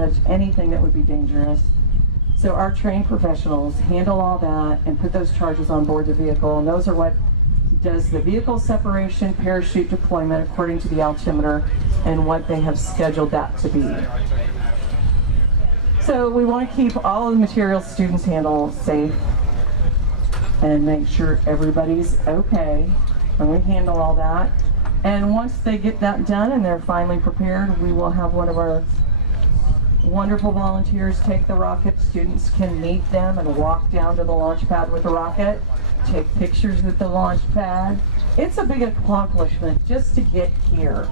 touch anything that would be dangerous. So our trained professionals handle all that and put those charges on board the vehicle, and those are what does the vehicle separation, parachute deployment according to the altimeter and what they have scheduled that to be. So we want to keep all of the materials students handle safe and make sure everybody's okay when we handle all that. And once they get that done and they're finally prepared, we will have one of our wonderful volunteers take the rocket. Students can meet them and walk down to the launch pad with the rocket, take pictures at the launch pad. It's a big accomplishment just to get here.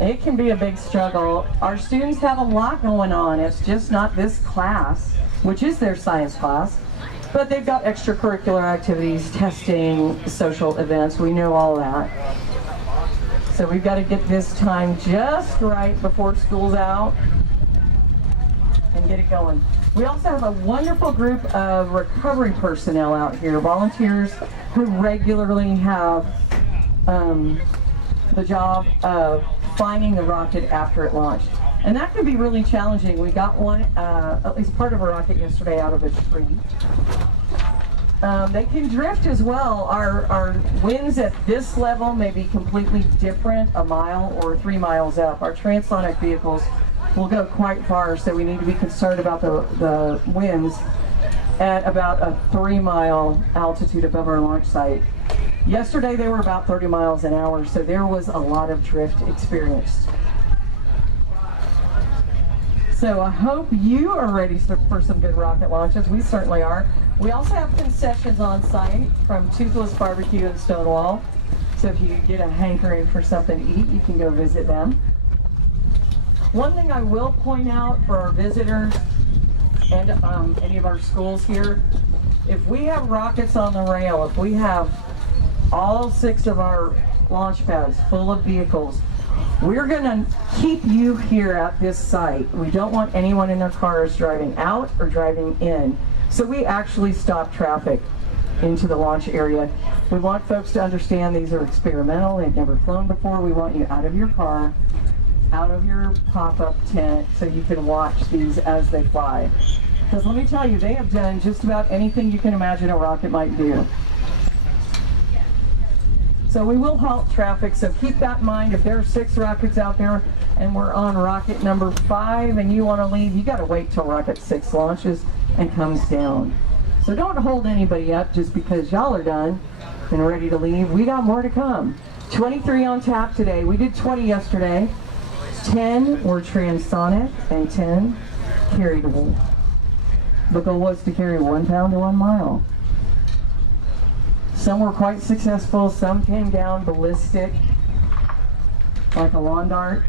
It can be a big struggle. Our students have a lot going on. It's just not this class, which is their science class, but they've got extracurricular activities, testing, social events. We know all that. So we've got to get this time just right before school's out and get it going. We also have a wonderful group of recovery personnel out here, volunteers who regularly have the job of finding the rocket after it launched. And that can be really challenging. We got one, at least part of a rocket yesterday out of a tree. They can drift as well. Our winds at this level may be completely different, a mile or 3 miles up. Our transonic vehicles will go quite far, so we need to be concerned about the winds at about a 3-mile altitude above our launch site. Yesterday they were about 30 miles an hour, so there was a lot of drift experienced. So I hope you are ready for some good rocket launches. We certainly are. We also have concessions on site from Toothless Barbecue and Stonewall. So if you get a hankering for something to eat, you can go visit them. One thing I will point out for our visitors and any of our schools here, if we have rockets on the rail, if we have all 6 of our launch pads full of vehicles, we're going to keep you here at this site. We don't want anyone in their cars driving out or driving in. So we actually stop traffic into the launch area. We want folks to understand these are experimental. They've never flown before. We want you out of your car, out of your pop-up tent, so you can watch these as they fly. Because let me tell you, they have done just about anything you can imagine a rocket might do. So we will halt traffic, so keep that in mind. If there are 6 rockets out there and we're on rocket number 5 and you want to leave, you got to wait till rocket 6 launches and comes down. So don't hold anybody up just because y'all are done and ready to leave. We got more to come. 23 on tap today. We did 20 yesterday. 10 were transonic and 10 carried. The goal was to carry 1 pound to 1 mile. Some were quite successful, some came down ballistic, like a lawn dart.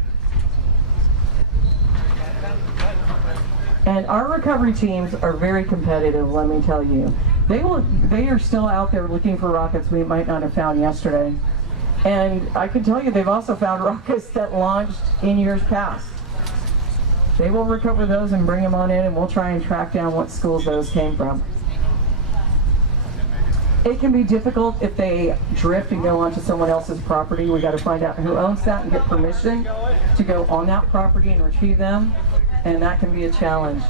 And our recovery teams are very competitive, let me tell you. They are still out there looking for rockets we might not have found yesterday. And I can tell you they've also found rockets that launched in years past. They will recover those and bring them on in, and we'll try and track down what schools those came from. It can be difficult if they drift and go onto someone else's property. We got to find out who owns that and get permission to go on that property and retrieve them, and that can be a challenge.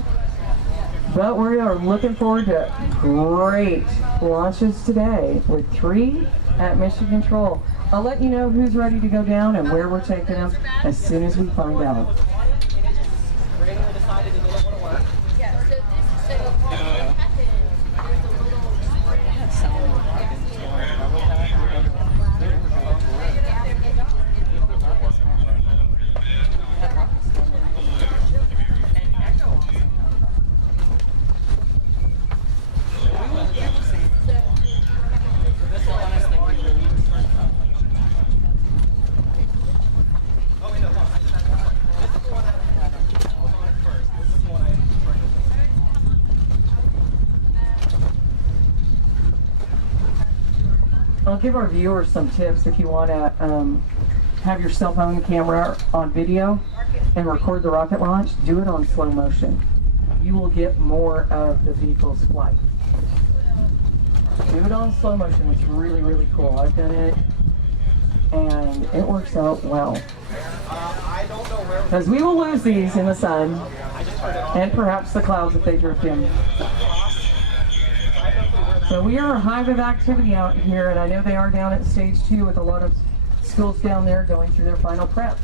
But we are looking forward to great launches today with 3 at Mission Control. I'll let you know who's ready to go down and where we're taking them as soon as we find out. I'll give our viewers some tips if you want to have your cell phone camera on video and record the rocket launch. Do it on slow motion. You will get more of the vehicle's flight. Do it on slow motion. It's really, really cool. I've done it and it works out well. I don't know. Because we will lose these in the sun and perhaps the clouds if they drift in. So we are a hive of activity out here, and I know they are down at stage 2 with a lot of schools down there going through their final prep.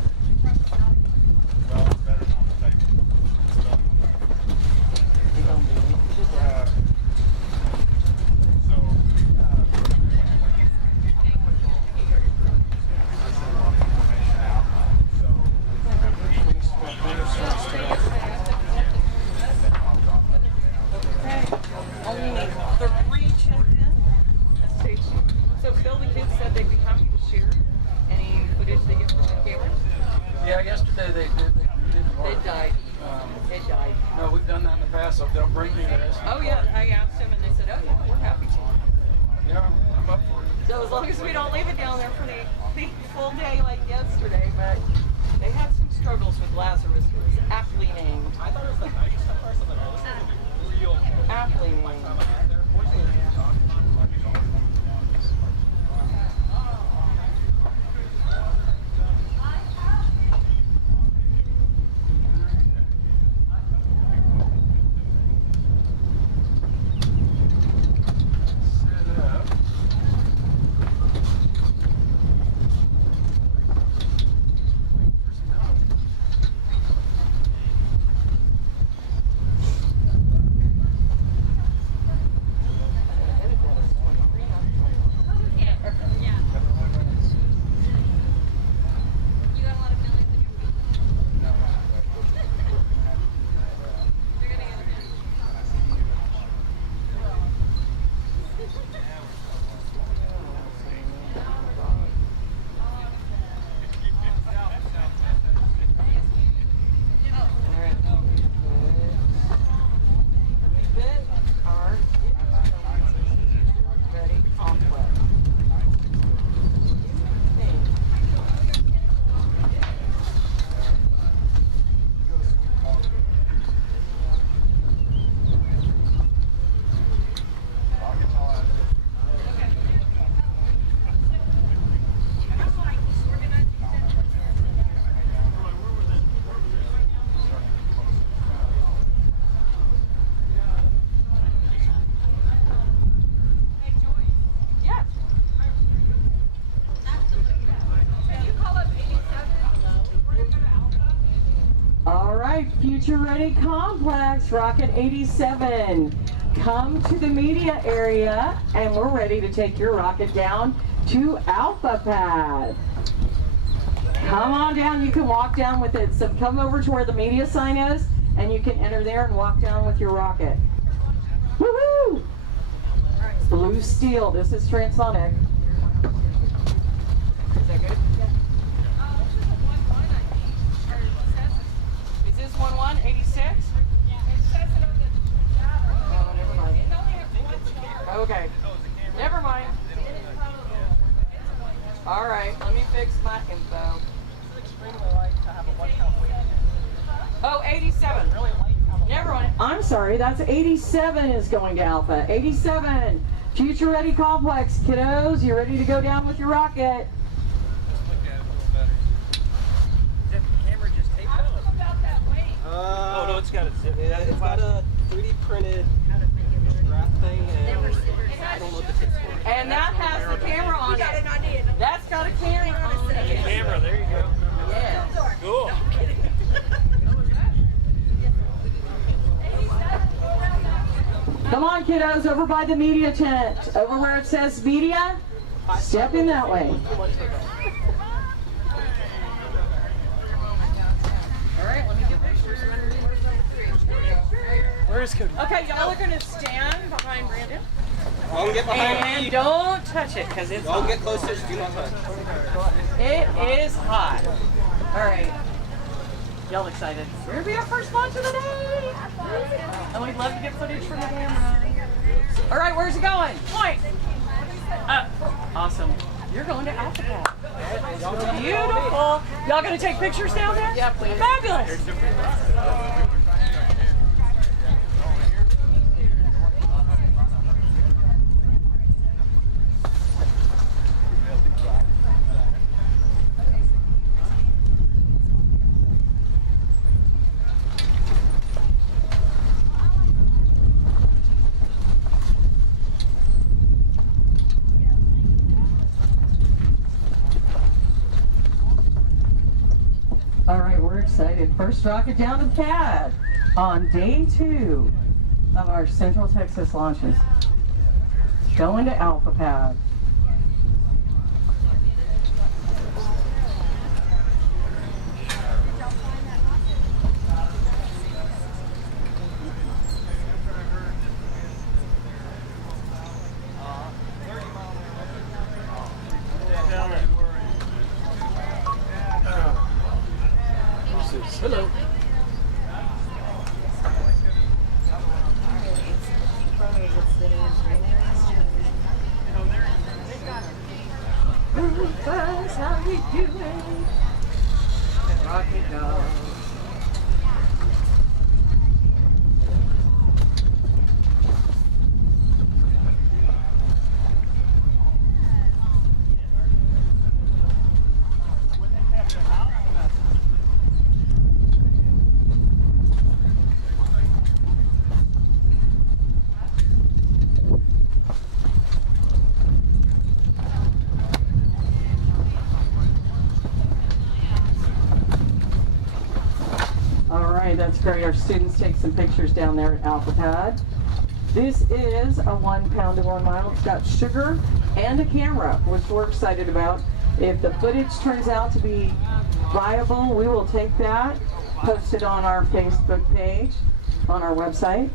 Yeah, yesterday they didn't work. It died. It died. No, we've done that in the past, so if they'll bring me the rest. Oh yeah, I asked them and they said, oh yeah, we're happy to. Yeah, I'm up for it. So as long as we don't leave it down there for the full day like yesterday, but they had some struggles with Lazarus, who was aptly named. I thought it was the nicest person that was real. Aptly named. Future Ready Complex, Rocket 87. Come to the media area and we're ready to take your rocket down to Alpha Pad. Come on down, you can walk down with it. So come over to where the media sign is and you can enter there and walk down with your rocket. Woohoo! Blue steel, this is transonic. Is that good? 1186? Yeah, it says it on the data. Oh, never mind. It only has one. Okay. Never mind. All right, let me fix my info. It's extremely light to have a 1 count weight. Oh, 87. Really light. Never mind. I'm sorry, that's 87 is going to Alpha. 87. Future Ready Complex. Kiddos, you ready to go down with your rocket? Oh no, it's got a 3D printed strap thing, and I don't know what the fix for. And that has the camera on it. That's got a camera on it. Camera, there you go. Yeah. Cool. Come on, kiddos, over by the media tent. Over where it says media, step in that way. All right, let me get pictures. Where is Cody? Okay, y'all are going to stand behind Brandon. Don't get behind and me. Don't touch it, because it's Don't hot. get close to it. Do not touch. It is hot. All right. Y'all excited? We're going to be our first launch of the day. And we'd love to get footage from the camera. All right, where's it going? Point. Up. Awesome. You're going to Alpha Pad. Beautiful. Y'all going to take pictures down there? Yeah, please. Fabulous. excited. First rocket down to the pad on day 2 of our Central Texas launches. Going to Alpha Pad. Hello. Rufus, how you doing? Rocket dog. That's great. Our students take some pictures down there at Alpha Pad. This is a 1 pound to 1 mile. It's got sugar and a camera, which we're excited about. If the footage turns out to be viable, we will take that, post it on our Facebook page, on our website.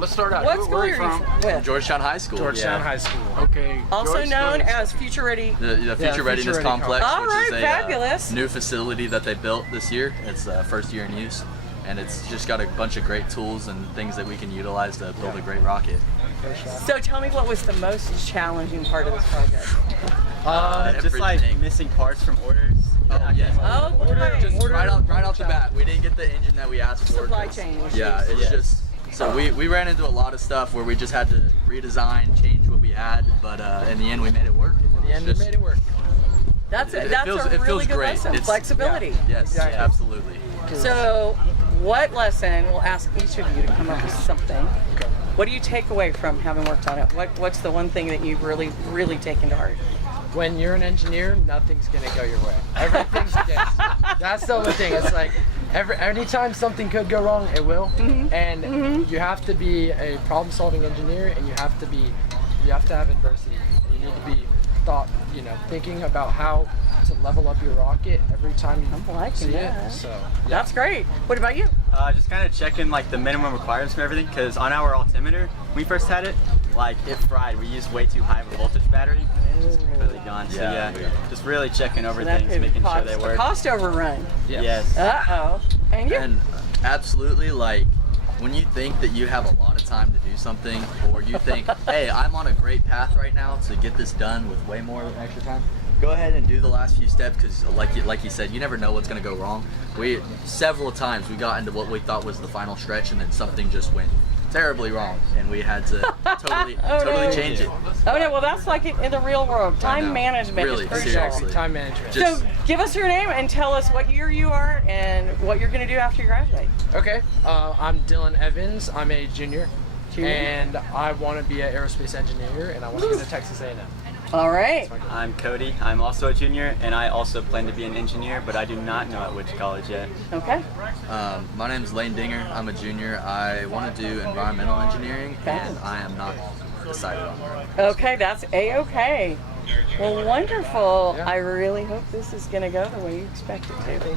Let's start out. What school are you from? With? Georgetown High School. Georgetown High School. Okay. Also known as Future Ready. The Future Readiness Complex, All which right, is fabulous. a new facility that they built this year. It's first year in use, and it's just got a bunch of great tools and things that we can utilize to build a great rocket. So tell me, what was the most challenging part of this project? Just like missing parts from orders. Oh, yes. Oh, Just right off the bat, we didn't get the engine that we asked for. Supply chain issues. Yeah, it's just. So we ran into a lot of stuff where we just had to redesign, change what we had, but in the end we made it work. We made it work. That's a really good lesson. It's, flexibility. Yeah, yes, exactly. Absolutely. So what lesson, we'll ask each of you to come up with something. What do you take away from having worked on it? What's the one thing that you've really taken to heart? When you're an engineer, nothing's gonna go your way. Everything's against you. That's the only thing. It's like anytime something could go wrong, it will. Mm-hmm. And you have to be a problem-solving engineer, and you have to have adversity. And you need to be thinking about how to level up your rocket every time you see it. So that's great. What about you? Just kind of checking like the minimum requirements for everything, because on our altimeter, when we first had it, like it fried. We used way too high of a voltage battery. It's completely gone. So yeah, just really checking over things, making sure they work. Cost overrun. Yes. Uh-oh. And you? And absolutely, like when you think that you have a lot of time to do something, or you think, hey, I'm on a great path right now to get this done with way more extra time, go ahead and do the last few steps, because like you said, you never know what's going to go wrong. Several times we got into what we thought was the final stretch, and then something just went terribly wrong, and we had to totally change it. Oh no, well that's like in the real world. Time management really, is crucial. seriously. Time management. So give us your name and tell us what year you are and what you're going to do after you graduate. Okay, I'm Dylan Evans. I'm a junior, and I want to be an aerospace engineer, and I want to go to Texas A&M. All right. I'm Cody. I'm also a junior, and I also plan to be an engineer, but I do not know at which college yet. Okay. My name's Lane Dinger. I'm a junior. I want to do environmental engineering, and I am not decided on that. Okay, that's A-okay. Well, wonderful. I really hope this is going to go the way you expect it to.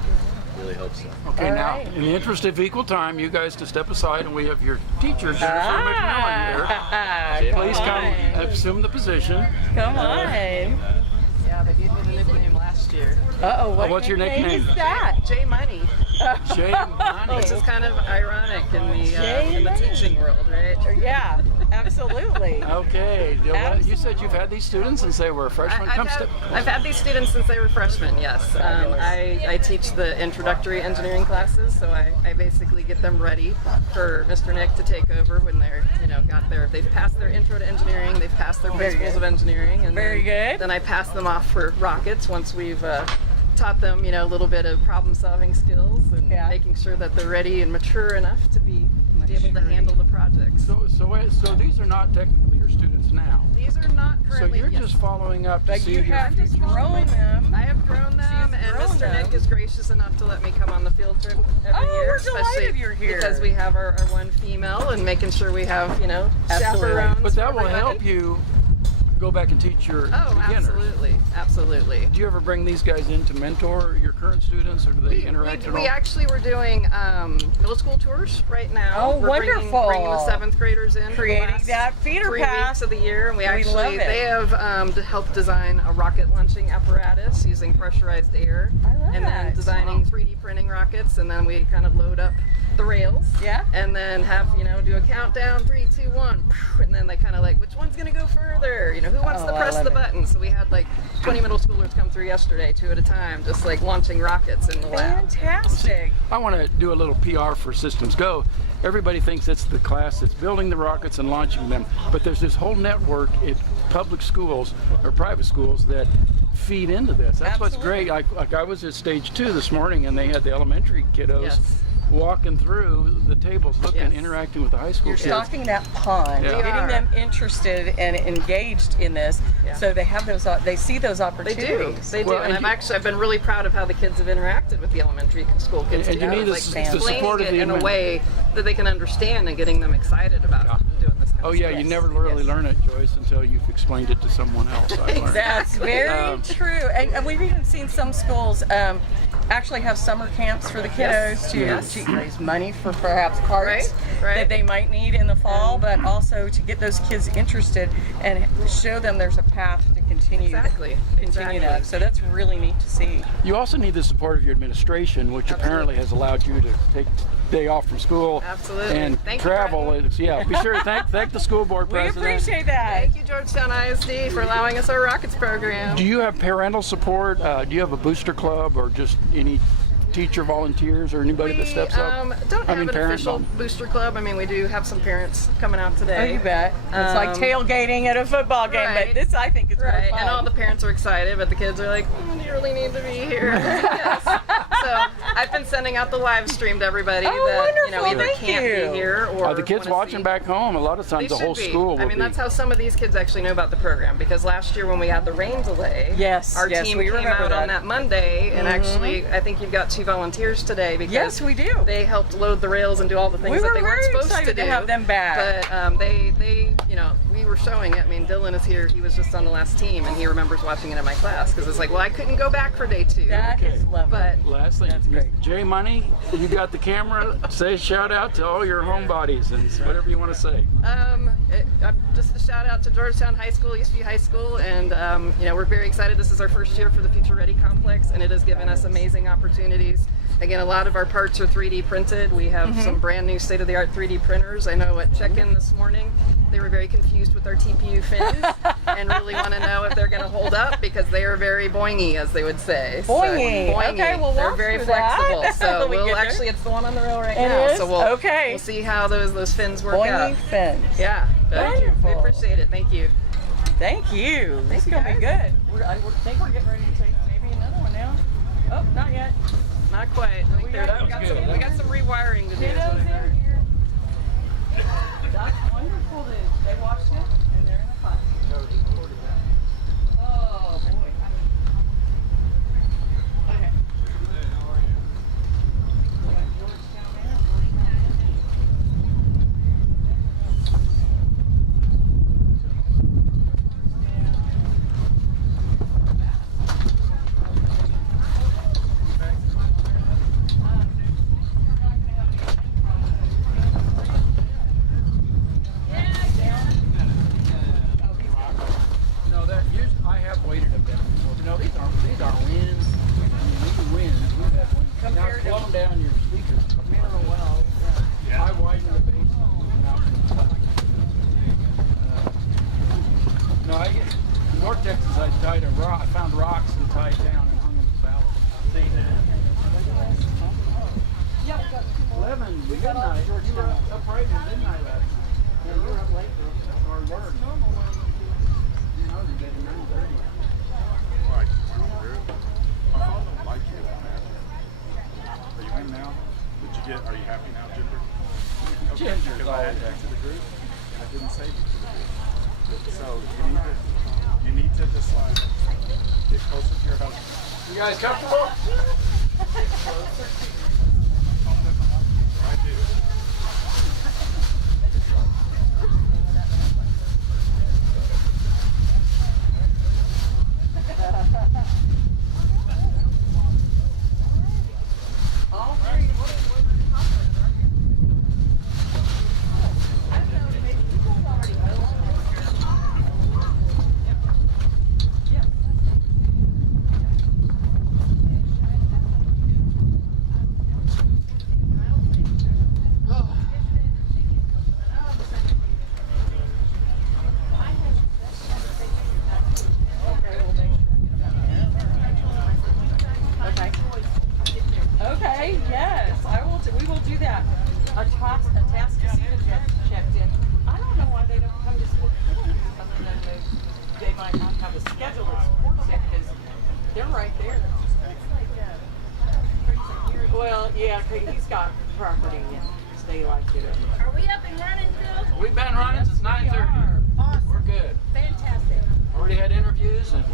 Really hope so. Okay, All now, right. in the interest of equal time, you guys to step aside, and we have your teacher, Jennifer McMillan, here. Please come assume the position. Come on. Yeah, they gave me the nickname last year. Uh-oh, What's your nickname? is that? J Money, Jay Money. which is kind of ironic in the J-Money. teaching world, right? Yeah, absolutely. Okay, you said you've had these students since they were freshmen. I've had these students since they were freshmen, yes. I teach the introductory engineering classes, so I basically get them ready for Mr. Nick to take over when they're, they've passed their intro to engineering, they've passed their principles of engineering, and Very good. Then I pass them off for Rockets once we've taught them, a little bit of problem-solving skills and making sure that they're ready and mature enough to be able to handle the projects. So these are not technically your students now. These are not So currently. you're yes. just following up to But see you your have future. grown them. I have grown them, She's and grown Mr. them. Nick is gracious enough to let me come on the field trip every Oh, year. we're delighted especially you're here. because we have our one female and making sure we have, Absolutely. chaperones. But that for will everybody. help you go back and teach your Oh, beginners. absolutely. Do you ever bring these guys in to mentor your current students, or do they interact at all? We actually were doing middle school tours right now. Oh, we're wonderful. Bringing the 7th graders in. for the Creating last that feeder 3 path. weeks of the year, and we love actually it. they have helped design a rocket launching apparatus using pressurized air, I love and then that. designing 3D printing rockets, and then we kind of load up the rails. Yeah. And then have do a countdown 3, 2, 1, and then they kind of like which one's gonna go further? Who wants to I press love the it. button? So we had like 20 middle schoolers come through yesterday, 2 at a time, just like launching rockets in the lab. Fantastic. I want to do a little PR for Systems Go. Everybody thinks it's the class that's building the rockets and launching them, but there's this whole network in public schools or private schools that feed into this. That's what's great. Like I was at stage 2 this morning, and they had the elementary kiddos Yes. walking through the tables, looking, interacting with the high school You're kids. stocking that pond, Yeah. getting them interested and engaged in this, so they have those. They see those They opportunities. do. Well, And and I've been really proud of how the kids have interacted with the elementary school kids. And you too. need the explaining support of it the in a admin. way that they can understand and getting them excited about doing this kind Oh of yeah, stuff. you never really learn it, Joyce, until you've explained it to someone else. I learned. That's very true. And we've even seen some schools actually have summer camps for the kiddos to raise money for perhaps carts Right. that they might need in the fall, but also to get those kids interested and show them there's a path to continue Exactly. that. So that's really neat to see. You also need the support of your administration, which apparently has allowed you to take day off from school Absolutely. and Thank you, travel. Brendan. Be sure to thank the school board We president. appreciate that. Thank you, Georgetown ISD, for allowing us our Rockets program. Do you have parental support? Do you have a booster club or just any teacher volunteers or anybody that steps up? Don't have an parents official don't. booster club. I mean, we do have some parents coming out today. Oh, you bet. It's like tailgating at a football game, right. but this I think is more Right, fun. and all the parents are excited, but the kids are like, do you really need to be here? Yes. So I've been sending out the live stream to everybody that wonderful. either Thank can't you. be here or Are the kids wanna watching see. back home? A lot of They times the whole should be. school will I mean, be. that's how some of these kids actually know about the program, because last year when we had the rain delay, Yes, our yes, team we came remember out that. on that Monday, and actually I think you've got 2 volunteers today because Yes, we do. they helped load the rails and do all the things We that were they weren't very supposed to excited do. to have them back. But they we were showing it. I mean, Dylan is here. He was just on the last team, and he remembers watching it in my class because it's like, well, I couldn't go back for day 2. That is lovely. But Last thing, That's great. Jay Money, you got the camera. Say shout out to all your homebodies and whatever you want to say. just a shout out to Georgetown High School, Eastview High School, and we're very excited. This is our first year for the Future Ready Complex, and it has given us amazing opportunities. Again, a lot of our parts are 3D printed. We have some brand new state-of-the-art 3D printers. I know at check-in this morning, they were very confused with our TPU fins and really want to know if they're going to hold up because they are very boingy, as they would say. Boingy. So, boingy. Okay, we'll they're walk very through that. flexible. So We we'll get there. actually, it's the one on the rail right It now. is? So Okay. we'll see how those fins work Boingy out. fins. Yeah. But Wonderful. we appreciate it. Thank you. Thank you. This is going to be good. I think we're getting ready to take maybe another one now. Oh, not yet. Not quite. I think we got some rewiring to do. Kiddos in here. That's wonderful that they watched it and they're in the class. tone down your speakers. I widen the bass. No, in North Texas, I found rocks and tied down and hung them as ballads. See that? 11 midnight. You were up right at midnight last night. Yeah, you were up late or work. That's normal when you know, I was in bed at 9:30. Alright, my phone don't like you on that. Are you in now? Are you happy now, Ginger? Okay, because I added you to the group and I didn't save you to the group. So you need to just like get closer to your husband. You guys comfortable? I do. All three. Okay, yes, we will do that. A task to see the checked in. I don't know why they don't come to school other than they might not have a schedule that supports it because they're right there. Well, yeah, he's got property and they like it. Are we up and running, Phil? We've been running since 9:30. Awesome. We're good. Fantastic. Already had interviews and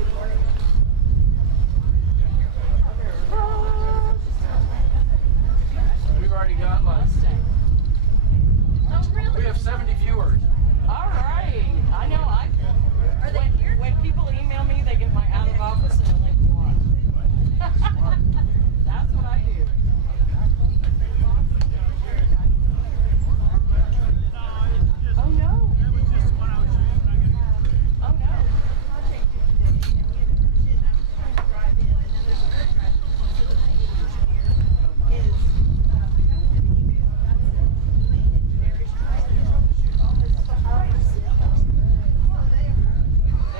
we've already got like Oh, really? we have 70 viewers. All right, I know. Are they here? When people email me, they get my out of office and a link to watch. That's what I do. Oh no. Oh no.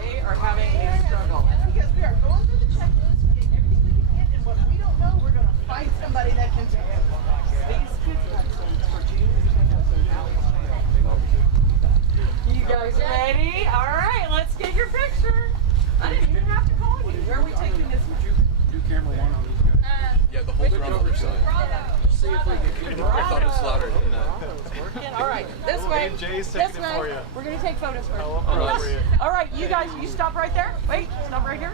They are having a struggle. Because we are going through the checklist, we're getting everything we can get, and what we don't know, we're going to find somebody that can do it. These kids have some for June. You guys ready? All right, let's get your picture. I didn't even have to call you. Where are we taking this? Would you do camera one on these guys? Yeah, the whole ground over side. See if we can get I thought it was louder than that. All right, this way. Jay's This taking it for way. you. We're gonna take photos first. for you. All right, you guys, you stop right there. Wait, stop right here.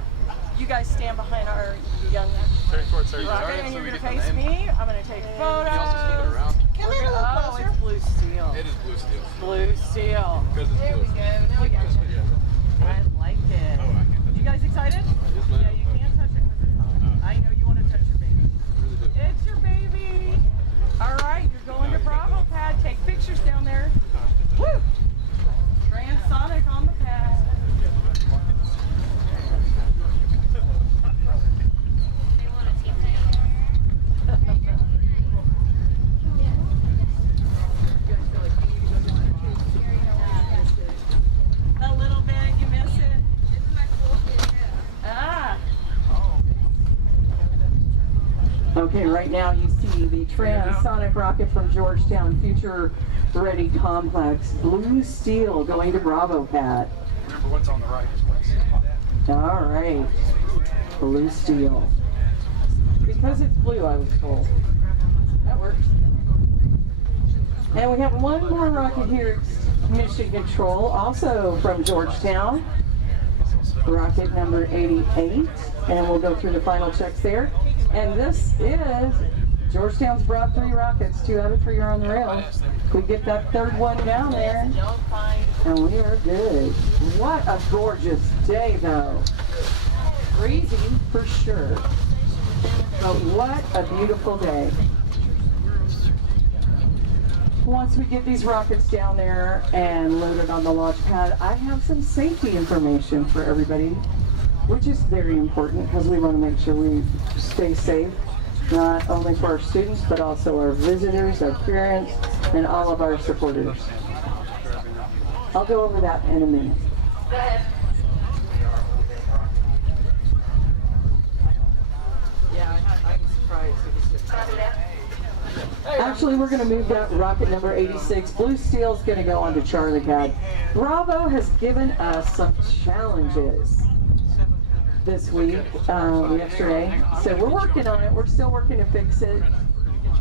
You guys stand behind our young Turn towards her. rocket, and you're gonna face me. I'm gonna take photos. Around. Come in a little Oh, closer. it's blue steel. It is blue steel. Blue steel. Because it's There blue. we go. Now we got you. I like it. Oh, I can't touch You guys excited? Yeah, you can't touch it because it's hot. I know you want to touch your baby. really do. It's your baby. All right, you're going to Bravo Pad. Take pictures down there. Woo! Transonic on the pad. A little bit, you miss it. Ah. Okay, right now you see the transonic rocket from Georgetown Future Ready Complex. Blue steel going to Bravo Pad. Remember what's on the right is what's All right. Blue steel. Because it's blue, I was told. That works. And we have one more rocket here at Mission Control, also from Georgetown. Rocket number 88. And we'll go through the final checks there. And this is, Georgetown's brought 3 rockets. 2 out of 3 are on the rail. We get that third one down there. And we are good. What a gorgeous day, though. Breezy for sure. But what a beautiful day. Once we get these rockets down there and loaded on the launch pad, I have some safety information for everybody, which is very important because we want to make sure we stay safe. not only for our students, but also our visitors, our parents, and all of our supporters. I'll go over that in a minute. Actually, we're going to move that rocket number 86. Blue Steel's going to go on to Charlie Pad. Bravo has given us some challenges this week, yesterday. So we're working on it. We're still working to fix it.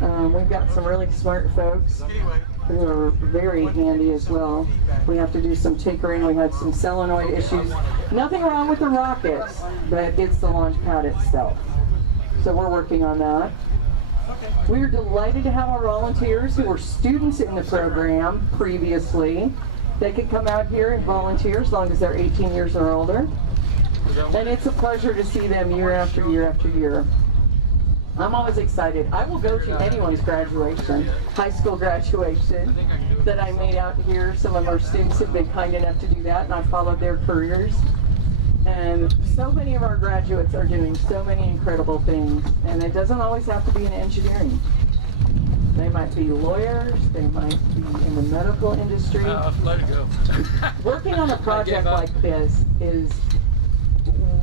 We've got some really smart folks who are very handy as well. We have to do some tinkering. We had some solenoid issues. Nothing wrong with the rockets, but it's the launch pad itself. So we're working on that. We're delighted to have our volunteers who were students in the program previously. They can come out here and volunteer as long as they're 18 years or older. And it's a pleasure to see them year after year after year. I'm always excited. I will go to anyone's graduation, high school graduation, that I made out here. Some of our students have been kind enough to do that, and I followed their careers. And so many of our graduates are doing so many incredible things, and it doesn't always have to be in engineering. They might be lawyers, they might be in the medical industry. Let it go. Working on a project like this is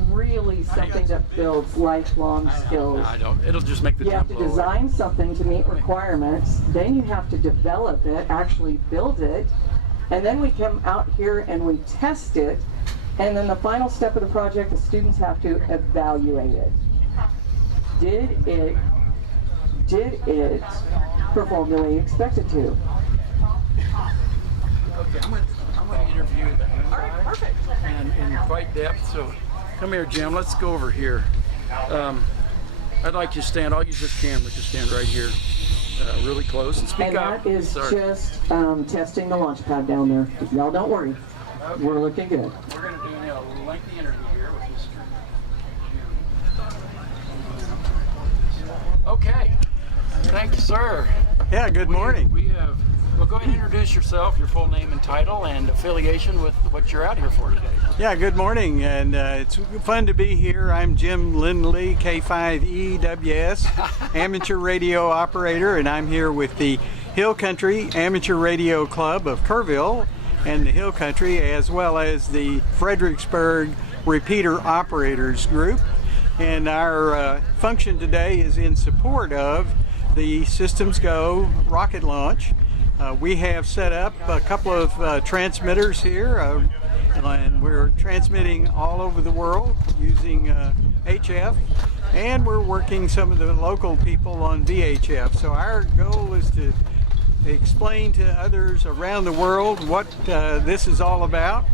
really something that builds lifelong skills. I don't. It'll just make the You time have to blow away. design something to meet requirements, then you have to develop it, actually build it, and then we come out here and we test it, and then the final step of the project, the students have to evaluate it. Did it perform the way you expected to? Okay, I'm going to interview the hand in quite depth. So come here, Jim. Let's go over here. I'd like you to stand. I'll use this camera to stand right here, really close, and speak And up. that is Sorry. just testing the launch pad down there. Y'all don't worry. Okay. We're looking good. We're going to do now a lengthy interview here with Mr. Jim. Okay. Thank you, sir. Yeah, good morning. We have. Well, go ahead and introduce yourself, your full name and title, and affiliation with what you're out here for today. Yeah, good morning, and it's fun to be here. I'm Jim Lindley, K5EWS, amateur radio operator, and I'm here with the Hill Country Amateur Radio Club of Kerrville and the Hill Country, as well as the Fredericksburg Repeater Operators Group. And our function today is in support of the Systems Go rocket launch. We have set up a couple of transmitters here, and we're transmitting all over the world using HF, and we're working some of the local people on VHF. So our goal is to explain to others around the world what this is all about,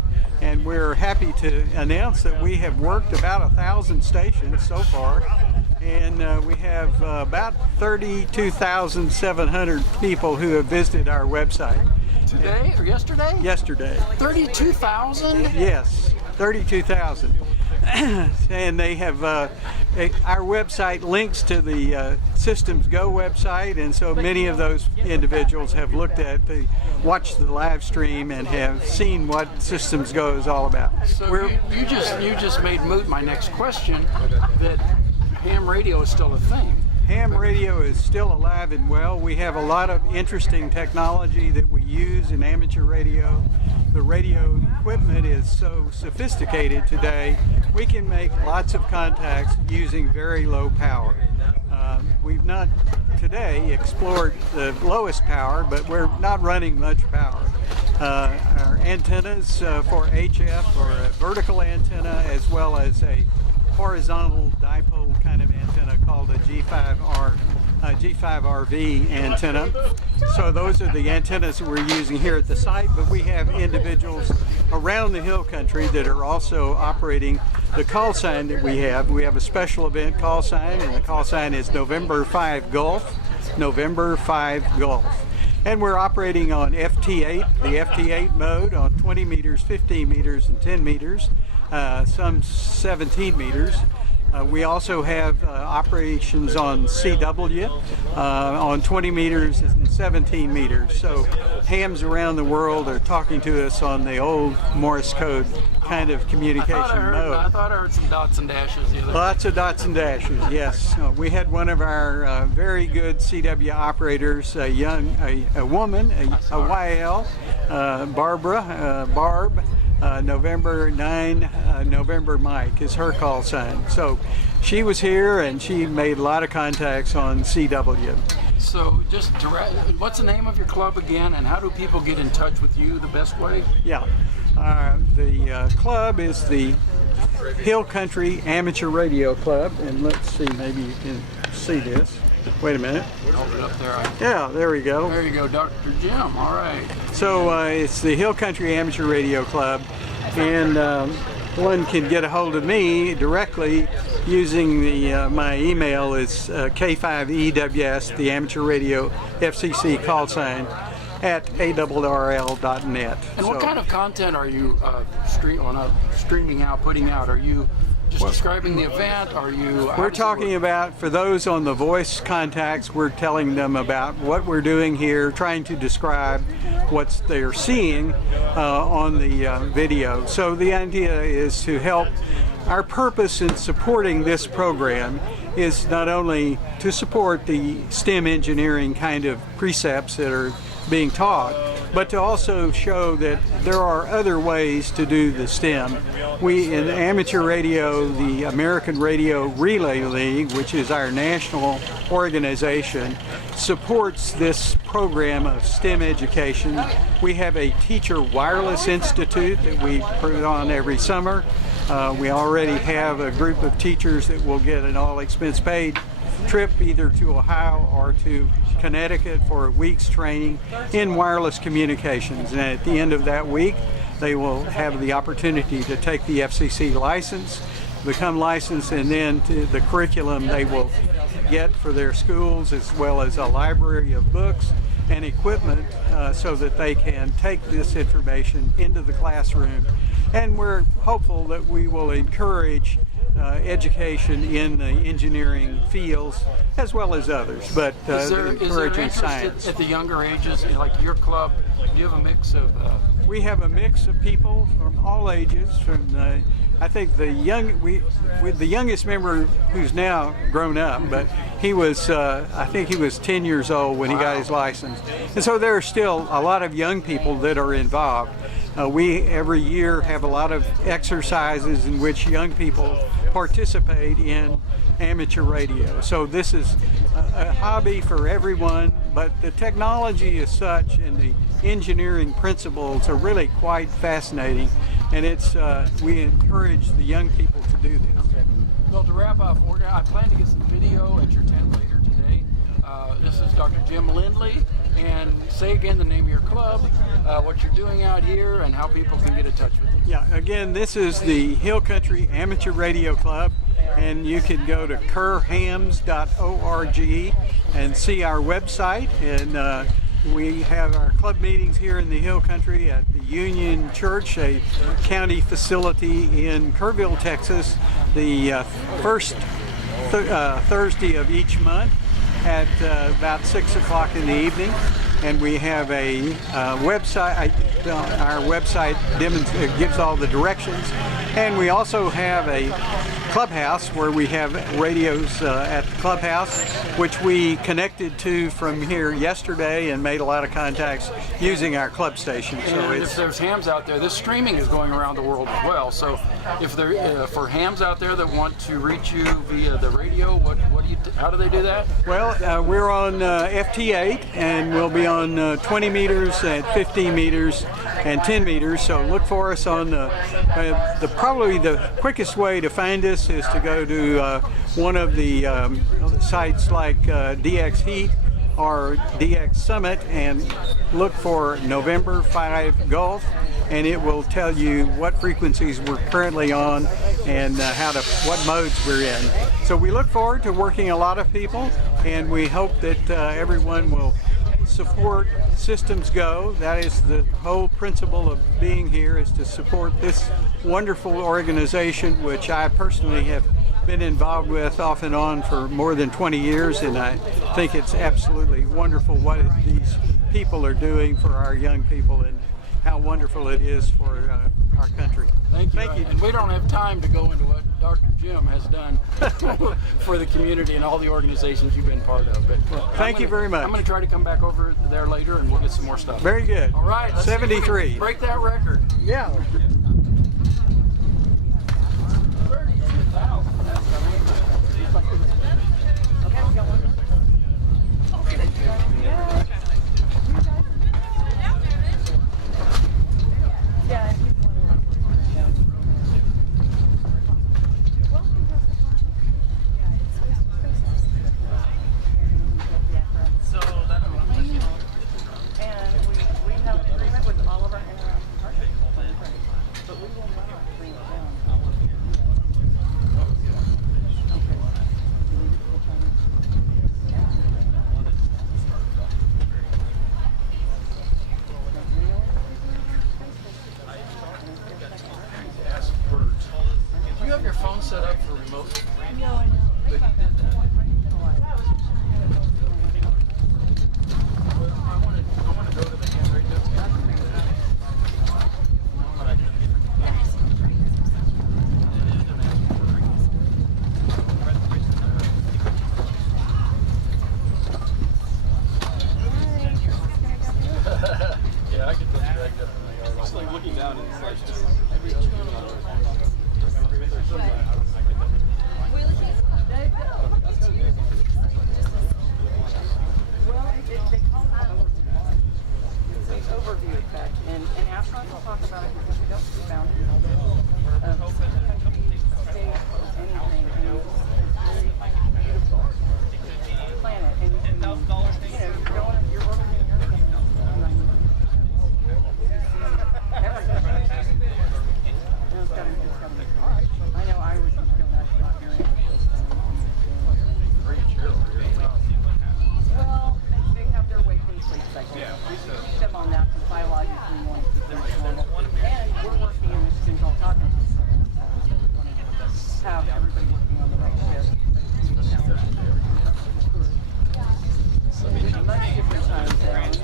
and we're happy to announce that we have worked about 1,000 stations so far, and we have about 32,700 people who have visited our website. Today or yesterday? Yesterday. 32,000? Yes, 32,000. And they have, our website links to the Systems Go website, and so many of those individuals have watched the live stream and have seen what Systems Go is all about. So you just made moot my next question, that ham radio is still a thing. Ham radio is still alive and well. We have a lot of interesting technology that we use in amateur radio. The radio equipment is so sophisticated today, we can make lots of contacts using very low power. We've not today explored the lowest power, but we're not running much power. Our antennas for HF are a vertical antenna as well as a horizontal dipole kind of antenna called a G5RV antenna. So those are the antennas that we're using here at the site, but we have individuals around the Hill Country that are also operating the call sign that we have. We have a special event call sign, and the call sign is November 5 Gulf, November 5 Gulf. And we're operating on FT8, the FT8 mode on 20 meters, 15 meters, and 10 meters. Some 17 meters. We also have operations on CW on 20 meters and 17 meters. So hams around the world are talking to us on the old Morse code kind of communication mode. I thought I heard some dots and dashes the other day. Lots of dots and dashes, yes. We had one of our very good CW operators, a woman, a YL, Barbara, Barb, November 9, November Mike is her call sign. So she was here and she made a lot of contacts on CW. So just direct, what's the name of your club again, and how do people get in touch with you the best way? Yeah, the club is the Hill Country Amateur Radio Club, and let's see, maybe you can see this. Wait a minute. Hold it up there. Yeah, there we go. There you go, Dr. Jim. All right. So it's the Hill Country Amateur Radio Club, and one can get a hold of me directly using my email is K5EWS, the Amateur Radio FCC call sign, at ARRL.net. And what kind of content are you streaming out, putting out? Are you just describing the event? Are you? We're talking about, for those on the voice contacts, we're telling them about what we're doing here, trying to describe what they're seeing on the video. So the idea is to help. Our purpose in supporting this program is not only to support the STEM engineering kind of precepts that are being taught, but to also show that there are other ways to do the STEM. We, in amateur radio, the American Radio Relay League, which is our national organization, supports this program of STEM education. We have a Teacher Wireless Institute that we put on every summer. We already have a group of teachers that will get an all-expense-paid trip either to Ohio or to Connecticut for a week's training in wireless communications. And at the end of that week, they will have the opportunity to take the FCC license, become licensed, and then to the curriculum they will get for their schools, as well as a library of books and equipment so that they can take this information into the classroom. And we're hopeful that we will encourage education in the engineering fields as well as others, but encouraging science. At the younger ages, like your club, do you have a mix of? We have a mix of people from all ages. From I think the youngest member, who's now grown up, but he was I think he was 10 years old when he got his license, and so there are still a lot of young people that are involved. We every year have a lot of exercises in which young people participate in amateur radio. So this is a hobby for everyone, but the technology is such and the engineering principles are really quite fascinating, and it's we encourage the young people to do this. Okay. Well, to wrap up, I plan to get some video at your tent later today. This is Dr. Jim Lindley, and say again the name of your club, what you're doing out here, and how people can get in touch with you. Yeah, again, this is the Hill Country Amateur Radio Club, and you can go to kerhams.org and see our website, and we have our club meetings here in the Hill Country at the Union Church, a county facility in Kerrville, Texas, the first Thursday of each month at about 6 o'clock in the evening. And we have a website. Our website gives all the directions, and we also have a clubhouse where we have radios at the clubhouse, which we connected to from here yesterday and made a lot of contacts using our club station. So and if there's hams out there, this streaming is going around the world as well. So if there for hams out there that want to reach you via the radio, how do they do that? Well, we're on FT8, and we'll be on 20 meters and 15 meters and 10 meters. So look for us on probably the quickest way to find us is to go to one of the sites like DX Heat or DX Summit and look for November 5 Gulf, and it will tell you what frequencies we're currently on and what modes we're in. So we look forward to working a lot of people, and we hope that everyone will support Systems Go. That is the whole principle of being here, is to support this wonderful organization, which I personally have been involved with off and on for more than 20 years, and I think it's absolutely wonderful what these people are doing for our young people and how wonderful it is for our country. Thank you. Thank you. And we don't have time to go into what Dr. Jim has done for the community and all the organizations you've been part of. But Thank you very much. I'm going to try to come back over there later and we'll get some more stuff. Very good. All right. Let's see if we can 73. break that record. Yeah. Do you have your phone set up for remote? No, I don't. But you did that. Well, I want to go to the handwritten notes. Yeah, I could put dragged up in the yard. Just like looking down and it's like just every other human on earth. Well, they call that it's an overview effect, and astronauts will talk about it because we don't see boundaries of country, state, anything. And it's very beautiful planet, and you can, you're orbiting Earth, I know I would feel that's not hearing well, they have their wake and sleep cycle. We keep them on that to biologically want to keep them normal. And we're working in this control cognitive system, so we want to have everybody working on the right shift. So much different time zones.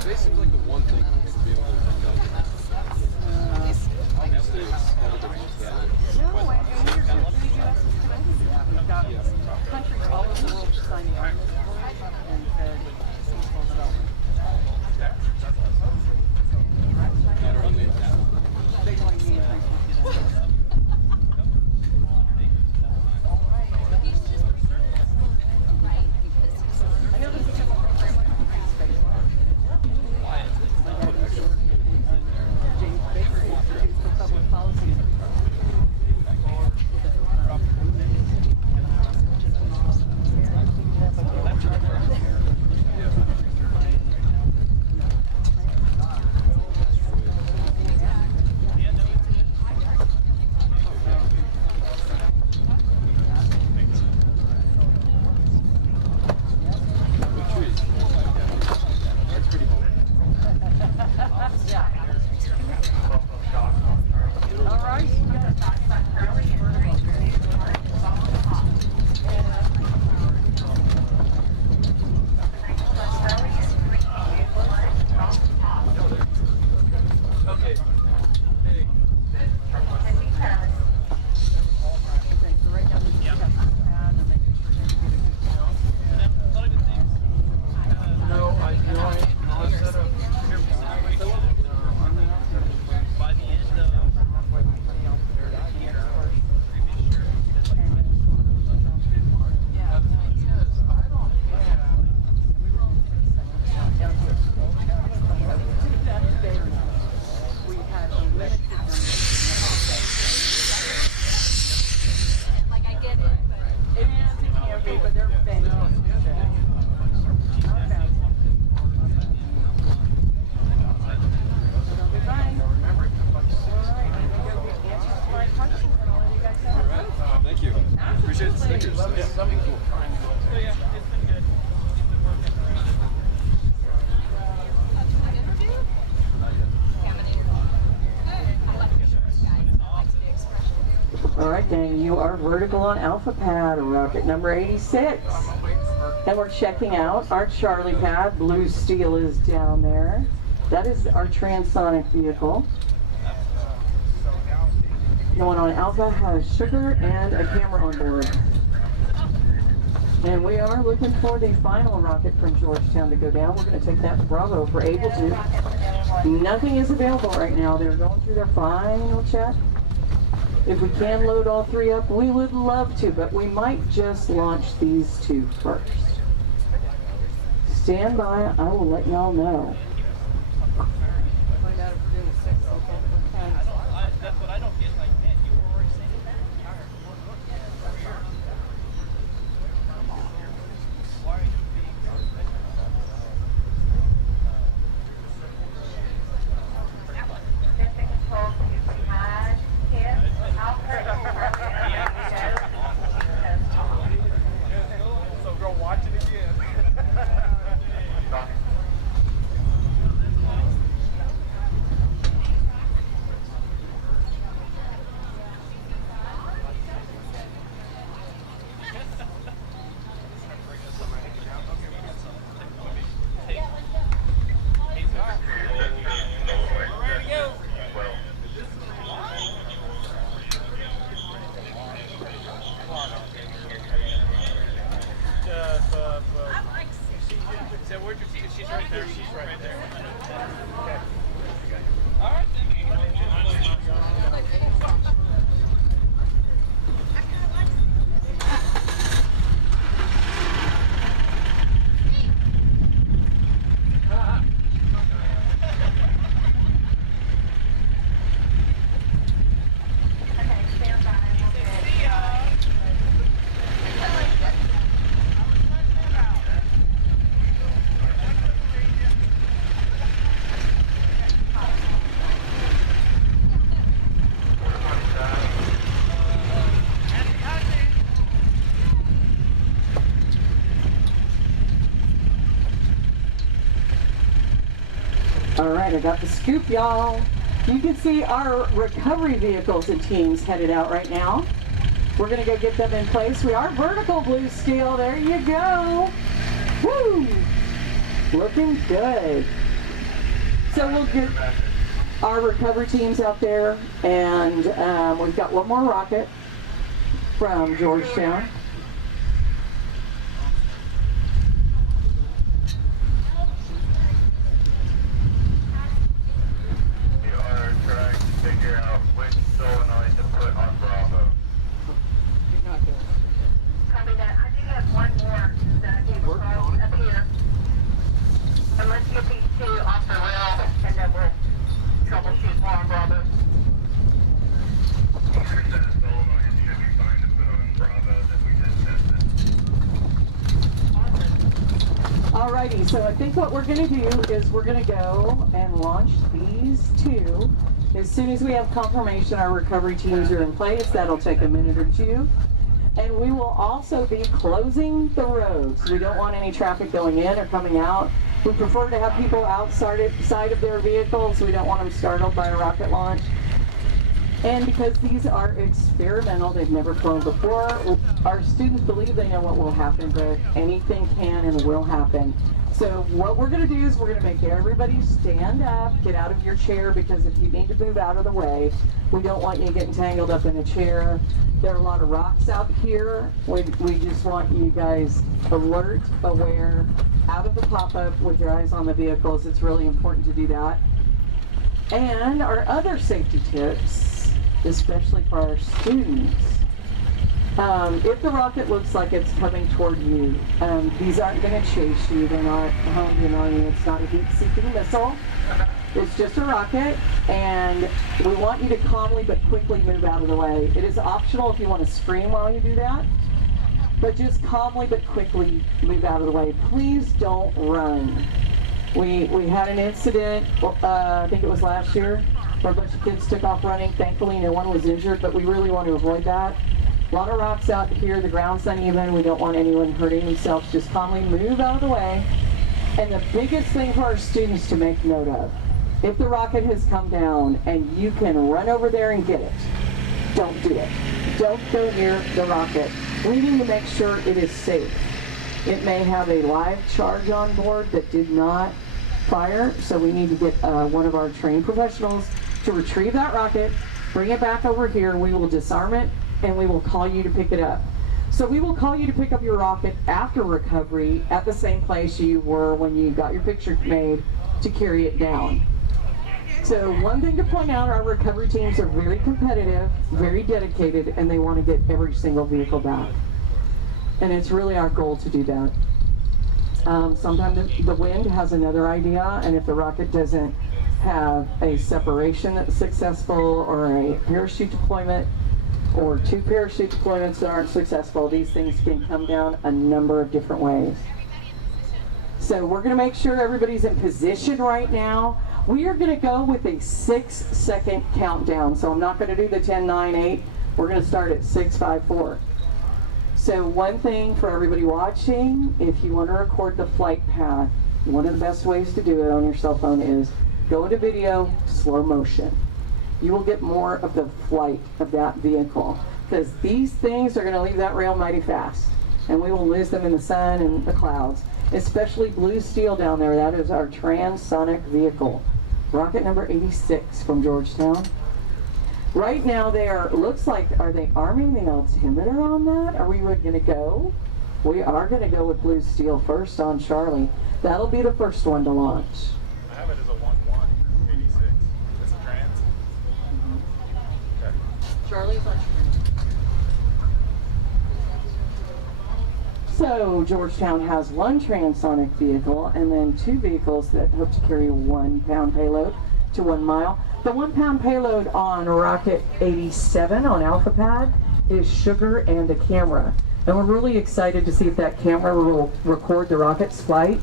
Space seems like the one thing we'll never be able to do. Obviously, it's never been like that. No, and here's the U.S. is committed to that. We've got countries all over the world signing on this and said peaceful development. Not only They only need 350. I know this is just a space. James Baker Institute for Public Policy. right, gang, you are vertical on Alpha Pad, rocket number 86. And we're checking out our Charlie pad. Blue steel is down there. That is our transonic vehicle. The one on Alpha has sugar and a camera on board. And we are looking for the final rocket from Georgetown to go down. We're going to take that to Bravo if we're able to. Nothing is available right now. They're going through their final check. If we can load all three up, we would love to, but we might just launch these two first. Stand by, I will let y'all know. Find out if we're doing 6 or 10. That's what I don't get. Like, man, you were already saying that. Why are you being so go watch it again. So where'd your seat? She's right there. She's right there. Okay. All right then. All right, I got the scoop, y'all. You can see our recovery vehicles and teams headed out right now. We're gonna go get them in place. We are vertical, blue steel. There you go. Woo! Looking good. So we'll get our recovery teams out there, and we've got one more rocket from Georgetown. Alrighty, so I think what we're going to do is we're going to go and launch these two. As soon as we have confirmation our recovery teams are in place, that'll take a minute or two. And we will also be closing the roads. We don't want any traffic going in or coming out. We prefer to have people outside of their vehicles. We don't want them startled by a rocket launch. And because these are experimental, they've never flown before, our students believe they know what will happen, but anything can and will happen. So what we're going to do is we're going to make everybody stand up, get out of your chair, because if you need to move out of the way, we don't want you getting tangled up in a chair. There are a lot of rocks out here. We just want you guys alert, aware, out of the pop-up with your eyes on the vehicles. It's really important to do that. And our other safety tips, especially for our students, if the rocket looks like it's coming toward you, these aren't going to chase you. They're not honed in on you. It's not a heat-seeking missile. It's just a rocket, and we want you to calmly but quickly move out of the way. It is optional if you want to scream while you do that, but just calmly but quickly move out of the way. Please don't run. We had an incident, I think it was last year, where a bunch of kids took off running. Thankfully, no one was injured, but we really want to avoid that. A lot of rocks out here, the ground's uneven. We don't want anyone hurting themselves. Just calmly move out of the way. And the biggest thing for our students to make note of, if the rocket has come down and you can run over there and get it, don't do it. Don't go near the rocket. We need to make sure it is safe. It may have a live charge on board that did not fire, so we need to get one of our trained professionals to retrieve that rocket, bring it back over here, we will disarm it, and we will call you to pick it up. So we will call you to pick up your rocket after recovery at the same place you were when you got your picture made to carry it down. So one thing to point out, our recovery teams are very competitive, very dedicated, and they want to get every single vehicle back. And it's really our goal to do that. Sometimes the wind has another idea, and if the rocket doesn't have a separation that's successful, or a parachute deployment, or 2 parachute deployments that aren't successful, these things can come down a number of different ways. So we're going to make sure everybody's in position right now. We are going to go with a 6-second countdown. So I'm not going to do the 10, 9, 8. We're going to start at 6, 5, 4. So one thing for everybody watching, if you want to record the flight path, one of the best ways to do it on your cell phone is go into video, slow motion. You will get more of the flight of that vehicle, because these things are going to leave that rail mighty fast, and we will lose them in the sun and the clouds, especially blue steel down there. That is our transonic vehicle, rocket number 86 from Georgetown. Right now they are, looks like, are they arming the altimeter on that? Are we going to go? We are going to go with blue steel first on Charlie. That'll be the first one to launch. I have it as a 1-1-86. It's a trans? Okay. Charlie's on. So Georgetown has 1 transonic vehicle and then 2 vehicles that hope to carry 1 pound payload to 1 mile. The 1 pound payload on Rocket 87 on Alpha Pad is sugar and a camera. And we're really excited to see if that camera will record the rocket's flight.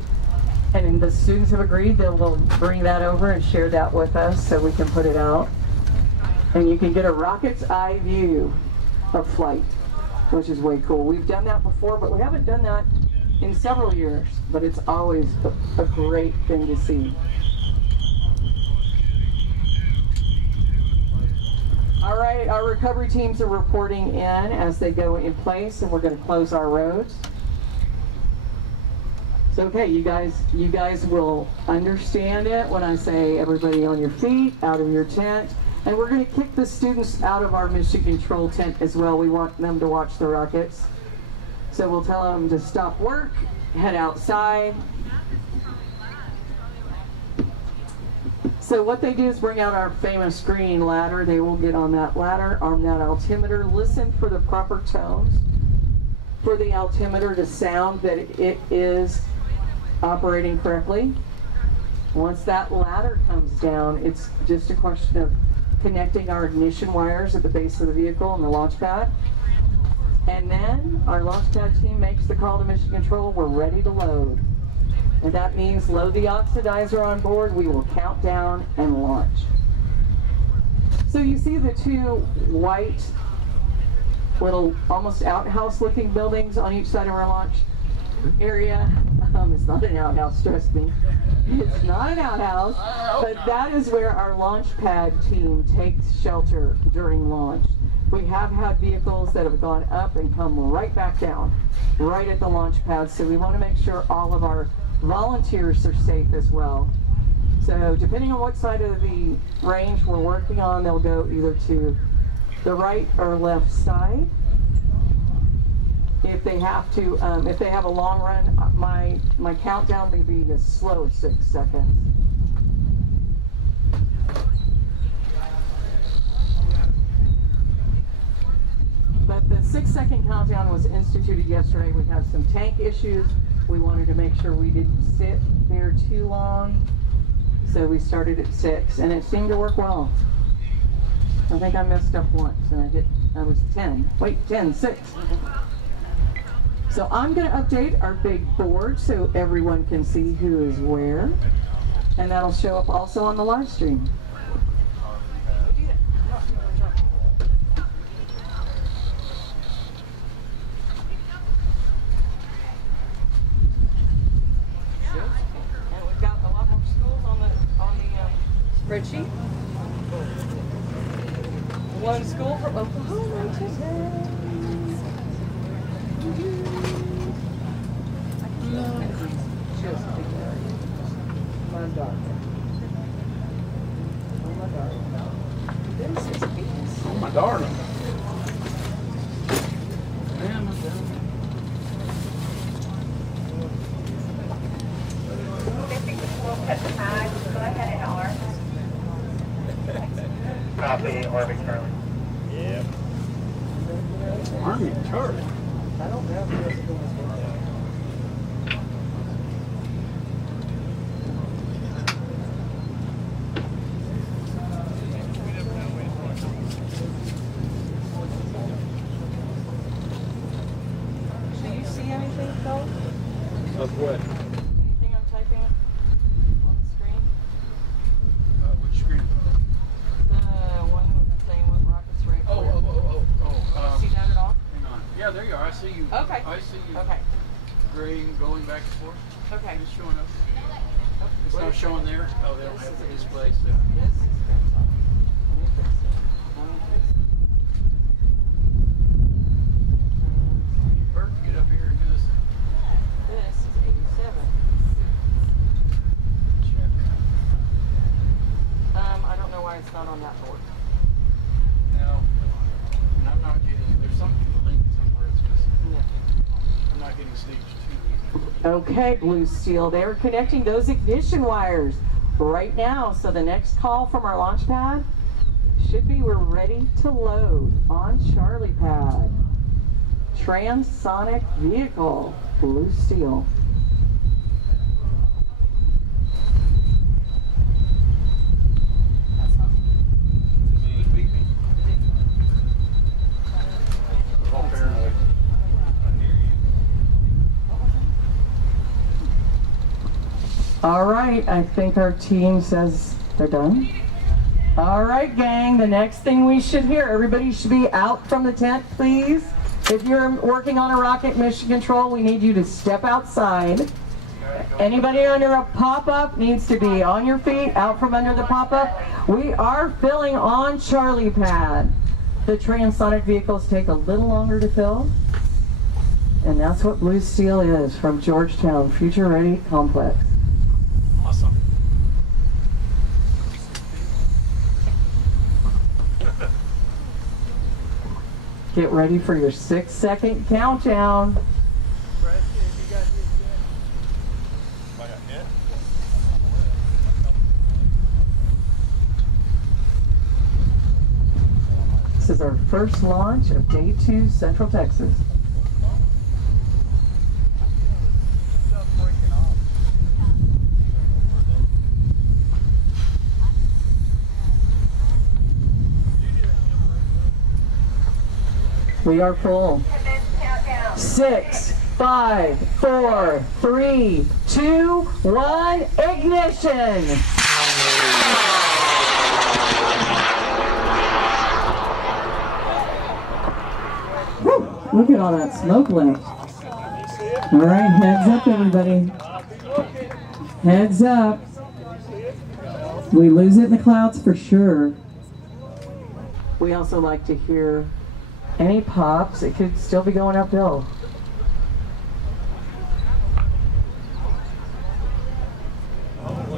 And the students have agreed they will bring that over and share that with us so we can put it out. And you can get a rocket's eye view of flight, which is way cool. We've done that before, but we haven't done that in several years. But it's always a great thing to see. All right, our recovery teams are reporting in as they go in place, and we're going to close our roads. So, okay, you guys will understand it when I say everybody on your feet, out of your tent. And we're going to kick the students out of our mission control tent as well. We want them to watch the rockets. So we'll tell them to stop work, head outside. So what they do is bring out our famous green ladder. They will get on that ladder, arm that altimeter, listen for the proper tones, for the altimeter to sound that it is operating correctly. Once that ladder comes down, it's just a question of connecting our ignition wires at the base of the vehicle and the launch pad. And then our launch pad team makes the call to mission control. We're ready to load. And that means load the oxidizer on board. We will count down and launch. So you see the 2 white little almost outhouse looking buildings on each side of our launch area. It's not an outhouse, trust me. It's not an outhouse, but that is where our launch pad team takes shelter during launch. We have had vehicles that have gone up and come right back down, right at the launch pad, so we want to make sure all of our volunteers are safe as well. So depending on what side of the range we're working on, they'll go either to the right or left side. If they have to, if they have a long run, my countdown may be as slow as 6 seconds. But the 6-second countdown was instituted yesterday. We had some tank issues. We wanted to make sure we didn't sit there too long. So we started at 6, and it seemed to work well. I think I messed up once, and I was 10. Wait, 10, 6. So I'm going to update our big board so everyone can see who is where. And that'll show up also on the live stream. And we've got a lot more schools on the spreadsheet. One school from Oklahoma today. Just my darling. Oh my darling. This is peace. Oh, my darling. Man, my darling. Copy, Army Charlie. Yeah. Army Charlie. I don't have this. Do you see anything, Phil? Of what? Anything I'm typing on the screen? Which screen? The one saying what Rockets ready for. Oh. See that at all? Hang on. Yeah, there you are. I see you. Okay. I see you. Okay. Graying, going back and forth. Okay. It's showing up. It's not showing there. Oh, they don't have the display. So. This is fantastic. Let me fix it. Let me fix it. Bert, get up here and do this. This is 87. Check. I don't know why it's not on that board. No. And I'm not getting. There's some link somewhere. It's just. I'm not getting stage 2. Okay, Blue Steel, they're connecting those ignition wires right now. So the next call from our launch pad should be we're ready to load on Charlie pad. Transonic vehicle, Blue Steel. All right, I think our team says they're done. All right, gang, the next thing we should hear, everybody should be out from the tent, please. If you're working on a rocket mission control, we need you to step outside. Anybody under a pop-up needs to be on your feet, out from under the pop-up. We are filling on Charlie pad. The transonic vehicles take a little longer to fill. And that's what Blue Steel is from Georgetown Future Ready Complex. Awesome. Get ready for your 6-second countdown. This is our first launch of Day 2, Central Texas. We are full. 6, 5, 4, 3, 2, 1, ignition! Woo, look at all that smoke left. All right, heads up, everybody. Heads up. We lose it in the clouds for sure. We also like to hear any pops. It could still be going uphill.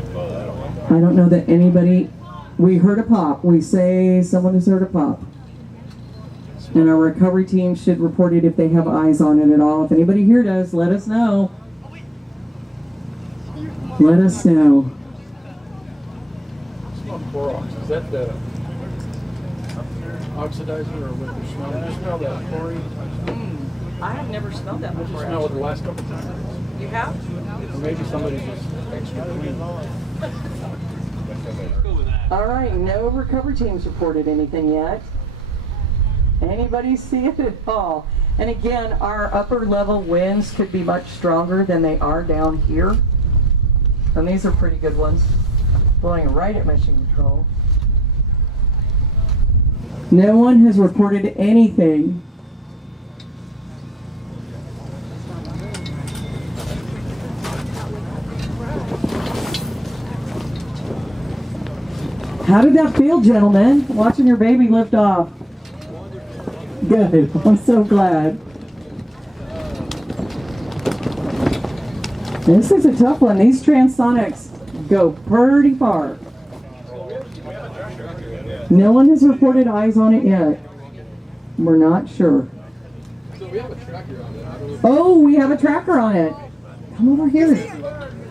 I don't know that anybody, we heard a pop. We say someone has heard a pop. And our recovery team should report it if they have eyes on it at all. If anybody here does, let us know. Let us know. Is that the oxidizer or what you smell? Did you smell that chlorine? I have never smelled that Did you before. smell it the last couple of times? You have? Or maybe somebody just extra clean. All right, no recovery teams reported anything yet. Anybody see it at all? And again, our upper level winds could be much stronger than they are down here. And these are pretty good ones, blowing right at mission control. No one has reported anything. How did that feel, gentlemen? Watching your baby lift off. Good. I'm so glad. This is a tough one. These transonics go pretty far. No one has reported eyes on it yet. We're not sure. So we have a tracker on it. Oh, we have a tracker on it. Come over here.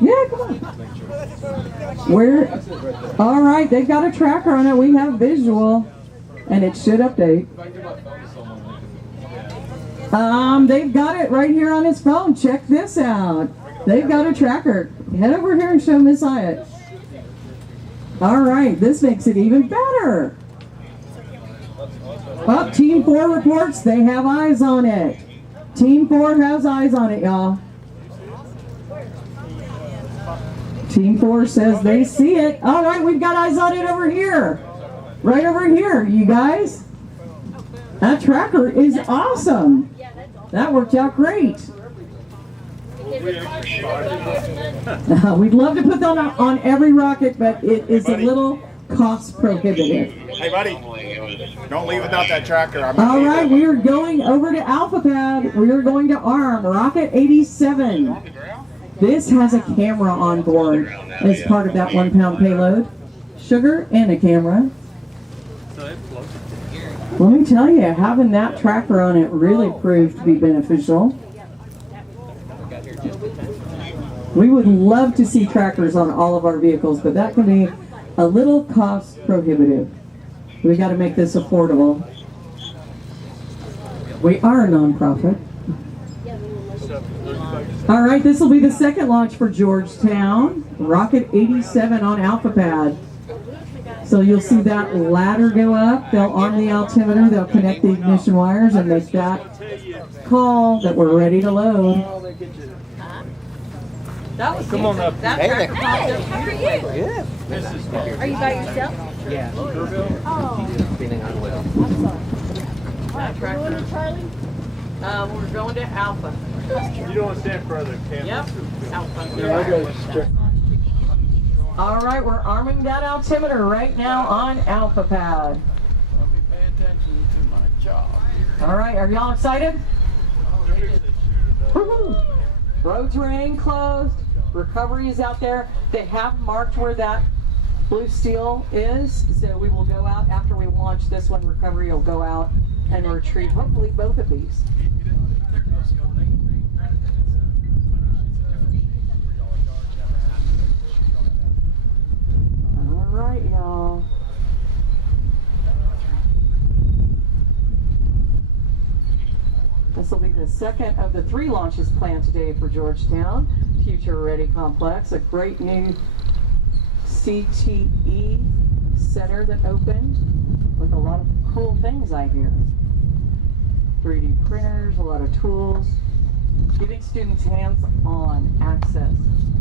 Yeah, come on. Where? All right, they've got a tracker on it. We have visual, and it should update. They've got it right here on his phone. Check this out. They've got a tracker. Head over here and show Miss Hyatt. All right, this makes it even better. Up, Team 4 reports they have eyes on it. Team 4 has eyes on it, y'all. Team 4 says they see it. All right, we've got eyes on it over here. Right over here, you guys. That tracker is awesome. That worked out great. We'd love to put that on every rocket, but it is a little cost prohibitive. Hey, buddy, don't leave without that tracker. All right, we are going over to Alpha Pad. We are going to arm Rocket 87. This has a camera on board as part of that 1 pound payload. Sugar and a camera. Let me tell you, having that tracker on it really proved to be beneficial. We would love to see trackers on all of our vehicles, but that can be a little cost prohibitive. We got to make this affordable. We are a nonprofit. All right, this will be the second launch for Georgetown. Rocket 87 on Alpha Pad. So you'll see that ladder go up. They'll arm the altimeter. They'll connect the ignition wires and make that call that we're ready to load. That was come on up. How are you? Good. Are you by yourself? Yeah. Oh. Feeling unwell. That tracker. We're going to Alpha. You don't want to stand further, Cam. Yep. Alpha. All right, we're arming that altimeter right now on Alpha Pad. Let me pay attention to my job. All right, are y'all excited? Woo-hoo. Roads remain closed. Recovery is out there. They have marked where that blue steel is, so we will go out after we launch this one. Recovery will go out and retrieve hopefully both of these. All right, y'all. This will be the second of the 3 launches planned today for Georgetown Future Ready Complex, a great new CTE center that opened with a lot of cool things I hear. 3D printers, a lot of tools, giving students hands-on access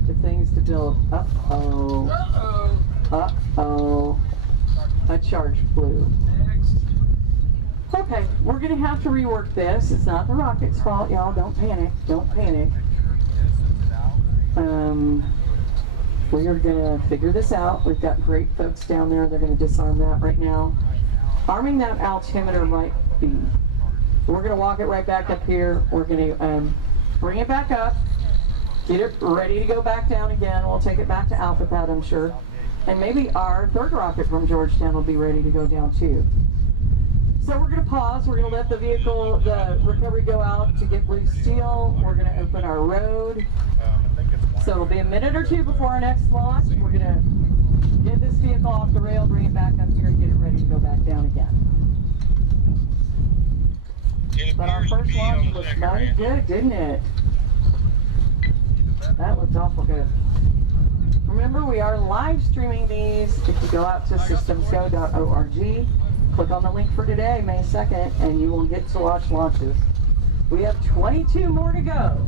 to things to build. Uh-oh. Uh-oh. A charge flew. Okay, we're going to have to rework this. It's not the rocket's fault, y'all. Don't panic. Don't panic. We are going to figure this out. We've got great folks down there. They're going to disarm that right now. Arming that altimeter might be. We're going to walk it right back up here. We're going to bring it back up, get it ready to go back down again. We'll take it back to Alpha Pad, I'm sure. And maybe our 3rd rocket from Georgetown will be ready to go down too. So we're going to pause. We're going to let the vehicle, the recovery go out to get blue steel. We're going to open our road. So it'll be a minute or 2 before our next launch. We're going to get this vehicle off the rail, bring it back up here, and get it ready to go back down again. But our first launch looked mighty good, didn't it? That looked awful good. Remember, we are live streaming these. If you go out to systemsgo.org, click on the link for today, May 2nd, and you will get to watch launches. We have 22 more to go.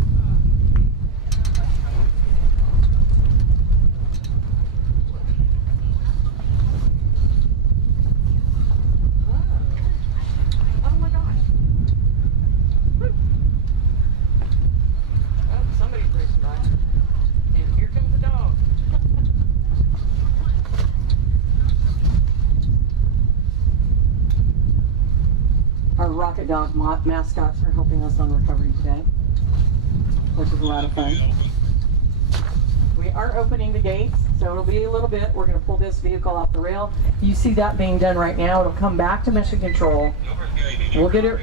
Oh my gosh. Woo. Oh, somebody's racing by. And here comes the dog. Rocket Dog mascots are helping us on recovery today, which is a lot of fun. We are opening the gates, so it'll be a little bit. We're going to pull this vehicle off the rail. You see that being done right now. It'll come back to Mission Control. We'll get it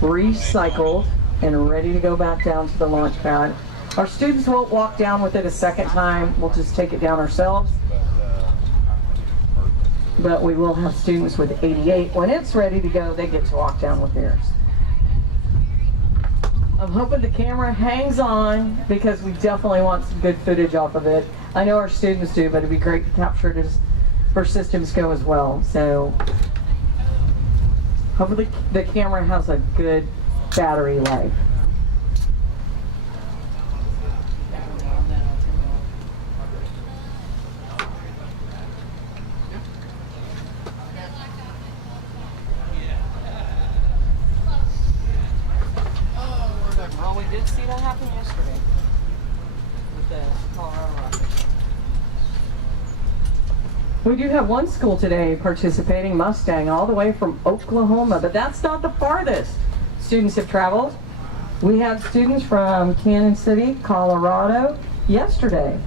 recycled and ready to go back down to the launch pad. Our students won't walk down with it a second time. We'll just take it down ourselves. But we will have students with 88. When it's ready to go, they get to walk down with theirs. I'm hoping the camera hangs on because we definitely want some good footage off of it. I know our students do, but it'd be great to capture it for systems go as well. So hopefully the camera has a good battery life. Well, we did see that happen yesterday with the Colorado Rockets. We do have one school today participating, Mustang, all the way from Oklahoma, but that's not the farthest students have traveled. We had students from Kansas City, Colorado, yesterday.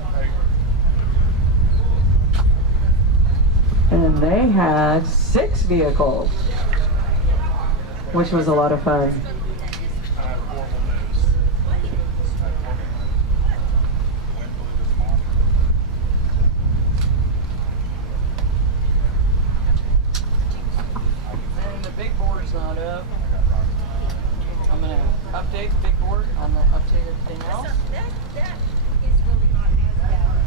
And they had 6 vehicles, which was a lot of fun. Not up. I'm going to update the big board. I'm going to update everything else. That is really not as bad.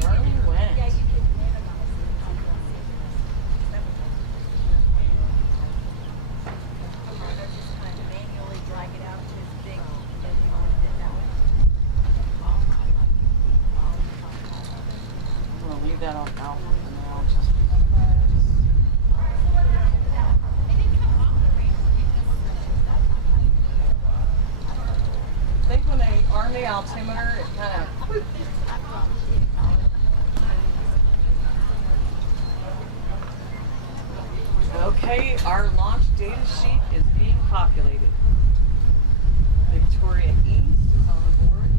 Charlie went. Yeah, you can minimize it. Just kind of manually drag it out to as big as you want it that way. I'm going to leave that on out for now. Just I think when they arm the altimeter, it kind of. Okay, our launch data sheet is being populated. Victoria East is on the board.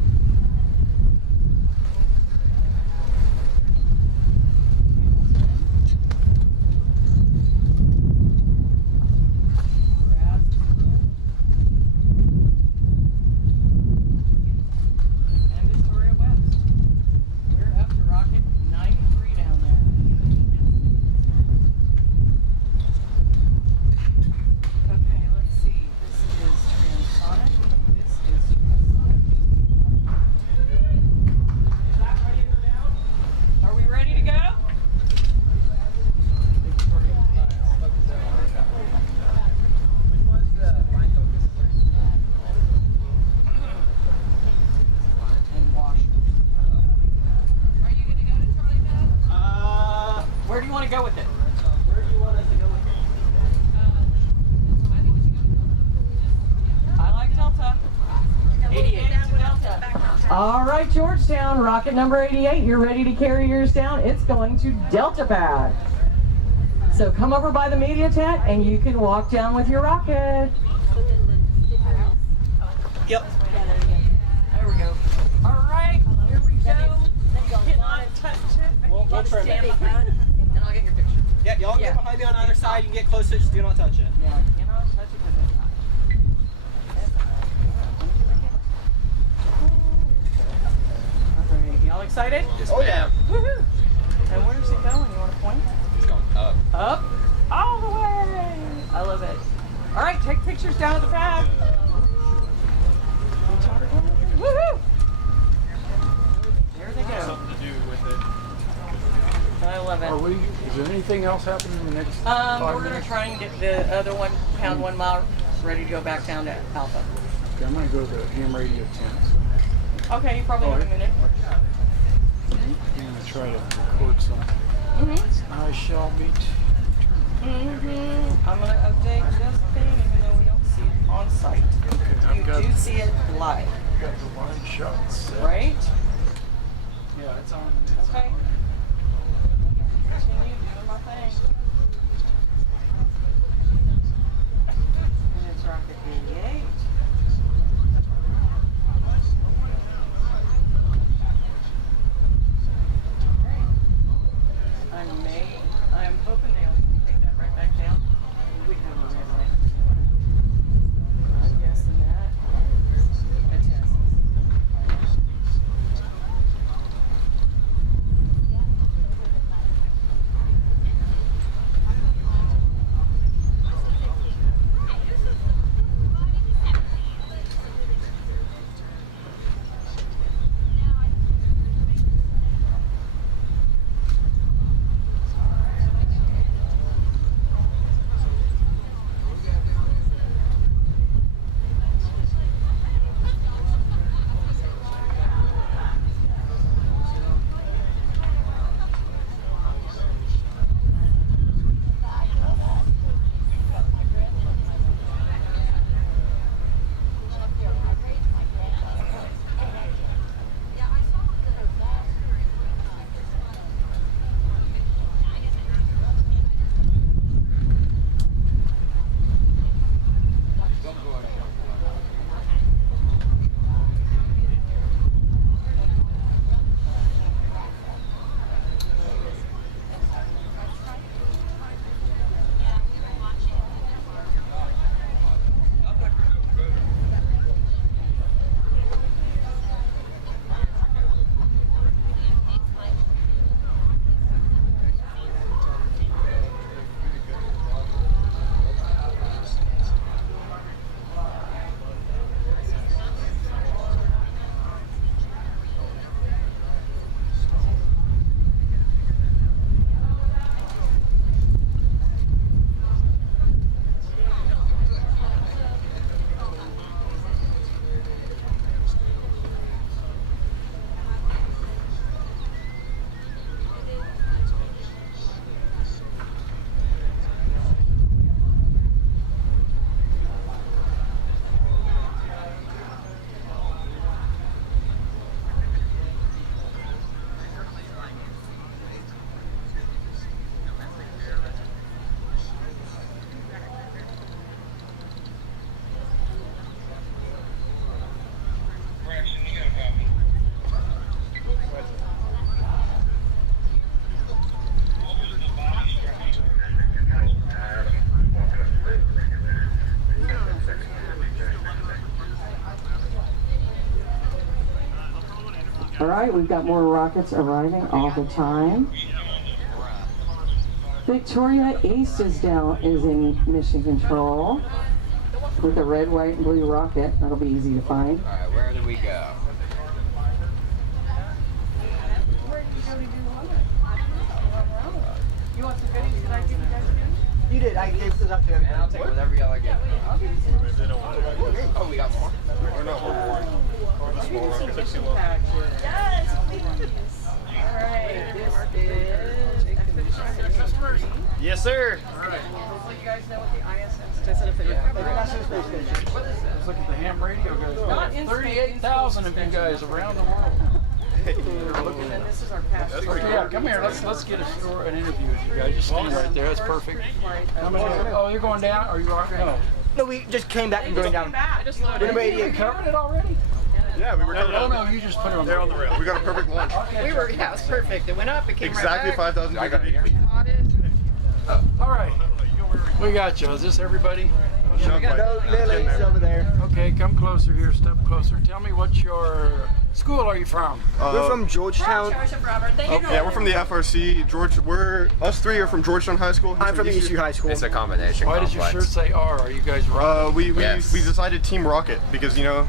Where do you want to go with it? Where do you want us to go with it? I like Delta. 88 to Delta. All right, Georgetown, rocket number 88. You're ready to carry yours down. It's going to Delta Pad. So come over by the media tent and you can walk down with your rocket. Yep. There we go. All right, here we go. Cannot touch it. We'll trim it. And I'll get your picture. Yeah, y'all get behind me on either side. You can get closer, just do not touch it. Yeah, cannot touch it. Okay, y'all excited? Yes, Oh, yeah. Woohoo! And where's it going? You want to point? It's going up. Up? All the way! I love it. All right, take pictures down at the pad. Woohoo! There they go. Something to do with it. I love it. Is there anything else happening in the next 5 We're going minutes? to try and get the other one, pound 1 mile, ready to go back down to Alpha. Okay, I'm going to go to the ham radio tent. Okay, you probably have a minute. I'm going to try to record something. I shall be I'm going to update this thing even though we don't see it on site. Okay, You do see it live, got the line shot set. right? Yeah, it's on. Okay. All right, we've got more rockets arriving all the time. Victoria East is in mission control with a red, white, and blue rocket. That'll be easy to find. All right, where do we go? You want some goodies? Did I give you guys goodies? You did. I gave this up to everybody. I'll take whatever y'all are getting. Oh, we got more. Or not more. The small rocket. Yes, please. All right, this is Yes, sir. so you guys know what the ISS is. Let's look at the ham radio guys. 38,000 of you guys around the world. And this is our passport. Yeah, come here. Let's get an interview with you guys. Just stand right there. That's perfect. Oh, you're going down? Are you all right? No. No, we just came back and going down. I just loaded Did we covered it already? Yeah, we were covered. Oh no, you just put it on. They're on the rail. We got a perfect launch. We were, yeah, it was perfect. It went up, it came Exactly right back. 5,000 feet. We caught it. All right. We got you. Is this everybody? No, Lily's over there. Okay, come closer here. Step closer. Tell me what your school are you from? We're from Georgetown. Yeah, we're from the FRC. Us three are from Georgetown High School. I'm from ECU High School. It's a combination. Why does your shirt say R? Are you guys wrong? We decided Team Rocket because, you know,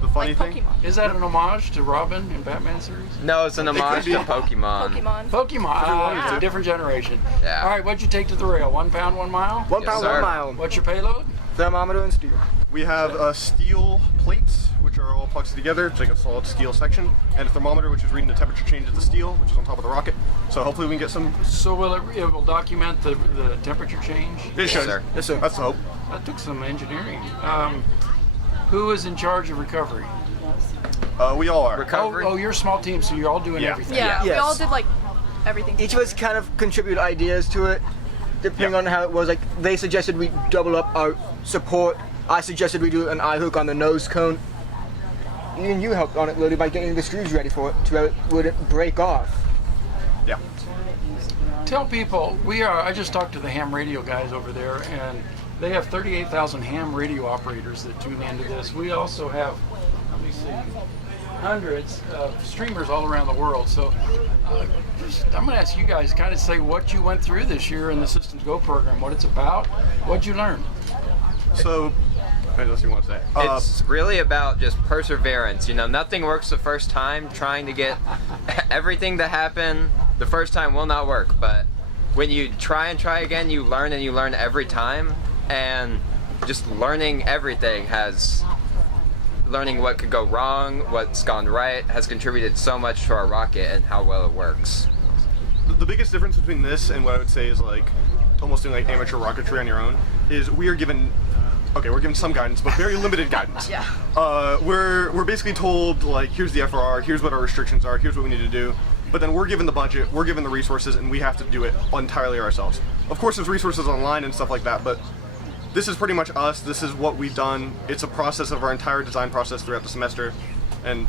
the funny thing. Is that an homage to Robin in Batman series? No, it's an homage to Pokemon. Pokemon. Ah, it's a different generation. Yeah. All right, what'd you take to the rail? 1 pound, 1 mile? 1 pound, 1 mile. What's your payload? Thermometer and steel. We have steel plates, which are all epoxy together. It's like a solid steel section, and a thermometer, which is reading the temperature change of the steel, which is on top of the rocket. So hopefully we can get some. So it will document the temperature change? It should. Yes, sir. That's the hope. That took some engineering. Who is in charge of recovery? We all are. Recovery? Oh, you're a small team, so you're all doing everything. Yeah, we Yes. all did like everything. Each of us kind of contribute ideas to it, depending on how it was. Like, they suggested we double up our support. I suggested we do an eye hook on the nose cone. Even you helped on it, Lily, by getting the screws ready for it to where it wouldn't break off. Yeah. Tell people, I just talked to the ham radio guys over there, and they have 38,000 ham radio operators that tune into this. We also have, let me see, hundreds of streamers all around the world. So I'm going to ask you guys kind of say what you went through this year in the Systems Go program, what it's about, what'd you learn? So, what else do you want to say? It's really about just perseverance. You know, nothing works the first time. Trying to get everything to happen the first time will not work. But when you try and try again, you learn, and you learn every time. And just learning everything learning what could go wrong, what's gone right, has contributed so much to our rocket and how well it works. The biggest difference between this and what I would say is like almost doing like amateur rocketry on your own is we're given some guidance, but very limited guidance. Yeah. We're basically told like, here's the FRR, here's what our restrictions are, here's what we need to do. But then we're given the budget, we're given the resources, and we have to do it entirely ourselves. Of course, there's resources online and stuff like that, but this is pretty much us. This is what we've done. It's a process of our entire design process throughout the semester, and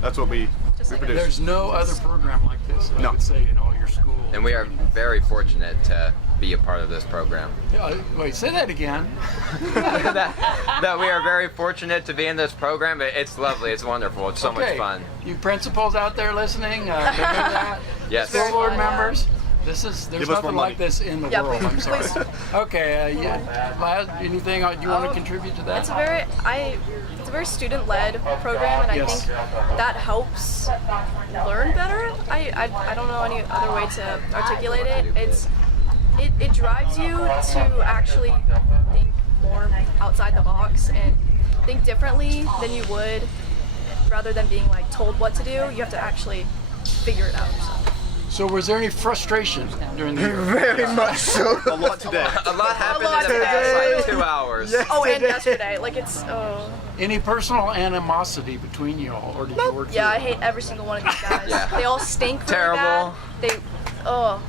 that's what we produce. There's no other program like this, I would say, in all your schools. And we are very fortunate to be a part of this program. Wait, say that again. that we are very fortunate to be in this program. It's lovely. It's wonderful. It's so much fun. You principals out there listening, that. Yes. School board members. There's nothing like this in the world. Please, I'm sorry. Okay, Laz, anything you want to contribute to that? It's a very student-led program, and I think that helps learn better. I don't know any other way to articulate it. It drives you to actually think more outside the box and think differently than you would, rather than being like told what to do. You have to actually figure it out yourself. So was there any frustration during the year? Very much so. A lot today. A lot happened in the past like 2 hours. Yes, and yesterday, like it's Any personal animosity between you all, or did you work yeah, I through it? hate every single one of these guys. Yeah. They all stink really Terrible. bad. Well,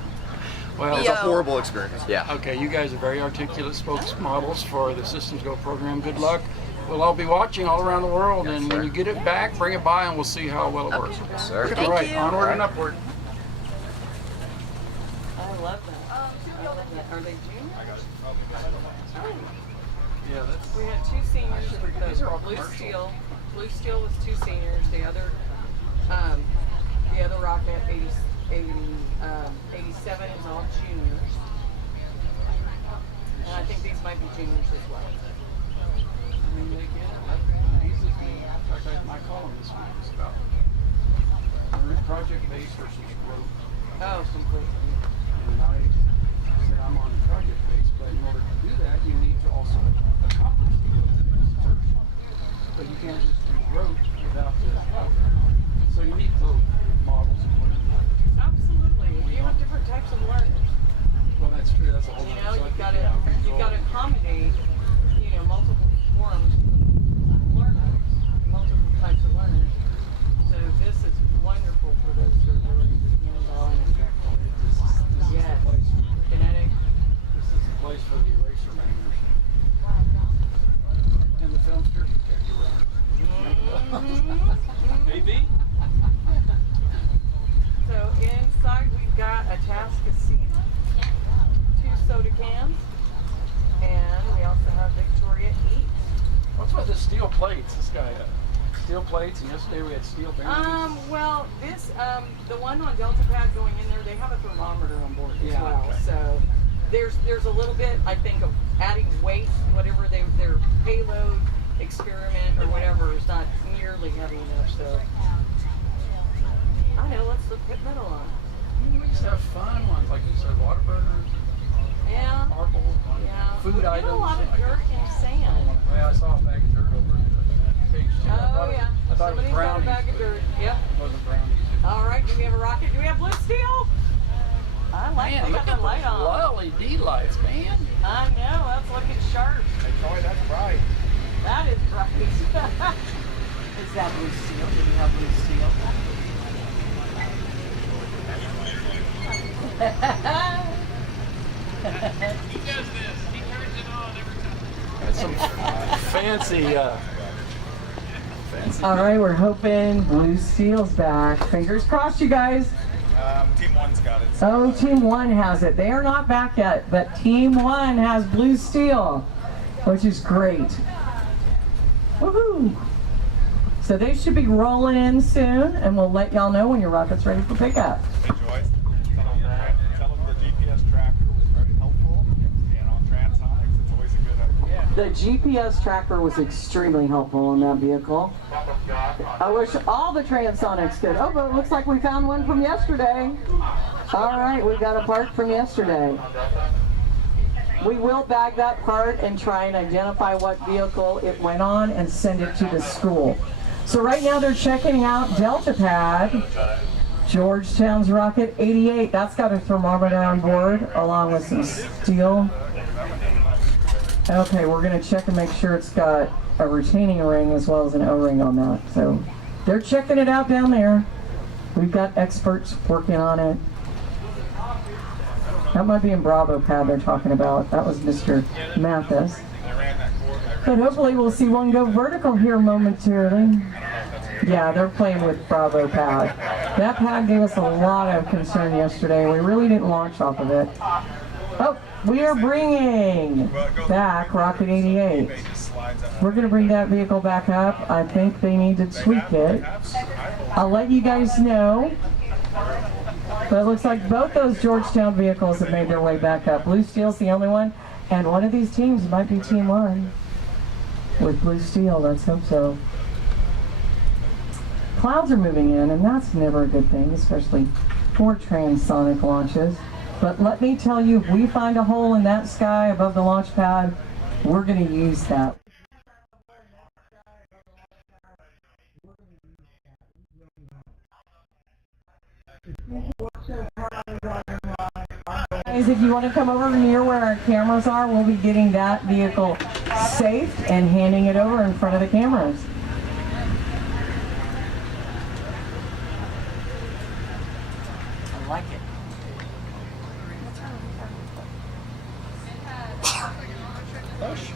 It's a horrible experience. Yeah. Okay, you guys are very articulate spokesmodels for the Systems Go program. Good luck. We'll all be watching all around the world, and when you get it back, bring it by, and we'll see how well it works. Yes, sir. Thank All right, you. onward and upward. I love that. Are they juniors? Yeah, that's. We had 2 seniors with the blue steel. Blue steel was 2 seniors. The other 87 is all juniors. And I think these might be juniors as well. I mean, they get amazes me. In fact, my column this week is about project-based versus rote. Oh, completely. And I said I'm on project-based, but in order to do that, you need to also accomplish the rote phase first. But you can't just do rote without the so you need both models of learning. Absolutely. You have different types of learners. Well, that's true. That's a whole You other know, subject. you've got to accommodate, you know, multiple forms of learners, multiple types of learners. So this is wonderful for those who are really hands-on. Yes, kinetic. This is the place for the eraser bangers. And the film strip protector runners. Maybe. So inside we've got a Tascasita, 2 soda cans, and we also have Victoria Eats. What's with the steel plates? This guy steel plates, and yesterday we had steel bearings. Well, this, the one on Delta Pad going in there, they have a thermometer on board as well. Okay. So there's a little bit, I think, of adding weight, whatever their payload experiment or whatever is not nearly heavy enough. So I know, let's put metal on. We used to have fun ones, like you said, water burgers, Yeah. marble, Yeah. food We get items. a lot of dirt and sand. Well, I saw a bag of dirt over page 2. Oh yeah. I thought it was Somebody's got a brownies. bag of dirt. Yep. It wasn't brownies. All right. Do we have a rocket? Do we have blue steel? I like Man, they look got at the light on. those LED lights, man. I know. That's looking sharp. Hey, Troy, that's bright. That is bright. Is that blue steel? Do we have blue steel? He does this. He turns it on every time. That's some fancy, All right, we're hoping blue steel's back. Fingers crossed, you guys. Team 1's got it. Oh, Team 1 has it. They are not back yet, but Team 1 has blue steel, which is great. Woohoo! So they should be rolling in soon, and we'll let y'all know when your rocket's ready for pickup. Hey, Joyce, tell them the GPS tracker was very helpful. And on Transonics, it's always a good idea. The GPS tracker was extremely helpful on that vehicle. I wish all the Transonics could. Oh, but it looks like we found one from yesterday. All right, we got a part from yesterday. We will bag that part and try and identify what vehicle it went on and send it to the school. So right now they're checking out Delta Pad, Georgetown's Rocket 88. That's got a thermometer on board along with some steel. Okay, we're going to check and make sure it's got a retaining ring as well as an O-ring on that. So they're checking it out down there. We've got experts working on it. That might be in Bravo Pad they're talking about. That was Mr. Mathis. But hopefully we'll see one go vertical here momentarily. Yeah, they're playing with Bravo Pad. That pad gave us a lot of concern yesterday. We really didn't launch off of it. Oh, we are bringing back Rocket 88. We're going to bring that vehicle back up. I think they need to tweak it. I'll let you guys know. But it looks like both those Georgetown vehicles have made their way back up. Blue Steel's the only one. And one of these teams might be Team 1 with blue steel. Let's hope so. Clouds are moving in, and that's never a good thing, especially for transonic launches. But let me tell you, if we find a hole in that sky above the launch pad, we're going to use that. Guys, if you want to come over near where our cameras are, we'll be getting that vehicle safe and handing it over in front of the cameras. I like it. Push.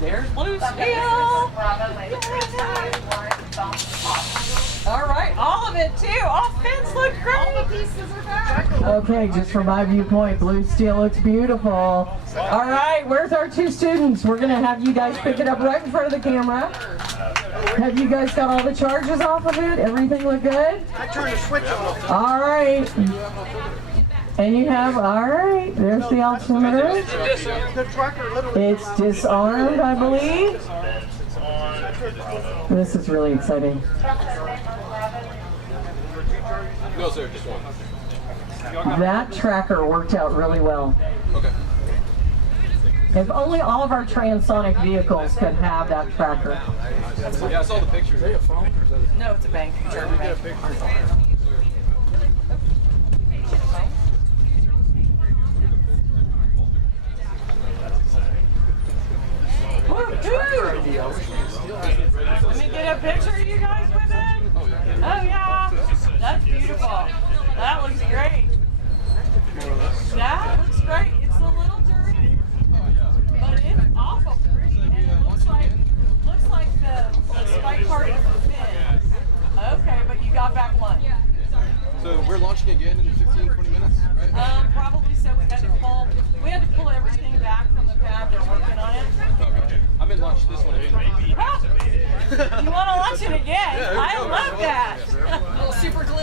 There's blue steel. All right, all of of it too. All fins look great. All the pieces are back. Okay, just from my viewpoint, blue steel looks beautiful. All right, where's our two students? We're gonna have you guys pick it up right in front of the camera. Have you guys got all the charges off of it? Everything look good? I turned the switch off. All right. And you have, all right, there's the altimeter. It's disarmed, I believe. This is really exciting. No, sir, just one. That tracker worked out really well. Okay. If only all of our transonic vehicles could have that tracker. Yeah, I saw the picture. Is that a phone or is that a... No, it's a bank. German bank. Let me get a picture of you guys with it. Oh yeah, that's beautiful. That looks great. That looks great. It's a little dirty, but it's awful pretty, and it looks like the spike part of the fin. Okay, but you got back one. So we're launching again in 15, 20 minutes, right? Probably so. We had to pull everything back from the pad. They're working on it. Okay. I'm in launch this one again. You want to launch it again? Yeah, I love that. A little super glue. A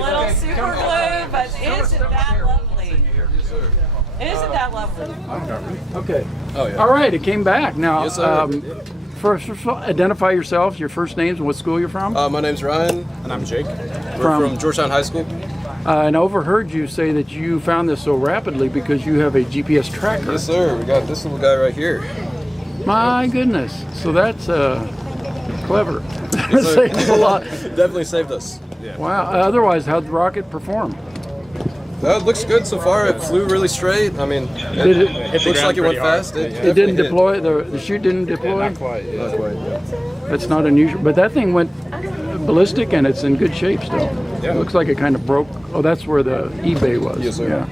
little super glue, but isn't that lovely? Isn't that lovely? Okay. Oh, yeah. All right, it came back. Now, Yes, sir. first of all, identify yourself, your first names, and what school you're from. My name's Ryan, and I'm Jake. We're from Georgetown High School. And I overheard you say that you found this so rapidly because you have a GPS tracker. Yes, sir. We got this little guy right here. My goodness. So that's clever. Yes, sir. Saves a lot. Definitely saved us. Yeah. Wow. Otherwise, how'd the rocket perform? That looks good so far. It flew really straight. I mean, it looks like it went fast. It didn't deploy. The chute didn't deploy. Yeah, not quite. Yeah. Not quite. Yeah. That's not unusual. But that thing went ballistic and it's in good shape still. Yeah. It looks like it kind of broke. Oh, that's where the eBay was. Yes, sir. Yeah.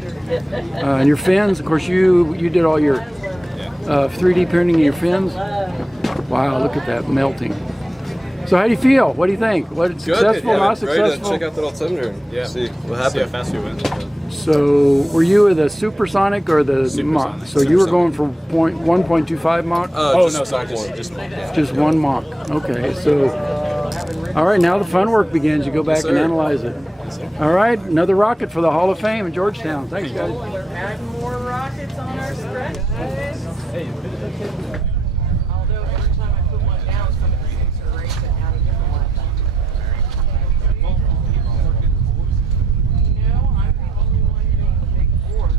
And your fins, of course, you did all your 3D printing of your fins. Wow, look at that melting. So how do you feel? What do you think? What successful, not successful? Ready to check out that altimeter and see what happened. See how fast we went. So were you the supersonic or the Mach? So you were going for 1.25 Mach? No, sorry, just Mach. Yeah. Just one Mach. Okay, so all right, now the fun work begins. You go back and analyze it. All right, another rocket for the Hall of Fame in Georgetown. Thanks, guys. We're adding more rockets on our stretch. Although every time I put one down, some of the things are racing out a different one. No, I'm the only one doing the big board.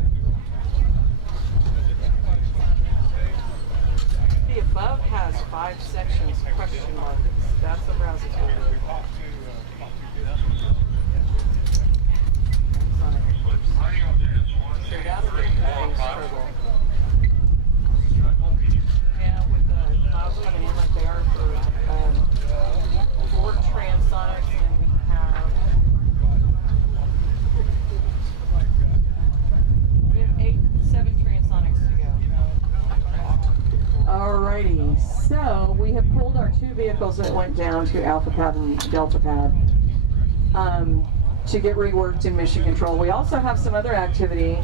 The above has 5 sections, question marks. That's a browser tool. Yeah, with the clouds coming in like they are for 4 transonics, and we have 7 transonics to go. Alrighty, so we have pulled our 2 vehicles that went down to Alpha Pad and Delta Pad to get reworked in mission control. We also have some other activity.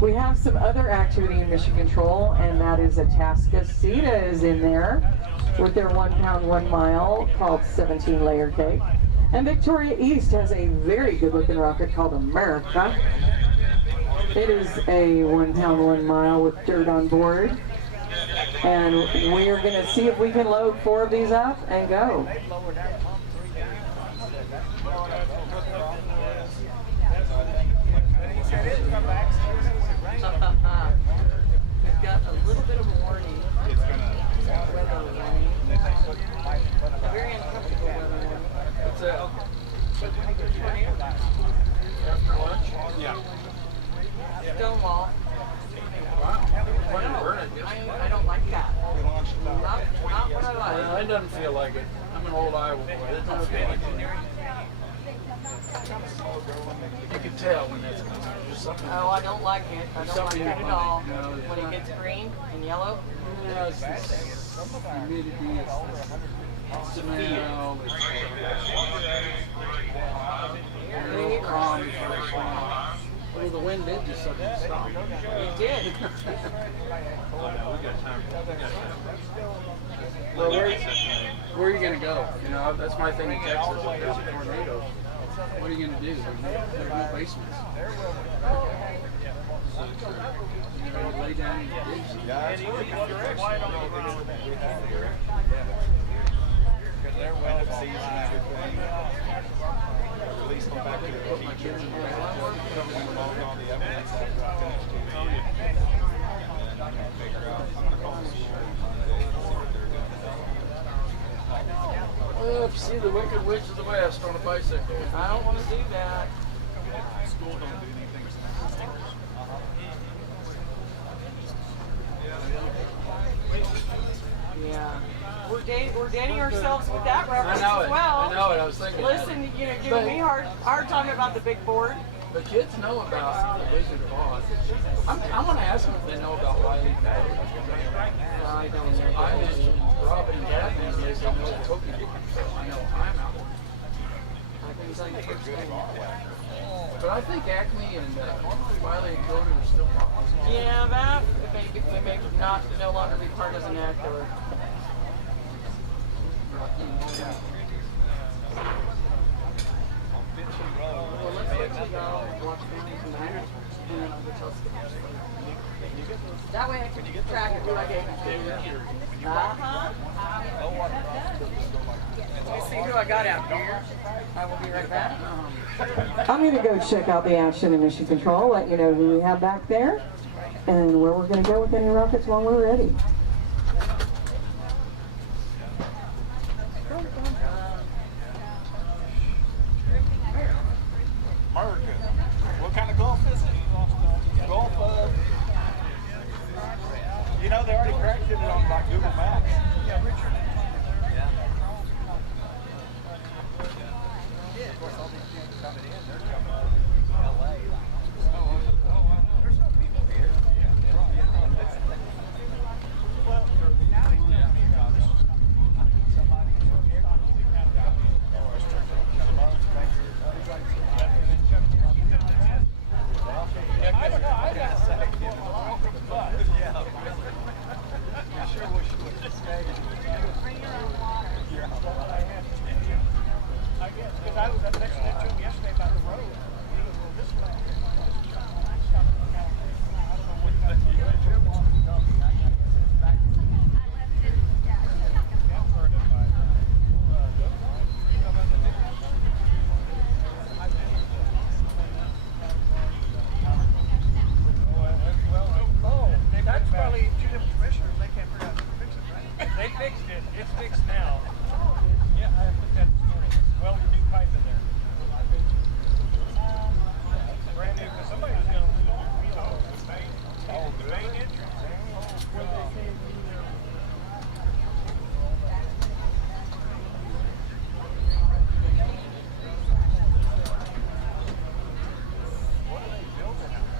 We have some other activity in mission control, and that is Atascocita is in there with their 1 pound 1 mile called 17 layer cake. And Victoria East has a very good looking rocket called America. It is a 1 pound 1 mile with dirt on board. And we are going to see if we can load 4 of these up and go. We've got a little bit of a warning. Weather warning. A very uncomfortable weather warning. Stonewall. I don't like that. Not what I like. It doesn't feel like it. I'm an old Iowa boy. It doesn't feel like it. You can tell when that's coming. Oh, I don't like it. I don't like it at all. When it gets green and yellow. Humidity is smell. It's calm. Well, the wind did just suddenly stop. It did. Well, where are you going to go? You know, that's my thing in Texas. If there's a tornado, what are you going to do? There's no basements. You know, you lay down and because they're well seasoned and everything. Release them back to the teachers and all the evidence after I finish TV. And I can figure out, I'm going to call the school on Monday and see what they're doing. Oops, see the Wicked Witch of the West on a bicycle. I don't want to do that. School don't do anything. Yeah. We're dating ourselves with that reference I know as it. well. I know it. I was thinking. Listen, you know, giving me hard time about the big board. The kids know about the Wizard of Oz. I'm going to ask them if they know about Wiley Coyote. I don't know. I mentioned Robin and Batman, and they said no cookie. So I know I'm out. But I think Acme and Wiley and Coyote are still popular. Yeah, that they may not no longer be part of an actor. Well, let's wait till y'all watch movies and diners, and then I'll go tell stories. That way I can track it what I gave you. Let me see who I got out here. I will be right back. I'm going to go check out the action in Mission Control, let you know who we have back there, and where we're going to go with any rockets when we're ready. America. What kind of golf is it? Golf, you know, they already corrected it on like Google Maps. Yeah, Richard. Yeah. Of course, all these people coming in, they're coming from LA. There's no people here. Well, I don't know. I got to say, welcome to Bud. Yeah. I sure wish you would have stayed. Bring your own water. Yeah. I guess, because I was mentioning that to him yesterday about the road. He goes, well, this way. I don't know what that's That's probably two different commissioners. They can't figure out how to fix it, right? They fixed it. It's fixed now. Yeah, I looked at it this morning. It's welded new pipe in there. Brand new, because somebody was going to lose the main entrance. What are they building out there?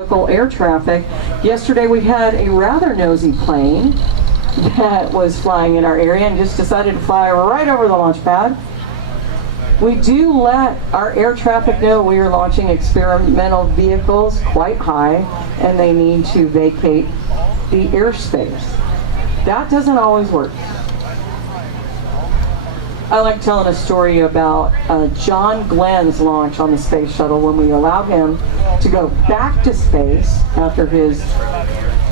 Local air traffic. Yesterday we had a rather nosy plane that was flying in our area and just decided to fly right over the launch pad. We do let our air traffic know we are launching experimental vehicles quite high and they need to vacate the airspace. That doesn't always work. I like telling a story about John Glenn's launch on the space shuttle when we allowed him to go back to space after his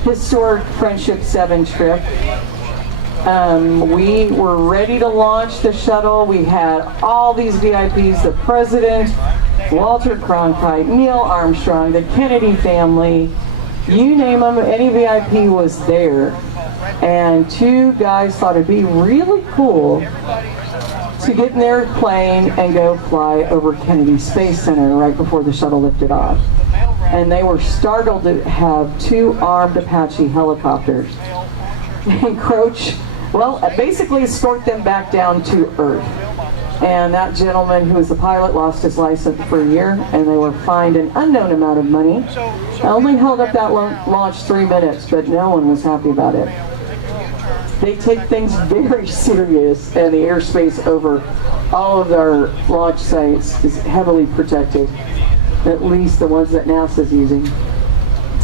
historic Friendship 7 trip. We were ready to launch the shuttle. We had all these VIPs, the president, Walter Cronkite, Neil Armstrong, the Kennedy family, you name them, any VIP was there. And two guys thought it'd be really cool to get in their plane and go fly over Kennedy Space Center right before the shuttle lifted off. And they were startled to have two armed Apache helicopters encroach, well, basically escort them back down to Earth. And that gentleman who was the pilot lost his license for a year, and they were fined an unknown amount of money. I only held up that launch 3 minutes, but no one was happy about it. They take things very serious, and the airspace over all of our launch sites is heavily protected, at least the ones that NASA's using,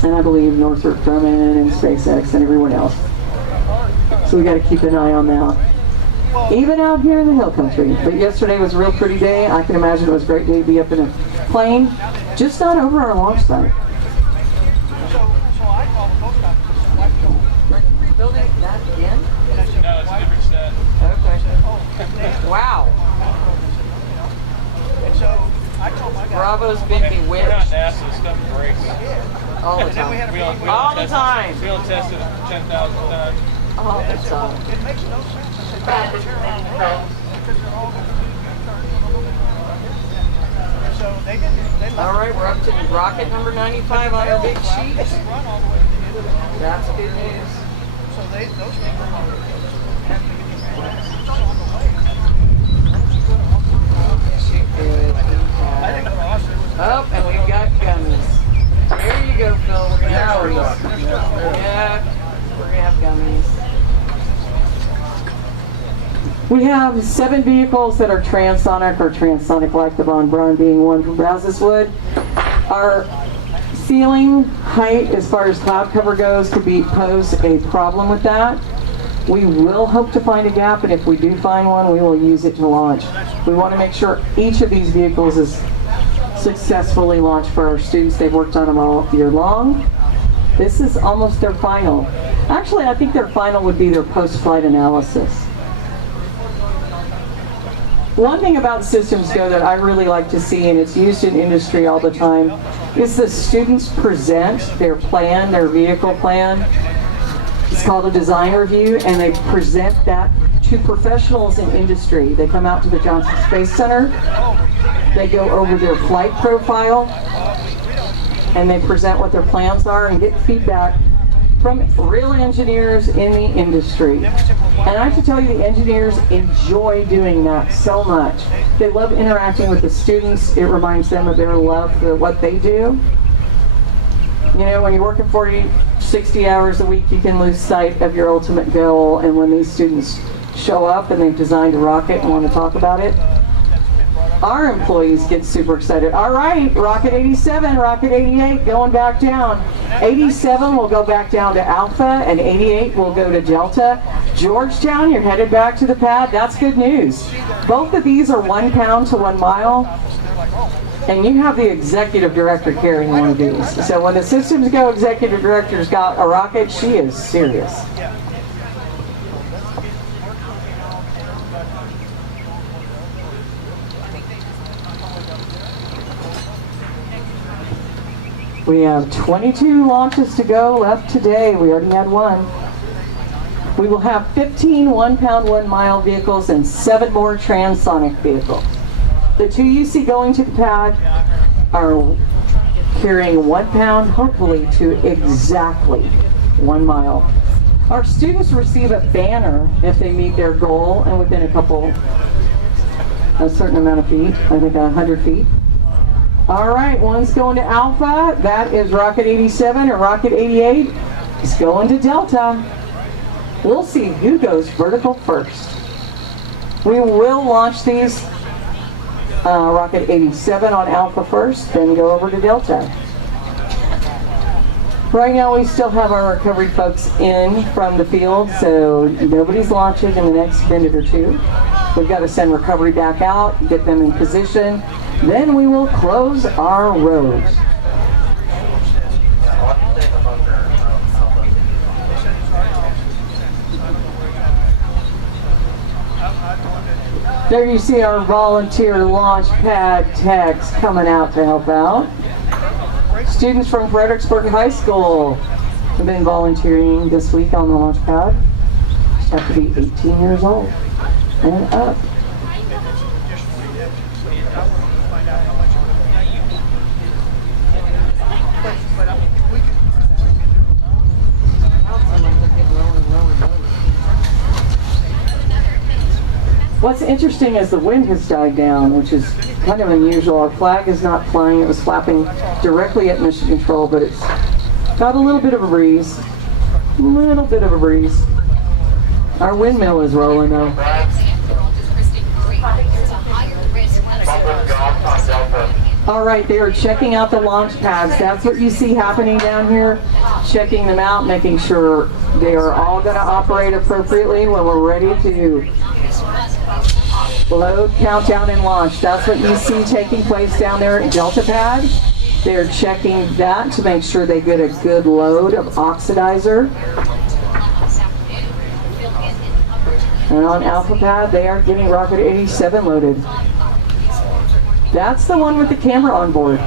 and I believe Northrop Grumman and SpaceX and everyone else. So we got to keep an eye on that, even out here in the hill country. But yesterday was a real pretty day. I can imagine it was a great day to be up in a plane, just not over our launch site. Building that again? No, it's a different set. Okay. Wow. Bravo's been bewitched. We're not NASA, stuff breaks. All the time. We All the time. We don't test it 10,000 times. All the time. It makes no sense. All right, we're up to rocket number 95 on our big sheet. That's good news. Oh, and we've got gummies. There you go, Phil. We're gonna have gummies. Yeah, we're gonna have gummies. We have 7 vehicles that are transonic or transonic-like, the Von Braun being one from Brazoswood. Our ceiling height, as far as cloud cover goes, could pose a problem with that. We will hope to find a gap, and if we do find one, we will use it to launch. We want to make sure each of these vehicles is successfully launched for our students. They've worked on them all year long. This is almost their final. Actually, I think their final would be their post-flight analysis. One thing about Systems Go that I really like to see, and it's used in industry all the time, is the students present their plan, their vehicle plan. It's called a design review, and they present that to professionals in industry. They come out to the Johnson Space Center, they go over their flight profile, and they present what their plans are and get feedback from real engineers in the industry. And I have to tell you, the engineers enjoy doing that so much. They love interacting with the students. It reminds them of their love for what they do. You know, when you're working 40, 60 hours a week, you can lose sight of your ultimate goal. And when these students show up and they've designed a rocket and want to talk about it, our employees get super excited. All right, Rocket 87, Rocket 88 going back down. 87 will go back down to Alpha, and 88 will go to Delta. Georgetown, you're headed back to the pad. That's good news. Both of these are 1 pound to 1 mile, and you have the executive director carrying one of these. So when the Systems Go executive director's got a rocket, she is serious. We have 22 launches to go left today. We already had one. We will have 15 1 pound 1 mile vehicles and 7 more transonic vehicles. The 2 you see going to the pad are carrying 1 pound, hopefully to exactly 1 mile. Our students receive a banner if they meet their goal and within a certain amount of feet, I think 100 feet. All right, one's going to Alpha. That is Rocket 87, and Rocket 88 is going to Delta. We'll see who goes vertical first. We will launch these Rocket 87 on Alpha first, then go over to Delta. Right now we still have our recovery folks in from the field, so nobody's launching in the next minute or two. We've got to send recovery back out, get them in position, then we will close our roads. There you see our volunteer launch pad techs coming out to help out. Students from Fredericksburg High School have been volunteering this week on the launch pad. Just have to be 18 years old and up. What's interesting is the wind has died down, which is kind of unusual. Our flag is not flying. It was flapping directly at mission control, but it's got a little bit of a breeze. A little bit of a breeze. Our windmill is rolling though. All right, they are checking out the launch pads. That's what you see happening down here. Checking them out, making sure they are all going to operate appropriately when we're ready to load, countdown, and launch. That's what you see taking place down there at Delta Pad. They're checking that to make sure they get a good load of oxidizer. And on Alpha Pad, they are getting Rocket 87 loaded. That's the one with the camera on board.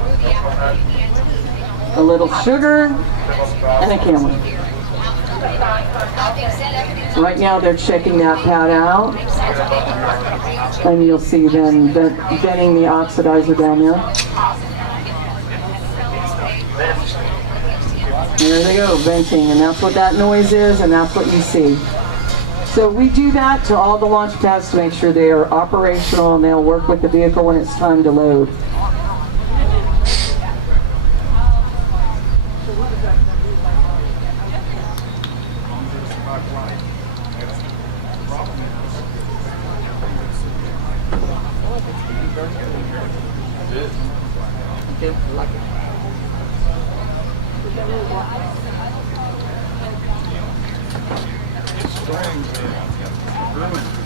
A little sugar and a camera. Right now they're checking that pad out. And you'll see them venting the oxidizer down there. There they go, venting, and that's what that noise is, and that's what you see. So we do that to all the launch pads to make sure they are operational and they'll work with the vehicle when it's time to load.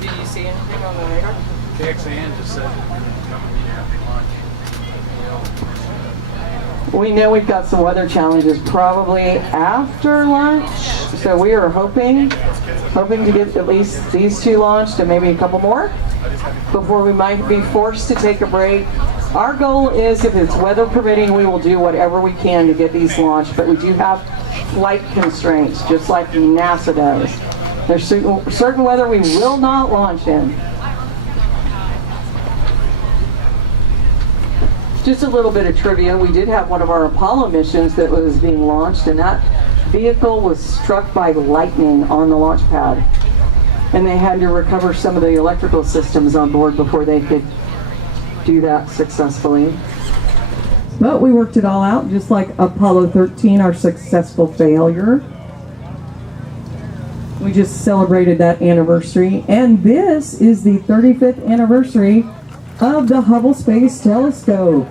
Do you see anything on the radar? KXAN just said We know we've got some weather challenges probably after lunch, so we are hoping to get at least these two launched and maybe a couple more before we might be forced to take a break. Our goal is, if it's weather permitting, we will do whatever we can to get these launched, but we do have flight constraints, just like NASA does. There's certain weather we will not launch in. Just a little bit of trivia, we did have one of our Apollo missions that was being launched, and that vehicle was struck by lightning on the launch pad. And they had to recover some of the electrical systems on board before they could do that successfully. But we worked it all out, just like Apollo 13, our successful failure. We just celebrated that anniversary, and this is the 35th anniversary of the Hubble Space Telescope.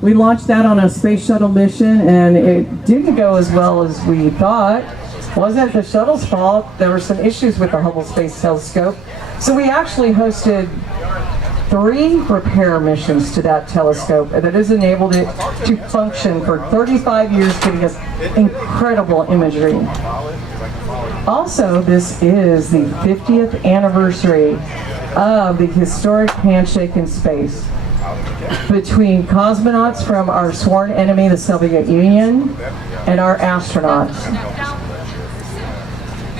We launched that on a space shuttle mission, and it didn't go as well as we thought. It wasn't the shuttle's fault. There were some issues with the Hubble Space Telescope. So we actually hosted 3 repair missions to that telescope that has enabled it to function for 35 years, giving us incredible imagery. Also, this is the 50th anniversary of the historic handshake in space between cosmonauts from our sworn enemy, the Soviet Union, and our astronauts.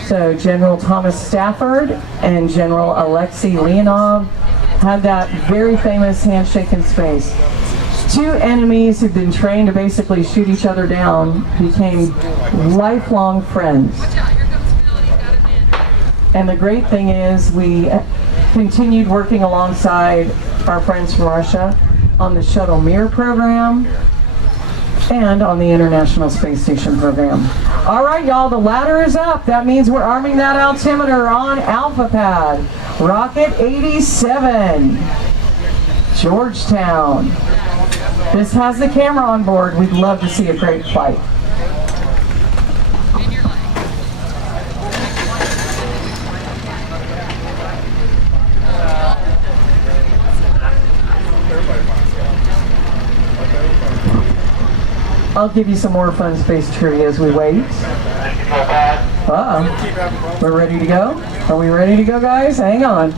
So General Thomas Stafford and General Alexei Leonov had that very famous handshake in space. 2 enemies who'd been trained to basically shoot each other down became lifelong friends. And the great thing is we continued working alongside our friends from Russia on the Shuttle Mir program, and on the International Space Station program. All right, y'all, the ladder is up. That means we're arming that altimeter on Alpha Pad. Rocket 87, Georgetown. This has the camera on board. We'd love to see a great flight. I'll give you some more fun space trivia as we wait. We're ready to go? Are we ready to go, guys? Hang on.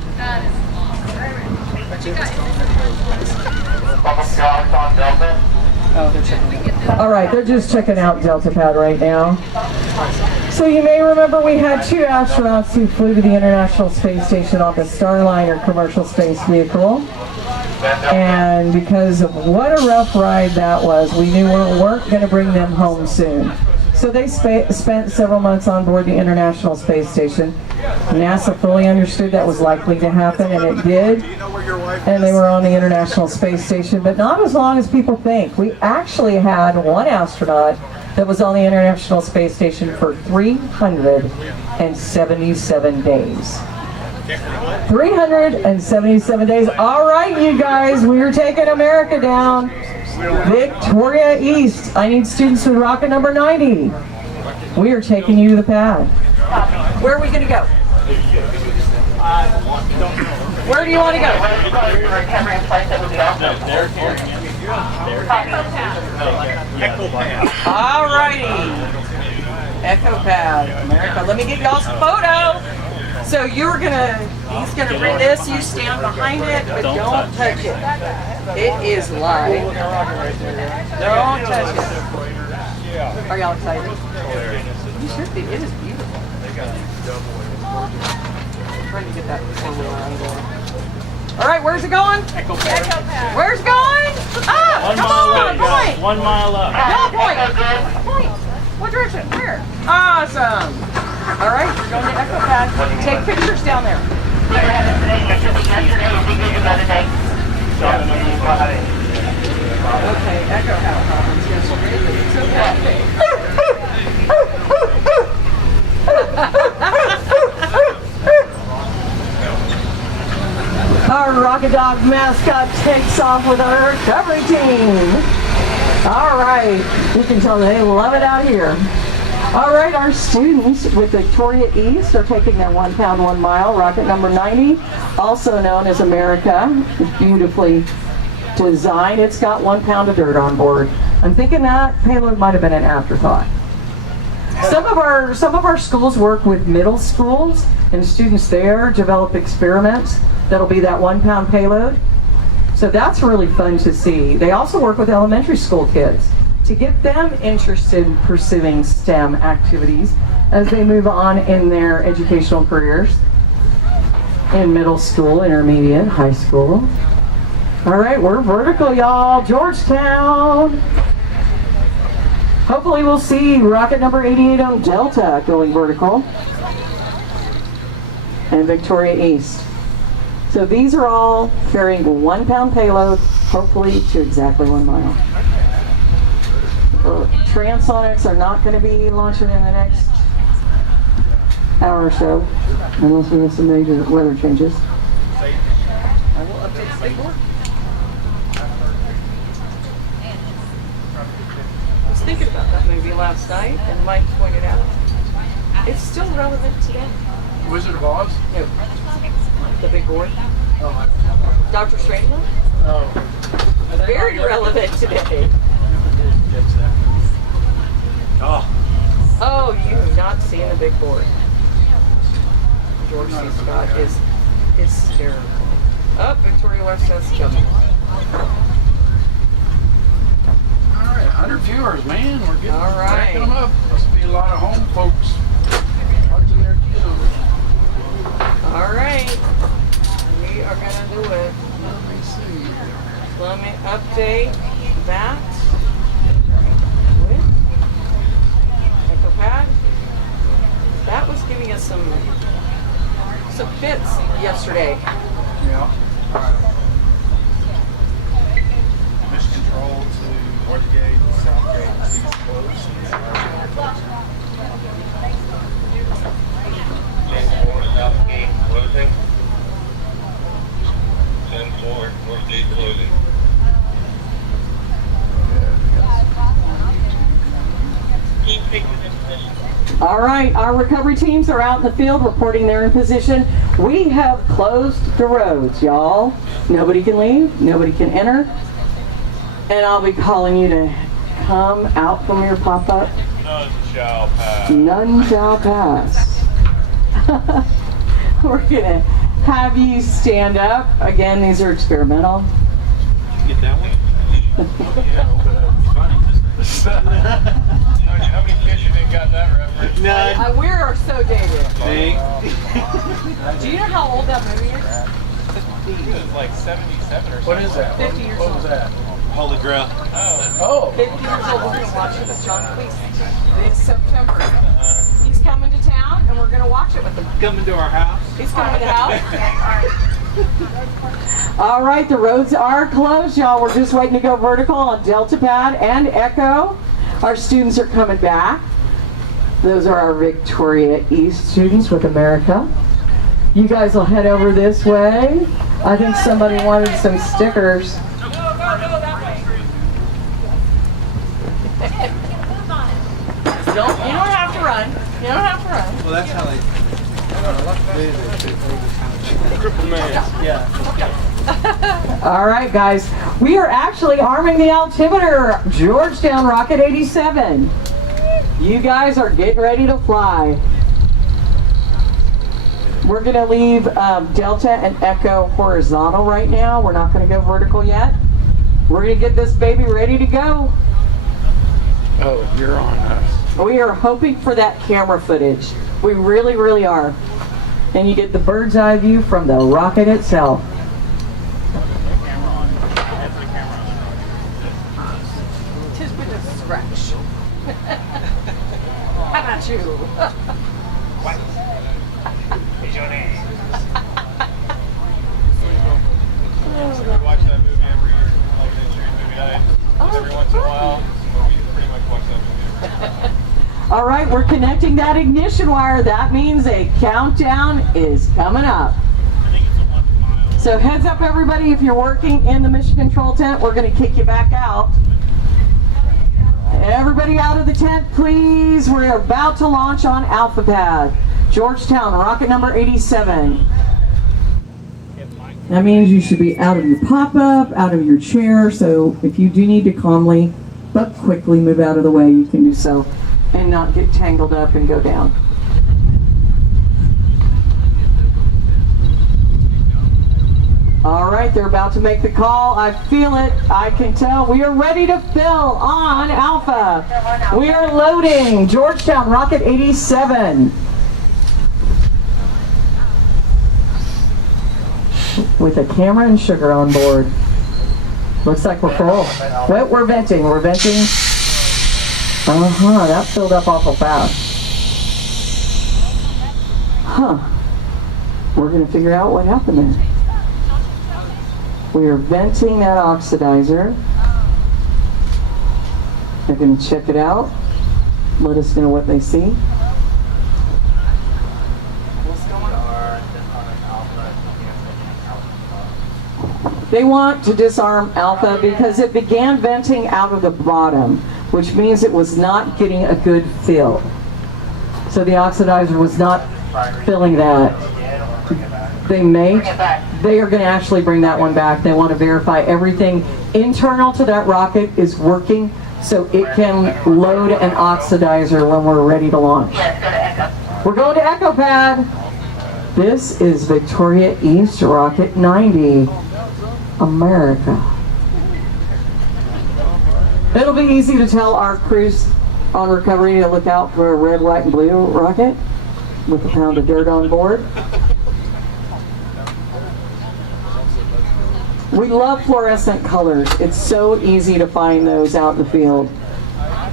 All right, they're just checking out Delta Pad right now. So you may remember we had 2 astronauts who flew to the International Space Station on the Starliner commercial space vehicle. And because of what a rough ride that was, we knew we weren't going to bring them home soon. So they spent several months on board the International Space Station. NASA fully understood that was likely to happen, and it did. And they were on the International Space Station, but not as long as people think. We actually had one astronaut that was on the International Space Station for 377 days. 377 days. All right, you guys, we are taking America down. Victoria East. I need students with rocket number 90. We are taking you to the pad. Where are we going to go? Where do you want to go? All righty. Echo Pad, America. Let me get y'all's photo. So he's gonna bring this, you stand behind it, but don't touch it. It is live. Don't touch it. Are y'all excited? You should be, it is beautiful. I'm trying to get that four-wheeler angle. All right, where's it going? Echo Pad. Where's it going? Ah, come on, point. 1 mile up. No, point. Point. What direction? Where? Awesome. All right, we're going to Echo Pad. Take pictures down there. Okay, Echo Pad. It's okay. Our Rocket Dog mascot takes off with our recovery team. All right, you can tell they love it out here. All right, our students with Victoria East are taking their 1 pound, 1 mile rocket number 90, also known as America. It's beautifully designed. It's got 1 pound of dirt on board. I'm thinking that payload might have been an afterthought. Some of our schools work with middle schools, and students there develop experiments that'll be that 1 pound payload. So that's really fun to see. They also work with elementary school kids to get them interested in pursuing STEM activities as they move on in their educational careers in middle school, intermediate, high school. All right, we're vertical, y'all. Georgetown. Hopefully we'll see rocket number 88 on Delta going vertical. And Victoria East. So these are all carrying 1 pound payload, hopefully to exactly 1 mile. Transonics are not going to be launching in the next hour or so, unless we have some major weather changes. I will update the big board. I was thinking about that movie last night, and Mike pointed out it's still relevant today. Wizard of Oz? No. The big board. Oh. Dr. Strangelove? Oh. Very relevant today. Oh, you have not seen the big board. George C. Scott is hysterical. Oh, Victoria West has coming. All right, 100 viewers, man. We're getting racking them up. Must be a lot of home folks watching their kiddos. All right, we are gonna do it. Let me see here. Let me update that with Echo Pad. That was giving us some fits yesterday. Yeah. north gate, south gate, please close. South gate closing. 10-4, north gate closing. All right, our recovery teams are out in the field reporting they're in position. We have closed the roads, y'all. Nobody can leave, nobody can enter. And I'll be calling you to come out from your pop-up. None shall pass. None shall pass. We're gonna have you stand up. Again, these are experimental. Get that one? How many kids you think got that reference? None. We are so dated. Me? Do you know how old that movie is? It's like 77 or something. What is that? 50 years What old. was that? Holy Grail. Oh. 50 years old. We're going to watch it with John Cleese in September. He's coming to town, and we're going to watch it with him. Coming to our house. He's coming to the house. All right, the roads are closed, y'all. We're just waiting to go vertical on Delta Pad and Echo. Our students are coming back. Those are our Victoria East students with America. You guys will head over this way. I think somebody wanted some stickers. Go that way. You don't have to run. You don't have to run. Well, that's how they. Cripple man. Yeah. All right, guys. We are actually arming the altimeter, Georgetown Rocket 87. You guys are getting ready to fly. We're going to leave Delta and Echo horizontal right now. We're not going to go vertical yet. We're going to get this baby ready to go. Oh, you're on us. We are hoping for that camera footage. We really, really are. And you get the bird's eye view from the rocket itself. Tis been a scratch. How about you? We watch that movie every year, like an injury movie night. Every once in a while, but we pretty much watch that movie every year. All right, we're connecting that ignition wire. That means a countdown is coming up. So heads up, everybody, if you're working in the mission control tent, we're going to kick you back out. Everybody out of the tent, please. We're about to launch on Alpha Pad. Georgetown, rocket number 87. That means you should be out of your pop-up, out of your chair, so if you do need to calmly but quickly move out of the way, you can do so and not get tangled up and go down. All right, they're about to make the call. I feel it. I can tell. We are ready to fill on Alpha. We are loading Georgetown Rocket 87. With a camera and sugar on board. Looks like we're full. Wait, we're venting. We're venting. That filled up awful fast. We're going to figure out what happened there. We are venting that oxidizer. They're going to check it out. Let us know what they see. They want to disarm Alpha because it began venting out of the bottom, which means it was not getting a good fill. So the oxidizer was not filling that. They are going to actually bring that one back. They want to verify everything internal to that rocket is working so it can load an oxidizer when we're ready to launch. We're going to Echo Pad. This is Victoria East Rocket 90. America. It'll be easy to tell our crews on recovery to look out for a red, white, and blue rocket with a pound of dirt on board. We love fluorescent colors. It's so easy to find those out in the field.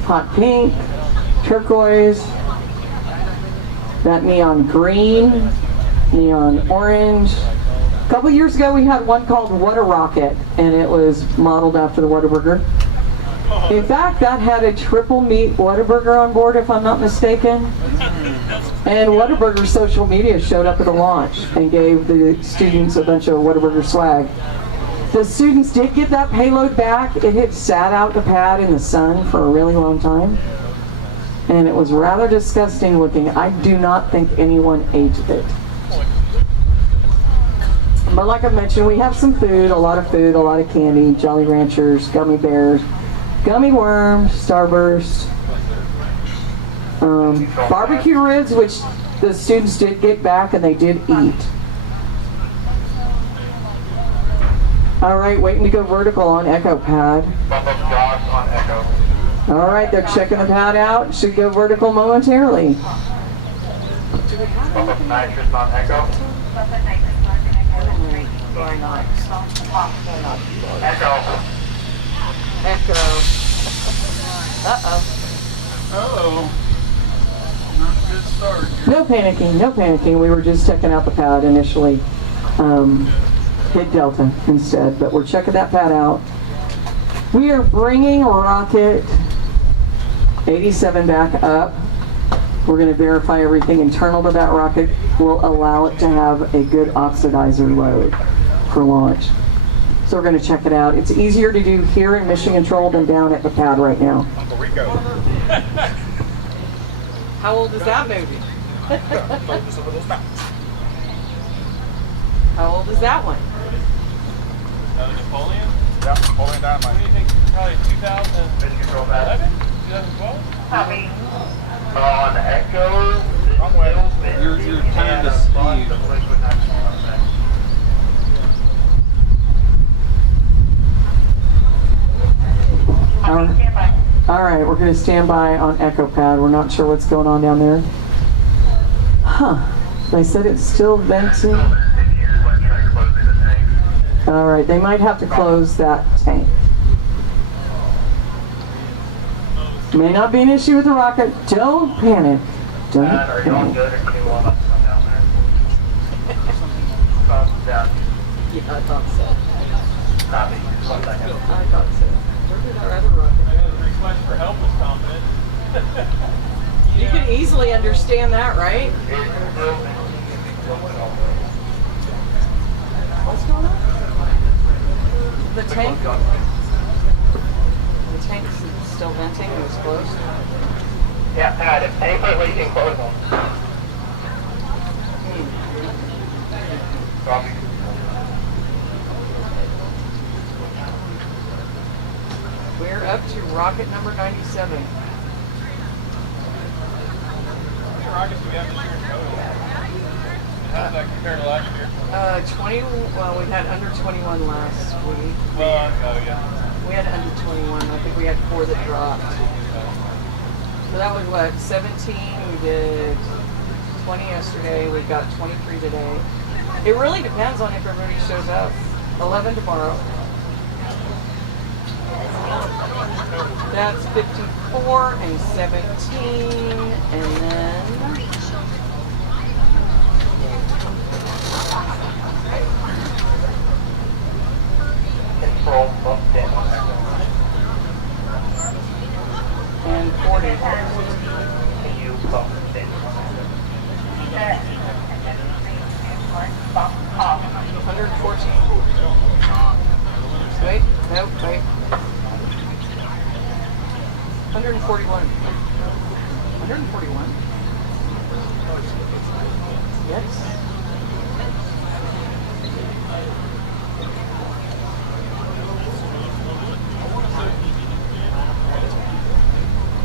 Hot pink, turquoise, that neon green, neon orange. A couple years ago we had one called What a Rocket, and it was modeled after the Whataburger. In fact, that had a triple meat Whataburger on board, if I'm not mistaken. And Whataburger social media showed up at the launch and gave the students a bunch of Whataburger swag. The students did get that payload back. It had sat out the pad in the sun for a really long time. And it was rather disgusting looking. I do not think anyone ate it. But like I mentioned, we have some food, a lot of candy, Jolly Ranchers, gummy bears, gummy worms, Starburst, barbecue ribs, which the students did get back and they did eat. All right, waiting to go vertical on Echo Pad. All right, they're checking the pad out. Should go vertical momentarily. Nitrous on Echo. Echo. Echo. Uh-oh. Uh-oh. Not a good start here. No panicking, no panicking. We were just checking out the pad initially. Hit Delta instead, but we're checking that pad out. We are bringing Rocket 87 back up. We're going to verify everything internal to that rocket will allow it to have a good oxidizer load for launch. So we're going to check it out. It's easier to do here in Mission Control than down at the pad right now. Uncle Rico. How old is that movie? How old is that one? Napoleon? Yeah, Napoleon Dynamite. What do you think? Probably 2011? 2012? Copy. On Echo. I'm waiting. Your time is skewed. All right, we're going to stand by on Echo Pad. We're not sure what's going on down there. Huh. They said it's still venting. All right, they might have to close that tank. May not be an issue with the rocket. Don't panic. Don't Are you all panic. good or do you want us to come down there? Thumbs down. Yeah, I thought so. Copy. 1 second. I thought so. Where did our other rocket The request for help was confident. go? You can easily understand that, right? What's going on? The tank. The tank's still venting. It was closed. Yeah, Pat, if any part leaking, close them. Copy. We're up to rocket number 97. How many rockets do we have this year in total? How does that compare to last year? 20. Well, we had under 21 last week. Well, oh yeah. We had under 21. I think we had 4 that dropped. So that was what, 17. We did 20 yesterday. We've got 23 today. It really depends on if everybody shows up. 11 tomorrow. That's 54 and 17, and then Control booked in. and 40. Can you book in? 114. Wait, nope, wait. 141. 141? Yes.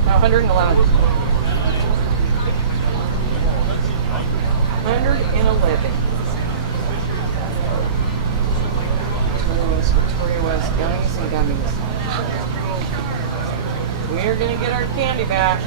No, 111. 111. Victoria West gummies and gummies. We're gonna get our candy back.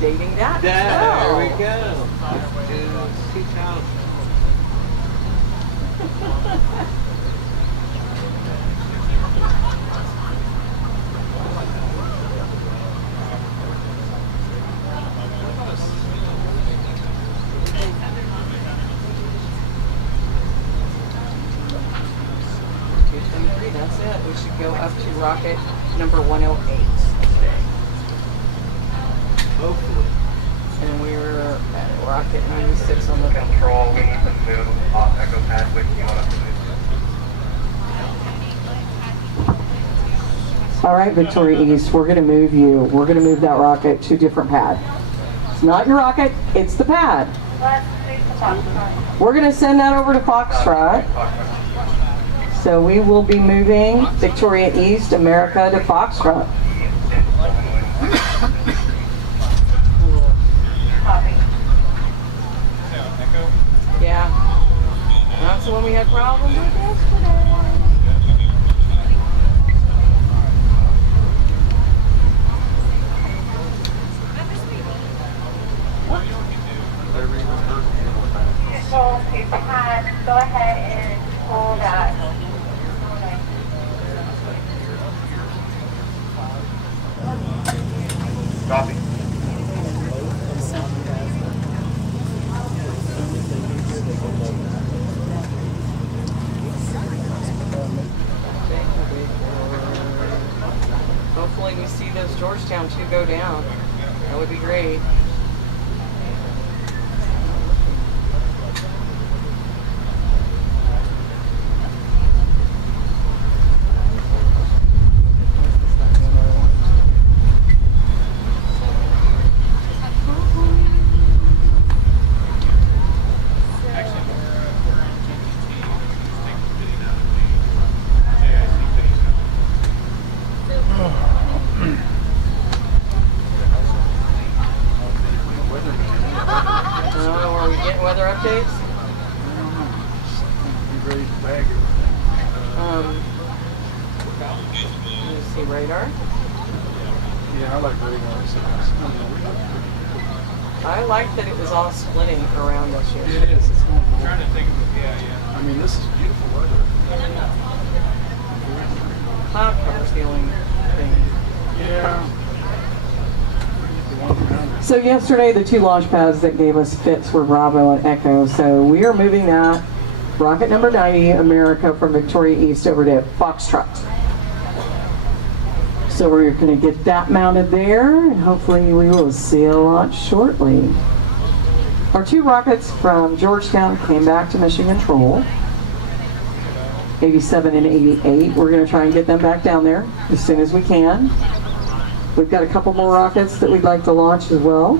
Dating that? There we Oh. go. 2000. that's it. We should go up to rocket number 108 today. Hopefully. And we're at rocket 96 on the Control, we need to move off Echo Pad with you on us to move. All right, Victoria East, we're going to move you. We're going to move that rocket to a different pad. It's not your rocket, it's the pad. We're going to send that over to Foxtrot. So we will be moving Victoria East, America to Foxtrot. Yeah, that's the one we had problems with yesterday. Go ahead and pull that. Copy. Hopefully we see those Georgetown 2 go down. That would be great. Are we getting weather updates? Be ready to bag Let's see radar. Yeah, I like radar. I like that it was all splitting around us here. It is. It's going I'm trying to think of it. Yeah. I mean, this is beautiful weather. Cloud cover's the only thing. Yeah. So yesterday, the 2 launch pads that gave us fits were Bravo and Echo. So we are moving that rocket number 90, America, from Victoria East over to Foxtrot. So we're going to get that mounted there, and hopefully we will see a launch shortly. Our 2 rockets from Georgetown came back to mission control. 87 and 88. We're going to try and get them back down there as soon as we can. We've got a couple more rockets that we'd like to launch as well.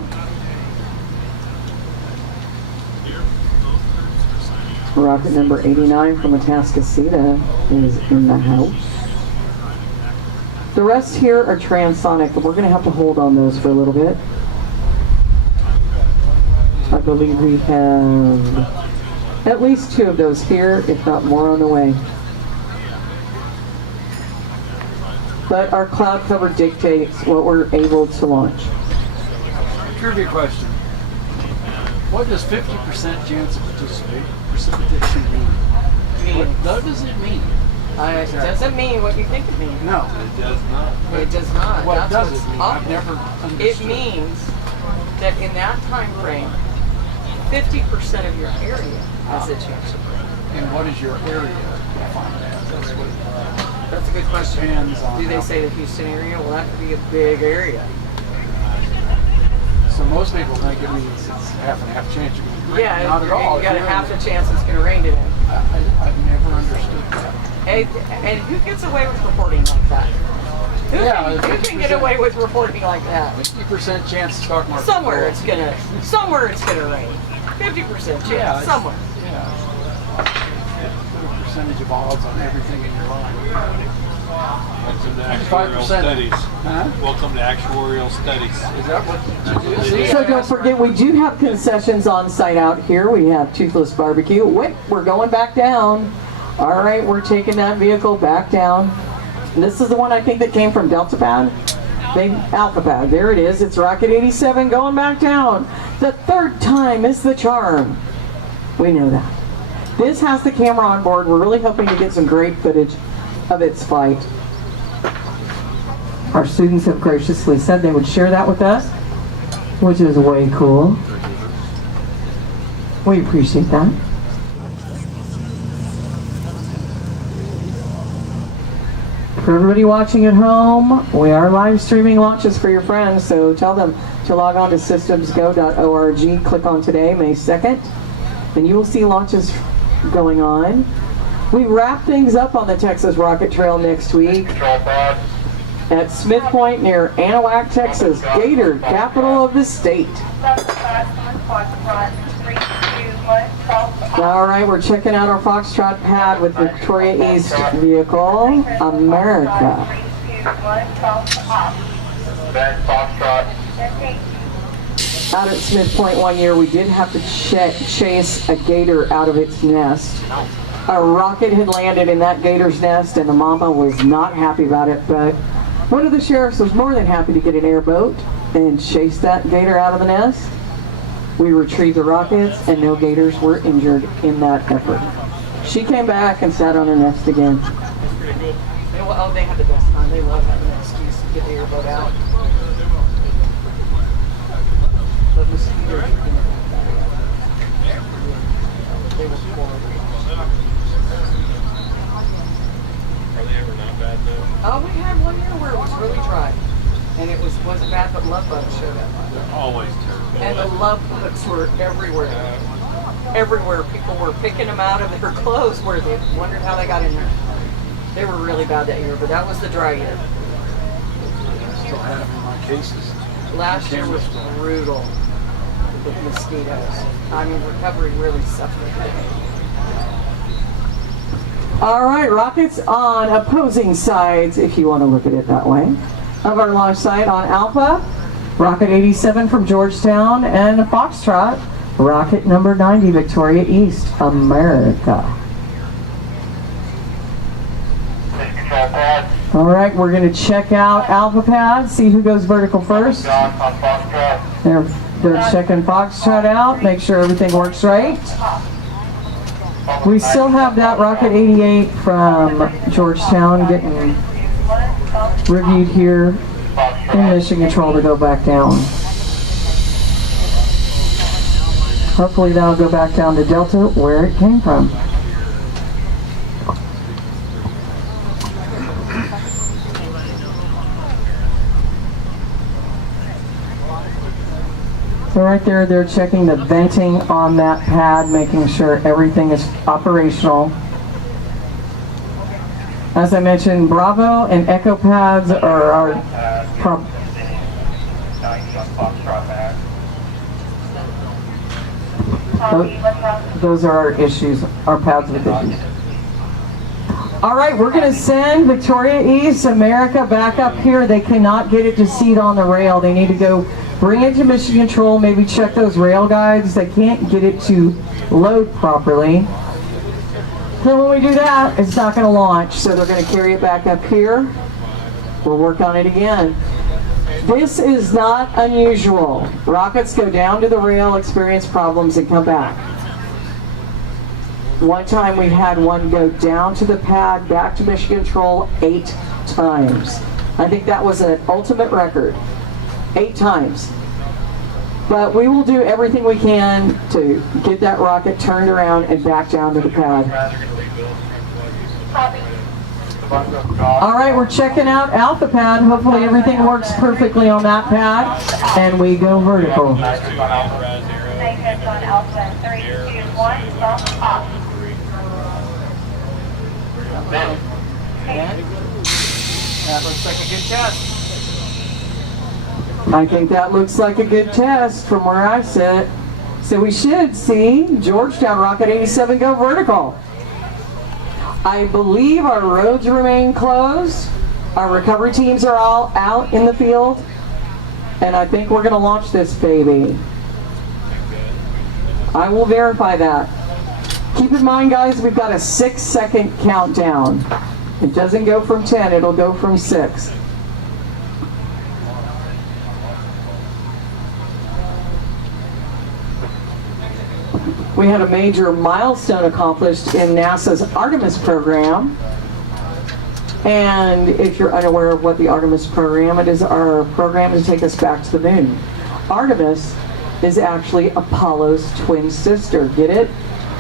Rocket number 89 from Atascocita is in the house. The rest here are transonic, but we're going to have to hold on those for a little bit. I believe we have at least 2 of those here, if not more, on the way. But our cloud cover dictates what we're able to launch. Trivia question. What does 50% chance of precipitation mean? What does it mean? It doesn't mean what you think it means. No, it does not. It does not. What That's does it mean? awful. I've never understood. It means that in that time frame, 50% of your area has a chance of rain. And what is your area? That's a good question. Depends on Do they how- say the Houston area? Well, that could be a big area. So most people think it means it's half and half chance you're going to rain. Yeah, Not at all. you got a half a chance it's going to rain today. I've never understood that. And who gets away with reporting like that? Who can get away with reporting like that? 50% chance the stock market. Somewhere it's gonna rain. 50% chance. Yeah, somewhere. Yeah. Percentage of odds on everything in your life. Welcome to actuarial 5%. studies. Huh? Welcome to actuarial studies. Is that what you do? So don't forget, we do have concessions on site out here. We have Toothless Barbecue. Wait, we're going back down. All right, we're taking that vehicle back down. And this is the one I think that came from Delta Pad. Alpha Pad. There it is. It's Rocket 87 going back down. The 3rd time is the charm. We know that. This has the camera on board. We're really hoping to get some great footage of its flight. Our students have graciously said they would share that with us, which is way cool. We appreciate that. For everybody watching at home, we are live streaming launches for your friends, so tell them to log on to systemsgo.org, click on today, May 2nd, and you will see launches going on. We wrap things up on the Texas Rocket Trail next week at Smith Point near Anahuac, Texas, Gator, capital of the state. All right, we're checking out our Foxtrot pad with Victoria East vehicle, America. Out at Smith Point one year, we did have to chase a gator out of its nest. A rocket had landed in that gator's nest, and the mama was not happy about it, but one of the sheriffs was more than happy to get an airboat and chase that gator out of the nest. We retrieved the rockets, and no gators were injured in that effort. She came back and sat on her nest again. Oh, they have the best time. They love having an excuse to get the airboat out. But mosquitoes are going to they were horrible. Are they ever not bad though? Oh, we had one year where it was really dry. And it wasn't bad, but love bugs showed up. They're always terrible. And the love bugs were everywhere. Everywhere. People were picking them out of their clothes where they wondered how they got in there. They were really bad that year, but that was the dry year. Still have in my cases. Last year was brutal with mosquitoes. I mean, recovery really suffered. All right, rockets on opposing sides, if you want to look at it that way, of our launch site on Alpha, Rocket 87 from Georgetown, and Foxtrot, Rocket number 90, Victoria East, America. All right, we're going to check out Alpha Pad, see who goes vertical first. They're checking Foxtrot out, make sure everything works right. We still have that Rocket 88 from Georgetown getting reviewed here in mission control to go back down. Hopefully that'll go back down to Delta where it came from. So right there, they're checking the venting on that pad, making sure everything is operational. As I mentioned, Bravo and Echo pads are those are our issues, our pads with issues. All right, we're going to send Victoria East, America back up here. They cannot get it to seat on the rail. They need to go bring it to mission control, maybe check those rail guides. They can't get it to load properly. So when we do that, it's not going to launch. So they're going to carry it back up here. We'll work on it again. This is not unusual. Rockets go down to the rail, experience problems, and come back. One time we had one go down to the pad, back to mission control 8 times. I think that was an ultimate record. 8 times. But we will do everything we can to get that rocket turned around and back down to the pad. All right, we're checking out Alpha Pad. Hopefully everything works perfectly on that pad. And we go vertical. That looks like a good test. I think that looks like a good test from where I sit. So we should see Georgetown Rocket 87 go vertical. I believe our roads remain closed. Our recovery teams are all out in the field. And I think we're going to launch this baby. I will verify that. Keep in mind, guys, we've got a 6-second countdown. It doesn't go from 10, it'll go from 6. We had a major milestone accomplished in NASA's Artemis program. And if you're unaware of what the Artemis program, it is our program to take us back to the moon. Artemis is actually Apollo's twin sister. Get it?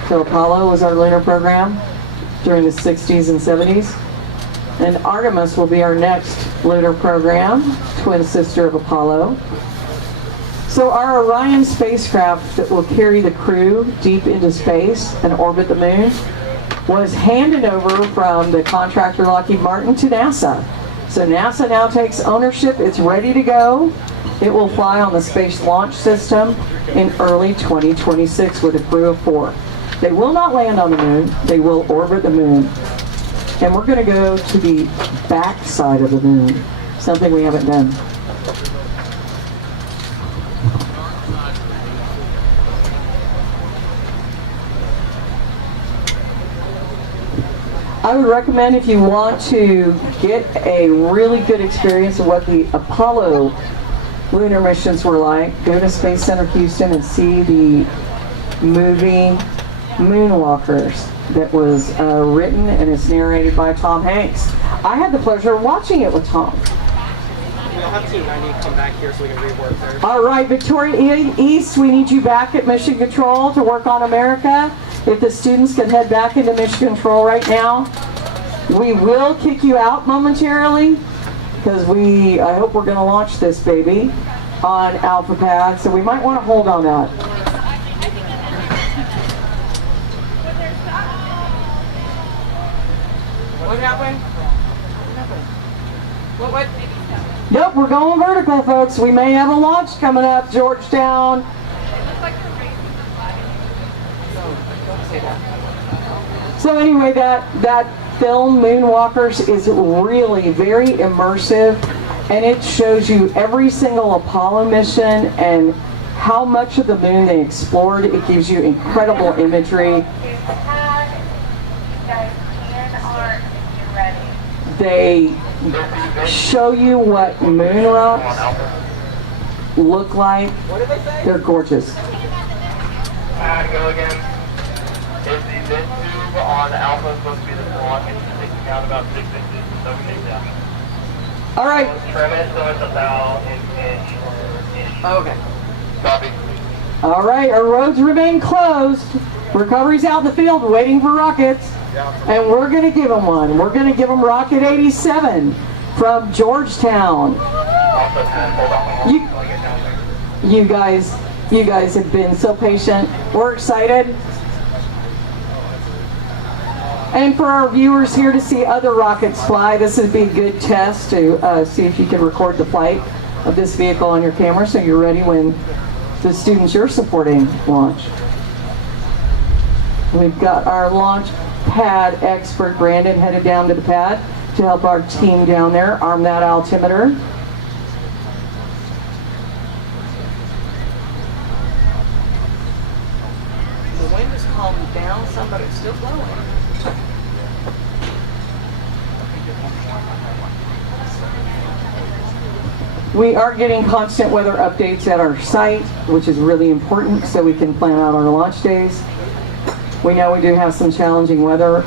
So Apollo was our lunar program during the 60s and 70s. And Artemis will be our next lunar program, twin sister of Apollo. So our Orion spacecraft that will carry the crew deep into space and orbit the moon was handed over from the contractor Lockheed Martin to NASA. So NASA now takes ownership. It's ready to go. It will fly on the Space Launch System in early 2026 with a crew of 4. They will not land on the moon. They will orbit the moon. And we're going to go to the back side of the moon, something we haven't done. I would recommend, if you want to get a really good experience of what the Apollo lunar missions were like, go to Space Center Houston and see the movie Moonwalkers that was written and is narrated by Tom Hanks. I had the pleasure of watching it with Tom. We'll have Team 90 come back here so we can rework theirs. All right, Victoria East, we need you back at Mission Control to work on America. If the students can head back into Mission Control right now, we will kick you out momentarily because I hope we're going to launch this baby on Alpha Pad, so we might want to hold on that. What happened? What? Nope, we're going vertical, folks. We may have a launch coming up, Georgetown. So anyway, that film, Moonwalkers, is really very immersive, and it shows you every single Apollo mission and how much of the moon they explored. It gives you incredible imagery. They show you what moon rocks look like. They're gorgeous. Go again. Is the vent tube on Alpha supposed to be the block? It's sticking out about 6 inches, so we take that. All right. Trim it so it's about an inch or inch. Okay. Copy. All right, our roads remain closed. Recovery's out in the field waiting for rockets. And we're going to give them one. We're going to give them Rocket 87 from Georgetown. You guys have been so patient. We're excited. And for our viewers here to see other rockets fly, this would be a good test to see if you can record the flight of this vehicle on your camera so you're ready when the students you're supporting launch. We've got our launch pad expert, Brandon, headed down to the pad to help our team down there arm that altimeter. The wind is calming down some, but it's still blowing. We are getting constant weather updates at our site, which is really important so we can plan out our launch days. We know we do have some challenging weather.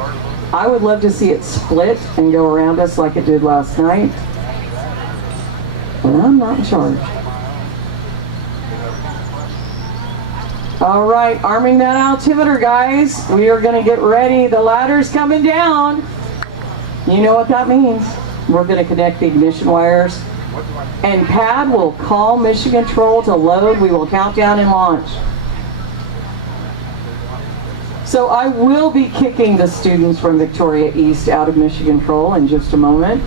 I would love to see it split and go around us like it did last night, but I'm not in charge. All right, arming that altimeter, guys. We are going to get ready. The ladder's coming down. You know what that means. We're going to connect the ignition wires, and pad will call Mission Control to load. We will count down and launch. So I will be kicking the students from Victoria East out of Mission Control in just a moment.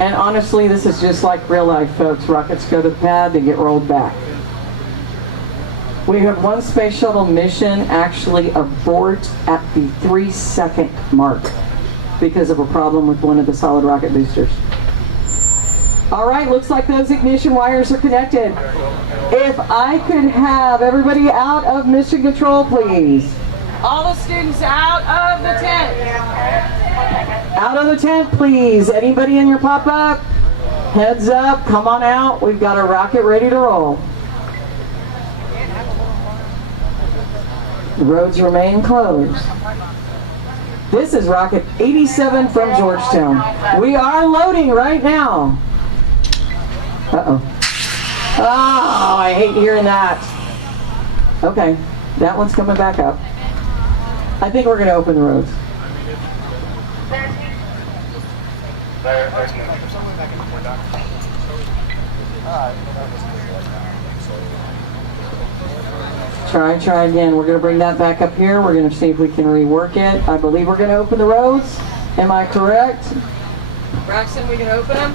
And honestly, this is just like real life, folks. Rockets go to the pad, they get rolled back. We have one space shuttle mission actually abort at the 3-second mark because of a problem with one of the solid rocket boosters. All right, looks like those ignition wires are connected. If I could have everybody out of Mission Control, please. All the students out of the tent. Out of the tent, please. Anybody in your pop-up? Heads up, come on out. We've got a rocket ready to roll. The roads remain closed. This is Rocket 87 from Georgetown. We are loading right now. Uh-oh. Oh, I hate hearing that. Okay, that one's coming back up. I think we're going to open the roads. Try again. We're going to bring that back up here. We're going to see if we can rework it. I believe we're going to open the roads. Am I correct? Braxton, we can open them?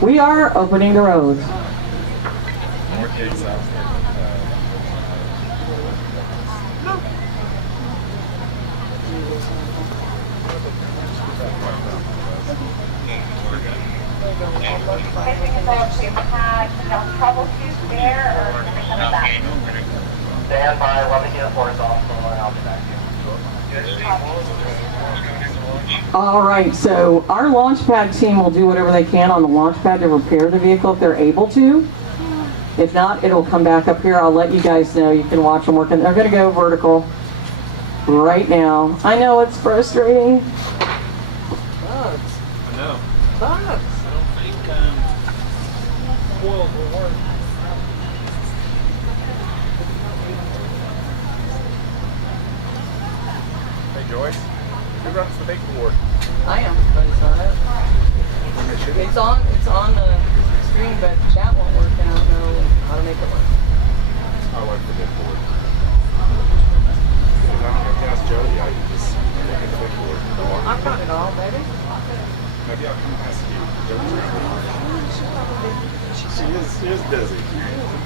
We are opening the roads. Stand by, let me get horizontal and I'll be back here. All right, so our launch pad team will do whatever they can on the launch pad to repair the vehicle if they're able to. If not, it'll come back up here. I'll let you guys know. You can watch them working. They're going to go vertical right now. I know it's frustrating. Bugs. I know. Bugs. I don't think coils will work. Hey Joyce, who runs the big board? I am, but it's not it. It's on the screen, but that won't work, and I don't know how to make it work. I like the big board. If I don't have to ask Jody, I can just look at the big board. I've got it all, baby. Maybe I'll come ask you. She is busy.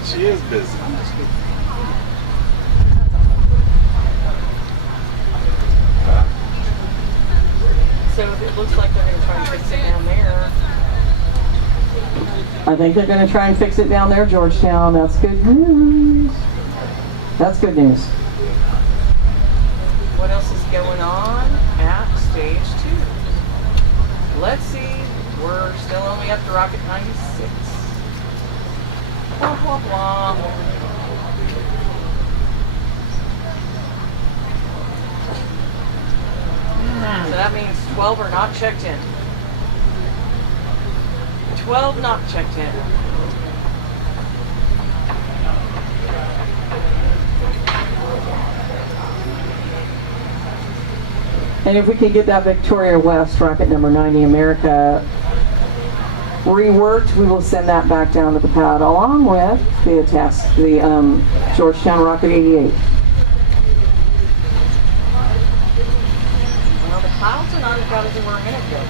She is busy. So it looks like they're going to try and fix it down there. I think they're going to try and fix it down there, Georgetown. That's good news. That's good news. What else is going on at stage 2? Let's see. We're still only up to Rocket 96. Blah, blah, blah. So that means 12 are not checked in. 12 not checked in. And if we could get that Victoria West rocket number 90 America reworked, we will send that back down to the pad along with the Georgetown Rocket 88. Well, the clouds are not as bad as they were a minute ago.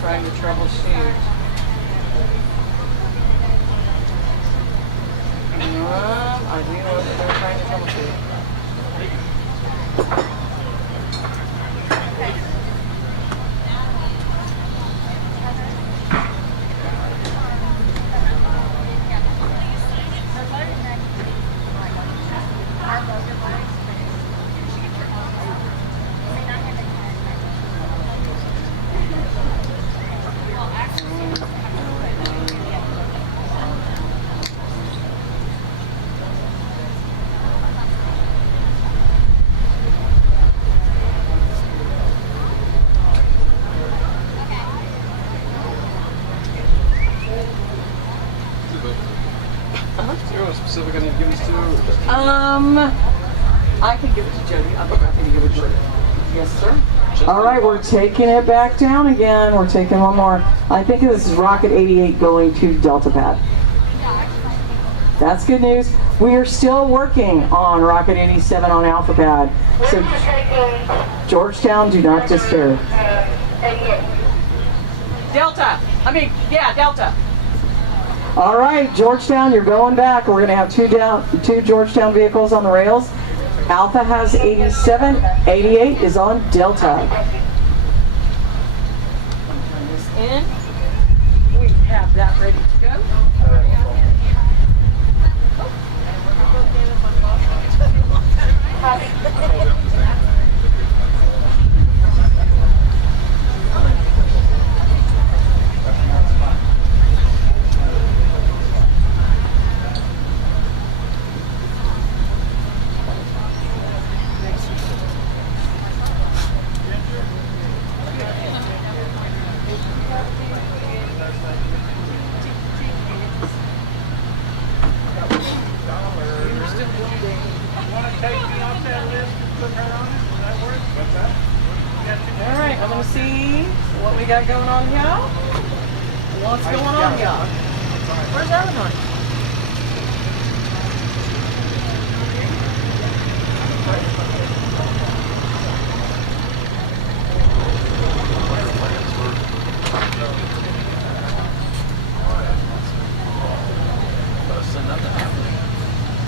Trying to troubleshoot. I do know that they're trying to troubleshoot. a specific I need to give this to? Or just I can give it to Jody. I'm not going to give it to Jody. Yes, sir. All right, we're taking it back down again. We're taking one more. I think this is Rocket 88 going to Delta Pad. That's good news. We are still working on Rocket 87 on Alpha Pad. So Georgetown, do not despair. Delta. Delta. All right, Georgetown, you're going back. We're going to have two Georgetown vehicles on the rails. Alpha has 87, 88 is on Delta. Turn this in. We have that ready to go. Alright, I'm gonna see what we got going on here. What's going on here? Where's the other one?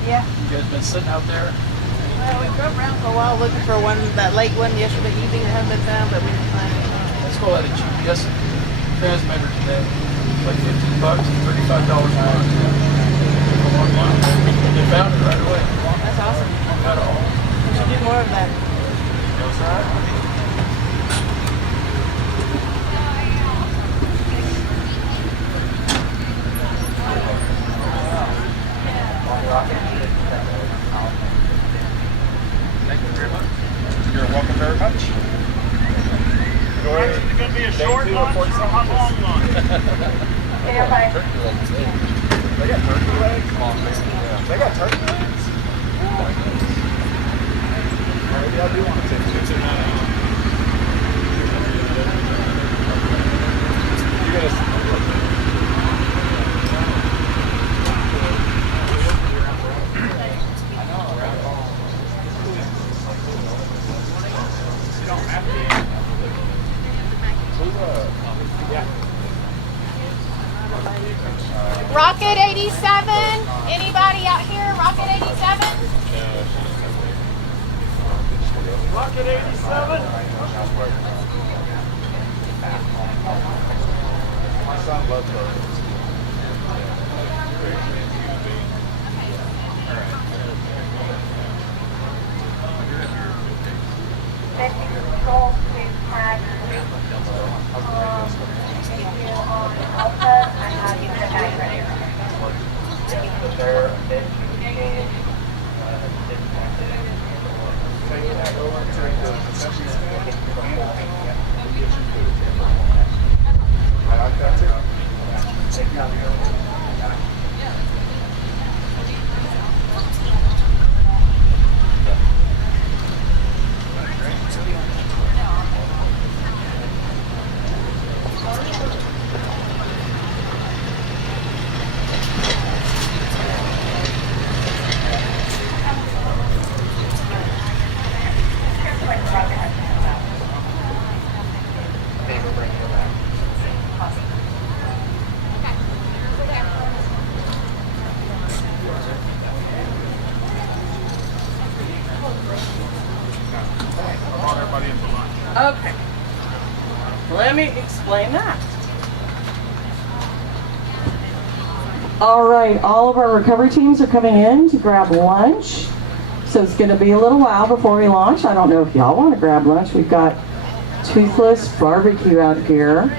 Yeah. You guys been sitting out there? Well, we drove around for a while looking for that late one yesterday evening that hasn't been found, but we didn't find it. Let's go ahead and GPS transmitter today. Like $15, $35 a month. They found it right away. That's awesome. Got it all. We should do more of that. Thank you very much. You're welcome very much. Go ahead. Is it going to be a short lunch or a long lunch? They got turkey legs. They got turkey legs? They got turkey legs? Maybe I do want to take it. You guys. Rocket 87? Anybody out here? Rocket 87? Rocket 87? My son loves birds. I like that too. Okay. Let me explain that. All right, all of our recovery teams are coming in to grab lunch. So it's going to be a little while before we launch. I don't know if y'all want to grab lunch. We've got Toothless Barbecue out here.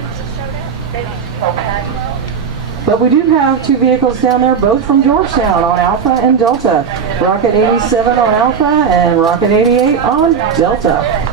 But we do have two vehicles down there, both from Georgetown on Alpha and Delta. Rocket 87 on Alpha and Rocket 88 on Delta.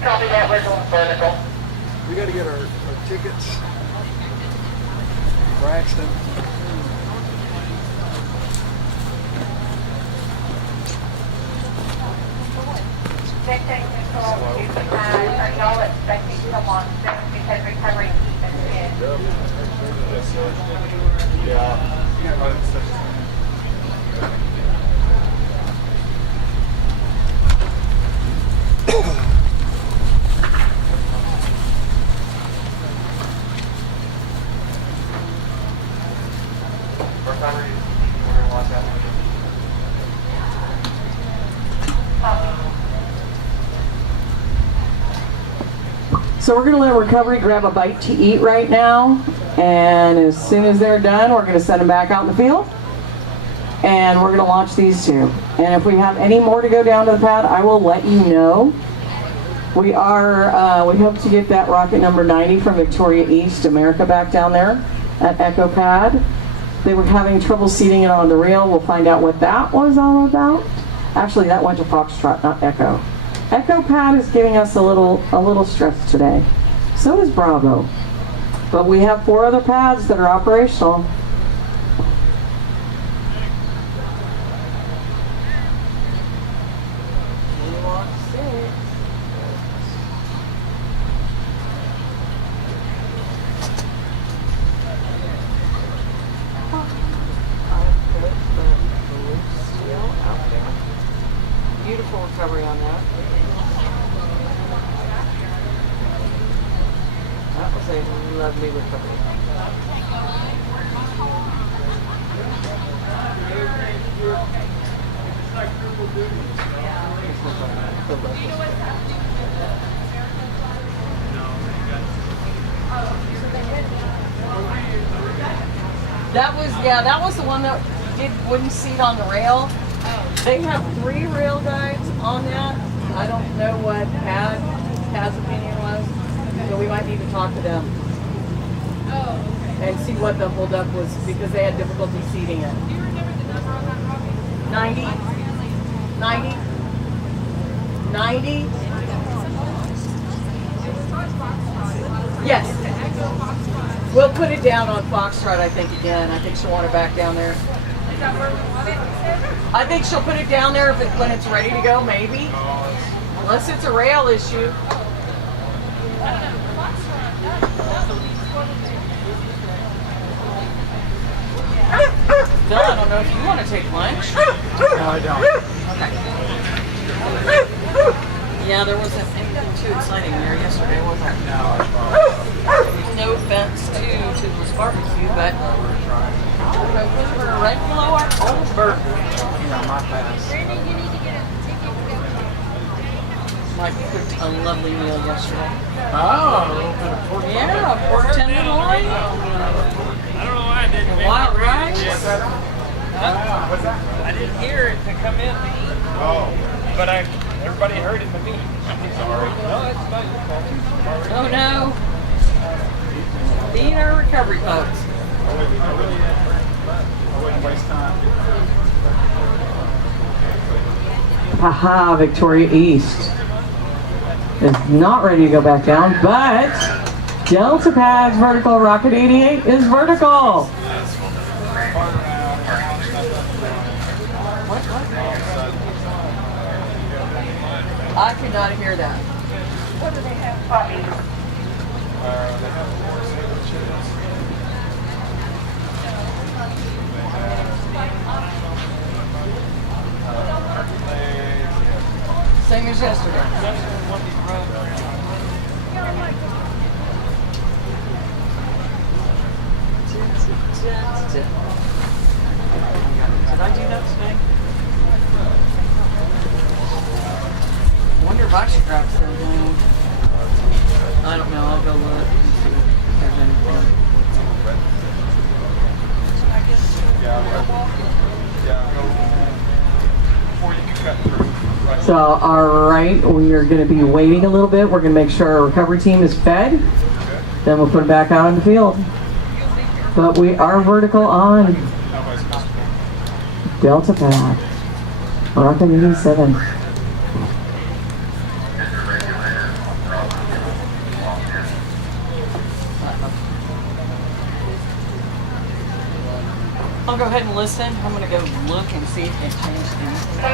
Copy that, we're going vertical. We got to get our tickets. Braxton. Are y'all expecting someone soon because recovery is recovery, we're going to watch that. So we're going to let recovery grab a bite to eat right now, and as soon as they're done, we're going to send them back out in the field, and we're going to launch these two. And if we have any more to go down to the pad, I will let you know. We hope to get that rocket number 90 from Victoria East America back down there at Echo Pad. They were having trouble seating it on the rail. We'll find out what that was all about. Actually, that went to Foxtrot, not Echo. Echo Pad is giving us a little stress today. So is Bravo. But we have 4 other pads that are operational. Beautiful recovery on that. That was a lovely recovery. That was the one that wouldn't seat on the rail. They have 3 rail guides on that. I don't know what Pat's opinion was, so we might need to talk to them and see what the holdup was because they had difficulty seating it. 90? 90? 90? Yes. We'll put it down on Foxtrot, I think, again. I think she'll want it back down there. I think she'll put it down there when it's ready to go, maybe. Unless it's a rail issue. Bill, I don't know if you want to take lunch. No, I don't. Okay. Yeah, there wasn't anything too exciting there yesterday, was there? No offense to this barbecue, but we're going for right below our old burger. Yeah, my pass. Mike cooked a lovely meal yesterday. Oh, a little bit of pork. Yeah, pork tenderloin. I don't know why I didn't. And wild rice. What's that? I didn't hear it to come in. Oh. But everybody heard it but me. I'm sorry. No, that's not your fault. Oh no. Being our recovery folks. I wouldn't waste time. Haha, Victoria East is not ready to go back down, but Delta Pad's vertical Rocket 88 is vertical. What? I could not hear that. What do they have? Puppies. They have 4 sandwiches. Same as yesterday. Did I do that today? grab something. I don't know, I'll go look and see if there's anything. So, alright, we are going to be waiting a little bit. We're going to make sure our recovery team is fed. Then we'll put them back out on the field. But we are vertical on Delta Pad. Rocket 87. I'll go ahead and listen. I'm going to go look and see if they changed anything.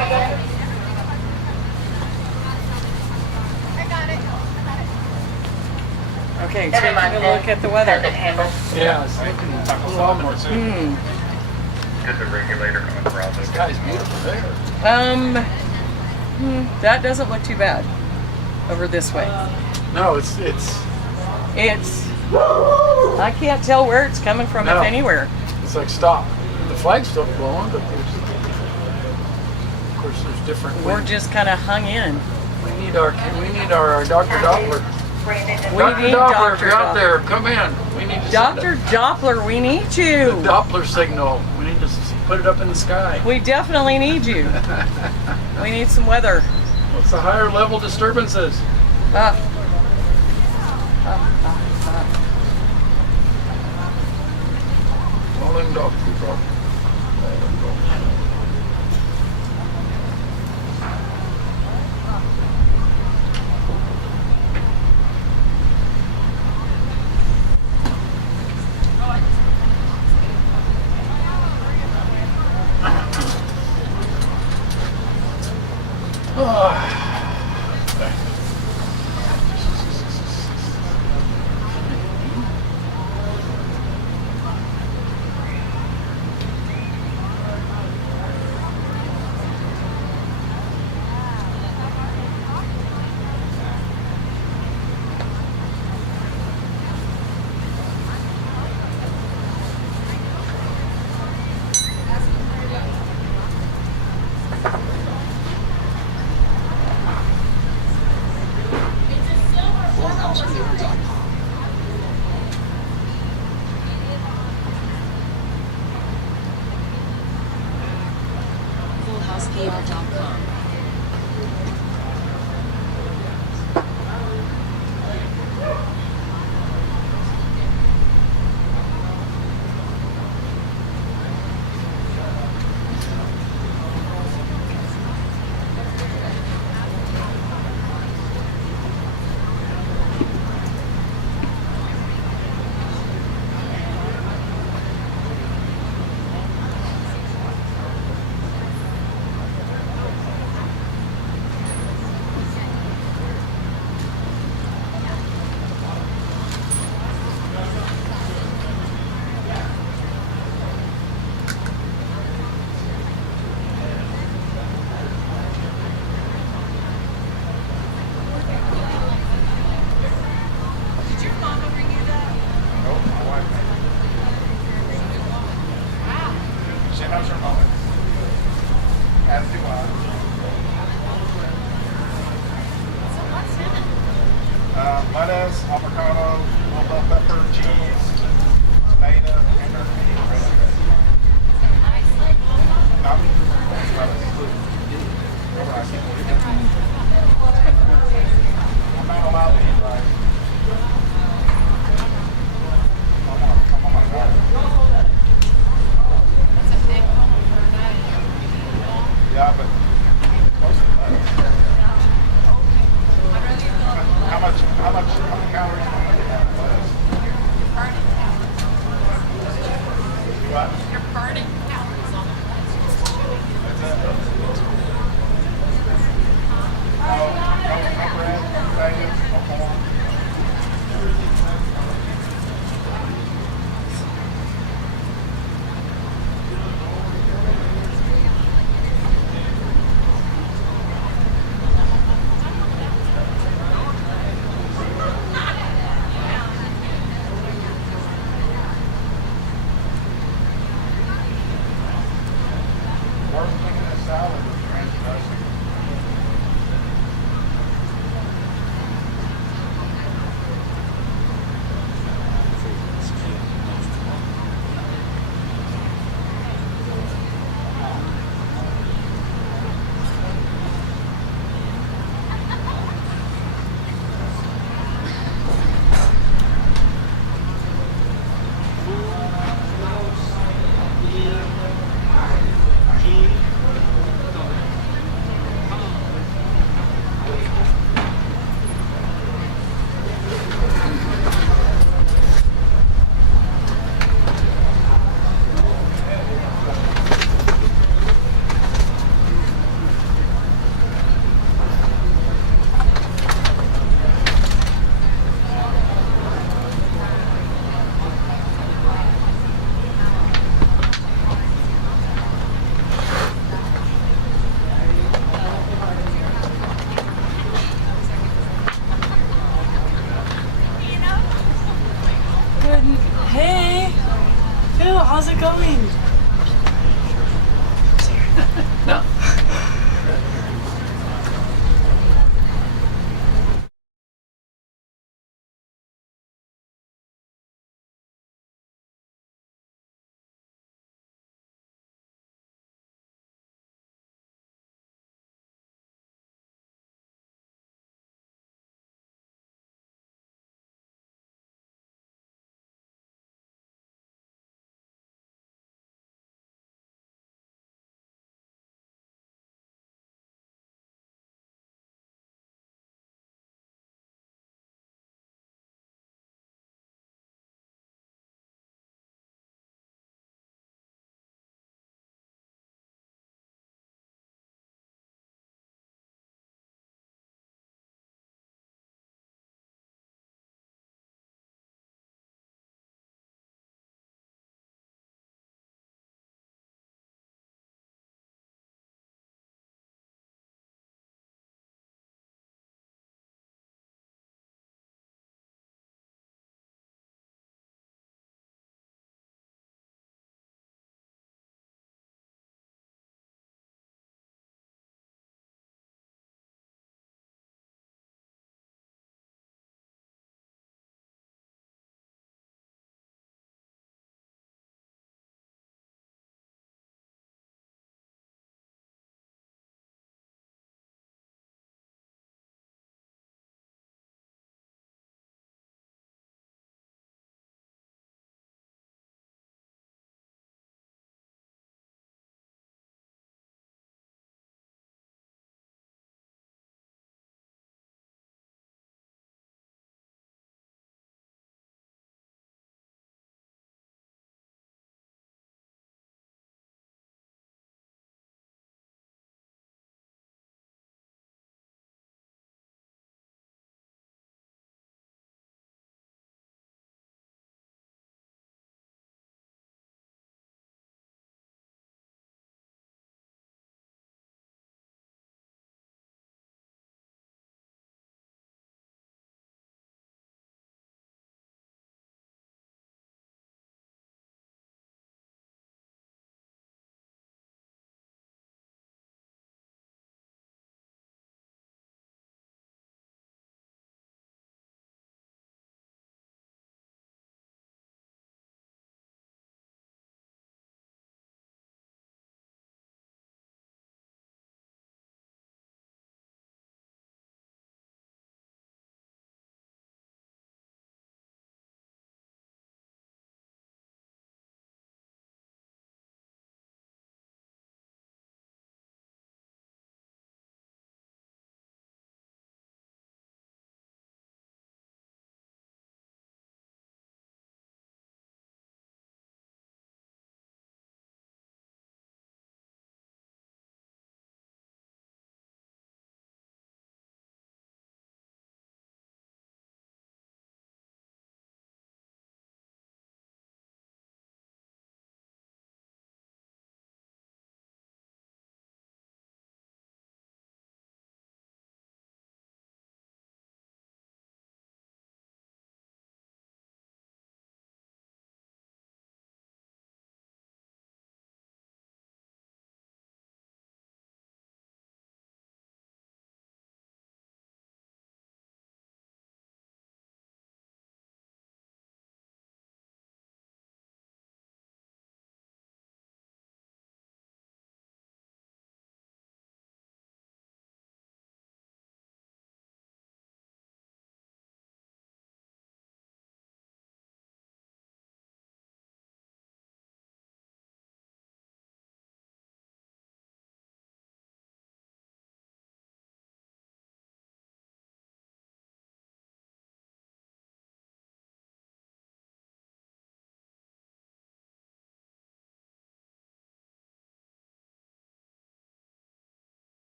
Okay, taking a look at the weather. Yeah, it's looking a little ominous. Just a regulator on the browser. This guy's beautiful there. That doesn't look too bad over this way. No, it's. I can't tell where it's coming from, No. if anywhere. It's like stop. The flag's still blowing, but there's, of course, there's different. We're winds. just kind of hung in. We need our Dr. Doppler. We Dr. need Doppler, Dr. if you're out Doppler. there, come in. We need to Dr. Doppler, we need you. the Doppler signal. We need to put it up in the sky. We definitely need you. We need some weather. What's the higher level disturbances? Rolling Doppler. FullHousePR.com. Lettuce, avocado, little bell pepper, cheese, tomato, and I'm not allowed to eat rice. Oh my God. Yeah, but most of that. How many calories do you have? What? You're burning calories on No bread, no potatoes, no corn.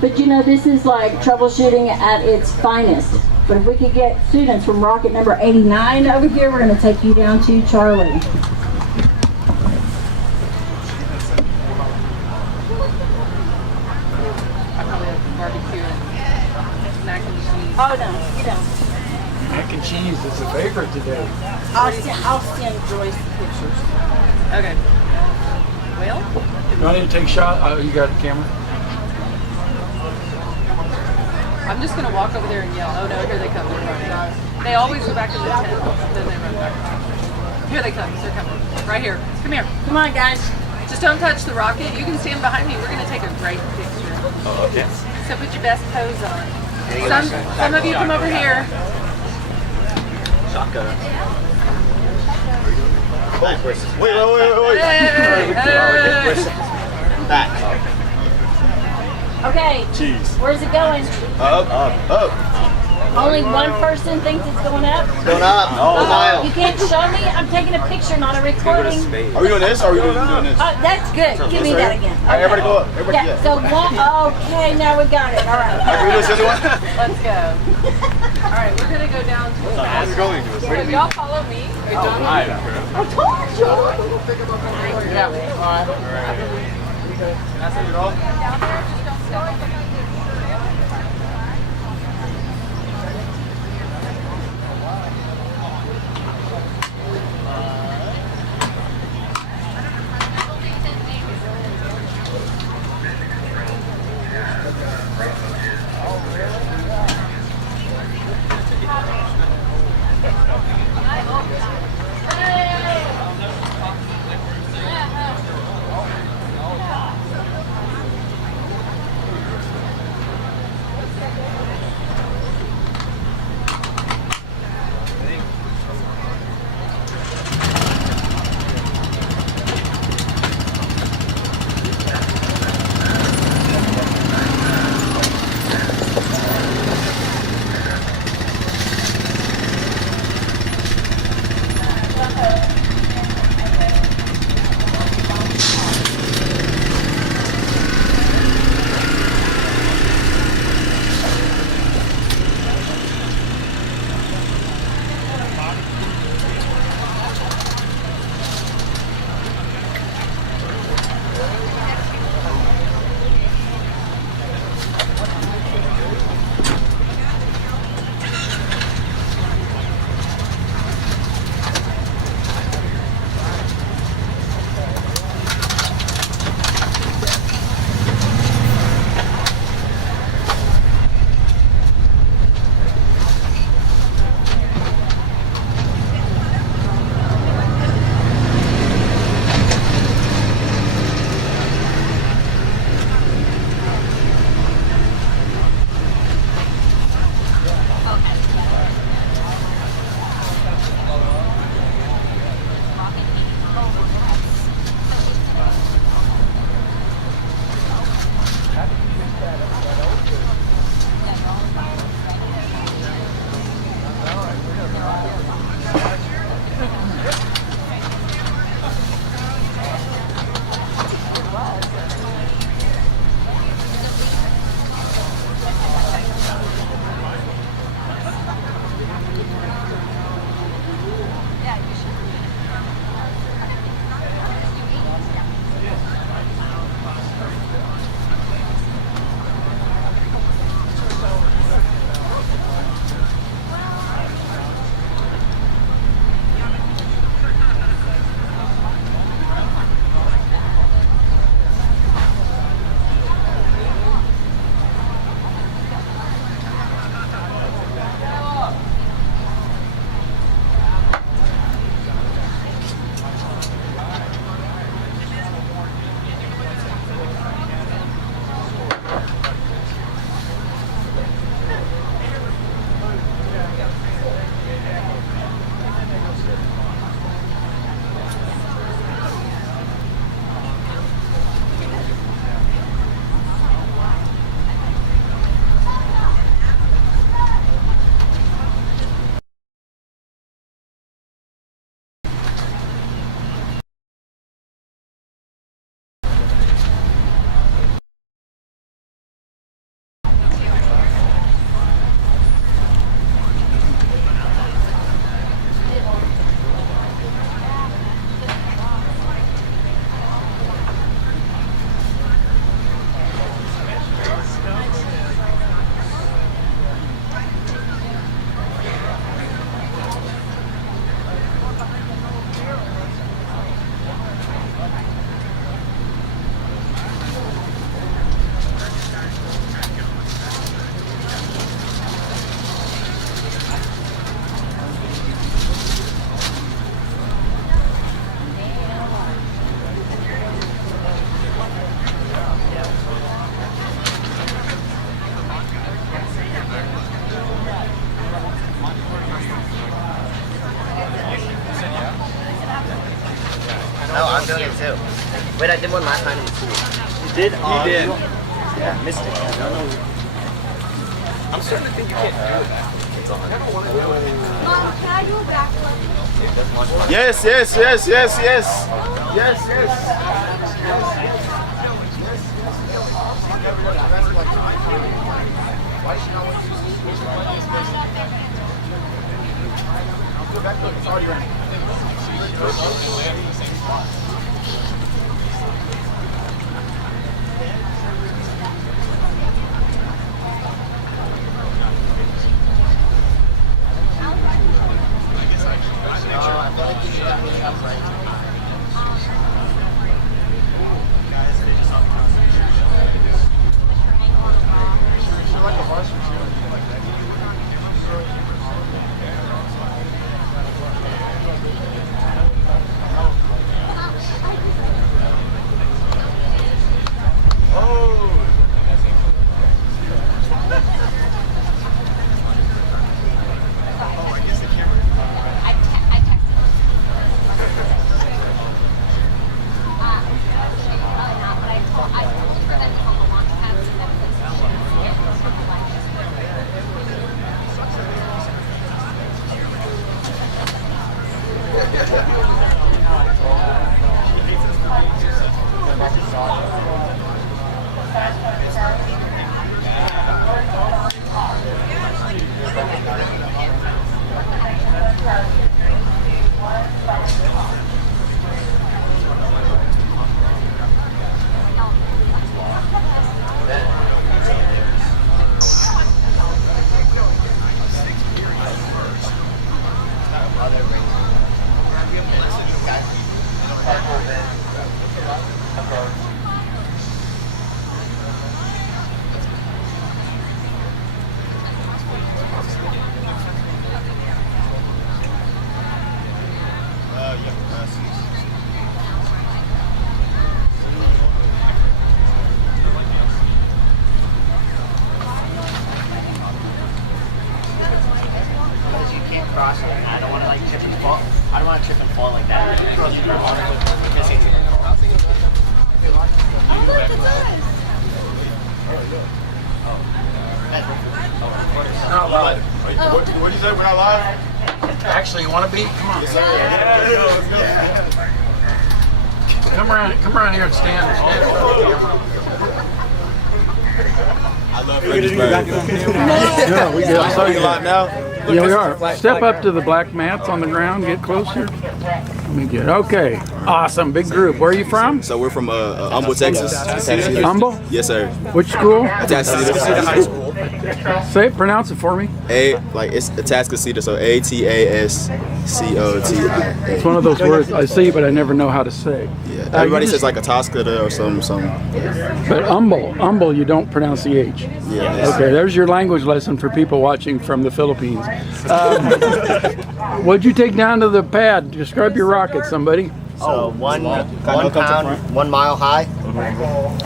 But you know, this is like troubleshooting at its finest. But if we could get students from rocket number 89 over here, we're going to take you down to Charlie. Oh no, you don't. Mac and cheese is a favorite today. I'll send Joyce pictures. Okay. Well? You want to take a shot? Oh, you got the camera? I'm just going to walk over there and yell, oh no, here they come, they're running. They always go back to the tent, then they run back. Here they come, they're coming. Right here. Come here. Come on, guys. Just don't touch the rocket. You can stand behind me. We're going to take a great picture. Oh, okay. So put your best pose on. Some of you come over here. Shotgun. Wait. Back. Okay. Cheese. Where's it going? Up. Only one person thinks it's going up? Going up. You can't show me? I'm taking a picture, not a recording. Are we doing this or are we doing this? That's good. Give me that again. All right, everybody go up. Yeah, so one, okay, now we got it. All right. Can we do this other one? Let's go. All right, we're going to go down to the How's it going? So y'all follow me. I told you. Yeah. All right. That's it all? Down there, just don't step on the No, I'm doing it too. Wait, I did one last time in the school. You did? You did. Yeah, missed it. I'm starting to think you can't do it. I don't want to do it. Mom, can I do a backflip? Yes, yes, yes, yes, yes. Yes, yes. I don't want to like trip and fall. I don't want to trip and fall like that. Not live. What did you say? We're not live? Actually, you want to be? Come on. Yes, sir. Yeah, Come around here and stand. I love Fredericksburg. Yeah, we got Are you live now? Yeah, we are. Step up to the black mats on the ground. Get closer. Let me get. Okay. Awesome. Big group. Where are you from? So we're from Humble, Texas. Humble? Yes, sir. Which school? Atascocita High School. Say it. Pronounce it for me. It's Atascocita, so Atascota. It's one of those words I see, but I never know how to say. Yeah. Everybody says like Atascocita or something. But humble, you don't pronounce the H. Yeah. Okay, there's your language lesson for people watching from the Philippines. What'd you take down to the pad? Describe your rocket, somebody. So one pound, 1 mile high.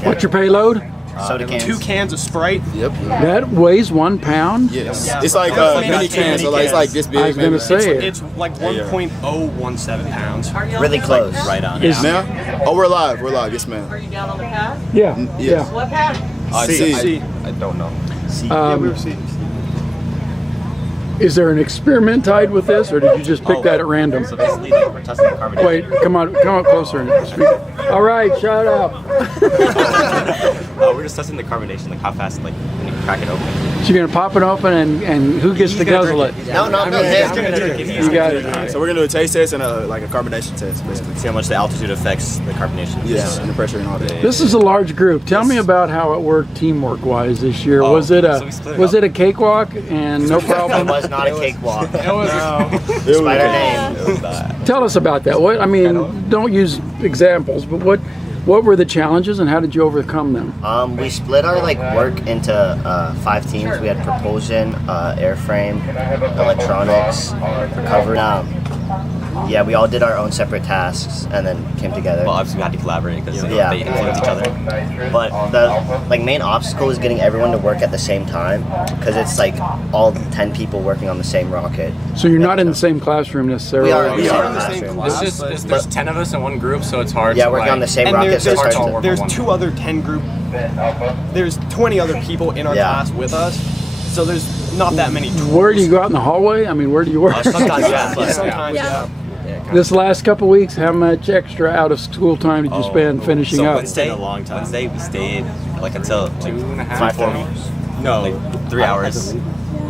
What's your payload? Soda cans. 2 cans of Sprite. Yep. That weighs 1 pound? Yes. It's like mini cans, so like, it's like this big. I was going to say it's like 1.017 pounds. Really close. Right on. Yeah. Now? Oh, we're live. We're live. Yes, ma'am. Are you down on the pad? Yeah. Yes. What pad? C. I don't know. We were C. Is there an experiment tied with this, or did you just pick that at random? So basically, we're testing the carbonation. Wait, come up closer and speak. All right, shut up. We're just testing the carbonation, like how fast, like when you crack it open. So you're gonna pop it open, and who gets to guzzle it? No, You got it. So we're gonna do a taste test and a carbonation test, basically. See how much the altitude affects the carbonation. Yeah, and the pressure and all that. This is a large group. Tell me about how it worked teamwork-wise this year. Was it a cakewalk and no problem? It was not a cakewalk. It was. Spider name. Tell us about that. What I mean, don't use examples, but what were the challenges and how did you overcome them? We split our work into 5 teams. We had propulsion, airframe, electronics, recovery. yeah, we all did our own separate tasks and then came together. Well, obviously we had to collaborate because Yeah. they influence each other. But the main obstacle is getting everyone to work at the same time, because it's like all 10 people working on the same rocket. So you're not in the same classroom necessarily. We are in the We same are in the classroom. same class. It's just there's 10 of us in one group, so it's hard. Yeah, to, working on the same and rocket, so it's hard to There's 2 other 10 group. There's 20 other people in our class with us, so there's not that many tools. Where do you go out in the hallway? I mean, where do you work? Sometimes, yeah. This last couple weeks, how much extra out of school time did you spend finishing up? Wednesday we stayed like until 2.5 hours. No, like 3 hours.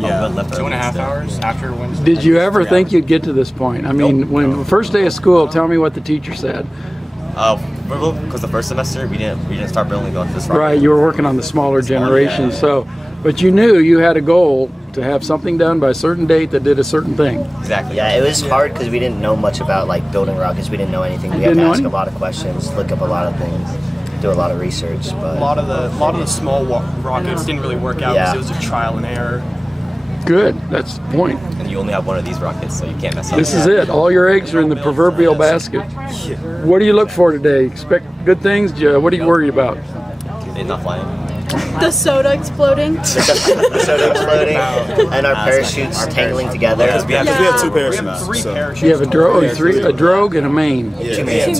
Yeah, left 2.5 hours after Wednesday. Did you ever think you'd get to this point? I mean, when first day of school, tell me what the teacher said. Because the first semester we didn't start building on this rocket. Right, you were working on the smaller generation, so, but you knew you had a goal to have something done by a certain date that did a certain thing. Exactly. Yeah, it was hard because we didn't know much about like building rockets. We didn't know anything. We had to ask a lot of questions, look up a lot of things, do a lot of research. But A lot of the small rockets didn't really work out because it was a trial and error. Good, that's the point. And you only have one of these rockets, so you can't mess up. This is it. All your eggs are in the proverbial basket. What do you look for today? Expect good things? What are you worried about? It's not flying. The soda exploding. the soda exploding and our parachutes tangling together. Because we have 2 parachutes. 3 parachutes. You have a drogue and a main. Yeah, two mains.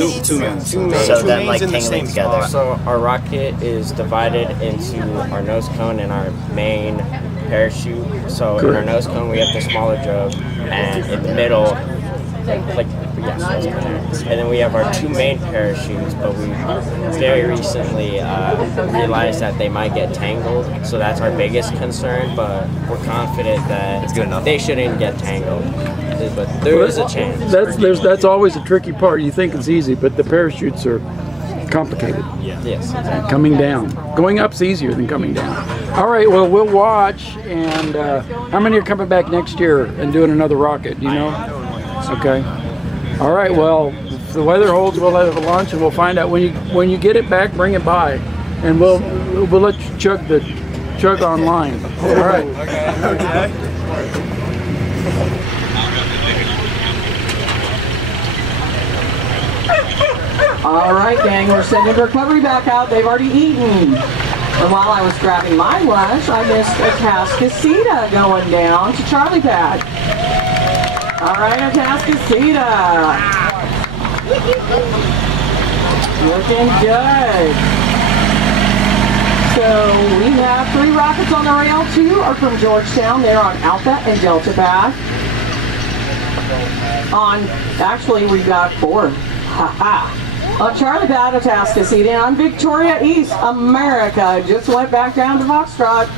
So then like tangling together. So our rocket is divided into our nose cone and our main parachute. So in our nose cone we have the smaller drogue, and in the middle, and then we have our 2 main parachutes, but we very recently realized that they might get tangled, so that's our biggest concern, but we're confident that it's good enough. They shouldn't get tangled, but there is a chance. That's always a tricky part. You think it's easy, but the parachutes are complicated. Yes, exactly. Coming down. Going up's easier than coming down. All right, well, we'll watch, and how many are coming back next year and doing another rocket? Do you know? Okay. All right, well, if the weather holds, we'll have a lunch, and we'll find out. When you get it back, bring it by, and we'll let you chug online. All right. Okay. All right, gang, we're sending recovery back out. They've already eaten. And while I was grabbing my lunch, I missed a Cascasita going down to Charlie Pad. All right, a Cascasita. Looking good. So we have 3 rockets on the rail. 2 are from Georgetown. They're on Alpha and Delta Pad. Actually, we've got 4. On Charlie Pad of Tascasita, on Victoria East, America. Just went back down to Foxtrot.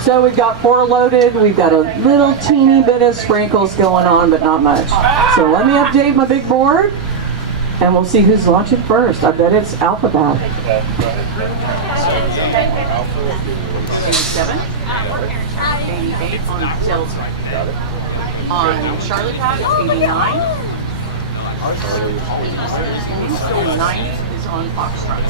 So we've got 4 loaded. We've got a little teeny bit of sprinkles going on, but not much. So let me update my big board, and we'll see who's launching first. I bet it's Alpha Pad. 87, 88 on Delta. On Charlie Pad, it's 89. 90 is on Foxtrot.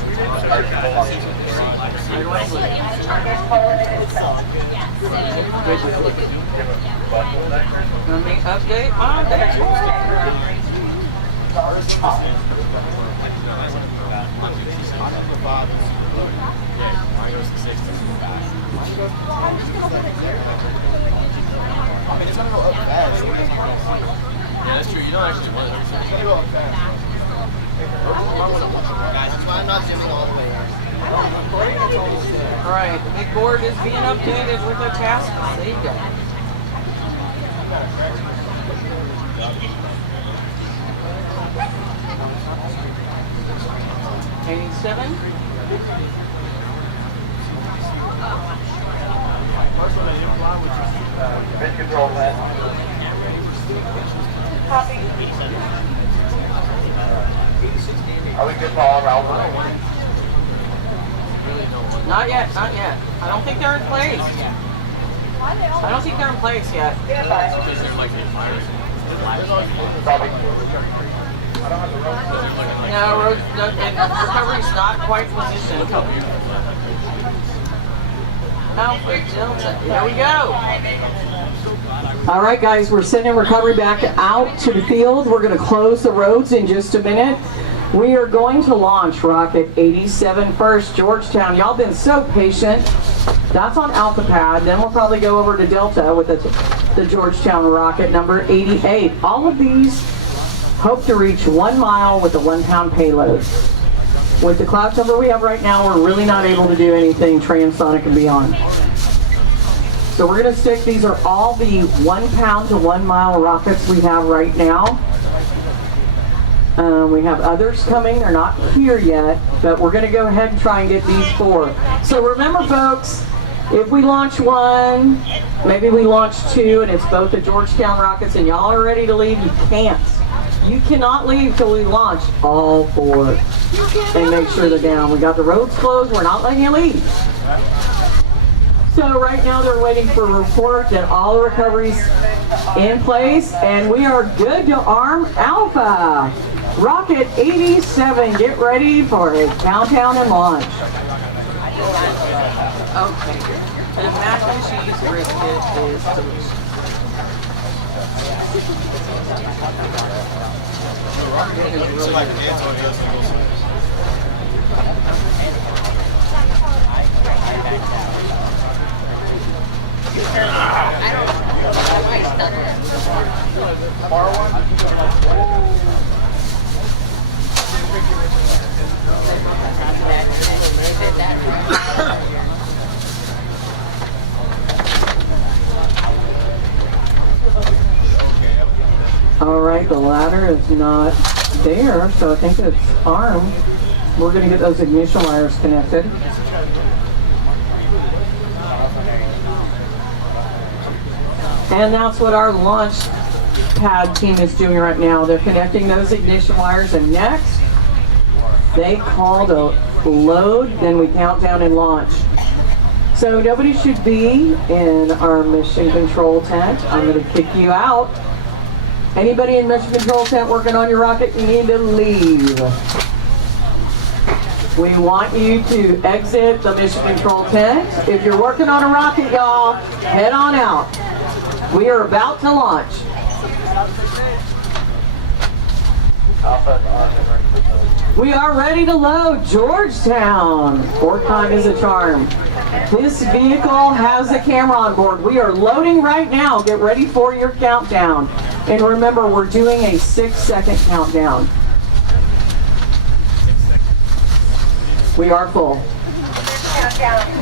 Let me update my dashboard. Yeah, that's true. You don't actually want it. It's gonna go up fast. That's why I'm not zooming all the way in. All right, the big board is being updated with the task. There you go. $87. Bridge control plan. Copy. Are we good for all around? Not yet, not yet. I don't think they're in place. I don't think they're in place yet. No, recovery's not quite positioned. Alpha Delta, here we go. All right, guys, we're sending recovery back out to the field. We're going to close the roads in just a minute. We are going to launch Rocket 87 first, Georgetown. Y'all been so patient. That's on Alpha Pad. Then we'll probably go over to Delta with the Georgetown Rocket number 88. All of these hope to reach 1 mile with a 1 pound payload. With the cloud cover we have right now, we're really not able to do anything transonic and beyond. So we're going to stick, these are all the 1 pound to 1 mile rockets we have right now. We have others coming, they're not here yet, but we're going to go ahead and try and get these 4. So remember folks, if we launch 1, maybe we launch 2, and it's both the Georgetown Rockets and y'all are ready to leave, you can't. You cannot leave till we launch all 4 and make sure they're down. We got the roads closed, we're not letting you leave. So right now they're waiting for a report that all the recovery's in place, and we are good to arm Alpha. Rocket 87, get ready for a countdown and launch. Okay, the mac and cheese brisket is delicious. All right, the ladder is not there, so I think it's armed. We're going to get those ignition wires connected. And that's what our launch pad team is doing right now. They're connecting those ignition wires, and next they call the load, then we count down and launch. So nobody should be in our mission control tent. I'm going to kick you out. Anybody in mission control tent working on your rocket, you need to leave. We want you to exit the mission control tent. If you're working on a rocket, y'all, head on out. We are about to launch. We are ready to load Georgetown. 4 time is a charm. This vehicle has a camera on board. We are loading right now. Get ready for your countdown. And remember, we're doing a 6-second countdown. We are full.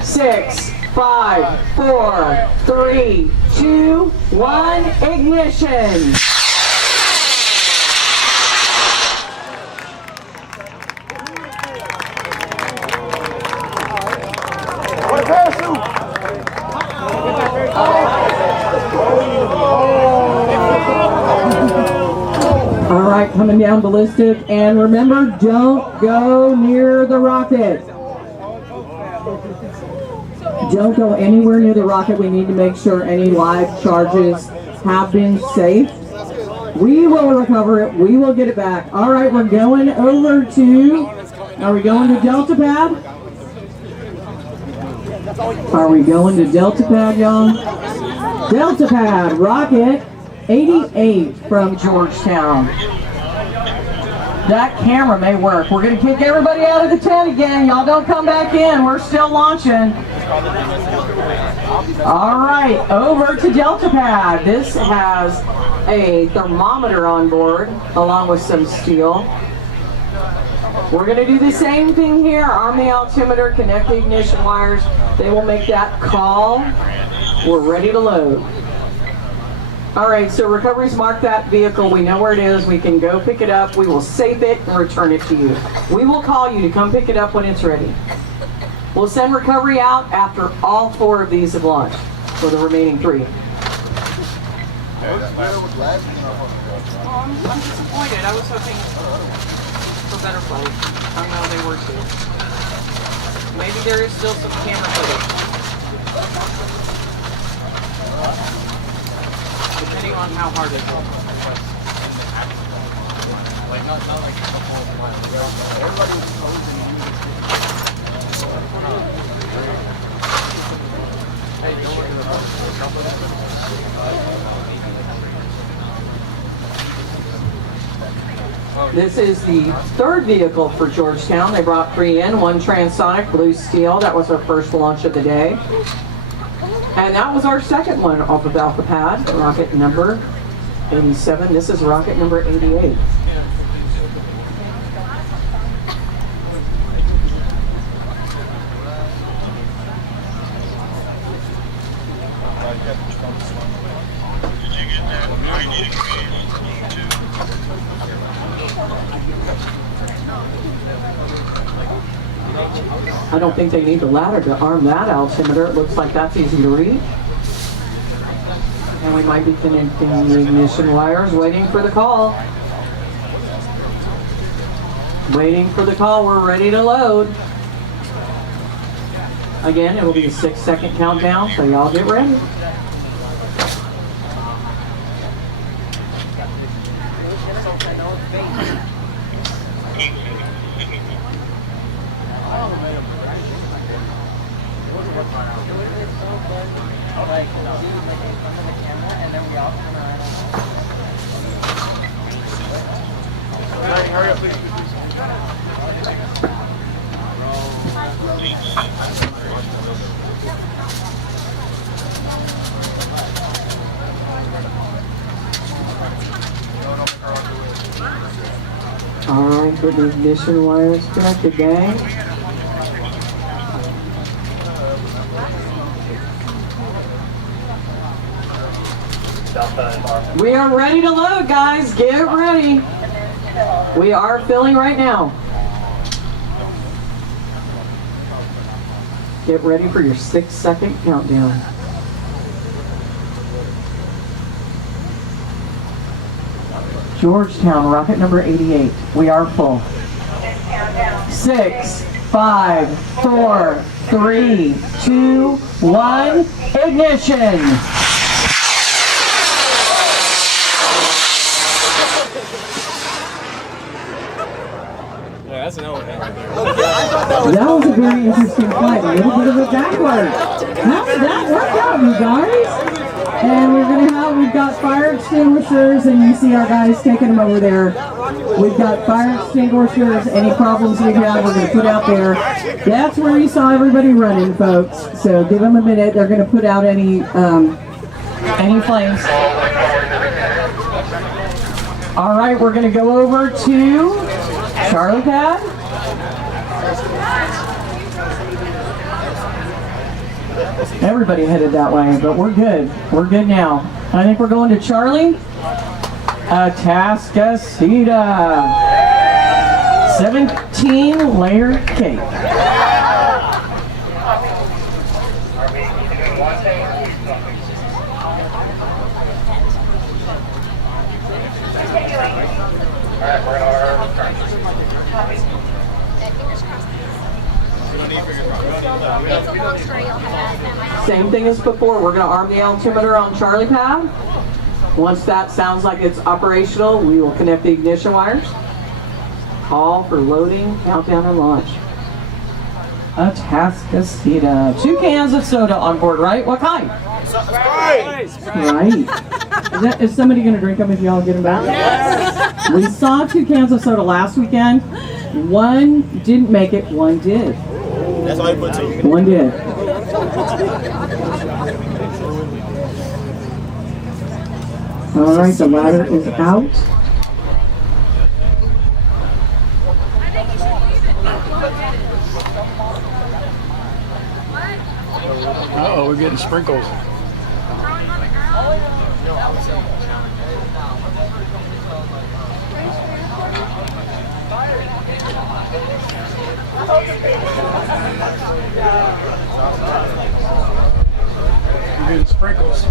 6, 5, 4, 3, 2, 1, ignition. All right, coming down ballistic, and remember, don't go near the rocket. Don't go anywhere near the rocket. We need to make sure any live charges have been safe. We will recover it. We will get it back. All right, we're going over to, are we going to Delta Pad? Are we going to Delta Pad, y'all? Delta Pad, Rocket 88 from Georgetown. That camera may work. We're going to kick everybody out of the tent again. Y'all don't come back in. We're still launching. All right, over to Delta Pad. This has a thermometer on board along with some steel. We're going to do the same thing here. Arm the altimeter, connect the ignition wires. They will make that call. We're ready to load. All right, so recovery's marked that vehicle. We know where it is. We can go pick it up. We will safe it and return it to you. We will call you to come pick it up when it's ready. We'll send recovery out after all 4 of these have launched, for the remaining 3. I'm disappointed. I was hoping for better flight. I know they were too. Maybe there is still some camera footage. Depending on how hard it goes. This is the third vehicle for Georgetown. They brought 3 in, one transonic, blue steel. That was our first launch of the day. And that was our second one off of Alpha Pad, rocket number 87. This is rocket number 88. I don't think they need the ladder to arm that altimeter. It looks like that's easy to reach. And we might be connecting the ignition wires, waiting for the call. Waiting for the call, we're ready to load. Again, it will be a 6-second countdown, so y'all get ready. Hurry up, please. Alright, put the ignition wires connected, gang. We are ready to load, guys. Get ready. We are filling right now. Get ready for your 6-second countdown. Georgetown, rocket number 88. We are full. 6, 5, 4, 3, 2, 1. Ignition. That's an elephant right there. That was a very interesting flight. A little bit of a backward. That worked out, you guys. And we've got fire extinguishers, and you see our guys taking them over there. We've got fire extinguishers. Any problems we have, we're going to put out there. That's where you saw everybody running, folks. So give them a minute. They're going to put out any flames. All right, we're going to go over to Charlie Pad. Everybody headed that way, but we're good. We're good now. I think we're going to Charlie. Atascocita. 17-layer cake. Same thing as before. We're going to arm the altimeter on Charlie Pad. Once that sounds like it's operational, we will connect the ignition wires. Call for loading, countdown, and launch. Atascocita. 2 cans of soda on board, right? What kind? Right. Is somebody going to drink them if y'all get them back? Yes. We saw 2 cans of soda last weekend. One didn't make it, one did. That's all you put 2. One did. All right, the ladder is out. Uh-oh, we're getting sprinkles. We're getting sprinkles.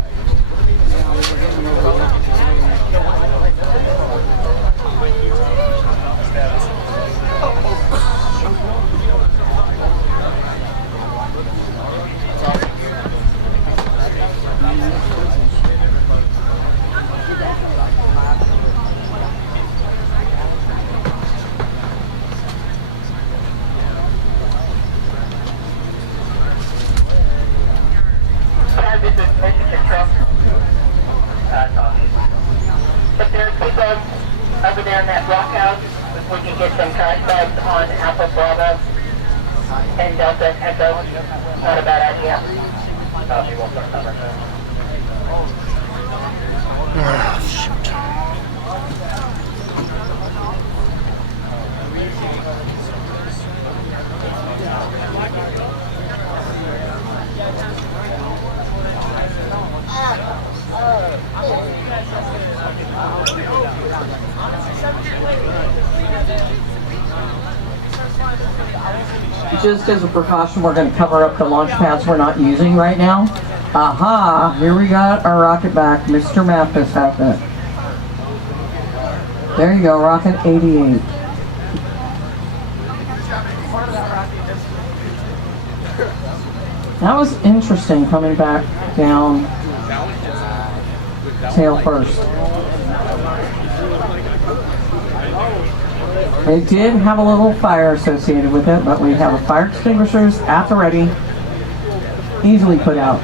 we can get some contact on Alpha Bravo and Delta Echo. Not a bad idea. Oh, she won't start covering that. Just as a precaution, we're going to cover up the launch pads we're not using right now. Aha! Here we got our rocket back. Mr. Mathis has it. There you go, Rocket 88. That was interesting coming back down tail first. It did have a little fire associated with it, but we have fire extinguishers at the ready, easily put out.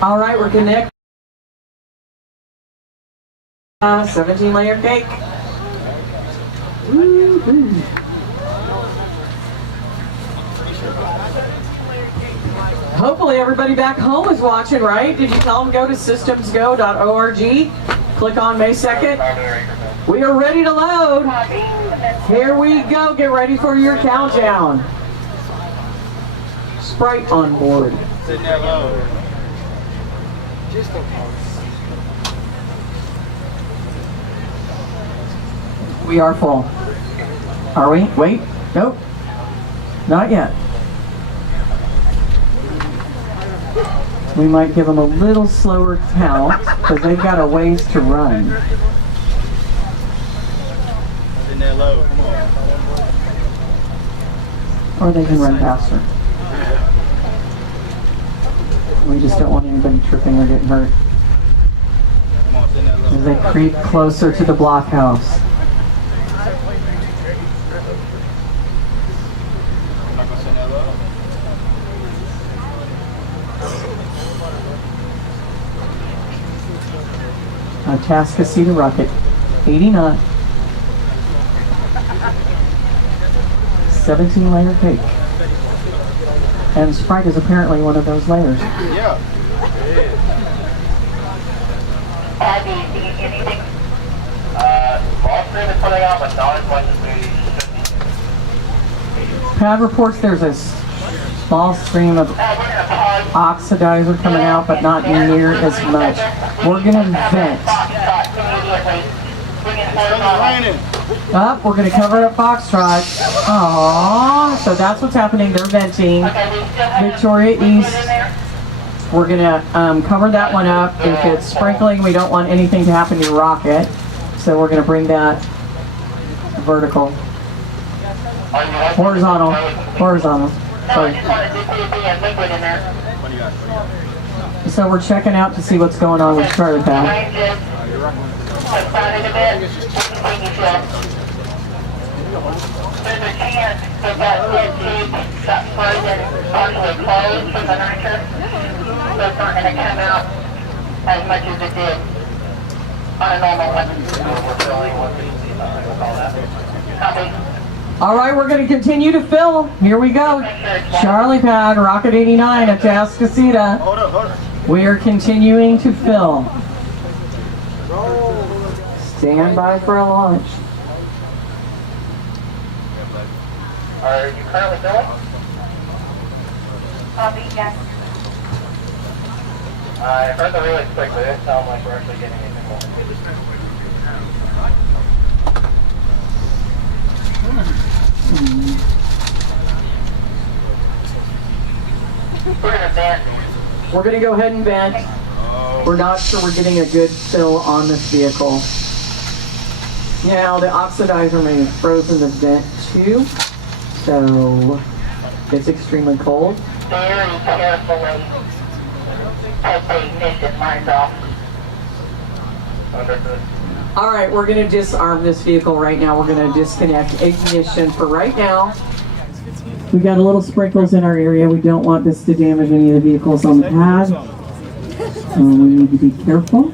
All right, we're connected. 17-layer cake. Woo-hoo. Hopefully everybody back home is watching, right? Did you tell them go to systemsgo.org? Click on May 2nd. We are ready to load. Here we go. Get ready for your countdown. Sprite on board. We are full. Are we? Wait. Nope. Not yet. We might give them a little slower count because they've got a ways to run. In there low, come on. Or they can run faster. We just don't want anybody tripping or getting hurt. As they creep closer to the blockhouse. Atascocita Rocket 89. 17-layer cake. And Sprite is apparently one of those layers. Yeah. Abby, do you get anything? Small stream is putting out, but not as much as we Pad reports there's a small stream of oxidizer coming out, but not near as much. We're going to vent. We're going to cover up Foxtrot. Aww. So that's what's happening. They're venting. Victoria East. We're going to cover that one up. If it's sprinkling, we don't want anything to happen to your rocket. So we're going to bring that vertical. Horizontal. Horizontal. Sorry. So we're checking out to see what's going on with Charlie Pad. There's a chance that that dead tube got frozen partially closed from the nitrous, so it's not going to come out as much as it did on a normal one. Copy. All right, we're going to continue to fill. Here we go. Charlie Pad, Rocket 89 at Atascocita. Hold up. We are continuing to fill. Stand by for a launch. Are you currently filling? Yes. I heard the really quick, but it didn't sound like we're actually getting anything more. We're going to vent. We're going to go ahead and vent. We're not sure we're getting a good fill on this vehicle. Now the oxidizer may have frozen the vent too, so it's extremely cold. Very carefully take the ignition lines off. Understood. All right, we're going to disarm this vehicle right now. We're going to disconnect ignition for right now. We got a little sprinkles in our area. We don't want this to damage any of the vehicles on the pad. We need to be careful.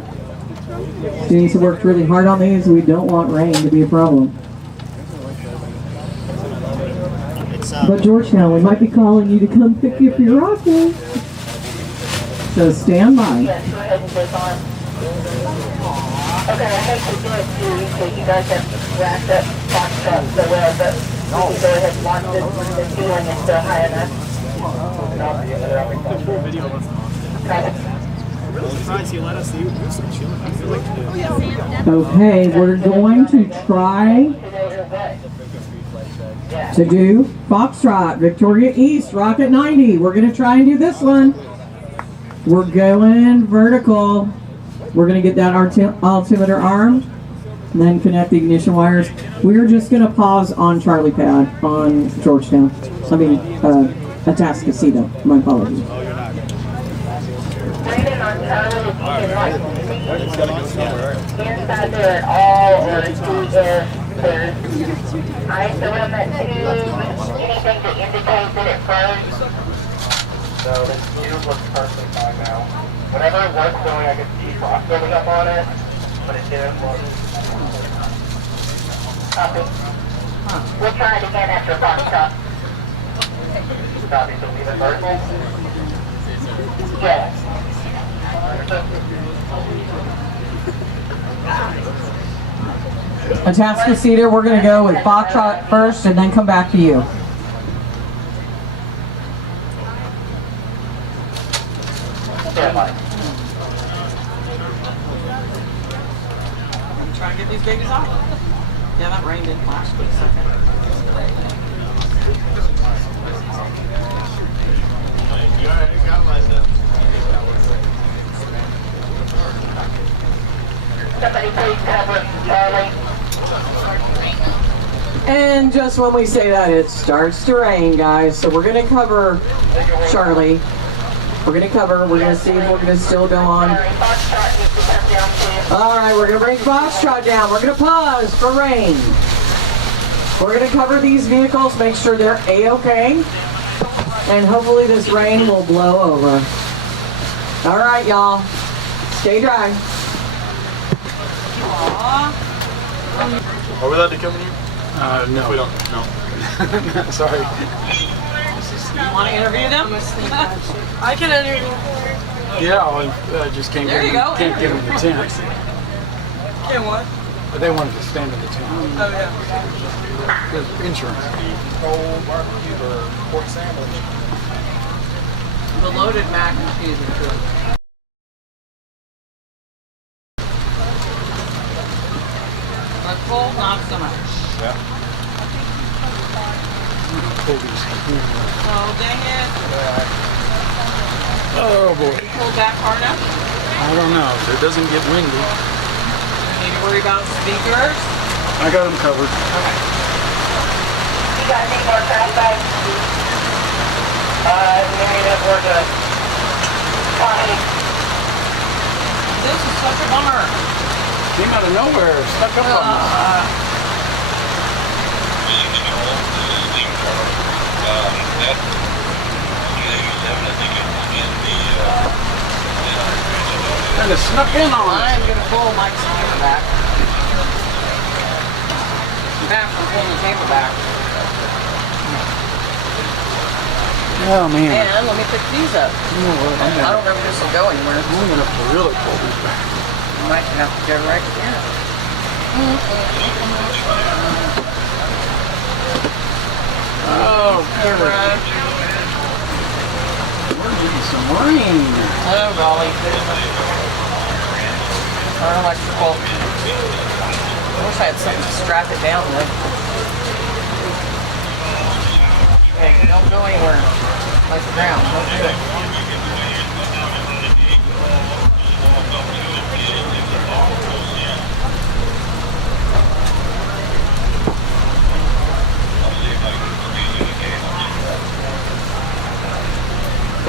Students have worked really hard on these. We don't want rain to be a problem. But Georgetown, we might be calling you to come pick up your rocket. So stand by. Yes, go ahead and click on. Okay, I hate to do it too, because you guys have racked up Foxtrot so well, but we can go ahead and watch this when the ceiling is still high enough. I'm really surprised you let us do some chilling. I feel like Okay, we're going to try to do Foxtrot, Victoria East, Rocket 90. We're going to try and do this one. We're going vertical. We're going to get that altimeter arm, and then connect the ignition wires. We're just going to pause on Charlie Pad on Georgetown. I mean, Atascocita. My apologies. Inside there at all, or the air clear. Alright, so on that tube, anything to indicate that it froze? So the tube looks perfectly fine now. Whenever it was filling, I could see frost building up on it, but it didn't look. Copy. We'll try it again after Foxtrot. Copy, so leave it vertical? Yes. Atascocita, we're going to go with Foxtrot first and then come back to you. Try and get these babies off. Yeah, that rain didn't last for a second. Somebody please cover Charlie. And just when we say that, it starts to rain, guys. So we're going to cover Charlie. We're going to cover. We're going to see if we're going to still go on. All right, we're going to bring Foxtrot down. We're going to pause for rain. We're going to cover these vehicles, make sure they're A-okay. And hopefully this rain will blow over. All right, y'all. Stay dry. Are we allowed to come in here? No. We don't. No. Sorry. You want to interview them? I can interview them. Yeah, I just can't There get you them, go. can't get them in the tent. Can what? But they wanted to stand in the tent. Oh, yeah. With insurance. Cold barbecue or pork sandwich? The loaded mac and cheese is good. But cold, not so much. Yeah. Oh, dang it. Oh boy. Pull back hard enough? I don't know. If it doesn't get windy. Need to worry about speakers? I got them covered. Okay. You got any more crash bags? We're good. Copy. This is such a bummer. Came out of nowhere. Stuck up on us. Kind of snuck in on us. I'm going to pull Mike's camera back. Back, I'm pulling the camera back. Oh man. And let me pick these up. You know what? I'm I don't know if this will go anywhere. gonna have to really pull these back. You might have to go right here. Oh, camera. We're getting some rain. Oh, golly. Our electrical. I wish I had something to strap it down with. Okay, don't go anywhere. Like the ground. Don't do it.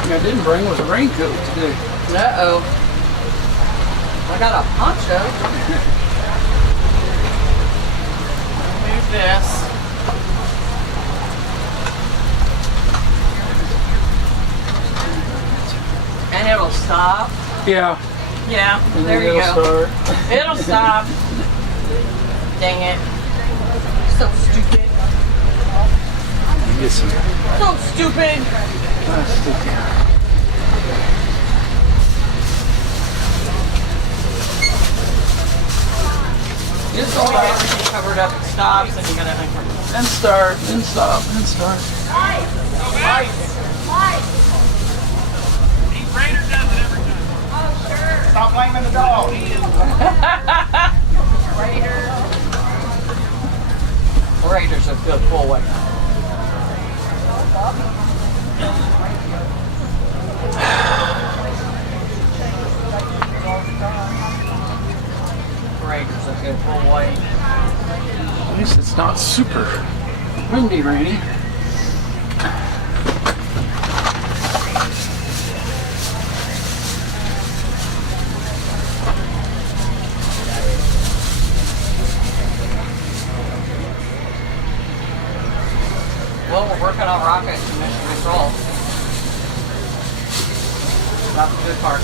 I didn't bring was a raincoat today. Uh-oh. I got a poncho. Move this. And it'll stop. Yeah. Yeah, And there then you it'll go. start. It'll stop. Dang it. So stupid. Get some. So stupid. Just so we get everything covered up, it stops, and you gotta uncover it. And start, and stop, and start. Stop blaming the dog. Raiders are good full way. Raiders are good full way. At least it's not super windy, rainy. Well, we're working on rockets and mission control. That's the good part.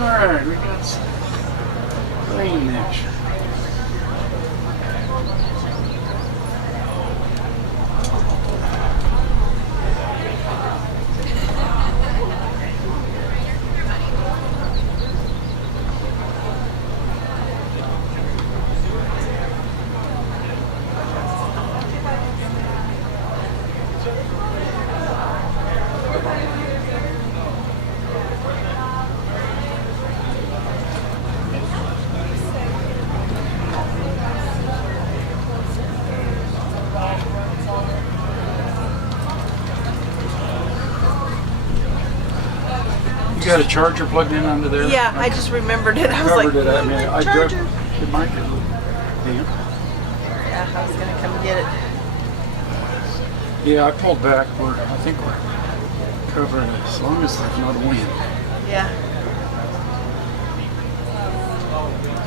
Alright, we got some rain action. You got a charger plugged in under there? Yeah, I just remembered it. I was Covered like, it. I mean, I drove. charger. It might get a little damp. Yeah, I was gonna come get it. Yeah, I pulled back. I think we're covering it as long as there's not a wind. Yeah.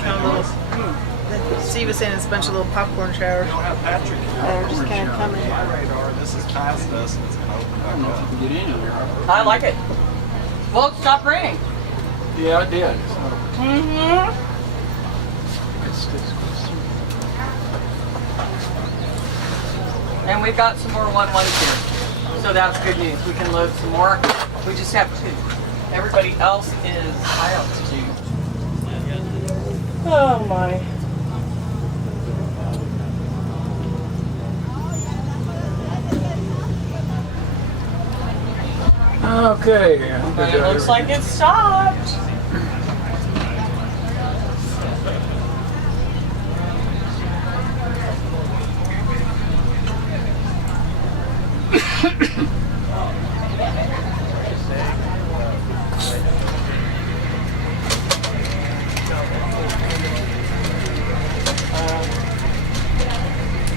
Kind of little. Steve was saying it's a bunch of little popcorn showers. They're just kind of coming. Radar, this is past us, and it's going to open back I don't know if you can get in there. I like it. Well, it stopped raining. Yeah, I did. So. Mm-hmm. And we've got some more 1-1s here. So that's good news. We can load some more. We just have 2. Everybody else is high altitude. Oh my. Okay. It looks like it stopped.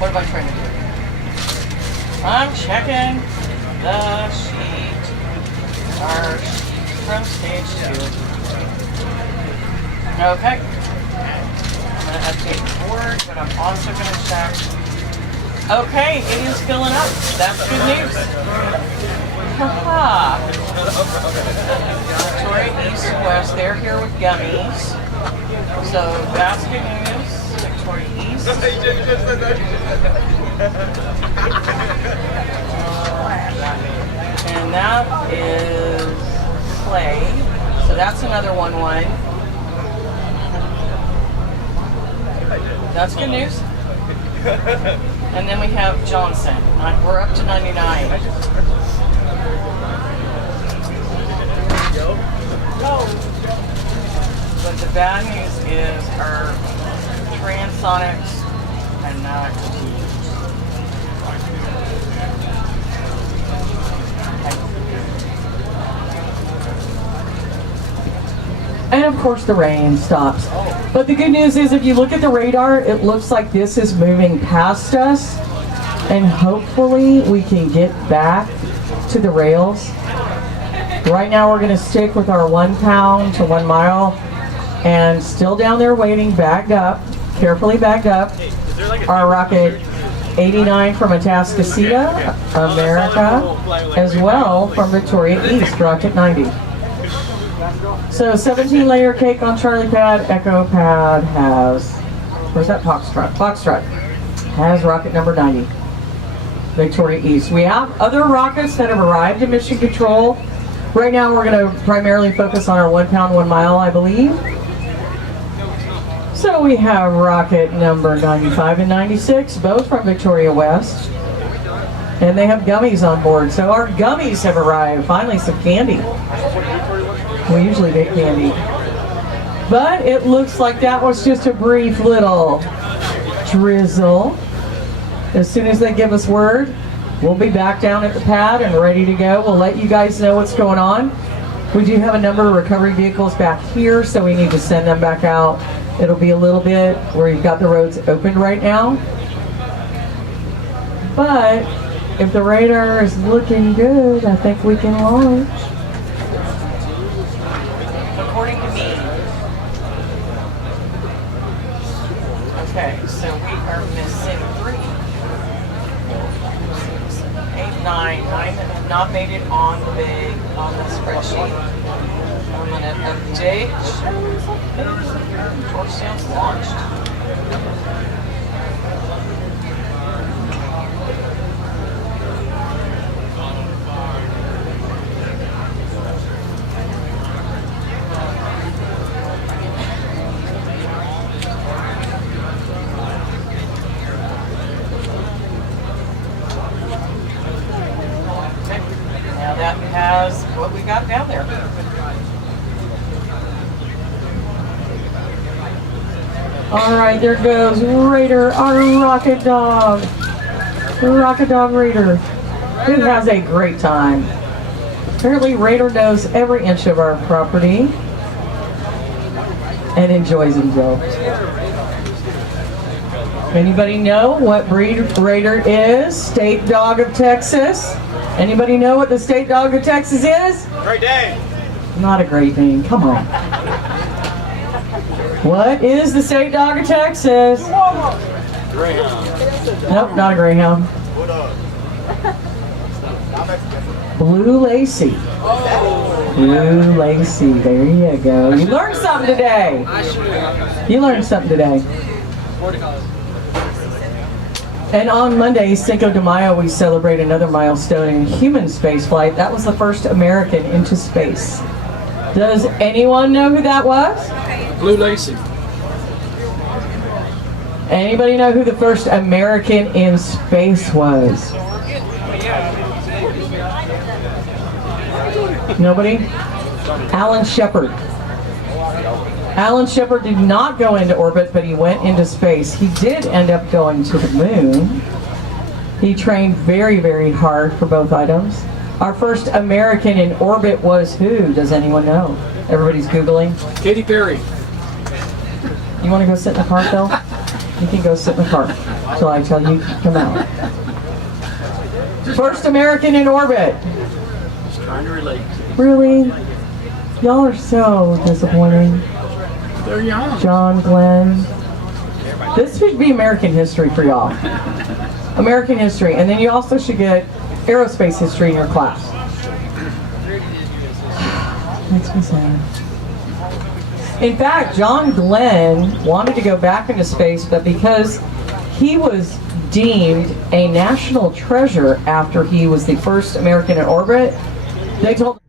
What am I trying to do? I'm checking the sheet. Our sheet from stage 2. Okay. I'm going to update the board, but I'm also going to check. Okay, it is filling up. That's good news. Haha. Victoria East and West, they're here with gummies. So that's good news. Victoria East. And that is Clay. So that's another 1-1. That's good news. And then we have Johnson. We're up to 99. But the bad news is our transonics cannot compete. And of course the rain stops. But the good news is if you look at the radar, it looks like this is moving past us. And hopefully we can get back to the rails. Right now we're going to stick with our 1 pound to 1 mile. And still down there waiting, bagged up, carefully bagged up, our Rocket 89 from Atascocita, America, as well from Victoria East, Rocket 90. So 17 layer cake on Charlie pad, Echo pad has, where's that Foxtrot? Foxtrot has rocket number 90, Victoria East. We have other rockets that have arrived in mission control. Right now we're going to primarily focus on our 1 pound, 1 mile, I believe. So we have rocket number 95 and 96, both from Victoria West. And they have gummies on board. So our gummies have arrived. Finally some candy. We usually get candy. But it looks like that was just a brief little drizzle. As soon as they give us word, we'll be back down at the pad and ready to go. We'll let you guys know what's going on. We do have a number of recovery vehicles back here, so we need to send them back out. It'll be a little bit where you've got the roads open right now. But if the radar is looking good, I think we can launch. According to me. Okay, so we are missing 3. 8, 9 that have not made it on the spreadsheet. I'm gonna update. Georgetown's launched. Now that has what we got down there. All right, there goes Raider, our rocket dog. Rocket dog Raider. It has a great time. Apparently Raider knows every inch of our property and enjoys himself. Anybody know what breed Raider is? State dog of Texas. Anybody know what the state dog of Texas is? Great Dane. Not a Great Dane, come on. What is the state dog of Texas? Greyhound. Nope, not a Greyhound. Blue Lacy. Blue Lacy, there you go. You learned something today. You learned something today. And on Monday, Cinco de Mayo, we celebrate another milestone in human spaceflight. That was the first American into space. Does anyone know who that was? Blue Lacy. Anybody know who the first American in space was? Nobody? Alan Shepard. Alan Shepard did not go into orbit, but he went into space. He did end up going to the moon. He trained very, very hard for both items. Our first American in orbit was who? Does anyone know? Everybody's Googling. Katy Perry. You want to go sit in the car, Phil? You can go sit in the car till I tell you to come out. First American in orbit. Just trying to relate. Really? Y'all are so disappointing. They're young. John Glenn. This should be American history for y'all. American history. And then you also should get aerospace history in your class. Makes me sad. In fact, John Glenn wanted to go back into space, but because he was deemed a national treasure after he was the first American in orbit, they told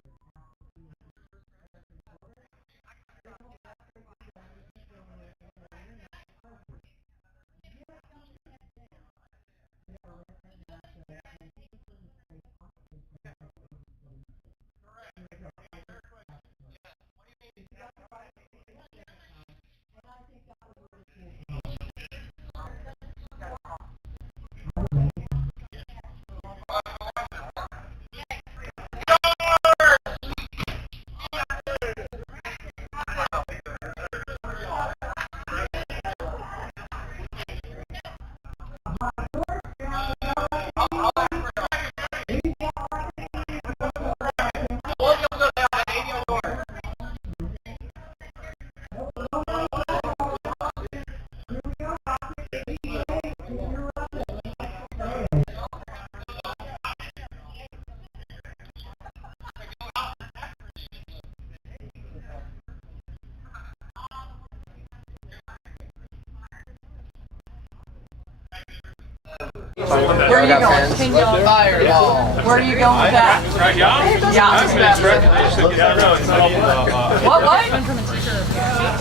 Where are you going? Fireball. Where are you going with that? Yeah. What?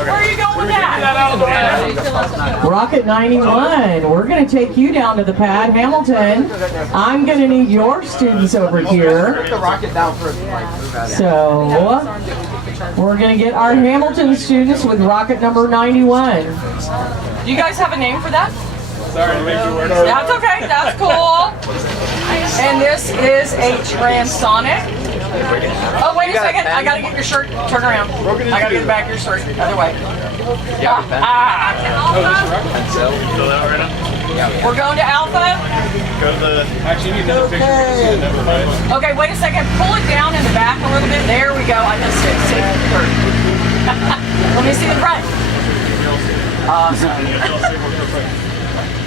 Where are you going with that? Rocket 91. We're going to take you down to the pad. Hamilton, I'm going to need your students over here. So, we're going to get our Hamilton students with rocket number 91. Do you guys have a name for that? Sorry to make you work. That's okay, that's cool. And this is a transonic. Oh, wait a second, I gotta get your shirt. Turn around. I gotta get the back of your shirt. Other way. We're going to Alpha? Go to the, actually you need another picture. You can see the number, right? Okay, wait a second. Pull it down in the back a little bit. There we go. I missed it. See? Let me see the front. Awesome.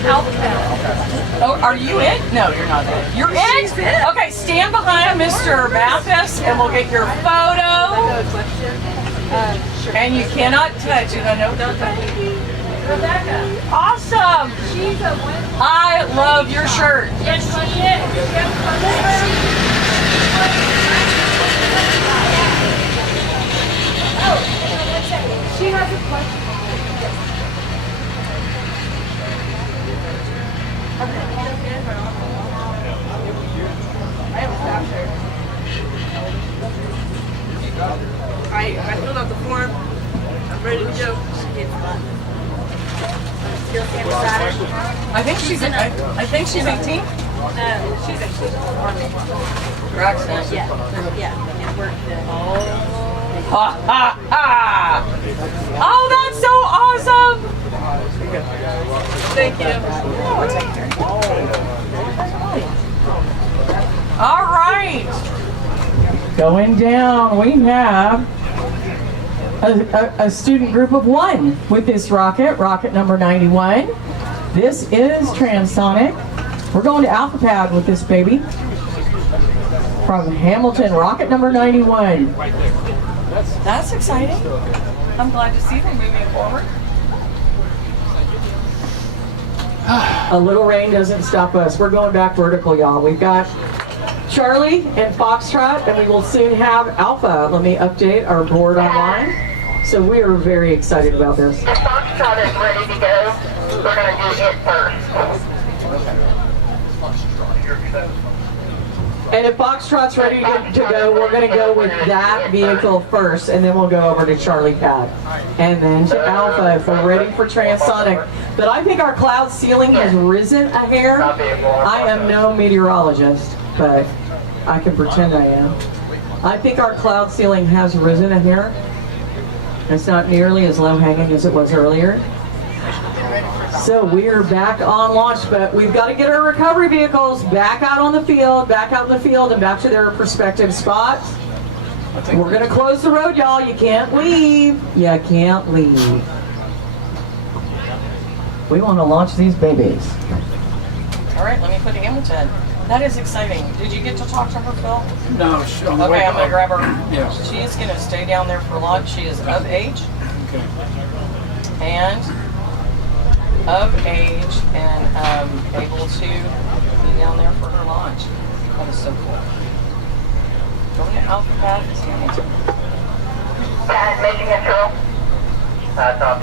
Oh, are you in? No, you're not in. You're in? Okay, stand behind Mr. Mathis and we'll get your photo. And you cannot touch it. I know. Rebecca. Awesome. I love your shirt. Yes, she is. Oh, she has a question. I filled out the form. I'm ready to go. I think she's 18. She's 18. Roxanne. Yeah. Ha ha ha! Oh, that's so awesome! Thank you. All right. Going down, we have a student group of 1 with this rocket number 91. This is transonic. We're going to Alpha Pad with this baby. From Hamilton, rocket number 91. That's exciting. I'm glad to see them moving forward. A little rain doesn't stop us. We're going back vertical, y'all. We've got Charlie and Foxtrot, and we will soon have Alpha. Let me update our board online. So we are very excited about this. If Foxtrot is ready to go, we're going to do it first. And if Foxtrot's ready to go, we're going to go with that vehicle first, and then we'll go over to Charlie Pad. And then to Alpha if we're ready for transonic. But I think our cloud ceiling has risen a hair. I am no meteorologist, but I can pretend I am. I think our cloud ceiling has risen a hair. It's not nearly as low hanging as it was earlier. So we are back on launch, but we've got to get our recovery vehicles back out on the field, and back to their respective spots. We're going to close the road, y'all. You can't leave. You can't leave. We want to launch these babies. All right, let me put Hamilton. That is exciting. Did you get to talk to her, Phil? No. Okay, I'm going to grab her. Yeah. She is going to stay down there for launch. She is of age. Okay. And of age and able to be down there for her launch. That is so cool. Going to Alpha Pad is Hamilton. Mission control. Top.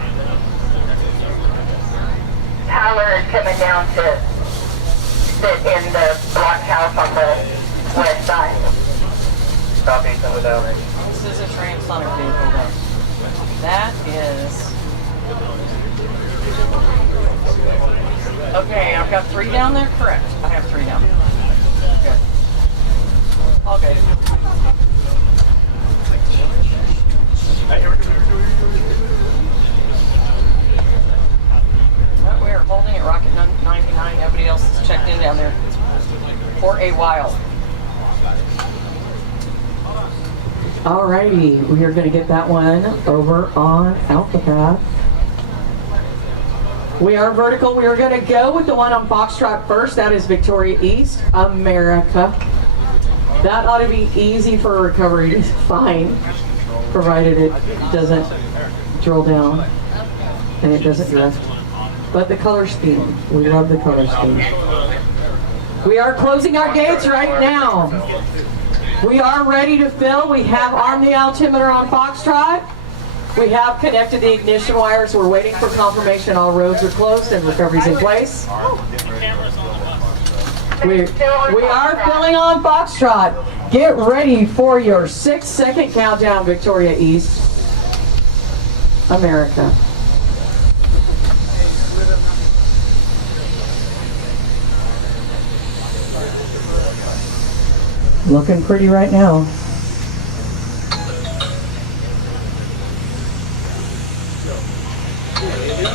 Tyler is coming down to sit in the blockhouse on the west side. Copy, some without. This is a transonic vehicle though. That is... Okay, I've got 3 down there, correct? I have 3 down there. Good. All good. Well, we are holding at Rocket 99. Nobody else has checked in down there for a while. Alrighty, we are going to get that one over on Alpha Pad. We are vertical. We are going to go with the one on Foxtrot first. That is Victoria East, America. That ought to be easy for recovery to find, provided it doesn't drill down and it doesn't drift. But the color scheme, we love the color scheme. We are closing our gates right now. We are ready to fill. We have armed the altimeter on Foxtrot. We have connected the ignition wires. We're waiting for confirmation all roads are closed and recovery's in place. We are filling on Foxtrot. Get ready for your 6-second countdown, Victoria East, America. Looking pretty right now.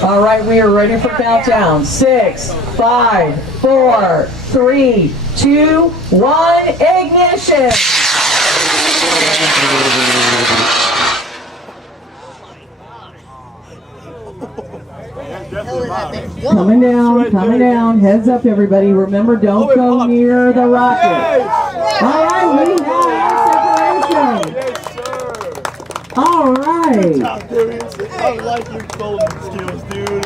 All right, we are ready for countdown. 6, 5, 4, 3, 2, 1, ignition! Coming down, heads up everybody. Remember, don't go near the rocket. All right, we have separation. All right. I like your folding skills, dude.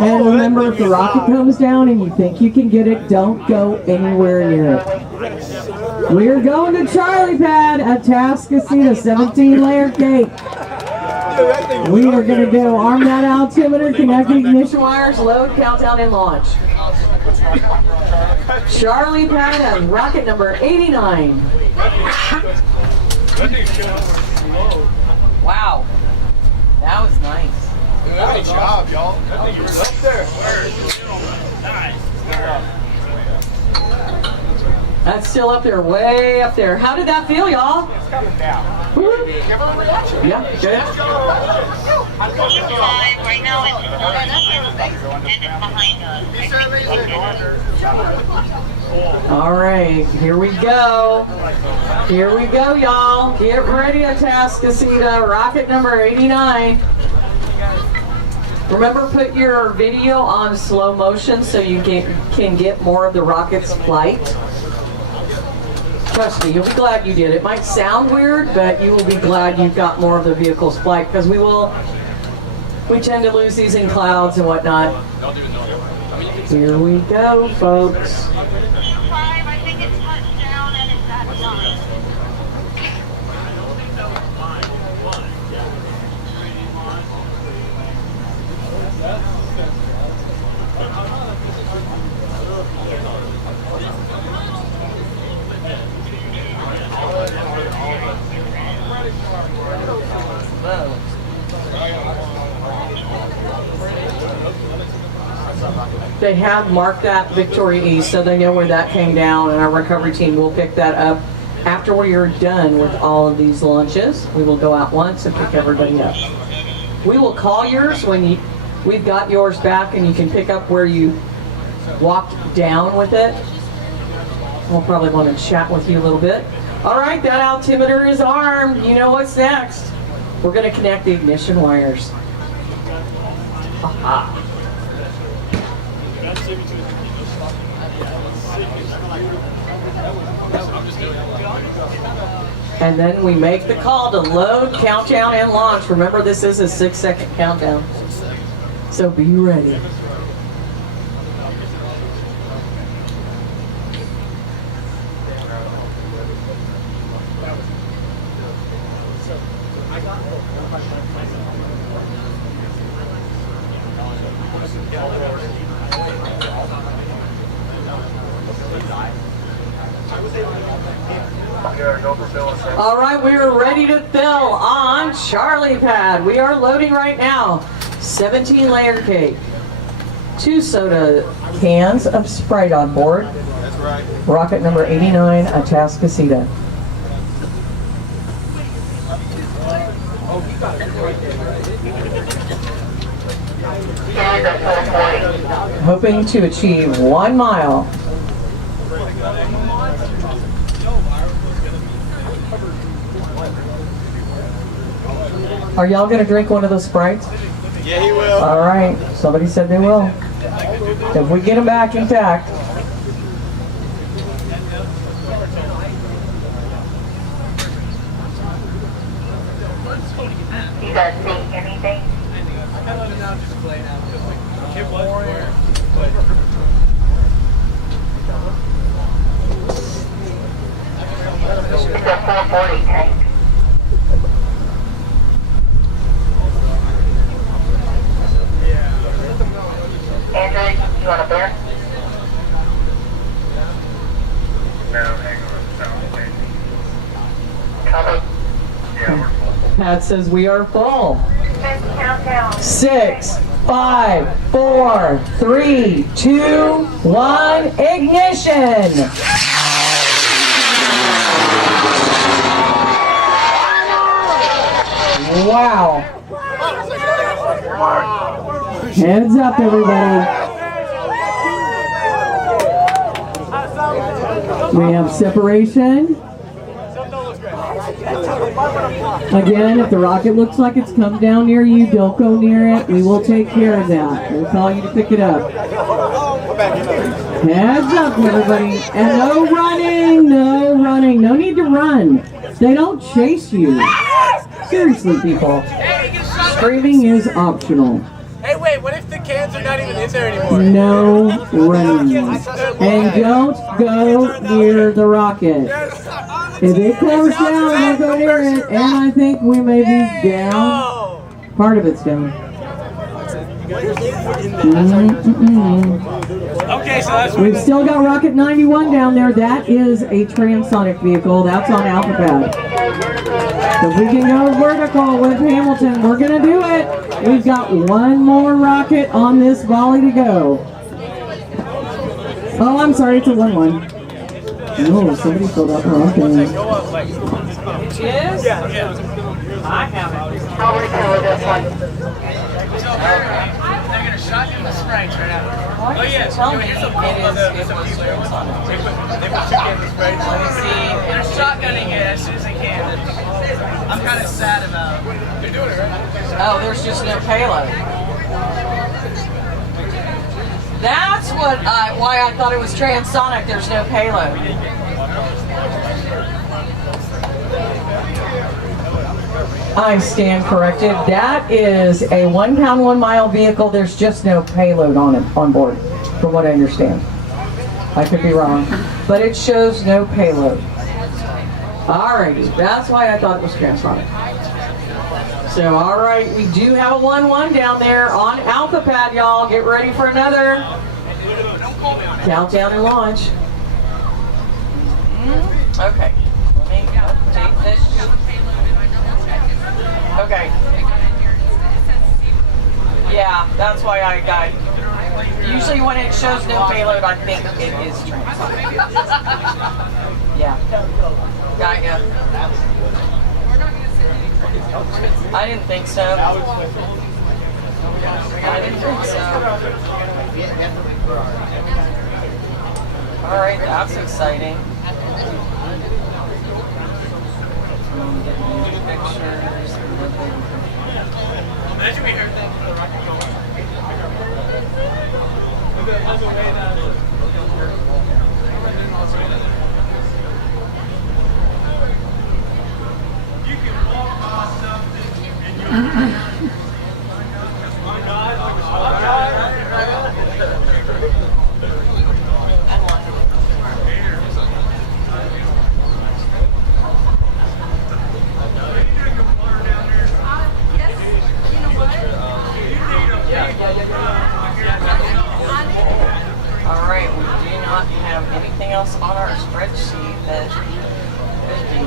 And remember, if the rocket comes down and you think you can get it, don't go anywhere near it. We're going to Charlie Pad at Tascasita, 17-layer cake. We are going to go arm that altimeter, connect the ignition wires, load, countdown, and launch. Charlie Pad and rocket number 89. Wow, that was nice. Good job, y'all. That thing was up there. Nice. That's still up there, way up there. How did that feel, y'all? It's coming down. Yeah, good. Right now it's and it's behind us. All right, here we go. Here we go, y'all. Get ready at Tascasita, rocket number 89. Remember, put your video on slow motion so you can get more of the rocket's flight. Trust me, you'll be glad you did. It might sound weird, but you will be glad you got more of the vehicle's flight, because we tend to lose these in clouds and whatnot. Here we go, folks. I think it's touchdown and it's at 9. They have marked that Victoria East, so they know where that came down, and our recovery team will pick that up after we are done with all of these launches. We will go out once and pick everybody up. We will call yours when we've got yours back, and you can pick up where you walked down with it. We'll probably want to chat with you a little bit. All right, that altimeter is armed. You know what's next. We're going to connect the ignition wires. Aha. And then we make the call to load, countdown, and launch. Remember, this is a 6-second countdown. So be ready. All right, we are ready to fill on Charlie Pad. We are loading right now. 17-layer cake. 2 soda cans of Sprite on board. That's right. Rocket number 89 at Tascasita. Hoping to achieve 1 mile. Are y'all going to drink one of those Sprites? Yeah, he will. All right. Somebody said they will. If we get them back intact. You guys see anything? a 440 tank. Andrew, you want a beer? No, hang on. Covered? Yeah, we're full. Pat says we are full. Countdown. 6, 5, 4, 3, 2, 1, ignition! Wow. Heads up, everybody. We have separation. Again, if the rocket looks like it's come down near you, don't go near it. We will take care of that. We'll call you to pick it up. Heads up, everybody. And no running, no running. No need to run. They don't chase you. Seriously, people. Screaming is optional. Hey, wait, what if the cans are not even in there anymore? No running. And don't go near the rocket. If it comes down, don't go near it. And I think we may be down. Part of it's down. Okay, so that's We've still got Rocket 91 down there. That is a transonic vehicle. That's on AlphaPad. If we can go vertical with Hamilton, we're going to do it. We've got one more rocket on this volley to go. Oh, I'm sorry, it's a 1-1. No, somebody filled up the rocket. Yes? Yeah. I have it. I'll recover this one. They're going to shotgun the sprays right out. Oh, yeah. Tell me Here's the it problem. was transonic. They put two cans of sprays. Let me see. They're shotgunning it as soon as they can. I'm kind of sad about it. They're doing it, right? Oh, there's just no payload. That's why I thought it was transonic. There's no payload. I stand corrected. That is a 1 pound, 1 mile vehicle. There's just no payload on it, on board, from what I understand. I could be wrong, but it shows no payload. Alrighty, that's why I thought it was transonic. So, alright, we do have a 1-1 down there on AlphaPad, y'all. Get ready for another countdown and launch. Okay. Let me take this. Okay. Yeah, that's why I got. Usually when it shows no payload, I think it is transonic. Yeah. Got ya. I didn't think so. I didn't think so. Alright, that's exciting. Pictures. Imagine we heard that for the rocket going. You can walk by something and Alright, we do not have anything else on our spreadsheet that could be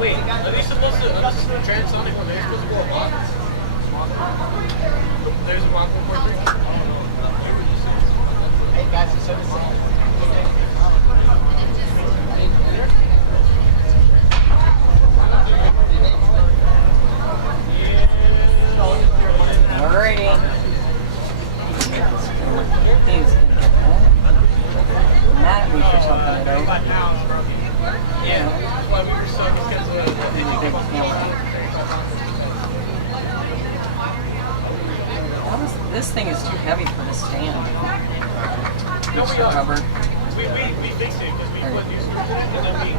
wait, are they supposed to transonic when they're supposed to go up? There's a 1.43. Hey guys, it's so Alrighty. He's mad at me for something I don't. Yeah, that's why we were so because This thing is too heavy for the stand. It's covered. fixed it because we put new screws in and then we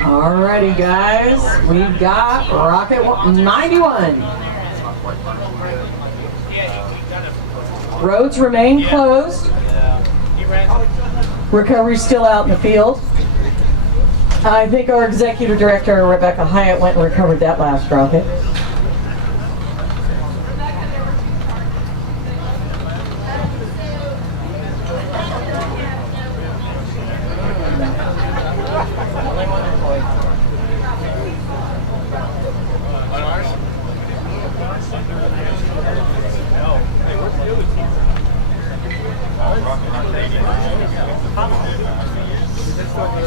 Alrighty, guys, we've got Rocket 91. Roads remain closed. Recovery's still out in the field. I think our executive director, Rebecca Hyatt, went and recovered that last rocket.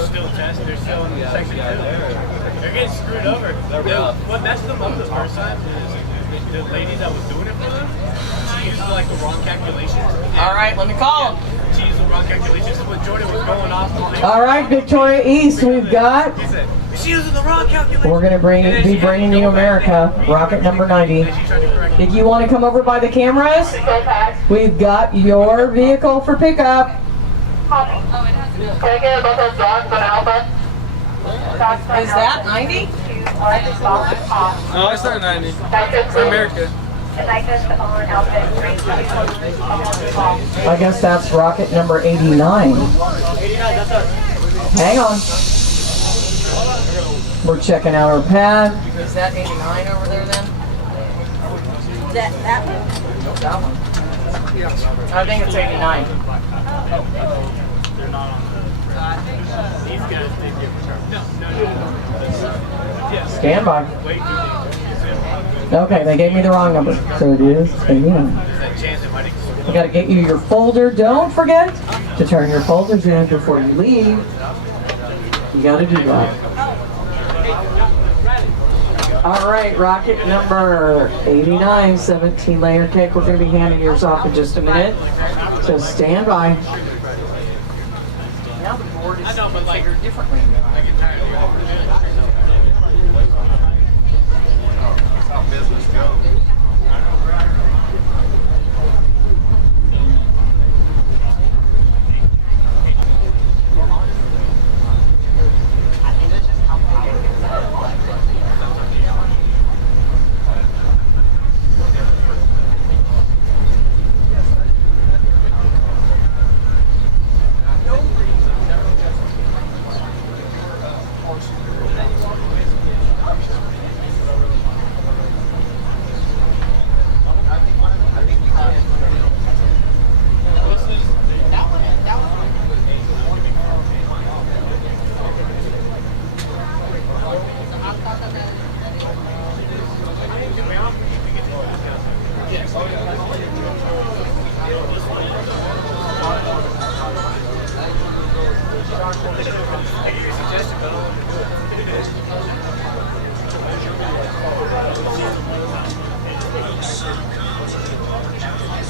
Still testing, they're still in section 2. They're getting screwed over. What messed them up the first time is the lady that was doing it for them, she used like the wrong calculations. All right, let me call them. She used the wrong calculations, so when Jordan was going off. All right, Victoria East, we've got. She's using the wrong calculations. We're going to be bringing you America, rocket number 90. If you want to come over by the cameras, we've got your vehicle for pickup. Is that 90? No, it's not 90. For America. I guess that's rocket number 89. Hang on. We're checking out our pad. Is that 89 over there then? That one? That one. I think it's 89. Stand by. Okay, they gave me the wrong number, so it is 89. We got to get you your folder. Don't forget to turn your folders in before you leave. You got to do that. All right, rocket number 89, 17-layer cake. We're going to be handing yours off in just a minute, so stand by. Now the board is configured differently. That's how business goes.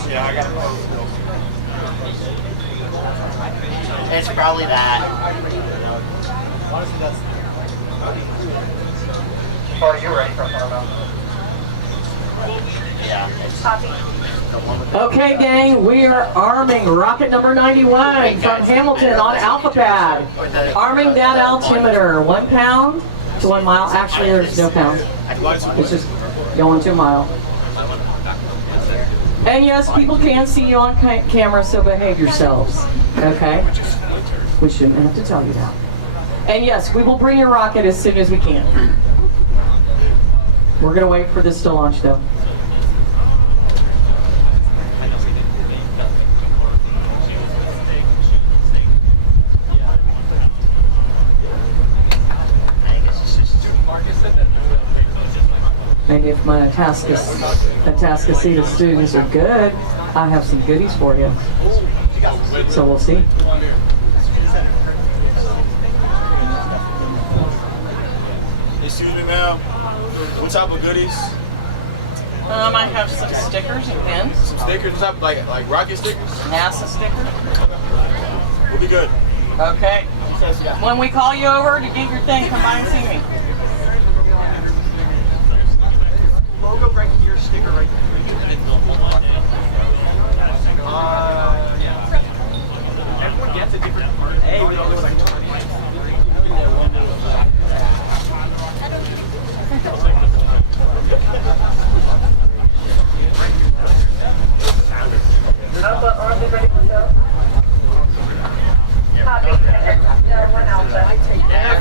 Yeah, I got it. It's probably that. Are you ready for Paramount? Yeah. Okay, gang, we are arming rocket number 91 from Hamilton on Alpha Pad. Arming that altimeter, 1 pound to 1 mile. Actually, there's no pound. It's just going to a mile. And yes, people can see you on camera, so behave yourselves. Okay? We shouldn't have to tell you that. And yes, we will bring your rocket as soon as we can. We're going to wait for this to launch, though. And if my Atascocita students are good, I have some goodies for you. So we'll see. Excuse me, ma'am. What type of goodies? I have some stickers and pins. Some stickers, type like rocket stickers? NASA stickers. We'll be good. Okay. When we call you over to get your thing, come by and see me. Logo right here, sticker right there.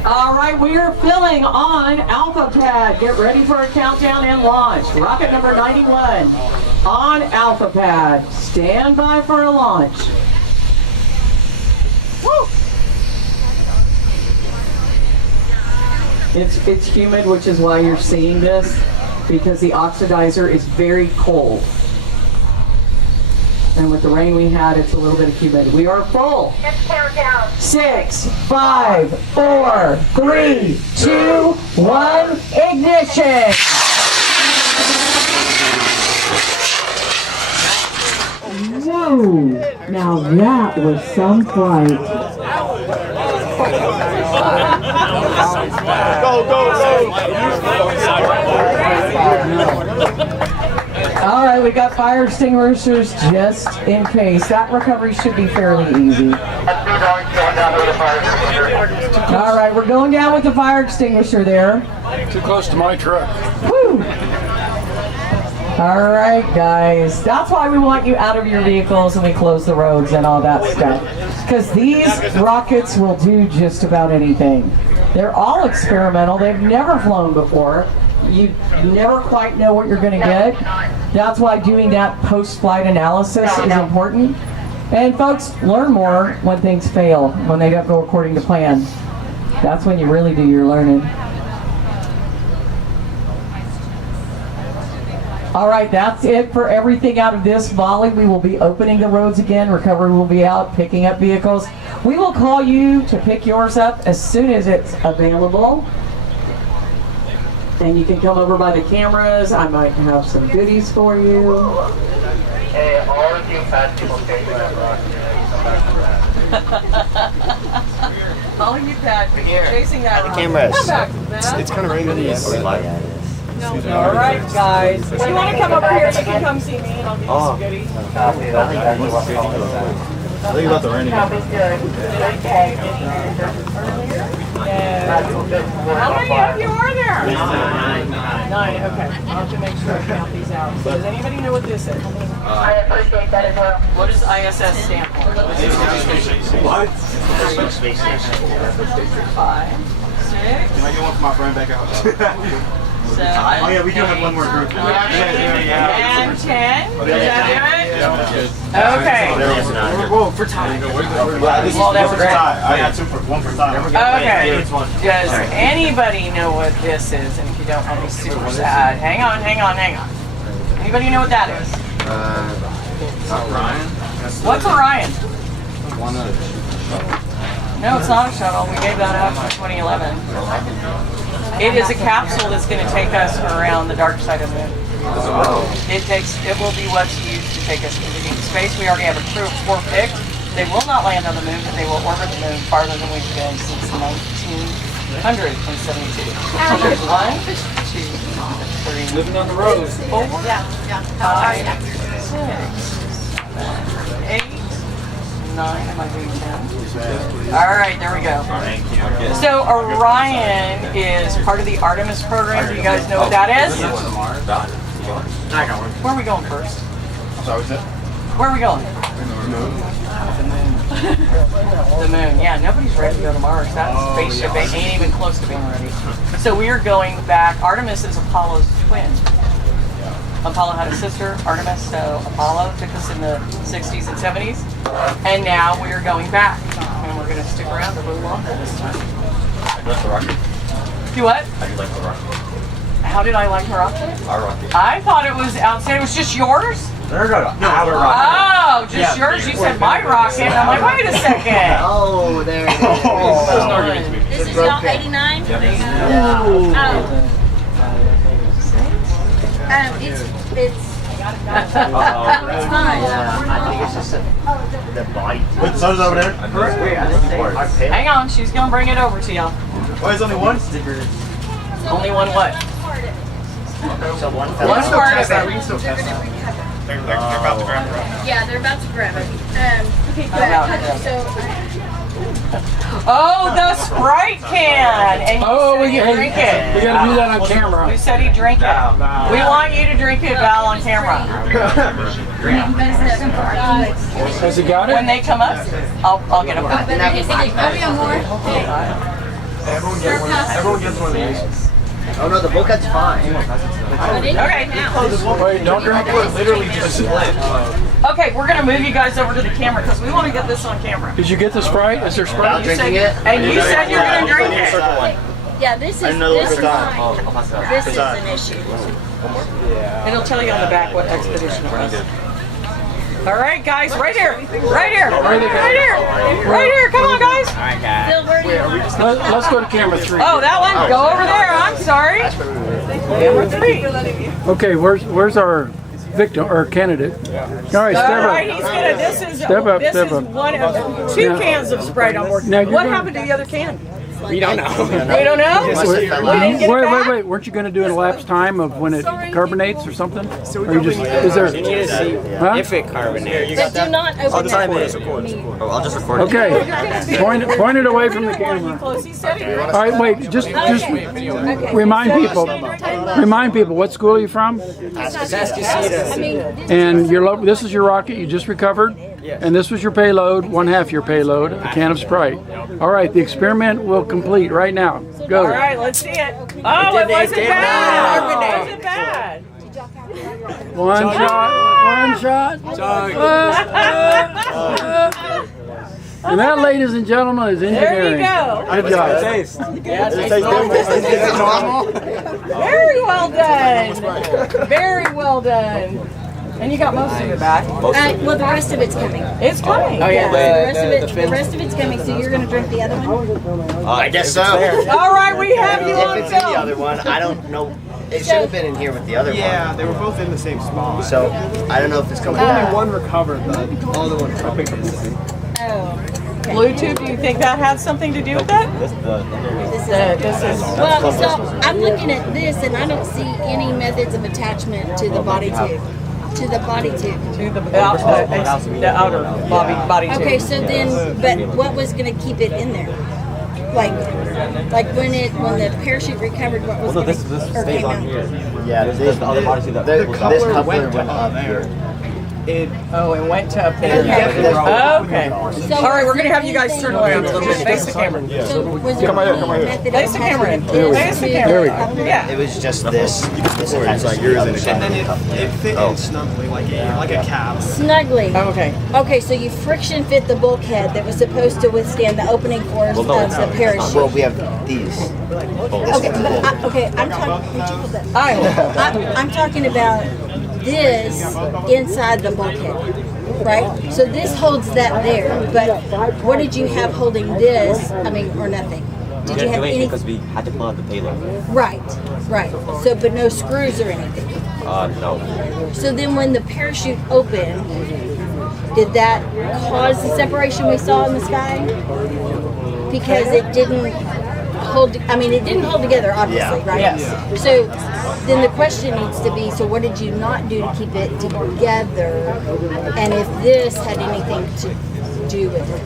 All right, we are filling on Alpha Pad. Get ready for a countdown and launch. Rocket number 91 on Alpha Pad. Stand by for a launch. Woo! It's humid, which is why you're seeing this, because the oxidizer is very cold. And with the rain we had, it's a little bit of humidity. We are full. 6, 5, 4, 3, 2, 1, ignition! Whoa! Now that was some flight. Go, go, All right, we got fire extinguishers just in case. That recovery should be fairly easy. All right, we're going down with the fire extinguisher there. Too close to my truck. Woo! All right, guys. That's why we want you out of your vehicles and we close the roads and all that stuff. Because these rockets will do just about anything. They're all experimental. They've never flown before. You never quite know what you're going to get. That's why doing that post-flight analysis is important. And folks, learn more when things fail, when they don't go according to plan. That's when you really do your learning. All right, that's it for everything out of this volley. We will be opening the roads again. Recovery will be out, picking up vehicles. We will call you to pick yours up as soon as it's available. And you can come over by the cameras. I might have some goodies for you. Hey, all of you fast people stay with that rock. All of you Pat, chasing that rock. Cameras. Come back, It's kind of raining. Yes. All right, guys. If you want to come over here, you can come see me, and I'll give you some goodies. I think about the rain again. How many of you are there? 9, okay. I'll have to make sure I count these out. So does anybody know what this is? I appreciate that as well. What does ISS stand for? What? Space station. 5, 6, Can I get one for my friend back out? 7, Oh yeah, we do have one more group. and 10. Does that do it? Yeah. Okay. Whoa, for time. This is Well, that's one for great. time. I got one for time. Okay. Does anybody know what this is? And if you don't, I'll be super sad. Hang on. Anybody know what that is? Ryan? What's Orion? One of No, it's not a shuttle. We gave that up in 2011. It is a capsule that's going to take us around the dark side of the moon. It will be what's used to take us into deep space. We already have a crew of 4 picked. They will not land on the moon, but they will orbit the moon farther than we've been since 1972. There's 1, 2, 3, Living on the road. 4, 5, 6, 7, 8, 9. Am I doing 10? All right, there we go. So Orion is part of the Artemis program. Do you guys know what that is? Where are we going first? Where are we going? The moon. Yeah, nobody's ready to go to Mars. That spaceship ain't even close to being ready. So we are going back. Artemis is Apollo's twin. Apollo had a sister, Artemis, so Apollo took us in the 60s and 70s. And now we are going back. And we're going to stick around a little longer this time. How do you like the rocket? Do what? How do you like the rocket? How did I like the rocket? Our rocket. I thought it was outstanding. It was just yours? No, our rocket. Oh, just yours? You said my rocket. And I'm like, wait a second. Oh, there it is. This is y'all 89? It's fine. I think it's just the body. Wait, the sun's over there? Hang on, she's going to bring it over to y'all. Why is only one? Only one what? So one One part of it. They're about to grab it. Yeah, they're about to grab it. Okay, About good. it. So, Oh, the Sprite can! And you said he'd drink it. We gotta do that on camera. You said he'd drink it. We want you to drink it, Val, on camera. Has he got it? When they come up, I'll get them. Everyone gets one of these. Oh no, the bulkhead's fine. Okay. Wait, don't drink it. Literally just split. Okay, we're gonna move you guys over to the camera because we want to get this on camera. Did you get the Sprite? Is there Sprite? You said, and you said you're gonna drink it. Yeah, this is mine. This is an issue. It'll tell you on the back what expedition it was. All right, guys, right here, right here, right here, right here. Come on, guys. All right, guys. Let's go to camera 3. Oh, that one. Go over there. I'm sorry. Camera 3. Okay, where's our victim or candidate? All right, step All right, up. he's gonna. This is Step up, this step is up. one of 2 cans of Sprite on board. Now, you're What gonna- happened to the other can? We don't know. We don't know. We didn't get it back? Wait. Weren't you going to do an elapsed time of when it carbonates or something? Or you just, is there? You need to see if it carbonates. But do not open that. I'll just record it. Okay, point it away from the camera. All right, wait, just remind people, what school are you from? And this is your rocket you just recovered? And this was your payload, 1/2 your payload, a can of Sprite. All right, the experiment will complete right now. Go. All right, let's see it. Oh, it wasn't bad. It wasn't bad. One shot. And that, ladies and gentlemen, is engineering. There you go. Good job. Very well done. Very well done. And you got most of it back. Well, the rest of it's coming. It's coming. Oh yeah, the rest of it's coming. So you're gonna drink the other one? I guess so. All right, we have you on If it's in the film. other one, I don't know. It should have been in here with the other one. Yeah, they were both in the same spot. So I don't know if it's coming Only back. one recovered, but all the ones coming from the same. Oh. Okay. Bluetooth, do you think that had something to do with that? This is. Well, so I'm looking at this and I don't see any methods of attachment to the body tube. To the body tube. To the outer body tube. Okay, so then, but what was going to keep it in there? Like when the parachute recovered, what was going to came out? Yeah, this coupler went up here. It went to up there. Okay. All right, we're gonna have you guys turn around a little bit. Face the camera. So was there any method of Face the camera. attaching Face the this camera. to the coupler? Yeah. It was just this. This attached to the other side. And then it fit in snugly like a cap. Snugly. Okay. Okay, so you friction fit the bulkhead that was supposed to withstand the opening force of the parachute. Well, we have these. Okay, but I'm talking. Would you hold that? I'm talking about this inside the bulkhead, right? So this holds that there, but what did you have holding this? I mean, or nothing? Did you have any? Because we had to pull out the payload. Right. So, but no screws or anything. No. So then, when the parachute opened, did that cause the separation we saw in the sky? Because it didn't hold. I mean, it didn't hold together, obviously, right? Yes. So then the question needs to be: so what did you not do to keep it together? And if this had anything to do with it?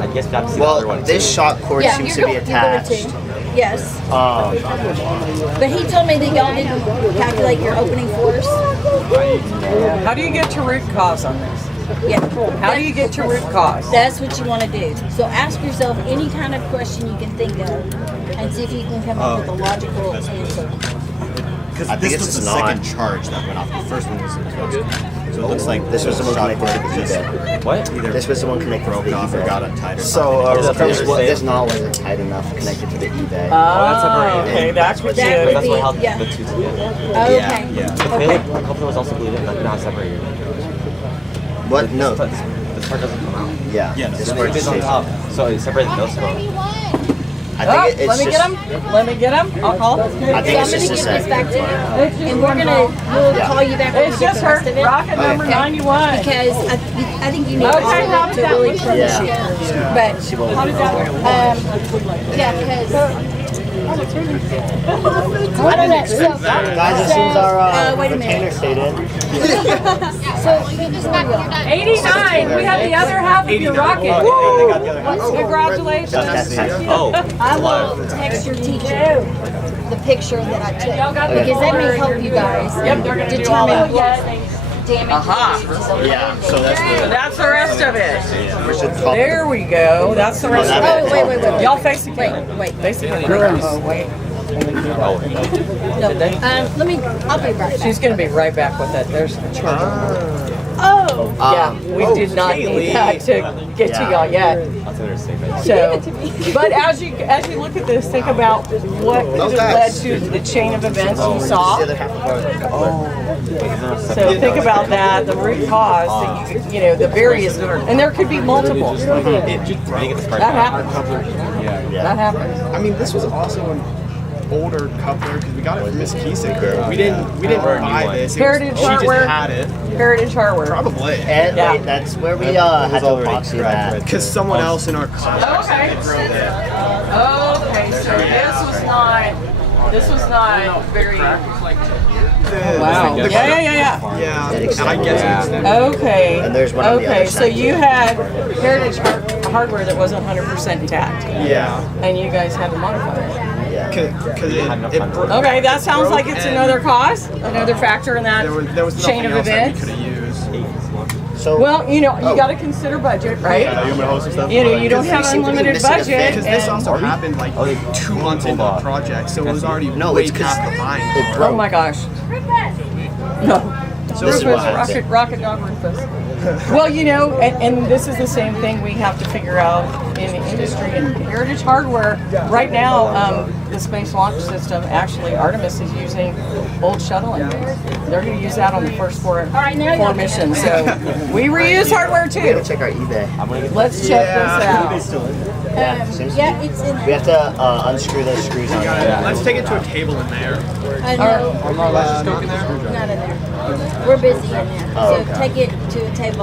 I guess we have to see the other one. This shock cord seems to be attached. Yes. But he told me that y'all didn't calculate your opening force. How do you get to root cause on this? Yeah. How do you get to root cause? That's what you want to do. So ask yourself any kind of question you can think of and see if you can come up with a logical answer. I think it's just not. second charge that went off. The first one was supposed to. So it looks like This was the one connected to the eBay. What? This was the one connected to the off or eBay. got untied or So something. this knot wasn't tight enough connected to the eBay. Oh, okay, that's what That would That's be, what held yeah. the two together. Okay. The payload coupler was also bleeding, but I could not separate it. What? No. This part doesn't come out. Yeah. This part It's on stays top, so it separates the nose. I think it's let me just. get him. Let me get him. I'll call. I So think I'm it's going to just give a this second. back to you, and we'll call you back when we It's get just the her. rest of it. Rocket number 91. Because I think you need Okay, all how of did it to that really work? troubleshoot. But How did that work? yeah, because I don't know. So, Guys, as soon as our wait a retainer minute. stayed in. So you just got your 89. We have the other half of your rocket. Woo! Congratulations. I will text your teacher the picture that I took because that may help you guys determine what damage. Yeah, so that's the. That's the rest of it. We should talk. There we go. That's the rest of it. Oh, wait. Y'all face the camera. Wait. Face the camera. Oh, wait. No, let me. I'll be right back. She's going to be right back with it. There's the charger. Oh. Yeah, we did not need that to get to y'all yet. So, but as you look at this, think about what led to the chain of events you saw. So think about that, the root cause, that you know, the various, and there could be multiple. That happens. That happens. I mean, this was also an older coupler because we got it from Miss Kiesinger. We didn't buy this. Heritage She hardware. just had it. Heritage hardware. Probably. And Yeah. that's where we had to epoxy that. Because someone else in our class Okay. drove it. Okay, so this was not very. Wow. Yeah. Yeah. And I guess it's Okay. And there's one on the Okay, other so side. you had Heritage hardware that wasn't 100% intact. Yeah. And you guys had to modify it. Because it broke. Okay, that sounds like it's another cause, another factor in that There was chain nothing of else that we events. could have used. So Well, you know, you got to consider budget, right? You know, you don't have unlimited budget. Because this and- also happened like 2 months into the project, so it was already way it's 'cause past the line. it Oh broke. my gosh. No. So This this was is what happened. Rocket Dog Rufus. Well, you know, and this is the same thing we have to figure out in the industry. And Heritage Hardware, right now, the Space Launch System, actually, Artemis is using old shuttle engines. They're going to use that on the first four missions. So we reuse hardware We gotta too. check our eBay. Let's check this out. Yeah, it's in We have to unscrew those screws on there. Let's take it to a table in there. I know. Stoke in there? Not in there. We're busy in there. Oh, So okay. take it to a table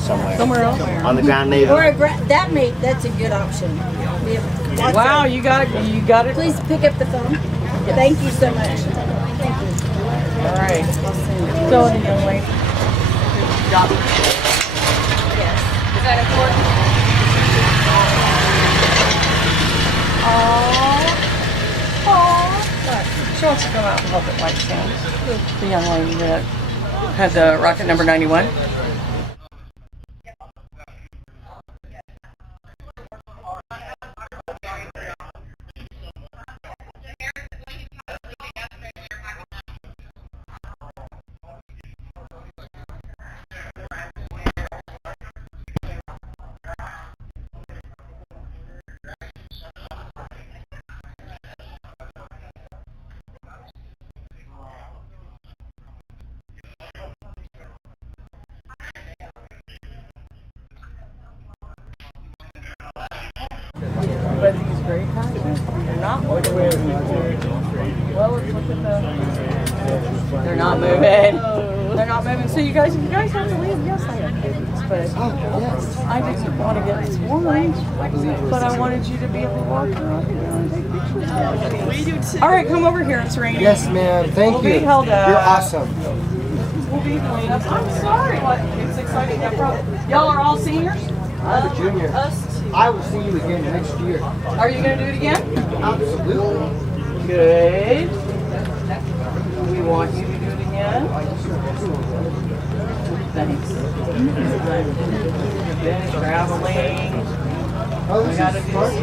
Somewhere else. On the ground, maybe. or that's a good option. We have Wow, you got it. Please pick up the phone. Thank you so much. Thank you. All right. Go ahead, young lady. Good job. Is that important? She wants to come out and help at White Sands. The young lady that had the rocket number 91. But these gray patches, they're not moving. Well, let's look at the. They're not moving. They're not moving. So you guys, if you guys have to leave, yes, I have kids, but I didn't want to get sworn. But I wanted you to be able to walk around and take pictures. All right, come over here. It's raining. Yes, ma'am. Thank We'll you. be held up. You're awesome. We'll be held up. I'm sorry. What? It's exciting. No problem. Y'all are all seniors? I'm a junior. I will see you again next year. Are you going to do it again? Absolutely. Good. We want you to do it again. Thanks. You've been traveling. We got to do this.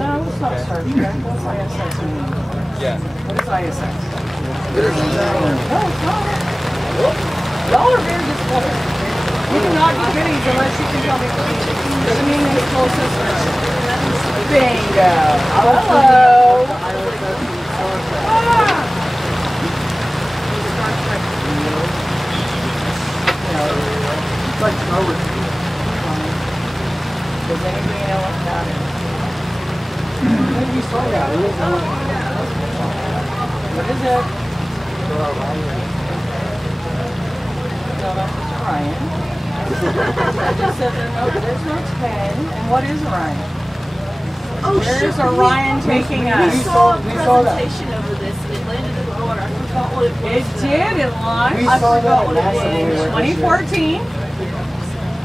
No, it's not Star Trek. What's ISS mean? Yeah. What is ISS? No, it's not. Y'all are very disappointed. You do not get goodies unless you can tell me what doesn't mean it's full sisters. Bingo. Hello. Does anybody know what that is? What is it? No, that's Orion. I just said there's no 10. And what is Orion? Where's Orion taking us? We saw a presentation over this. It landed in the water. I forgot what it was. It did. It launched. I forgot what it was. 2014.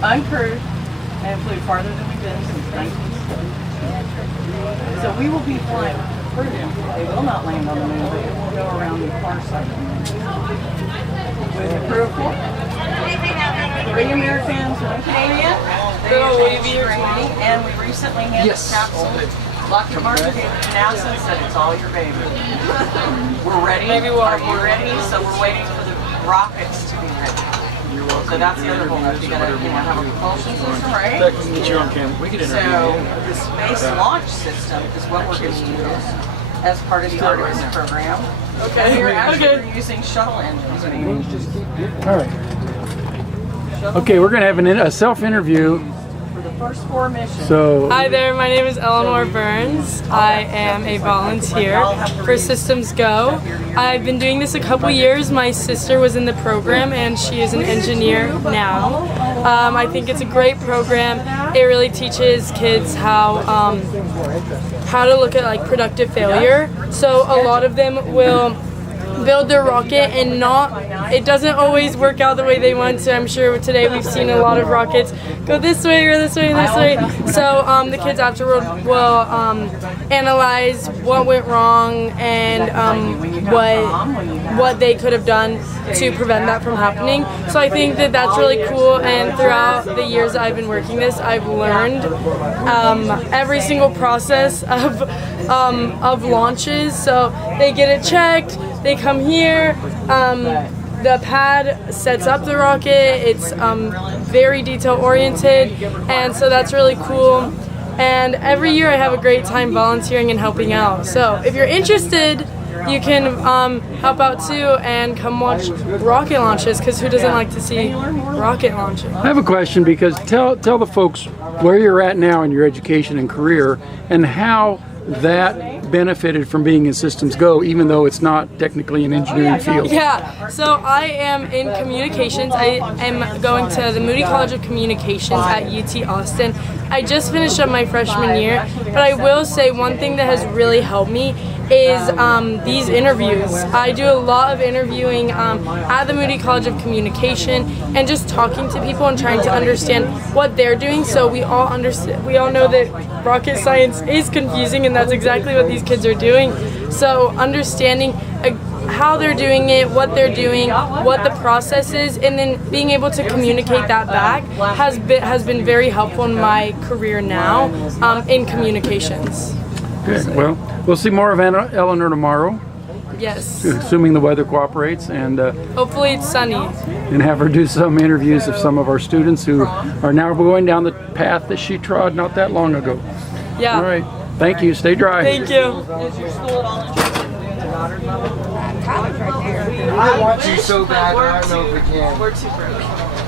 Uncrewed and flew farther than we've been since 1960. So we will be flying through them. They will not land on the moon, but it will go around the far side of the moon. With a crew of 4. 3 Americans, 1 Canadian. They are training, and we recently handed the capsule. Lockheed Martin gave it to NASA and said it's all your baby. We're ready. Are you ready? So we're waiting for the rockets to be ready. So that's the other whole. You gotta have a propulsion system, right? So the space launch system is what we're going to use as part of the Artemis program. Okay. We're actually using shuttle engines. All right. Okay, we're going to have a self-interview. For the first 4 missions. So, hi there, my name is Eleanor Burns. I am a volunteer for Systems Go. I've been doing this a couple years. My sister was in the program and she is an engineer now. I think it's a great program. It really teaches kids how to look at like productive failure. So a lot of them will build their rocket and it doesn't always work out the way they want to. I'm sure today we've seen a lot of rockets go this way or this way and this way. So the kids afterward will analyze what went wrong and what they could have done to prevent that from happening. So I think that that's really cool, and throughout the years I've been working this, I've learned every single process of launches. So they get it checked, they come here, the pad sets up the rocket, it's very detail oriented, and so that's really cool. And every year I have a great time volunteering and helping out. So if you're interested, you can help out too and come watch rocket launches, because who doesn't like to see rocket launches? I have a question, because tell the folks where you're at now in your education and career and how that benefited from being in Systems Go, even though it's not technically an engineering field. Yeah, so I am in communications. I am going to the Moody College of Communications at UT Austin. I just finished up my freshman year, but I will say one thing that has really helped me is these interviews. I do a lot of interviewing at the Moody College of Communication and just talking to people and trying to understand what they're doing, so we all know that rocket science is confusing, and that's exactly what these kids are doing. So understanding how they're doing it, what they're doing, what the process is, and then being able to communicate that back has been very helpful in my career now in communications. Good. Well, we'll see more of Eleanor tomorrow. Yes. Assuming the weather cooperates, and hopefully it's sunny. And have her do some interviews of some of our students who are now going down the path that she trod not that long ago. Yeah. All right. Thank you. Stay dry. Thank you. Is your school at all interested in doing the daughter's level? College right there. I want you so bad, but I don't know if we can. We're too broke.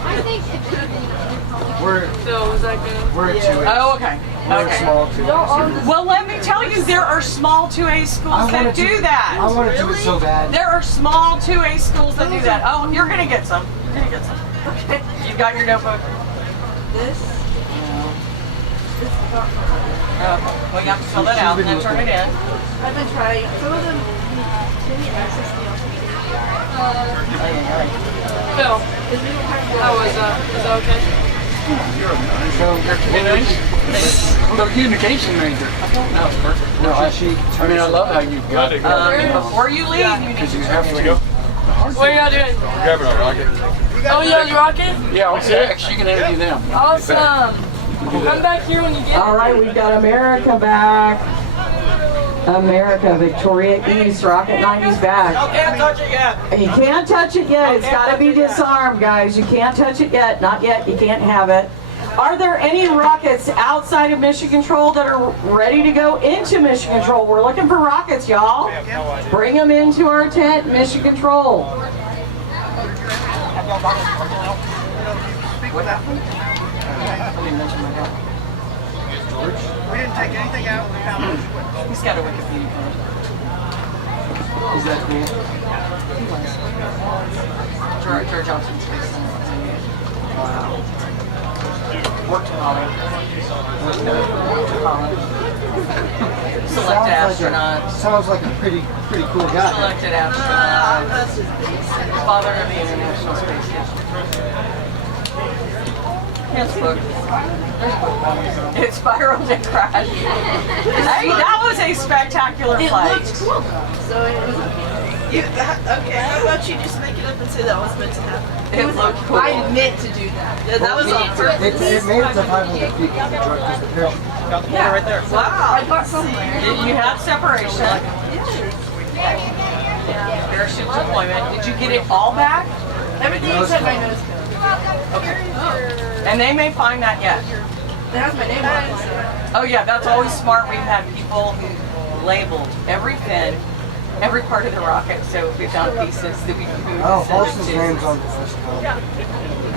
I think it could have been Phil, was that good? We're 2A. Oh, okay. We're small 2A. Well, let me tell you, there are small 2A schools that do that. I want to do it so bad. There are small 2A schools that do that. Oh, you're going to get some. You're going to get some. Okay. You got your notebook? this. Okay. Well, you have to fill that out and then turn it in. I've been trying. Some of them give me access to the Phil, how was that? Was that okay? So you're communication major. That was perfect. No, I mean, I love how you've got it. Before you leave, you need to have to go. What are y'all doing? Grabbing a rocket. Oh, y'all rocket? Yeah, okay. You can interview them. Awesome. Come back here when you get All right, we've got America back. America, Victoria East, Rocket 90's back. You can't touch it yet. You can't touch it yet. It's got to be disarmed, guys. You can't touch it yet. Not yet. You can't have it. Are there any rockets outside of Mission Control that are ready to go into Mission Control? We're looking for rockets, y'all. Bring them into our tent, Mission Control. We didn't take anything out. We found it. He's got a Wikipedia page. Is that cool? He was. George Johnson's face. Wow. Worked in Holland. Selected astronaut. Sounds like a pretty cool guy. Selected astronaut. Father of the International Space Station. Yes, book. It spiraled and crashed. Hey, that was a spectacular flight. It looked cool. So it was okay. How about you just make it up and say that was meant to happen? It looked cool. I meant to do that. Yeah, that was on purpose. It made it to 500 feet because the drug just appeared. Yeah, right there. Wow. I got somewhere. You have separation. Parachute deployment. Did you get it all back? Everything except my nose cone. Okay. And they may find that yet. It has my name on it. Oh yeah, that's always smart. We've had people who labeled every fin, every part of the rocket. So if we found pieces that we could move. Oh, Halston's name's on the nose cone.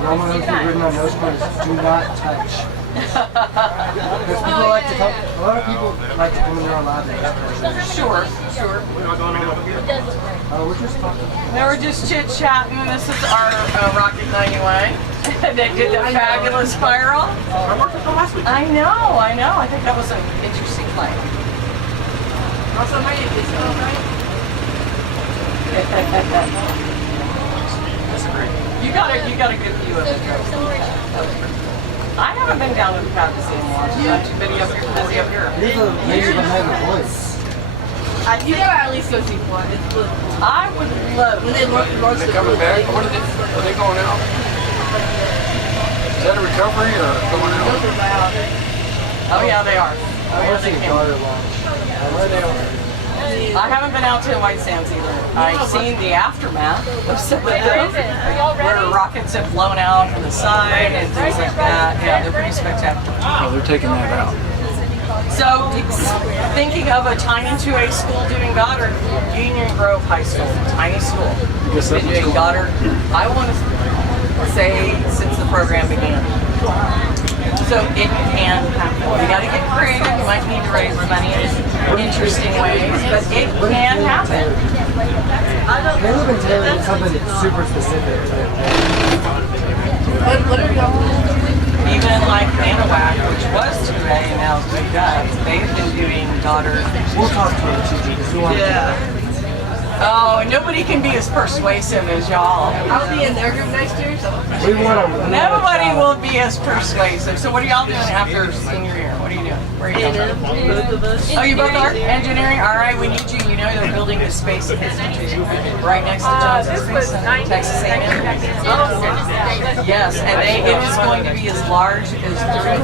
Roman has written on nose cone is do not touch. Because people like to come, a lot of people like to come in their own lab and Sure. we're just talking. Now we're just chit-chatting. This is our Rocket 91. They did the fabulous spiral. I know. I think that was an interesting flight. Also, my name is right? You got a good view of it. I haven't been down to the pad to see him launch. I'm too busy up here. Maybe behind the voice. You gotta at least go see one. It's blue. I would love. When they launch They're coming back. What are they going out? Is that a recovery or going out? Oh yeah, they are. Oh yeah, they came. I haven't been out to White Sands either. I've seen the aftermath of some of them, where rockets have blown out from the side and things like that. Yeah, they're pretty spectacular. Oh, they're taking that out. So, thinking of a tiny 2A school doing Goddard, Union Grove High School, tiny school. Been doing Goddard, I want to say, since the program began. So it can happen. You got to get creative. You might need to raise money in interesting ways, but it can happen. Caleb and Taylor did something super specific. What are y'all doing? Even like Anahuac, which was 2A and now is 2A, they've been doing Goddard. We'll talk to her. Yeah. Oh, nobody can be as persuasive as y'all. I'll be in their group next year, so. Nobody will be as persuasive. So what are y'all doing after senior year? What are you doing? Where are you going? Both of us. Oh, you both are? Engineering? All right, we need you. You know they're building the Space Institute right next to Johnson Space Center, Texas A&M. Yes, and it is going to be as large as 3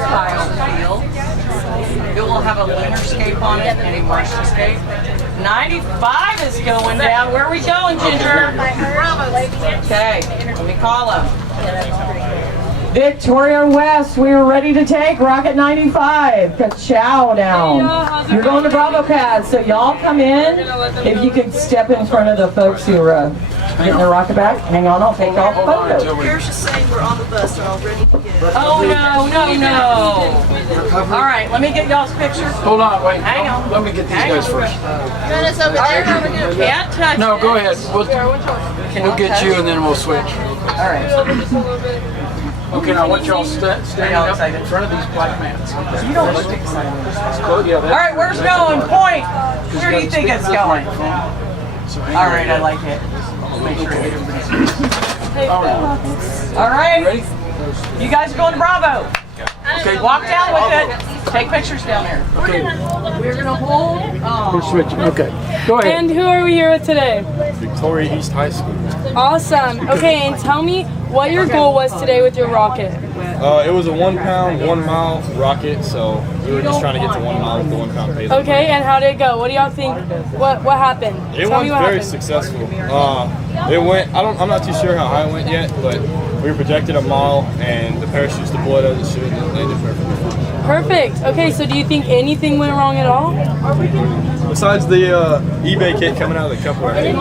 Kyle Field. It will have a lunarscape on it and a Martianscape. 95 is going down. Where are we going, Ginger? Okay, let me call him. Victoria West, we are ready to take Rocket 95. Ka-chow down. You're going to Bravo Pad, so y'all come in. If you could step in front of the folks who are getting their rocket back. Hang on, I'll take off photos. Here's just saying we're on the bus, we're all ready to get. Oh, no. All right, let me get y'all's picture. Hold on, wait. Hang on. Let me get these guys first. Can't touch No, it. go ahead. We'll get you and then we'll switch. All right. Okay, now I want y'all standing up in front of these black mats. You don't look excited. All All right, where's going? Point. Where do you think it's going? All right, I like it. Make sure everybody's all right. Ready? You guys are going to Bravo. Okay. Walk down with it. Take pictures down there. Okay. We're gonna hold. We're switching. Okay. Go ahead. And who are we here with today? Victoria East High School. Awesome. Okay, and tell me what your goal was today with your rocket. It was a 1 pound, 1 mile rocket, so we were just trying to get to 1 mile with the 1 pound payload. Okay, and how did it go? What do y'all think? What happened? It Tell went me what very happened. successful. It went. I'm not too sure how high it went yet, but we were projected a mile, and the parachutes deployed as it should, and it landed perfectly. Perfect. Okay, so do you think anything went wrong at all? Besides the eBay kit coming out of the cup already,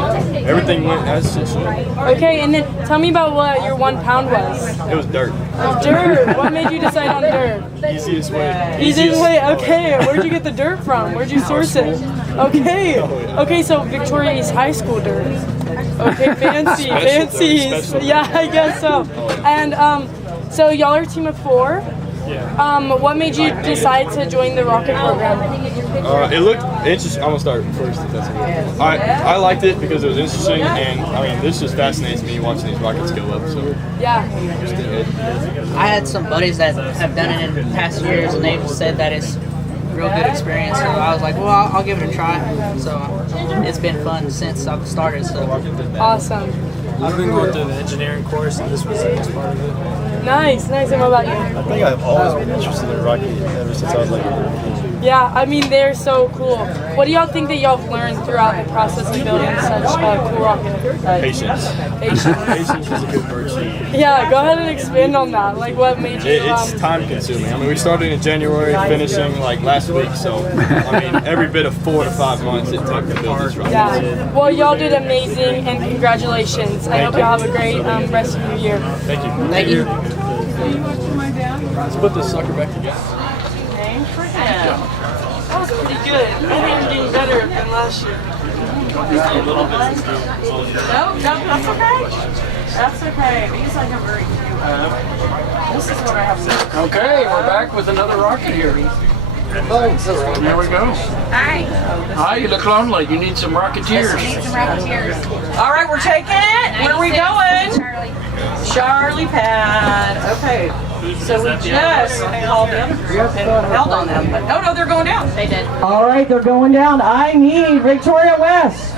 everything went as it should. Okay, and then tell me about what your 1 pound was. It was dirt. Dirt. What made you decide on dirt? Easiest way. Easiest way. Okay. Where'd you get the dirt from? Where'd you source it? Okay. Okay. So Victoria East High School dirt. Okay. Fancy. Fancy. Yeah, I guess so. And so y'all are a team of 4. What made you decide to join the Rocket program? It looked interesting. I'm gonna start first if that's okay. I liked it because it was interesting, and I mean this just fascinates me watching these rockets go up. So yeah. I had some buddies that have done it in past years, and they've said that it's a real good experience. So I was like, well, I'll give it a try. So it's been fun since I've started. So awesome. I've been going through the engineering course, and this was the best part of it. Nice. And what about you? I think I've always been interested in rocket ever since I was like a little kid. Yeah, I mean, they're so cool. What do y'all think that y'all have learned throughout the process of building such a cool rocket? Patience. Patience is a good virtue. Yeah, go ahead and expand on that. Like, what made you... It's time consuming. I mean, we started in January, finishing like last week, so I mean, every bit of 4 to 5 months it took to build this rocket. Yeah. Well, y'all did amazing, and congratulations. I hope y'all have a great rest of your year. Thank you. Thank you. Let's put this sucker back together. Name for him. That was pretty good. I think I'm getting better than last year. No, that's okay. That's okay. These I have very few of. This is what I have. Okay, we're back with another rocket here. Thanks. There we go. Hi. Hi, you look lonely. You need some Rocketeers. Need some Rocketeers. All right, we're taking it. Where are we going? Charlie Pad. Okay. So we just called the other group and held on them. But no, they're going down. They did. All right, they're going down. I need Victoria West.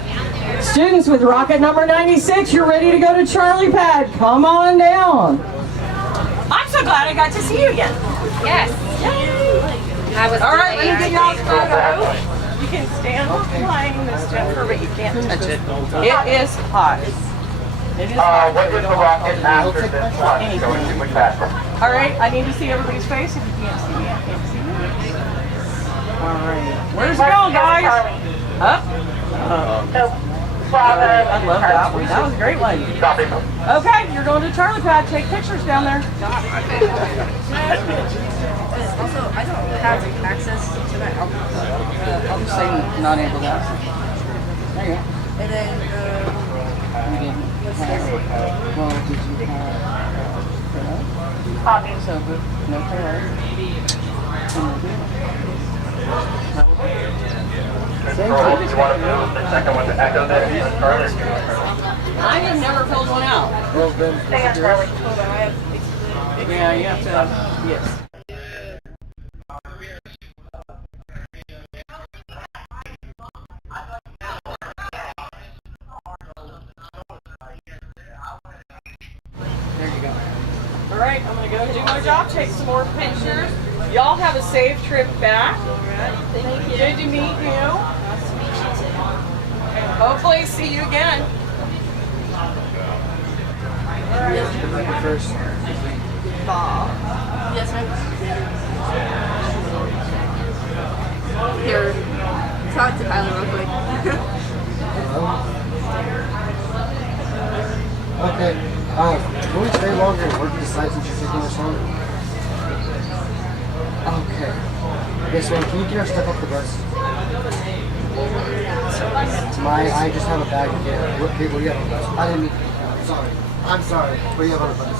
Students with rocket number 96, you're ready to go to Charlie Pad. Come on down. I'm so glad I got to see you again. Yes. I was All right, let me get y'all photo. photo. You can stand behind this, Jennifer, but you can't touch it. It is hot. It is hot. What is the rocket after this one? Going too much faster. All right, I need to see everybody's face. If you can't see me, I can't see you. All right. Where's it going, guys? Up. I love that one. That was a great one. Okay, you're going to Charlie Pad. Take pictures down there. Also, I don't have access to that. I'll just say not able to access. There you go. And then, You didn't have, well, did you have, so good, no pillow. You want to move the second one to echo there? I have never filled one out. Well, then, Yeah, you have to, yes. There you go. All right, I'm going to go do my job, take some more pictures. Y'all have a safe trip back. Thank you. Good to meet you. Nice to meet you too. And hopefully see you again. All right. First. Bob. Yes, ma'am. Here, talk to Kyler real quick. Okay. Can we stay longer and work this side since you're taking this on? Okay. This one, can you get our stuff up the bus? I just have a bag to get. What people do you have on the bus? I didn't mean. Sorry. I'm sorry. What do you have on the bus?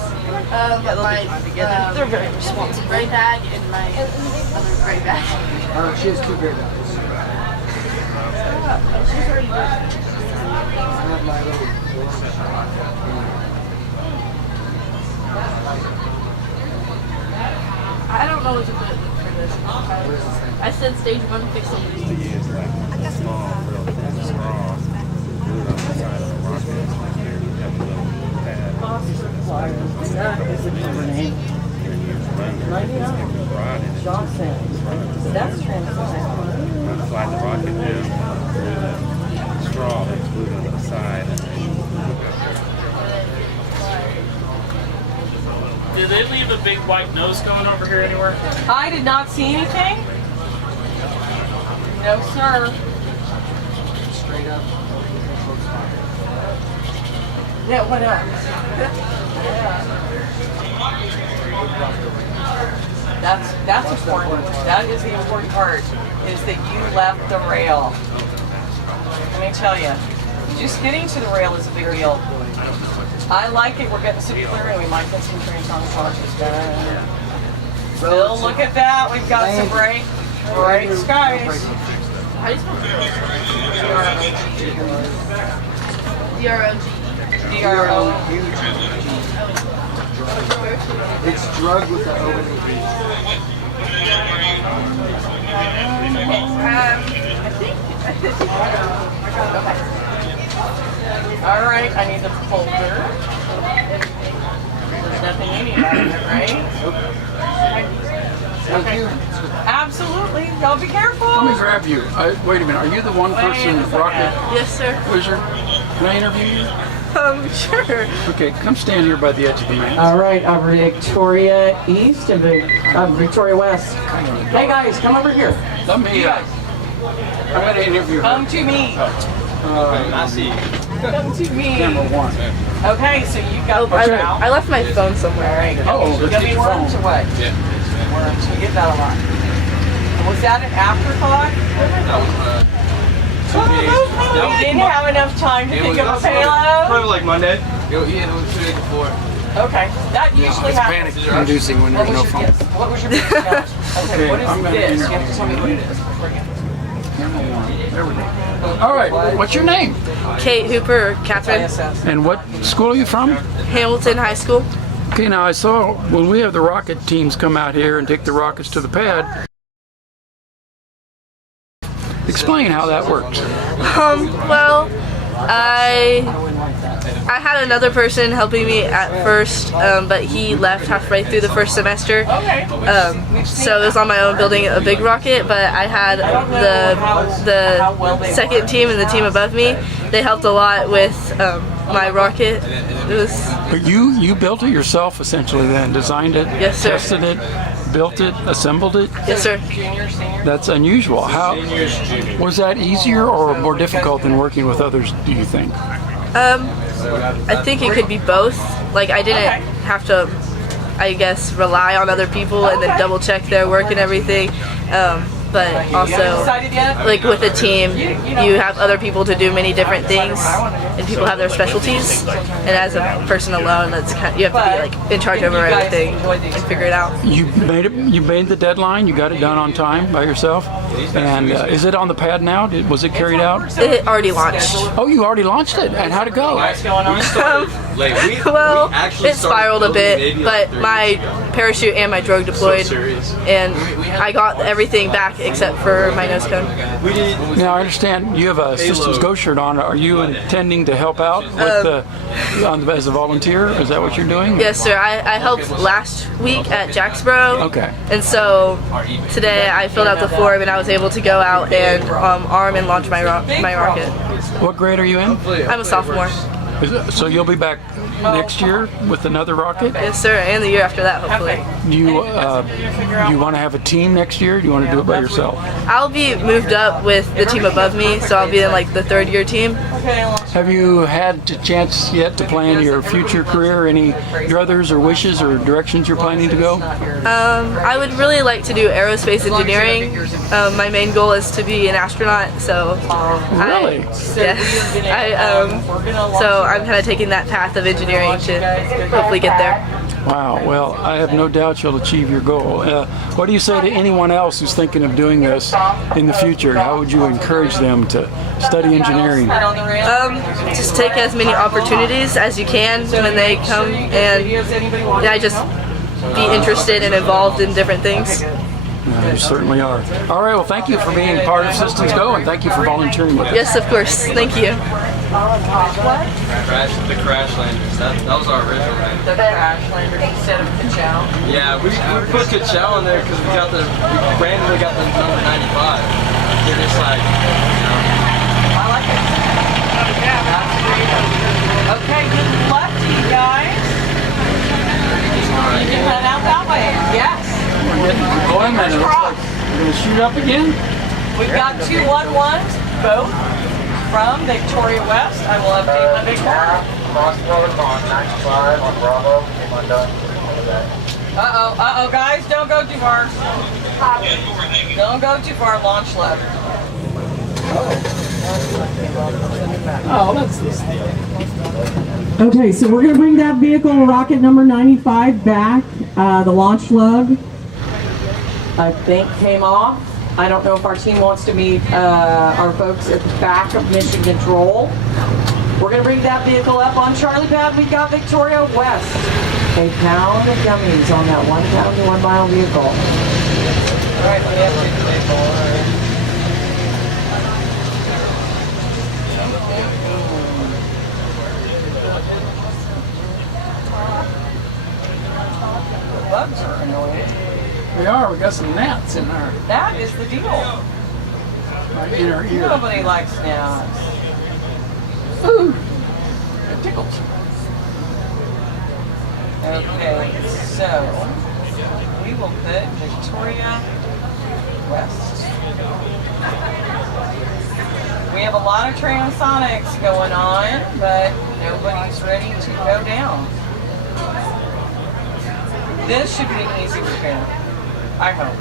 They're very responsible. Gray bag and my other gray bag. She has 2 gray bags. I have my little. I don't know what to put for this. I said stage 1 fix them. That is a different name. 99. Johnson. So that's transparent. Slide the rocket down through the straw that's glued on the side. Did they leave a big white nose cone over here anywhere? I did not see anything. No, sir. Straight up. Yeah, what up? That's important. That is the important part, is that you left the rail. Let me tell you, just getting to the rail is a big deal. I like it. We're getting some clear and we might get some trains on the cars. Bill, look at that. We've got some bright skies. D-R-O-G. It's drug with the O and the E. All right, I need the folder. There's nothing you need out of it, right? Okay. Absolutely. Y'all be careful. Let me grab you. Wait a minute. Are you the one person Rocket? Yes, sir. Wizard? Can I interview you? Sure. Okay, come stand here by the edge of the man. All right, Victoria East and Victoria West. Hey guys, come over here. Let me. I'm going to interview her. Come to me. I see. Come to me. Camera one. Okay, so you've got I left my phone somewhere. All right. Oh, let's gummy get your worms phone. or what? Yeah. Worms. We get that a lot. Was that an afterthought? You didn't have enough time to think of a payload? Probably like Monday. Yeah, it was 2 days before. Okay, that usually It's happens. panic-inducing when there's no phone. What was your big challenge? Okay, what is I'm gonna this? You interview have to tell me what it is. There we go. All right, what's your name? Kate Hooper or Catherine. And what school are you from? Hamilton High School. Okay, now I saw when we have the rocket teams come out here and take the rockets to the pad. Explain how that works. Well, I had another person helping me at first, but he left halfway through the first semester. So it was on my own building a big rocket, but I had the second team and the team above me. They helped a lot with my rocket. It was. But you built it yourself essentially then, designed it, Yes, sir. tested it, built it, assembled it? Yes, sir. That's unusual. How was that easier or more difficult than working with others, do you think? I think it could be both. Like I didn't have to, I guess, rely on other people and then double check their work and everything. But also, like with a team, you have other people to do many different things, and people have their specialties. And as a person alone, that's you have to be like in charge over everything and figure it out. You made it. You made the deadline. You got it done on time by yourself. And is it on the pad now? Was it carried out? It already launched. Oh, you already launched it. And how'd it go? Well, it spiraled a bit, but my parachute and my drogue deployed, and I got everything back except for my nose cone. Now I understand you have a Systems Go shirt on. Are you intending to help out with as a volunteer? Is that what you're doing? Yes, sir. I helped last week at Jacksboro. Okay. And so today I filled out the form and I was able to go out and arm and launch my rocket. What grade are you in? I'm a sophomore. So you'll be back next year with another rocket? Yes, sir, and the year after that, hopefully. Do you want to have a team next year? Or do you want to do it by yourself? I'll be moved up with the team above me, so I'll be in like the third year team. Have you had a chance yet to plan your future career? Any druthers or wishes or directions you're planning to go? I would really like to do aerospace engineering. My main goal is to be an astronaut, so really? So I'm kind of taking that path of engineering to hopefully get there. Wow, well, I have no doubt you'll achieve your goal. What do you say to anyone else who's thinking of doing this in the future? How would you encourage them to study engineering? Just take as many opportunities as you can when they come, and just be interested and involved in different things. You certainly are. All right, well, thank you for being part of Systems Go, and thank you for volunteering with us. Yes, of course. Thank you. The crash landers. That was our original name. The crash landers instead of Ka-chow. Yeah, we put Ka-chow in there because we randomly got the number 95. They're just like, I like it. Yeah, that's great. Okay, good luck to you guys. You can head out that way. Yes. Oh, wait a minute. We're going to shoot up again? We've got 2 1-1s, both from Victoria West. I will update my big board. Uh-oh, guys, don't go too far. Don't go too far, launch left. Oh, that's this. Okay, so we're going to bring that vehicle, rocket number 95, back, the launch lug. I think came off. I don't know if our team wants to meet our folks at the back of mission control. We're going to bring that vehicle up on Charlie Pad. We've got Victoria West. A pound of gummies on that 1 pound to 1 mile vehicle. All right, we have to the bugs are annoying. We are. We got some gnats in there. That is the deal. Right in our ear. Nobody likes gnats. Ooh, it tickles. Okay, so we will put Victoria West. We have a lot of transonics going on, but nobody's ready to go down. This should be an easy repair, I hope.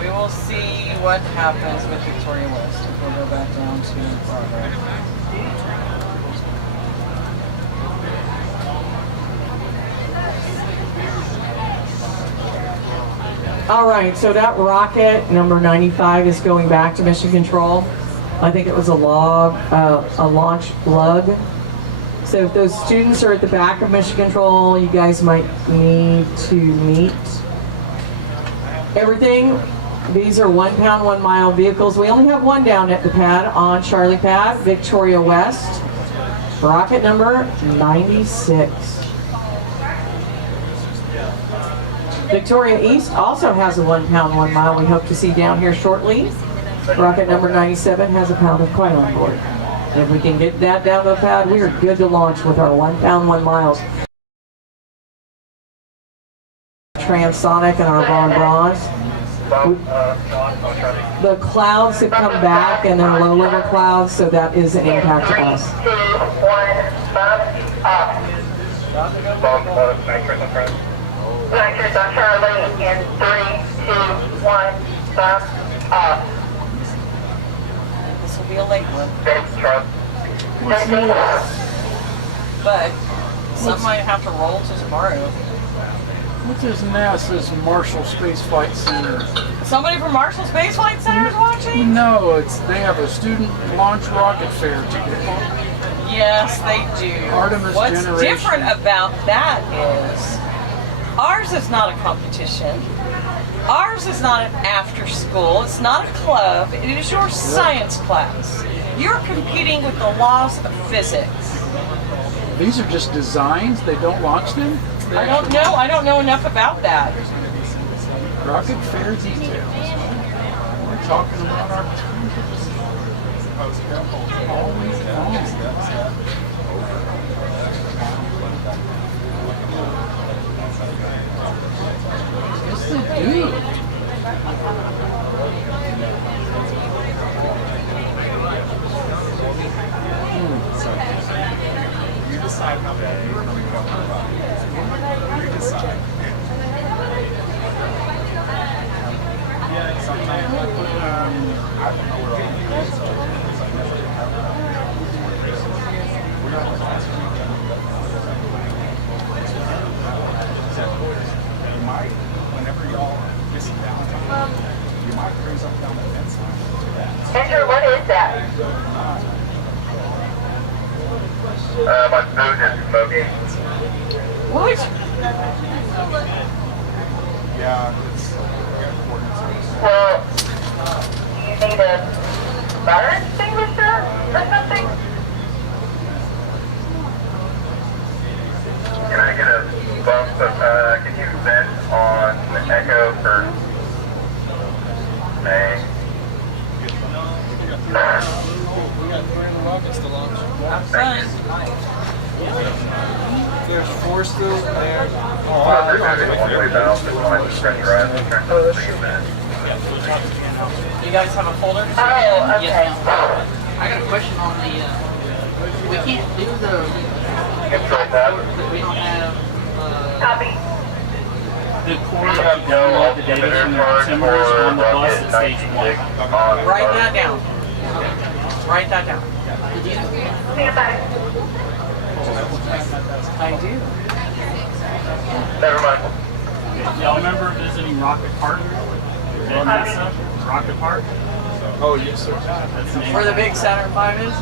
We will see what happens with Victoria West if we'll go back down to Broadway. All right, so that rocket number 95 is going back to mission control. I think it was a launch lug. So if those students are at the back of mission control, you guys might need to meet. Everything, these are 1 pound, 1 mile vehicles. We only have one down at the pad on Charlie Pad, Victoria West, rocket number 96. Victoria East also has a 1 pound, 1 mile we hope to see down here shortly. Rocket number 97 has a pound of quite on board. If we can get that down to the pad, we are good to launch with our 1 pound, 1 miles. Transonic and our Von Bronze. The clouds have come back and they're low level clouds, so that is an impact to us. 2, 1, bump. Nitrous on Charlie in 3, 2, 1, bump up. This will be a late one. But some might have to roll to tomorrow. What's this NASA's Marshall Space Flight Center? Somebody from Marshall Space Flight Center is watching? No, they have a student launch rocket fair today. Yes, they do. Artemis What's Generation. different about that is ours is not a competition. Ours is not an after school. It's not a club. It is your science class. You're competing with the laws of physics. These are just designs. They don't launch them? I don't know. I don't know enough about that. Rocket fair details. We're talking about our all week long. Yes, they do. You decide how bad you want to go. You decide. Yeah, sometimes I don't know where all the kids are. I never have we're not the last weekend. You might, whenever y'all get some downtime, you might bring something down the fence line to that. Andrew, what is that? My food is smoking. What? Yeah, it's important. Well, do you need a fire extinguisher or something? Can I get a bump of, can you vent on the Echo for May? We got 3 rockets to launch. Have fun. There's 4 still there. You guys have a folder? Oh, okay. I got a question on the, we can't do the, we don't have, Copy. the core that you download the data from the altimeters on the bus at stage 1. Write that down. Write that down. I do. Never mind. Y'all remember visiting Rocket Park? At NASA? Rocket Park? Oh, yes, sir. That's the name. Where the big Saturn V is?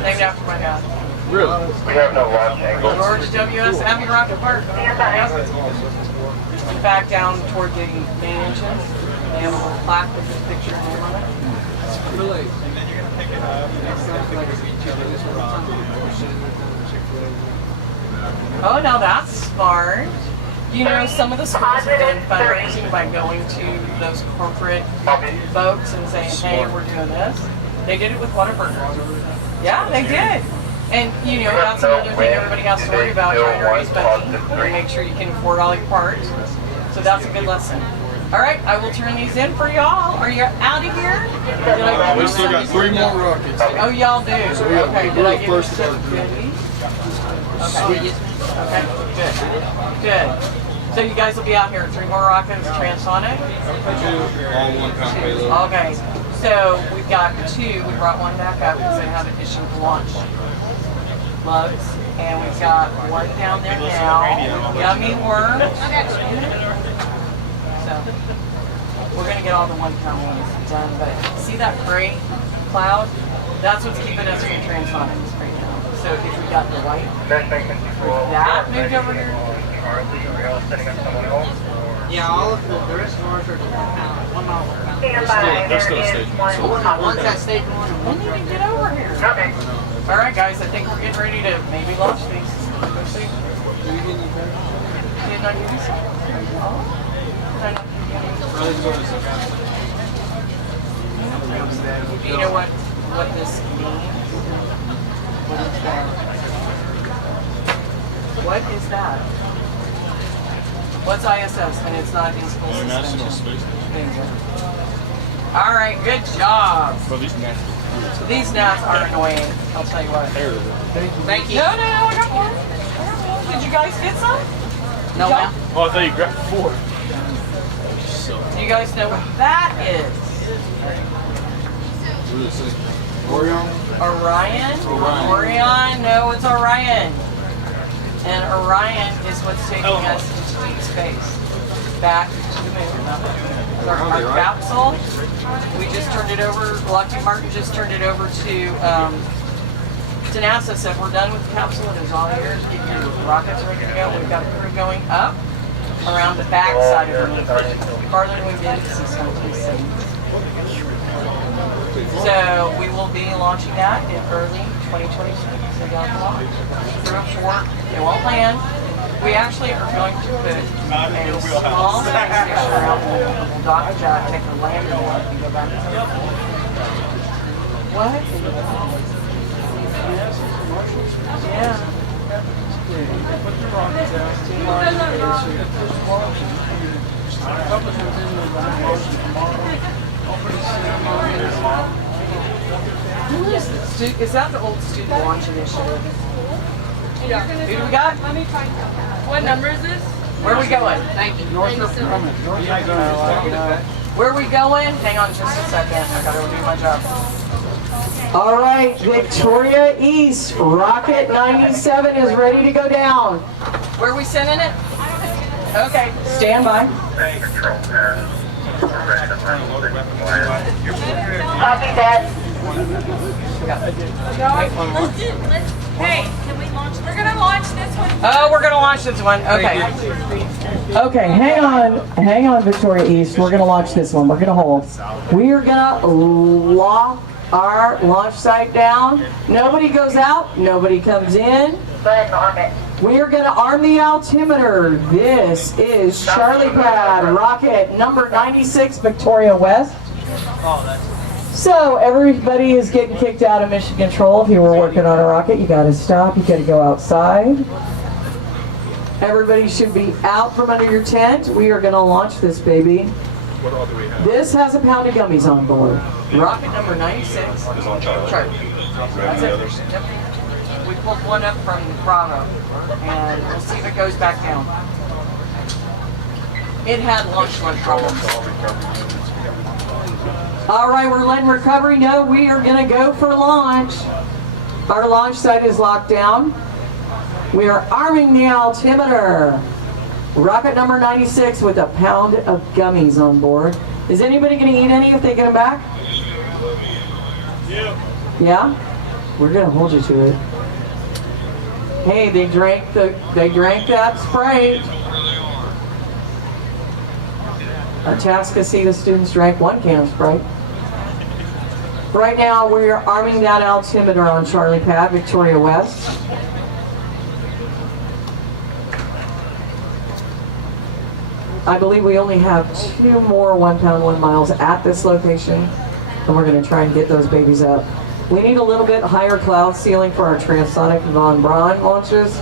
Named after my dad. Really? We have no launch angle. George W.S. Abbey Rocket Park. Yep. In fact, down toward the main entrance, they have a little plaque with his picture and name on it. Really? And then you're going to pick it up. Oh, now that's smart. You know, some of the schools have done fundraising by going to those corporate folks and saying, hey, we're doing this. They did it with Whataburger. Yeah, they did. And, you know, that's another thing everybody has to worry about, trying to raise money and make sure you can afford all your parts. So that's a good lesson. All right, I will turn these in for y'all. Are you out of here? We still got 3 more rockets. Oh, y'all do? So Okay, did I give you first some goodies? Okay. Okay, good. Good. So you guys will be out here, 3 more rockets, transonic? All 1 pound payload. Okay, so we've got 2. We brought 1 back up because they haven't issued the launch lugs. And we've got 1 down there now. Yummy worm. So we're going to get all the 1 pound ones done. But see that gray cloud? That's what's keeping us from transonics right now. So if we got the white, that moved over here. Yeah, all of the rest of ours are 1 mile per pound. They're still stage 1. So One's at stage 1 and one's When right you there. get over here. All right, guys, I think we're getting ready to maybe launch these. Let's see. Did I give you some? Oh. Did I not give you any? Do you know what this means? What is that? What is that? What's ISS? And it's not useful International suspension. Space Thank you. All right, good job. Well, these gnats. These gnats are annoying. I'll tell you what. Thank you. No, I got one. Did you guys get some? No, ma'am. Oh, I thought you grabbed 4. Do you guys know what that is? Orion? Orion? Orion? No, it's Orion. And Orion is what's taking us into deep space. Back to the moon. Our capsule. We just turned it over, Lockheed Martin just turned it over to NASA, said we're done with the capsule, it is all yours, get your rockets ready to go. We've got a crew going up around the back side of the moon, farther than we've been to see some of these things. So we will be launching that in early 2026. So y'all can launch. Crew of 4, it won't land. We actually are going to put a small space station around the we'll dock that, take a landing on and go back to the What? Yeah. Put the rockets out. Who is this? Is that the old student launch initiative? Yeah. Who do we got? Let me try. What number is this? Where are we going? Thank you. Where are we going? Hang on just a second. I gotta do my job. All right, Victoria East, Rocket 97 is ready to go down. Where are we sending it? Okay, stand by. Copy that. Hey, can we launch? We're gonna launch this one. Oh, we're gonna launch this one. Okay. Okay, hang on, Victoria East. We're gonna launch this one. We're gonna hold. We are gonna lock our launch site down. Nobody goes out. Nobody comes in. Go ahead and arm it. We are going to arm the altimeter. This is Charlie Pad, rocket number 96, Victoria West. So everybody is getting kicked out of mission control. If you were working on a rocket, you got to stop. You got to go outside. Everybody should be out from under your tent. We are going to launch this baby. What all do we have? This has a pound of gummies on board. Rocket number 96. Charlie. That's it. Yep. We pulled one up from Bravo, and we'll see if it goes back down. It had launch like problems. All right, we're letting recovery know we are going to go for launch. Our launch site is locked down. We are arming the altimeter. Rocket number 96 with a pound of gummies on board. Is anybody going to eat any if they get them back? Yeah? We're going to hold you to it. Hey, they drank that Sprite. Atascocita students drank 1 can of Sprite. Right now, we're arming that altimeter on Charlie Pad, Victoria West. I believe we only have 2 more 1 pound 1 miles at this location, and we're going to try and get those babies up. We need a little bit higher cloud ceiling for our transonic von Braun launches,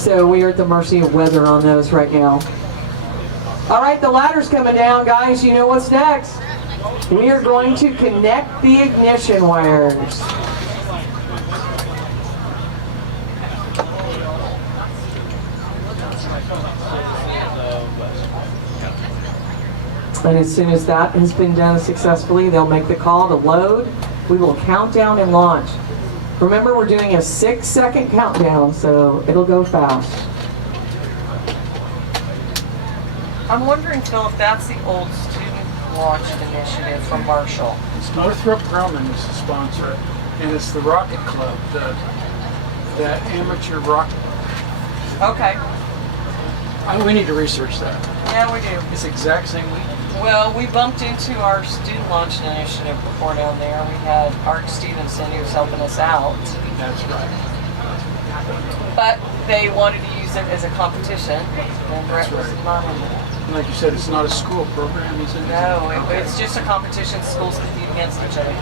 so we are at the mercy of weather on those right now. All right, the ladder's coming down, guys. You know what's next. We are going to connect the ignition wires. And as soon as that has been done successfully, they'll make the call to load. We will count down and launch. Remember, we're doing a 6-second countdown, so it'll go fast. I'm wondering, Phil, if that's the old student launch initiative from Marshall. It's Northrop Grumman is the sponsor, and it's the Rocket Club, the amateur rocket. Okay. We need to research that. Yeah, we do. It's the exact same week. Well, we bumped into our student launch initiative before down there. We had Art Stevenson who was helping us out. That's right. But they wanted to use it as a competition, and Brett was not in that. And like you said, it's not a school program, is it? No, it's just a competition. Schools compete against each other.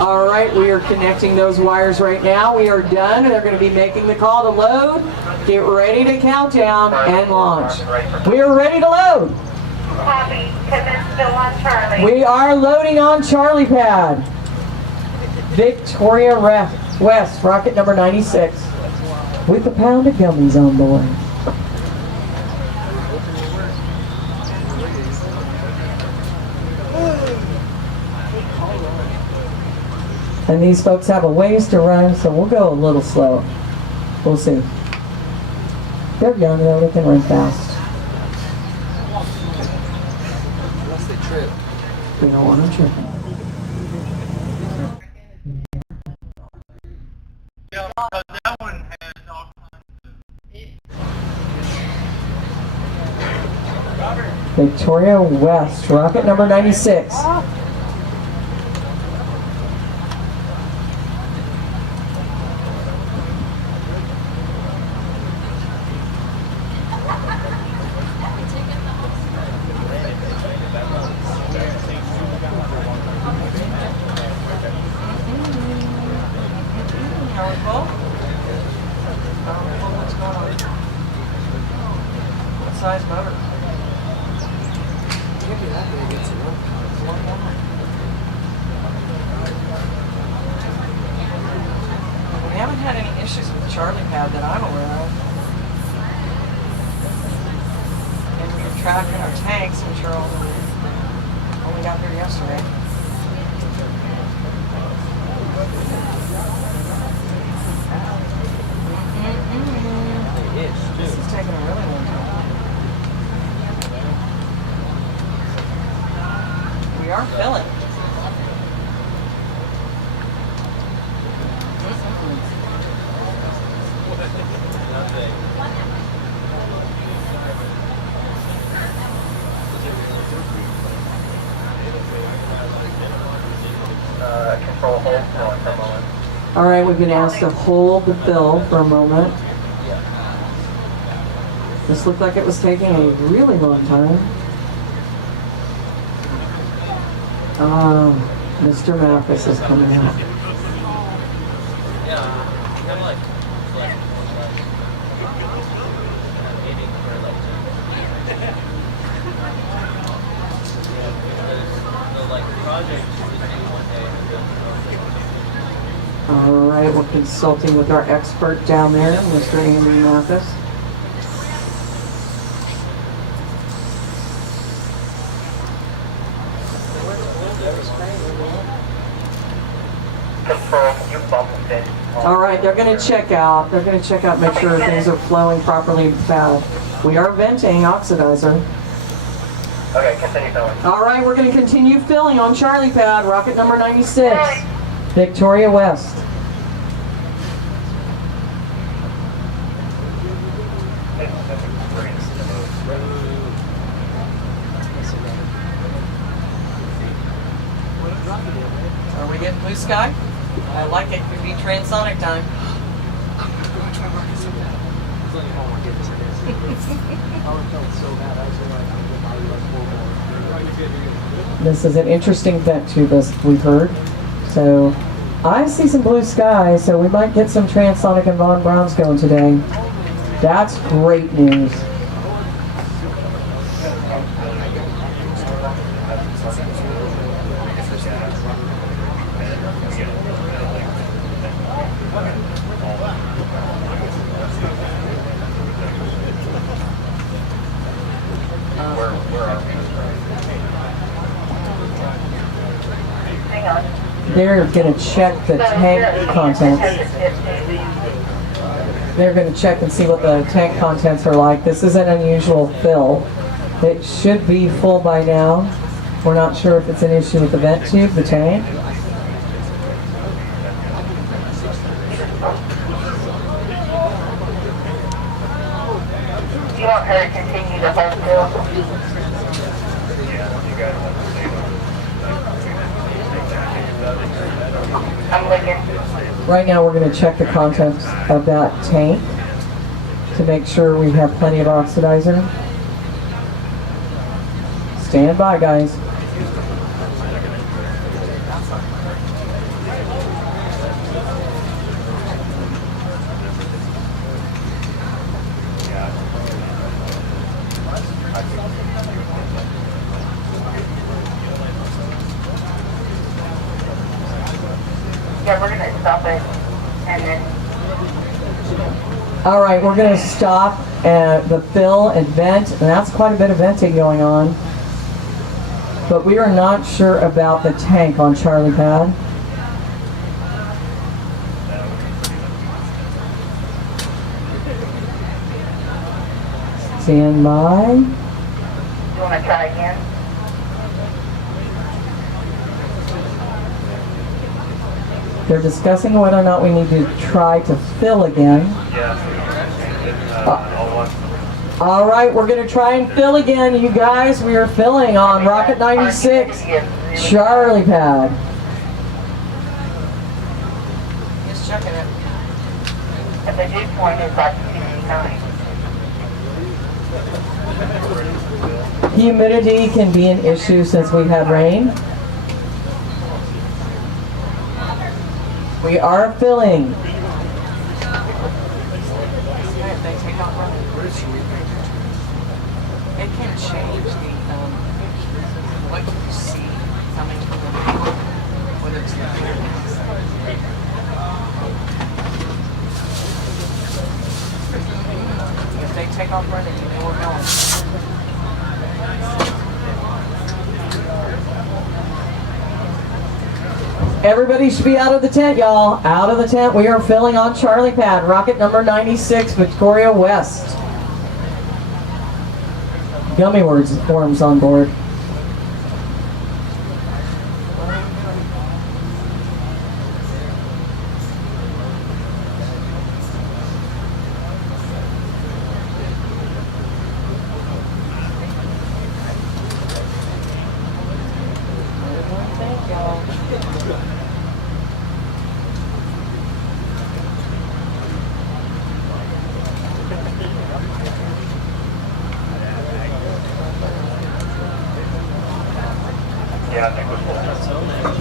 All right, we are connecting those wires right now. We are done, and they're going to be making the call to load. Get ready to count down and launch. We are ready to load. Copy, commence still on Charlie. We are loading on Charlie Pad. Victoria West, rocket number 96, with a pound of gummies on board. And these folks have a ways to run, so we'll go a little slow. We'll see. They're young though, they can run fast. Unless they trip. We don't want them tripping. Victoria West, rocket number 96. Size motor. We haven't had any issues with the Charlie Pad that I'm aware of. And we're tracking our tanks, which are only got here yesterday. This is taking a really long time. We are filling. Control hold for a moment. All right, we've been asked to hold the fill for a moment. This looked like it was taking a really long time. Mr. Mathis is coming out. All right, we're consulting with our expert down there, Mr. Andrew Mathis. All right, they're going to check out. They're going to check out, make sure things are flowing properly. We are venting oxidizer. Okay, continue filling. All right, we're going to continue filling on Charlie pad, rocket number 96, Victoria West. Are we getting blue sky? I like it. Could be transonic time. This is an interesting vent tube, as we've heard. So I see some blue sky, so we might get some transonic and Von Browns going today. That's great news. They're going to check the tank contents. They're going to check and see what the tank contents are like. This is an unusual fill. It should be full by now. We're not sure if it's an issue with the vent tube, the tank. You want her to continue to hold still? I'm looking. Right now we're going to check the contents of that tank to make sure we have plenty of oxidizer. Stand by, guys. Yeah, we're gonna stop it and then. All right, we're going to stop at the fill and vent, and that's quite a bit of venting going on. But we are not sure about the tank on Charlie pad. Stand by. You wanna try again? They're discussing whether or not we need to try to fill again. All right, we're going to try and fill again, you guys. We are filling on Rocket 96, Charlie pad. Just checking it. And the dew point is like 69. Humidity can be an issue since we've had rain. We are filling. It can change the what you see coming from the main, whether it's the clear if they take off running, you know we're going. Everybody should be out of the tent, y'all. Out of the tent. We are filling on Charlie pad, rocket number 96, Victoria West. Gummy worms on board.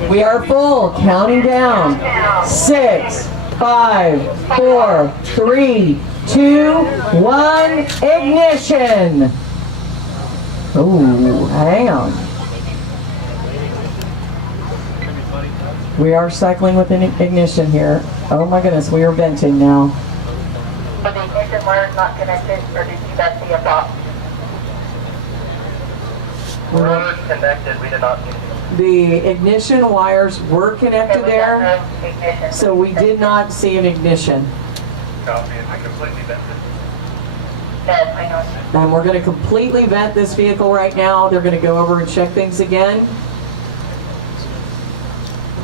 We are full. Counting down. 6, 5, 4, 3, 2, 1. Ignition. Ooh, hang on. We are cycling with an ignition here. Oh my goodness, we are venting now. Are the ignition wires not connected, or did you guys see a pop? We're connected, we did not see it. The ignition wires were connected there, so we did not see an ignition. Copy, it's completely vented. Yes, I know. And we're going to completely vent this vehicle right now. They're going to go over and check things again.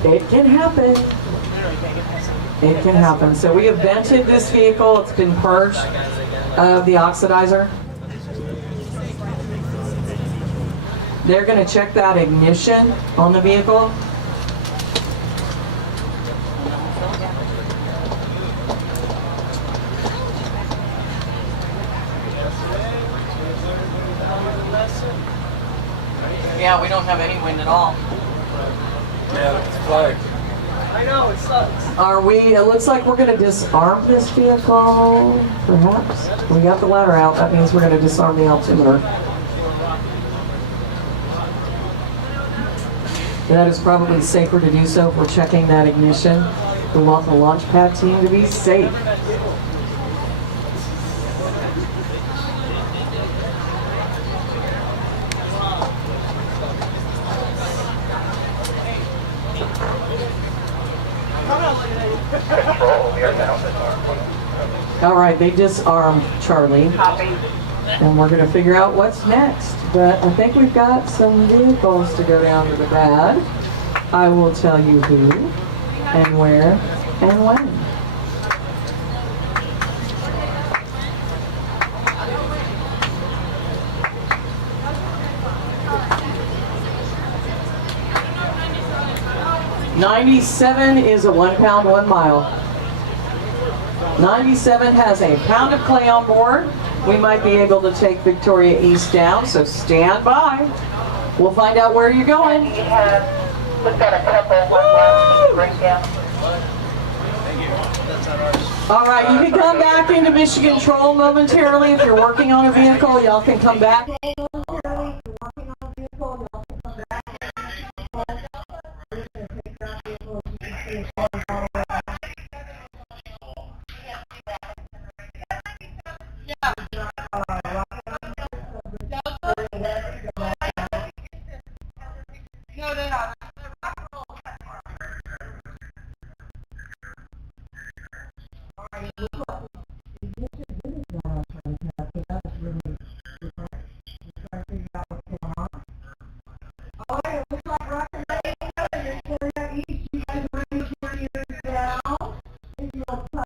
It can happen. It can happen. So we have vented this vehicle. It's been purged of the oxidizer. They're going to check that ignition on the vehicle. Yeah, we don't have any wind at all. Yeah, it's flag. I know, it sucks. Are we, it looks like we're going to disarm this vehicle, perhaps. We got the ladder out, that means we're going to disarm the altimeter. That is probably safer to do so if we're checking that ignition. We want the launch pad team to be safe. All right, they disarmed Charlie. And we're going to figure out what's next. But I think we've got some vehicles to go down to the pad. I will tell you who and where and when. $97 is a 1 pound, 1 mile. 97 has a pound of clay on board. We might be able to take Victoria East down, so stand by. We'll find out where you're going. We've got a couple left to bring down. All right, you can come back into Michigan Troll momentarily if you're working on a vehicle. Y'all can come back.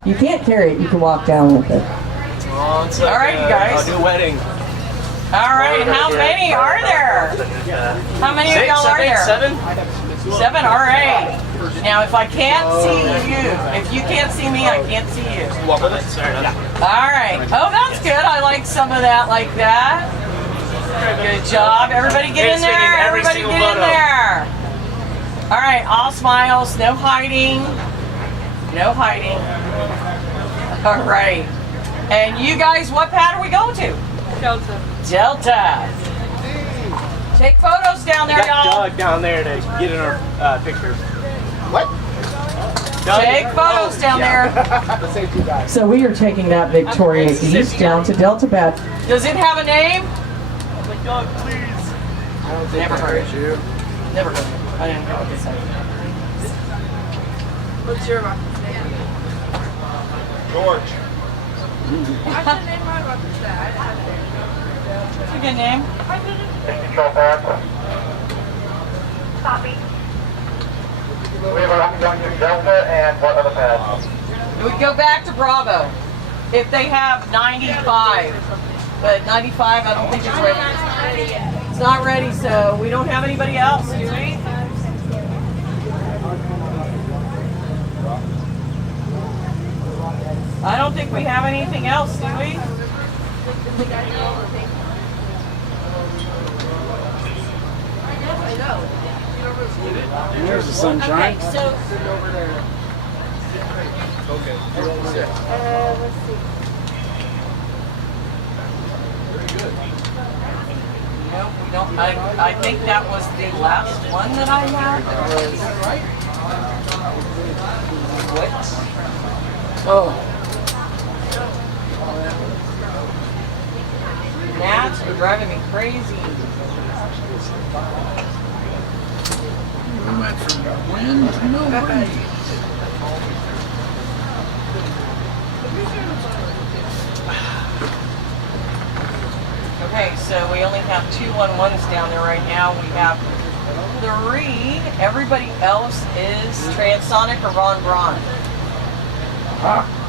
You can't carry it, you can walk down with it. All right, you guys. I'll do wedding. All right, how many are there? How many of y'all are there? Seven? 7, all right. Now, if I can't see you, if you can't see me, I can't see you. Walk with us? All right. Oh, that's good. I like some of that like that. Good job. Everybody get in there. Everybody get in there. All right, all smiles, no hiding. No hiding. All right. And you guys, what pad are we going to? Delta. Delta. Take photos down there, y'all. Doug down there to get in our pictures. What? Take photos down there. The same two guys. So we are taking that Victoria East down to Delta pad. Does it have a name? Like, Doug, please. Never heard it. Never heard it. I didn't know what to say. What's your rocket name? George. I should name my rocket that. That's a good name. Control pad. Copy. We have a rocket going to Delta and what other pad? We go back to Bravo. If they have 95, but 95, I don't think it's ready. It's not ready, so we don't have anybody else, do we? I don't think we have anything else, do we? There's the sunshine. Okay, so Okay. let's see. Very good. No, we don't. I think that was the last one that I had. What? Oh. Gnats are driving me crazy. We went from wind to no wind. Okay, so we only have 2 1-1s down there right now. We have 3. Everybody else is Transonic or Von Braun.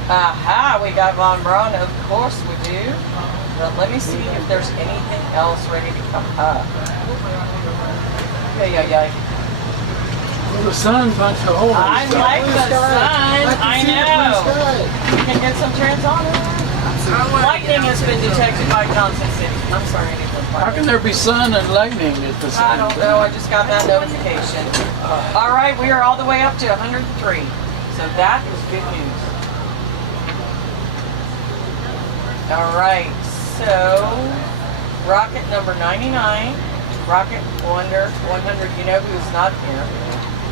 Aha, we got Von Braun. Of course we do. But let me see if there's anything else ready to come up. Yeah. Well, the sun punched a hole in the I sky. like the sun. I know. We can get some Transonic. Lightning has been detected by Johnson City. I'm sorry, I didn't look How can there be sun and lightning at the same I don't time? know. I just got that notification. All right, we are all the way up to 103. So that is good news. All right, so rocket number 99, rocket wonder 100. You know who's not here?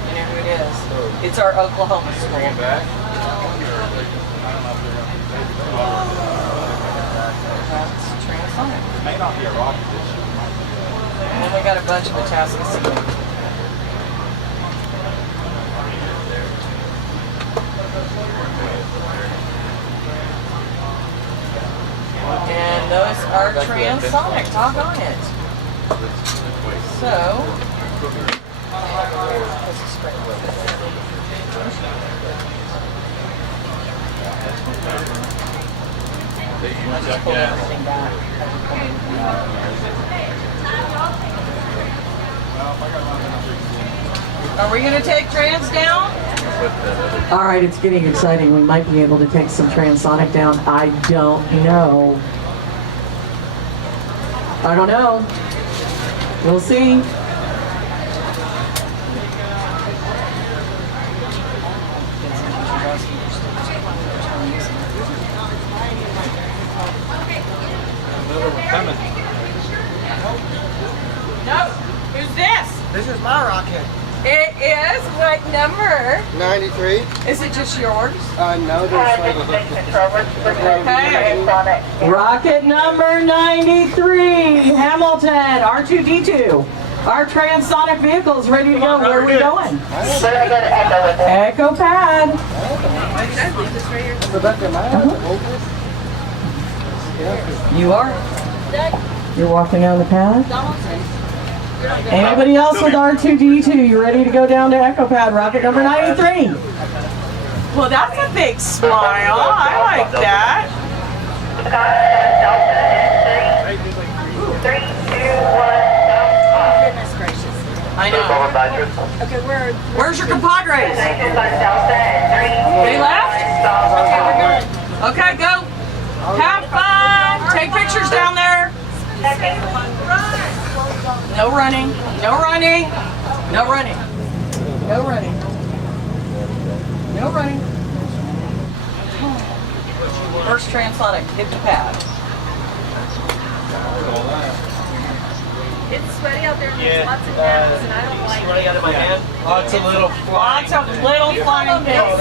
You know who it is? It's our Oklahoma school. That's Transonic. May not be a rocket this year. And then we got a bunch of Atascocita. And those are Transonic, doggone it. So, let's just pull everything back. Are we going to take Trans down? All right, it's getting exciting. We might be able to take some Transonic down. I don't know. I don't know. We'll see. No, who's this? This is my rocket. It is? What number? 93. Is it just yours? No, there's Okay. Rocket number 93, Hamilton, R2D2. Our Transonic vehicle is ready to go. Where are we going? Echo Pad. You are? You're walking down the pad? Anybody else with R2D2? You ready to go down to Echo Pad, rocket number 93? Well, that's a big smile. I like that. 3, 2, 1, Goodness gracious. I know. Okay, where's your compadres? They left? Okay, we're good. Okay, go. Have fun. Take pictures down there. No running. No running. No running. No running. No running. First Transonic, hit the pad. It's sweaty out there and there's lots of gnats and I don't like it. Running out of my hand. Lots of little Lots of little flying things.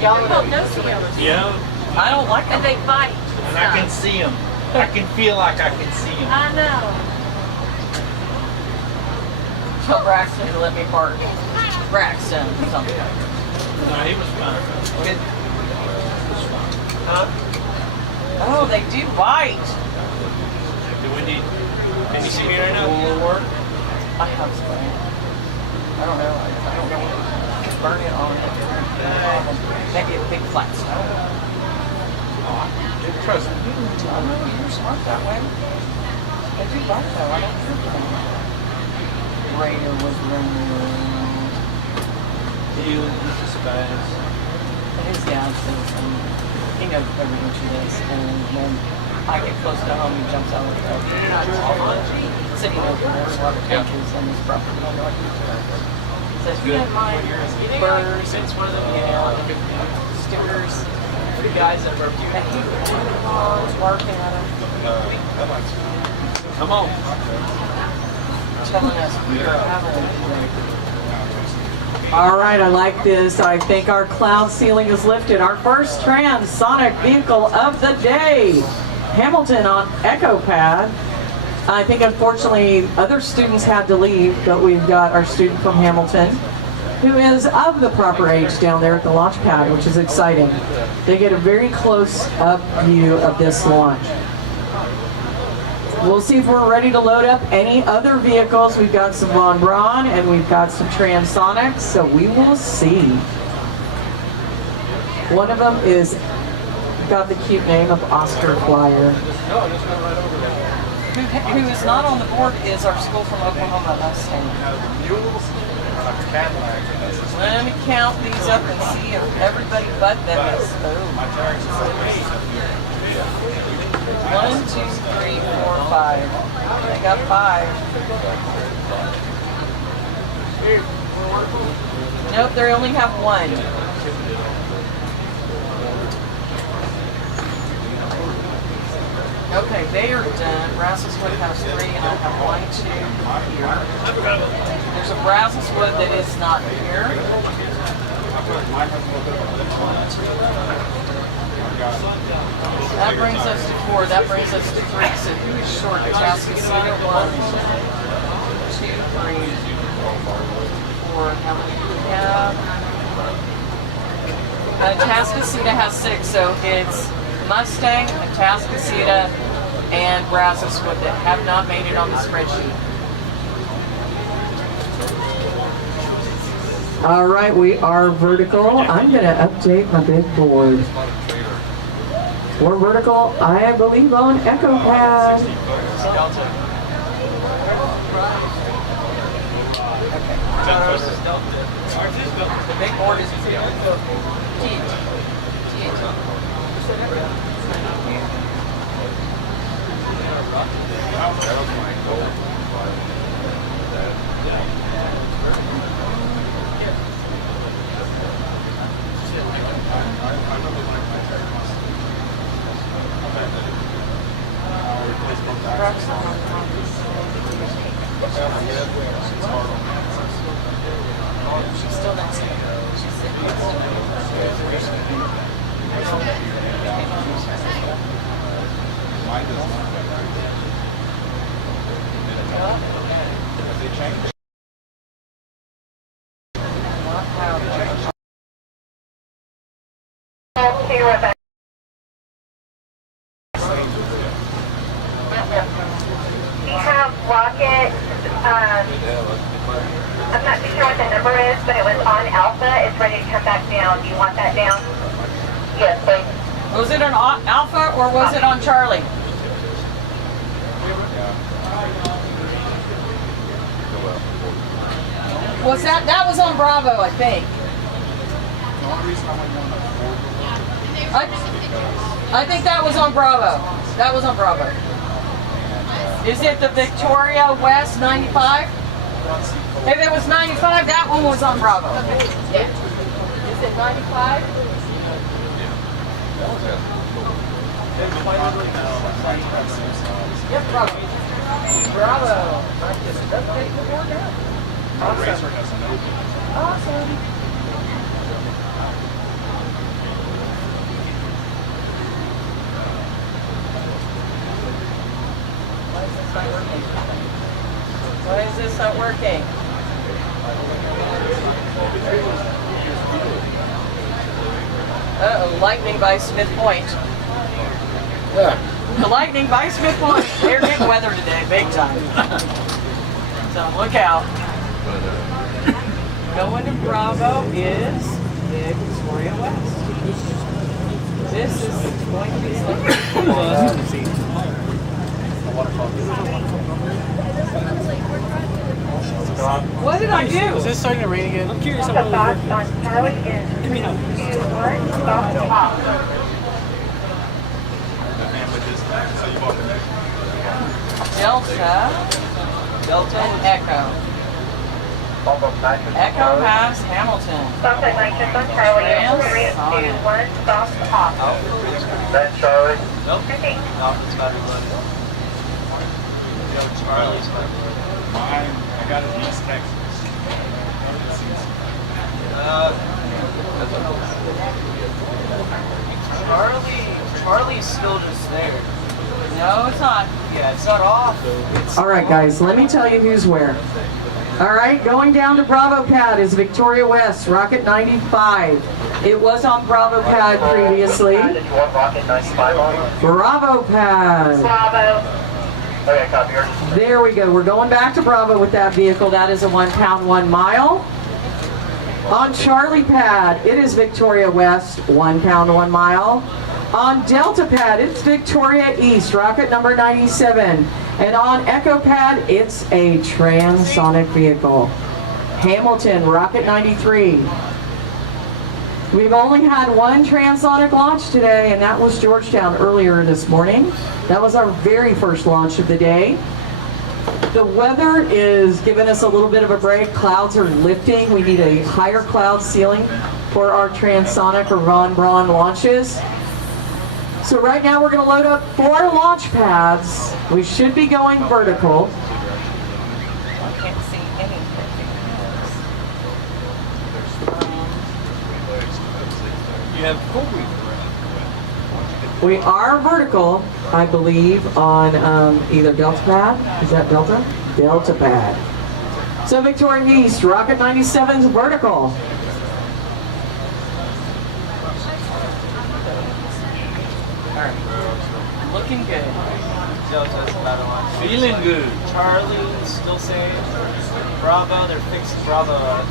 They're called no-see-owls. Yeah. I don't like them. And they bite. And I can see them. I can feel like I can see them. I know. Tell Braxton to let me park. Braxton, something. No, he was fine. Huh? Oh, they do bite. Do we need? Can you see me right now? Will it work? I have spray. I don't know. I don't know what to burn it on. Maybe a big flat stone. Trust me. I know you're smart that way. They do bite though. I don't think them. Raider was running around. He was just fast. His dad says he knows everything she does, and when I get close to home, he jumps out of the car. Said he knows where there's water tank is on his property. He says, you don't mind birds, it's one of them, stickers, the guys that are and he was barking at him. Come on. Telling us we are having All right, I like this. I think our cloud ceiling is lifted. Our first transonic vehicle of the day, Hamilton on EchoPad. I think unfortunately other students had to leave, but we've got our student from Hamilton who is of the proper age down there at the launch pad, which is exciting. They get a very close up view of this launch. We'll see if we're ready to load up any other vehicles. We've got some Von Braun and we've got some Transonics, so we will see. One of them is got the cute name of Oscar Flyer. Who is not on the board is our school from Oklahoma, Mustang. Let me count these up and see if everybody but them is. Oh. 1, 2, 3, 4, 5. I got 5. Nope, they only have 1. Okay, they are done. Brasselswood has 3, and I have 1, 2 here. There's a Brasselswood that is not here. That brings us to 4. That brings us to 3. So who is short? Tascasita 1, 2, 3, 4. How many do we have? Tascasita has 6, so it's Mustang, Tascasita, and Brasselswood that have not made it on the spreadsheet. All right, we are vertical. I'm going to update my big board. We're vertical, I believe, on EchoPad. The big board is she's still next to me. She's sitting next to me. Mine does not. We have Rocket, I'm not too sure what the number is, but it was on Alpha. It's ready to come back down. Do you want that down? Yes, please. Was it on Alpha or was it on Charlie? Was that was on Bravo, I think. I think that was on Bravo. That was on Bravo. Is it the Victoria West 95? If it was 95, that one was on Bravo. Yeah. Is it 95? Yep, Bravo. Bravo. Let's take the board down. Awesome. Awesome. Why is this not working? Uh-oh, lightning by Smith Point. Yeah. The lightning by Smith Point. They're getting weather today, big time. So look out. Going to Bravo is Victoria West. This is going to be What did I do? Is this starting to rain again? I'm curious. The box on Charlie is 2, 1, stop. Delta, and Echo. Echo has Hamilton. Stop at nitrous on Charlie is 3, 2, 1, stop, off. That's Charlie. Nope. Repeat. No, it's battery low. Charlie's battery low. Mine, I got it in East Texas. Charlie's still just there. No, it's not. Yeah, it's not off. All right, guys, let me tell you who's where. All right, going down to Bravo Pad is Victoria West, Rocket 95. It was on Bravo Pad previously. Bravo Pad. Bravo. Okay, copy. There we go. We're going back to Bravo with that vehicle. That is a 1 pound, 1 mile. On Charlie Pad, it is Victoria West, 1 pound, 1 mile. On Delta Pad, it's Victoria East, rocket number 97. And on Echo Pad, it's a transonic vehicle. Hamilton, rocket 93. We've only had one transonic launch today, and that was Georgetown earlier this morning. That was our very first launch of the day. The weather is giving us a little bit of a break. Clouds are lifting. We need a higher cloud ceiling for our transonic or Von Braun launches. So right now we're going to load up 4 launch pads. We should be going vertical. I can't see anything. You have full We are vertical, I believe, on either Delta Pad. Is that Delta? Delta Pad. So Victoria East, Rocket 97's vertical. Looking good. Feeling good. Charlie still saying Bravo. They're fixing Bravo up.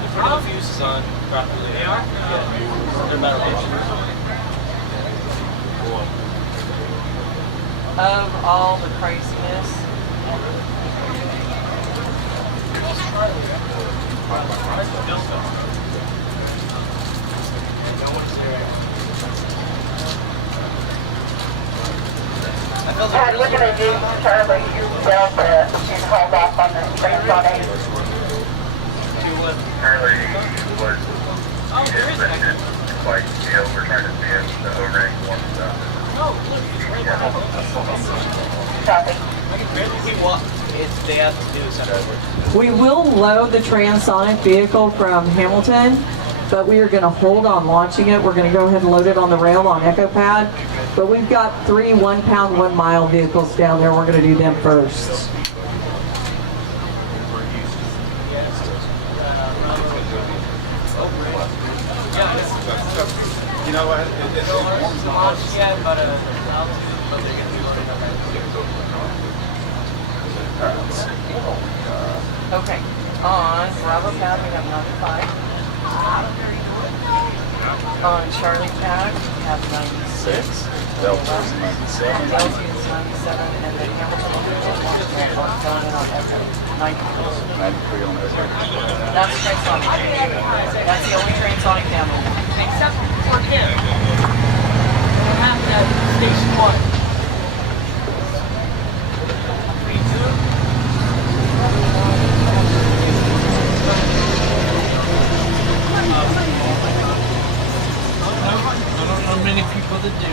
They're putting the fuses on properly. They are? Yeah. They're metal. Of all the craziness. Pat, we're going to do Charlie Delta and hold off on the transonic. Charlie was like, we're trying to see if the O-ring warms up. They have to do something. We will load the transonic vehicle from Hamilton, but we are going to hold on launching it. We're going to go ahead and load it on the rail on Echo Pad. But we've got 3 1 pound, 1 mile vehicles down there. We're going to do them first. You know what? It's launched yet, but Okay, on Bravo Pad we have 95. On Charlie Pad we have 96. Delta is 97. Delta is 97, and then Hamilton going in on Echo 93. 93 on Echo. That's transonic. That's the only transonic camera. Except for him. We'll have that station 1. I don't know many people that do.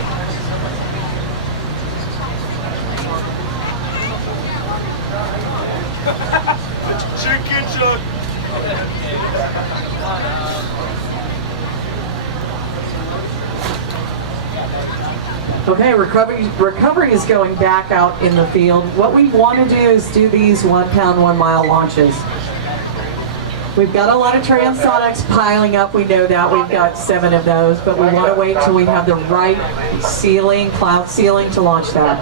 Chicken chuck. Okay, recovery is going back out in the field. What we want to do is do these 1 pound, 1 mile launches. We've got a lot of transonics piling up, we know that. We've got 7 of those, but we want to wait till we have the right ceiling, cloud ceiling to launch that.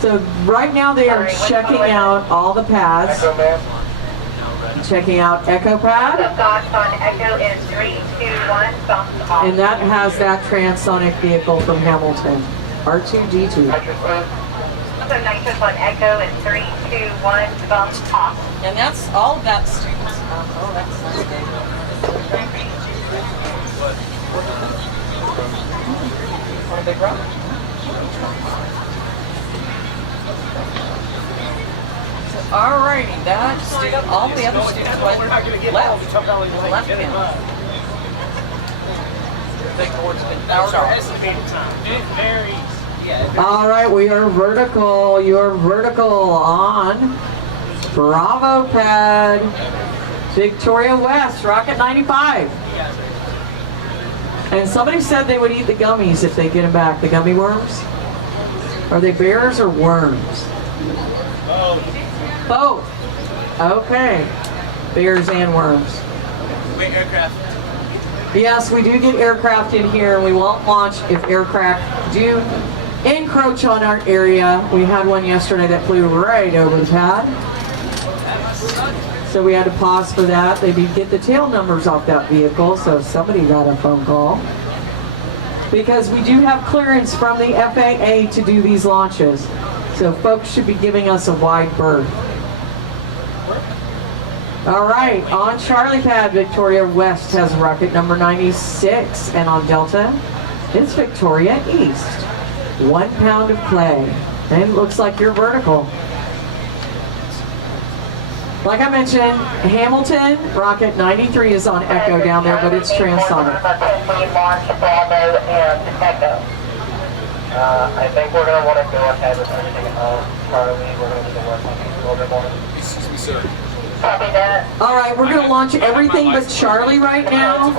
So right now they are checking out all the pads. Checking out Echo Pad. And that has that transonic vehicle from Hamilton, R2D2. Nitrous on Echo in 3, 2, 1, thumbs off. And that's all of that students. Oh, that's good. Want a big rock? So, alrighty, that student, all the other students went left hand. Big board's been powered off. It varies. All right, we are vertical. You're vertical on Bravo pad. Victoria West, Rocket 95. And somebody said they would eat the gummies if they get them back. The gummy worms? Are they bears or worms? Both. Okay. Bears and worms. Wait, aircraft. Yes, we do get aircraft in here. We won't launch if aircraft do encroach on our area. We had one yesterday that flew right over the pad. So we had to pause for that. They did get the tail numbers off that vehicle, so somebody got a phone call. Because we do have clearance from the FAA to do these launches. So folks should be giving us a wide berth. All right, on Charlie pad, Victoria West has rocket number 96, and on Delta, it's Victoria East. 1 pound of play, and it looks like you're vertical. Like I mentioned, Hamilton, rocket 93 is on Echo down there, but it's transonic. I think we're going to want to go ahead with everything else. Charlie, we're going to need to work on things a little bit more. Excuse me, sir. All right, we're going to launch everything but Charlie right now.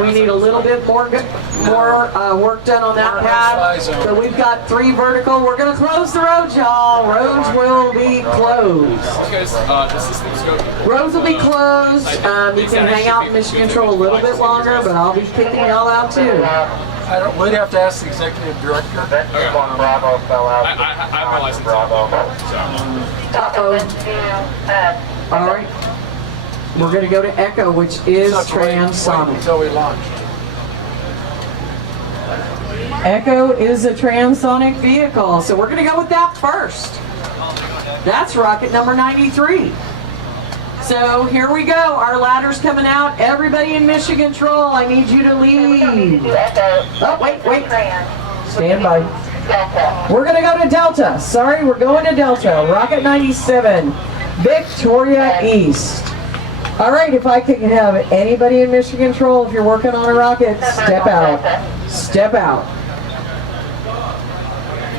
We need a little bit more work done on that pad. So we've got 3 vertical. We're going to close the roads, y'all. Roads will be closed. Roads will be closed. You can hang out in mission control a little bit longer, but I'll be kicking y'all out too. We'd have to ask the executive director. Bravo fell out. I have my license. Uh-oh. All right. We're going to go to Echo, which is transonic. Until we launch. Echo is a transonic vehicle, so we're going to go with that first. That's rocket number 93. So here we go. Our ladder's coming out. Everybody in mission control, I need you to leave. Oh, wait. Stand by. We're going to go to Delta. Sorry, we're going to Delta. Rocket 97, Victoria East. All right, if I can have anybody in mission control, if you're working on a rocket, step out. Step out.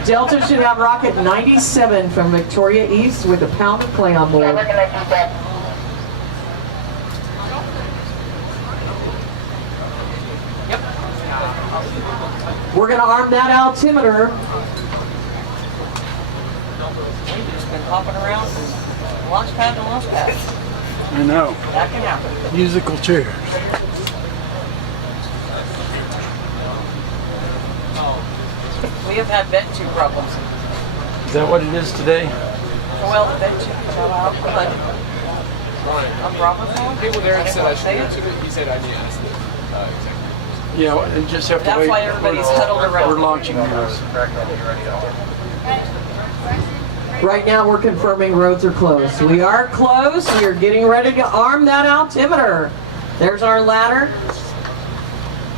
Delta should have rocket 97 from Victoria East with a pound of play on board. Yep. We're going to arm that altimeter. We've just been hopping around from launch pad to launch pad. I know. That can happen. Musical chairs. We have had vent tube problems. Is that what it is today? Well, the vent tube fell out, but on Bravo phone, People there I said didn't I want to say should it. do it. He said I need to ask the executive. Yeah, and just have to That's wait. why everybody's huddled around. We're launching those. Right now we're confirming roads are closed. We are closed. We are getting ready to arm that altimeter. There's our ladder.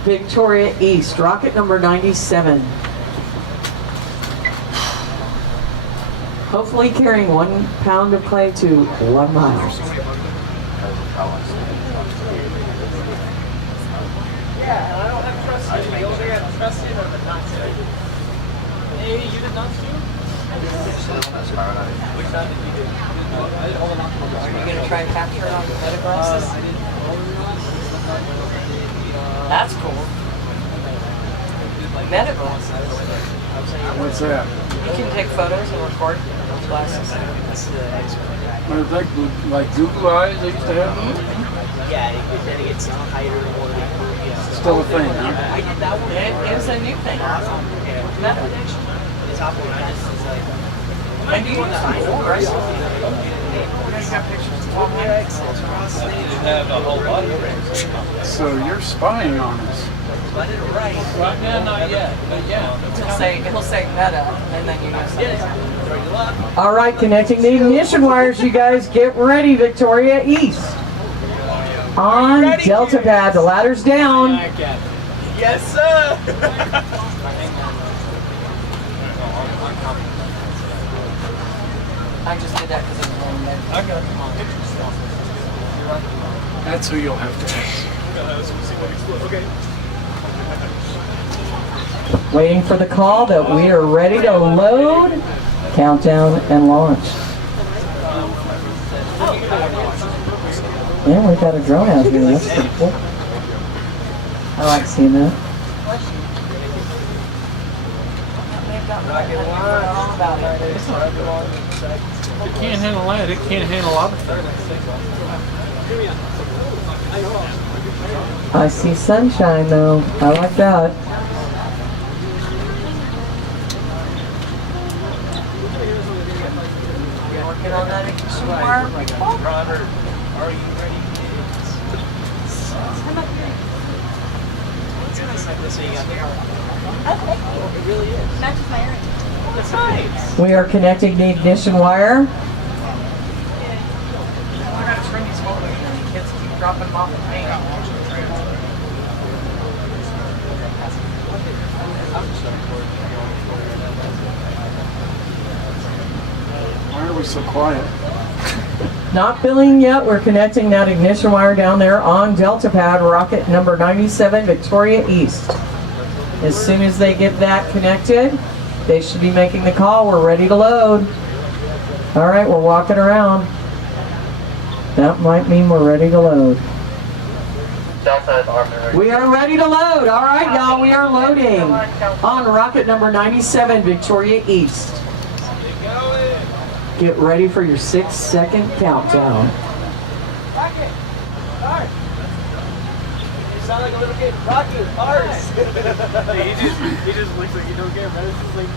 Victoria East, rocket number 97. Hopefully carrying 1 pound of clay to 1 mile. Yeah, I don't have trust in you. You only have trust in or not trust. Hey, you did not do? Which time did you do? Are you going to try and capture it on the meta glasses? That's cool. Meta glasses. What's that? You can take photos and record those glasses. I think like Google Eyes they used to have them. Yeah, then it gets tighter or Still a thing, huh? I did that one. It is a new thing. Meta addiction. The top one, I just like. And do you use them for, right? You got pictures of Tom Hanks. have a whole lot of So you're spying on us. Right now, not yet, but yeah. He'll say meta, and then you know something. All right, connecting the ignition wires, you guys. Get ready, Victoria East. On Delta pad, the ladder's down. Yes, sir. I just did that because it's one minute. I got my pictures. That's who you'll have to ask. Okay. Waiting for the call that we are ready to load, countdown, and launch. Yeah, we've got a drone out here. That's pretty cool. I like seeing that. It can't handle that. It can't handle other things. I see sunshine though. I like that. Working on that ignition wire. Robert, are you ready? It really is. Matches my earring. That's nice. We are connecting the ignition wire. I gotta turn these photos. Kids keep dropping them off at me. Why are we so quiet? Not billing yet. We're connecting that ignition wire down there on Delta Pad, rocket number 97, Victoria East. As soon as they get that connected, they should be making the call. We're ready to load. All right, we're walking around. That might mean we're ready to load. We are ready to load. All right, y'all, we are loading on rocket number 97, Victoria East. Get ready for your 6-second countdown. Rocket! Start! You sound like a little kid. Rocket! Ours! he just looks like you don't care, man. It's just like...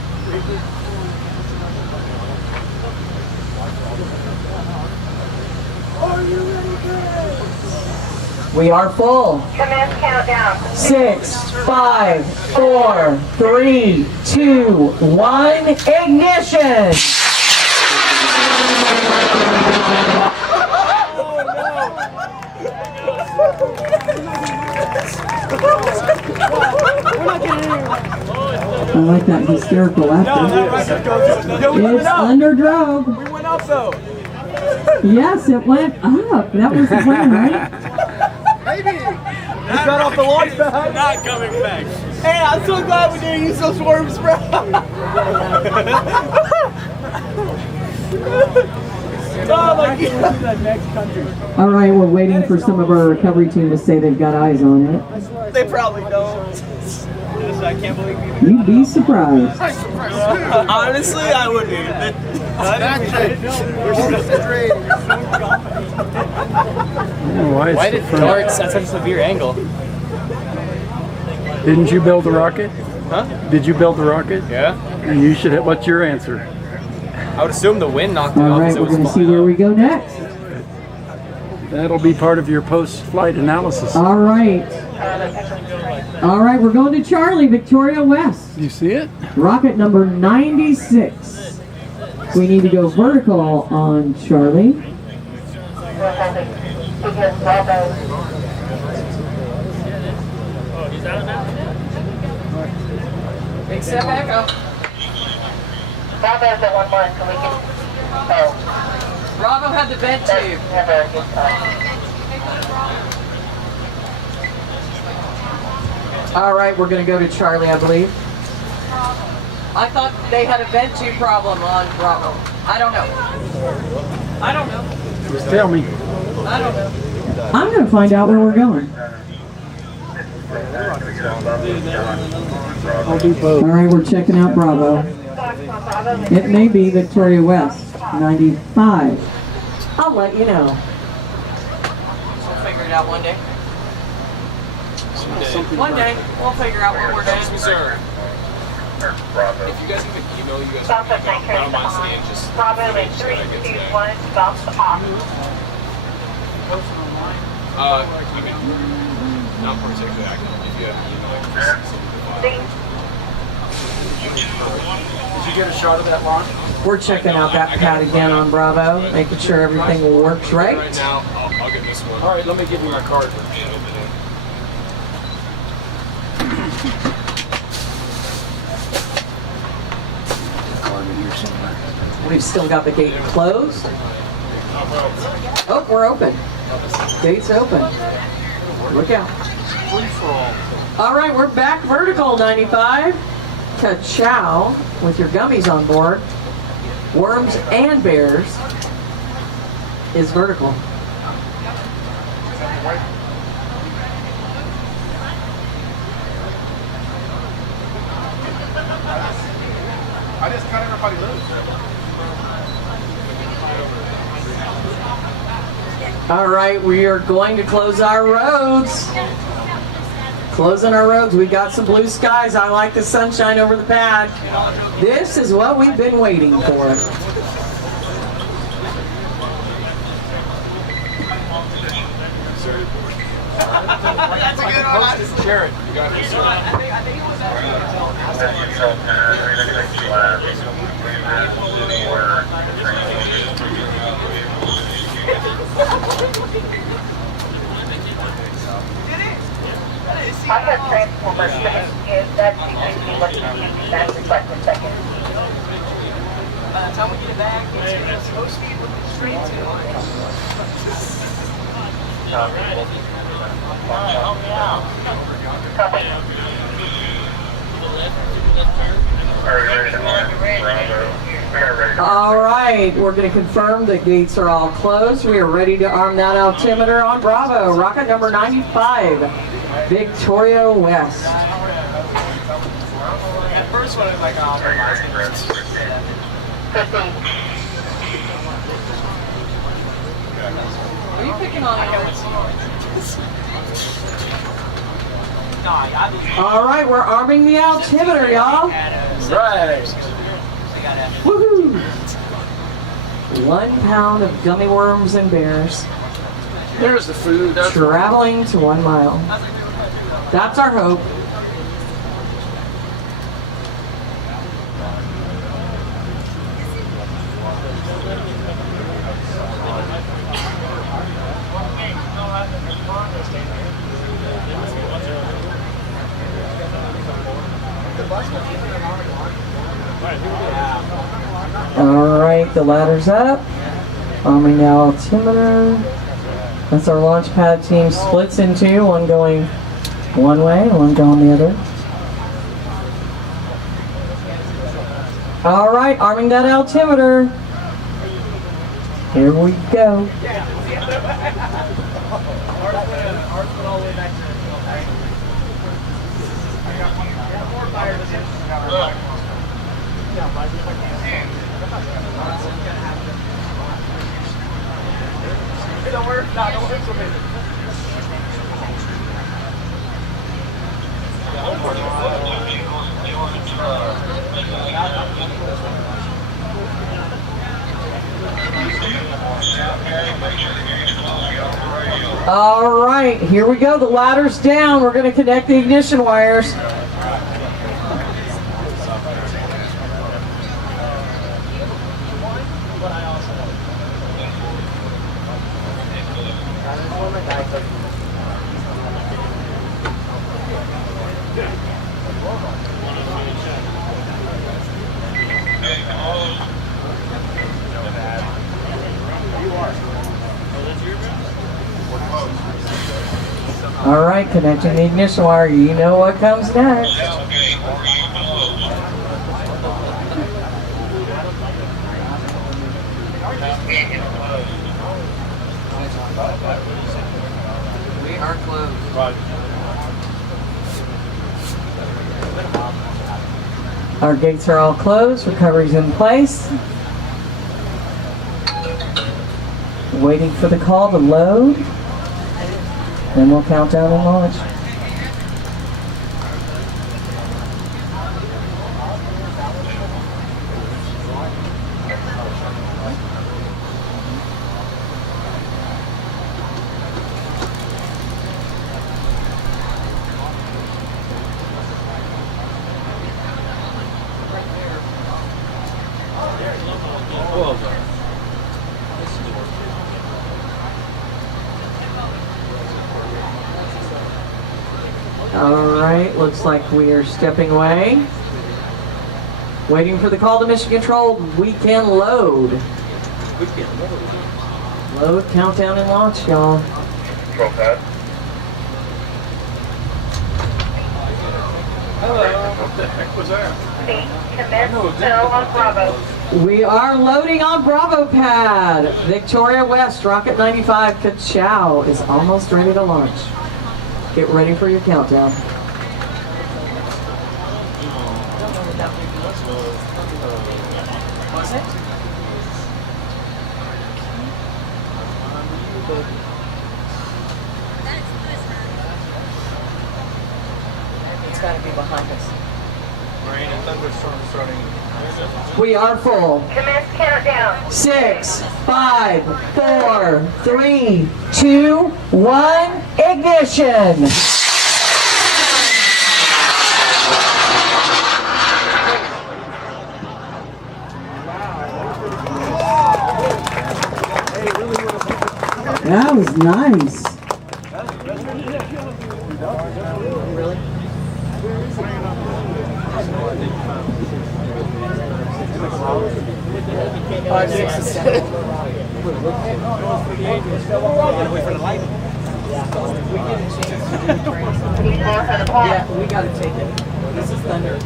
Are you ready, Chris? We are full. Commence countdown. 6, 5, 4, 3, 2, 1, ignition! I like that hysterical laughter. It's under drove. We went up though. Yes, it went up. That was the plan, right? Maybe. We got off the launch pad. Not coming back. Hey, I'm so glad we didn't use those worms, bro. Oh my God. All right, we're waiting for some of our recovery team to say they've got eyes on it. They probably don't. I can't believe You'd be surprised. Honestly, I would be. Why did darts at such a severe angle? Didn't you build the rocket? Huh? Did you build the rocket? Yeah. And you should. What's your answer? I would assume the wind knocked it All off. right, we're going to see where we go next. That'll be part of your post-flight analysis. All right. All right, we're going to Charlie, Victoria West. You see it? Rocket number 96. We need to go vertical on Charlie. Big step echo. Bravo's at 1-1, so we can... Oh. Bravo had the vent tube. Never a good time. All right, we're going to go to Charlie, I believe. I thought they had a vent tube problem on Bravo. I don't know. I don't know. Just tell me. I don't know. I'm going to find out where we're going. I'll do both. All right, we're checking out Bravo. It may be Victoria West, 95. I'll let you know. We'll figure it out one day. One day, we'll figure out what we're doing. Excuse me, sir. If you guys even email, you guys Stop can at 9 down my stand. Just Bravo in 3, 2, 1, stop the off. I mean, not particularly active. If you have an email, Did you get a shot of that launch? We're checking out that pad again on Bravo, making sure everything works right. right now, I'll get this one. All right, let me give you my card. We've still got the gate closed. Oh, we're open. Gate's open. Look out. All right, we're back vertical, 95. Ka-chow with your gummies on board. Worms and bears is vertical. I just cut everybody loose. All right, we are going to close our roads. Closing our roads. We got some blue skies. I like the sunshine over the pad. This is what we've been waiting for. That's a good one. Jared, you got this. I have transformers in that CCC looking to that's request a second. By the time we get it back, it's supposed to be looking straight to All right, we're going to confirm the gates are all closed. We are ready to arm that altimeter on Bravo. Rocket number 95, Victoria West. At first one, I was like, oh, Are you picking on All right, we're arming the altimeter, y'all. Right. Woohoo! 1 pound of gummy worms and bears. There's the food. Traveling to 1 mile. That's our hope. All right, the ladder's up. Arming the altimeter. That's our launch pad team splits in two, one going one way and one going the other. All right, arming that altimeter. Here we go. Don't work. No, don't work for me. All right, here we go. The ladder's down. We're going to connect the ignition wires. All right, connecting the ignition wire. You know what comes next. We are closed. Our gates are all closed. Recovery's in place. Waiting for the call to load. Then we'll count down and launch. All right, looks like we are stepping away. Waiting for the call to mission control. We can load. Load, countdown, and launch, y'all. Control pad. Hello. the heck was that? Commence fill on Bravo. We are loading on Bravo pad. Victoria West, Rocket 95, Ka-chow is almost ready to launch. Get ready for your countdown. It's got to be behind us. Rain and thunderstorm starting. We are full. Commence countdown. 6, 5, 4, 3, 2, 1, ignition! That was nice. Really? 5, 6, and 7. Yeah, we gotta take it. This is thunder.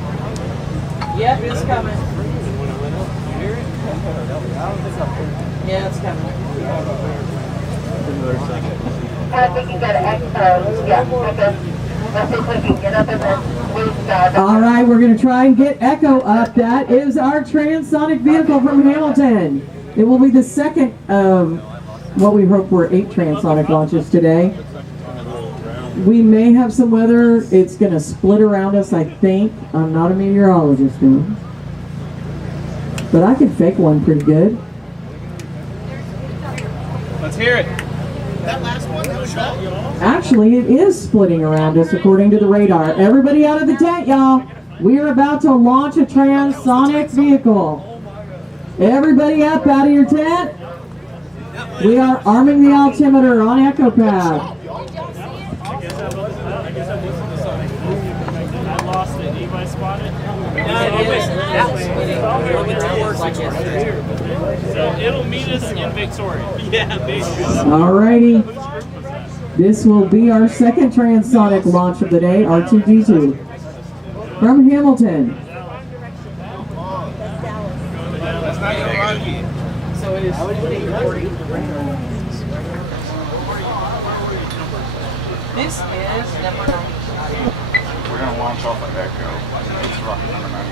Yep, it's coming. Yeah, it's coming. I think you got an expo. Yeah, okay. Let's see if we can get up in the blue sky. All right, we're going to try and get Echo up. That is our transonic vehicle from Hamilton. It will be the second of what we hope were 8 transonic launches today. We may have some weather. It's going to split around us, I think. I'm not a meteorologist, dude. But I can fake one pretty good. Let's hear it. That last one, that was shot. Actually, it is splitting around us according to the radar. Everybody out of the tent, y'all. We are about to launch a transonic vehicle. Everybody up out of your tent. We are arming the altimeter on Echo Pad. I lost it. Anybody spot it? So it'll meet us in Victoria. Yeah, basically. Alrighty. This will be our second transonic launch of the day, R2D2. From Hamilton. That's not your Rocky. So it is 40. This is number 9. We're going to launch off of Echo. It's rocket number 93.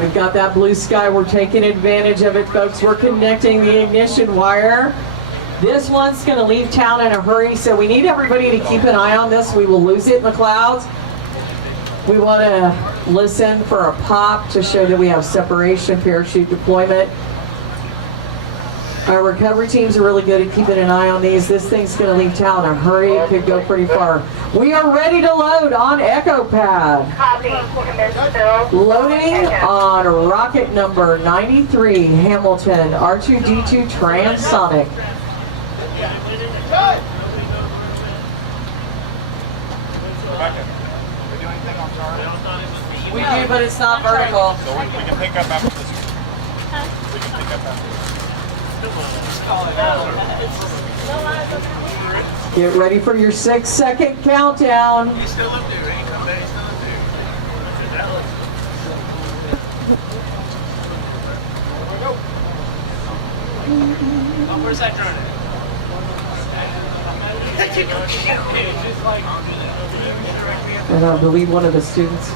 We've got that blue sky. We're taking advantage of it, folks. We're connecting the ignition wire. This one's going to leave town in a hurry, so we need everybody to keep an eye on this. We will lose it in the clouds. We want to listen for a pop to show that we have separation, parachute deployment. Our recovery teams are really good at keeping an eye on these. This thing's going to leave town in a hurry. It could go pretty far. We are ready to load on Echo Pad. Copy. Commence fill. Loading on rocket number 93, Hamilton, R2D2 transonic. We do, but it's not vertical. So we can pick up after this one. We can pick up after this. Get ready for your 6-second countdown. He's still up there, right? Come back, he's still up there. Oh, where's that drone at? And I believe one of the students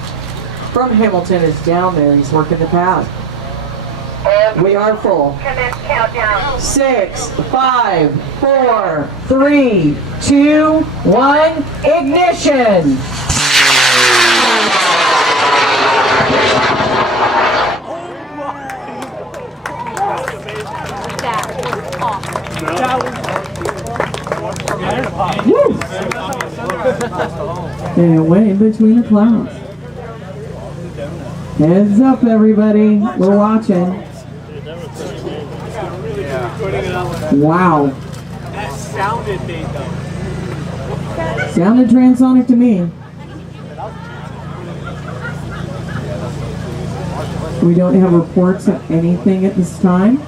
from Hamilton is down there. He's working the pad. We are full. Commence countdown. 6, 5, 4, 3, 2, 1, ignition! Woo! And went in between the clouds. Heads up, everybody. We're watching. Wow. That sounded big though. Sounded transonic to me. We don't have reports of anything at this time.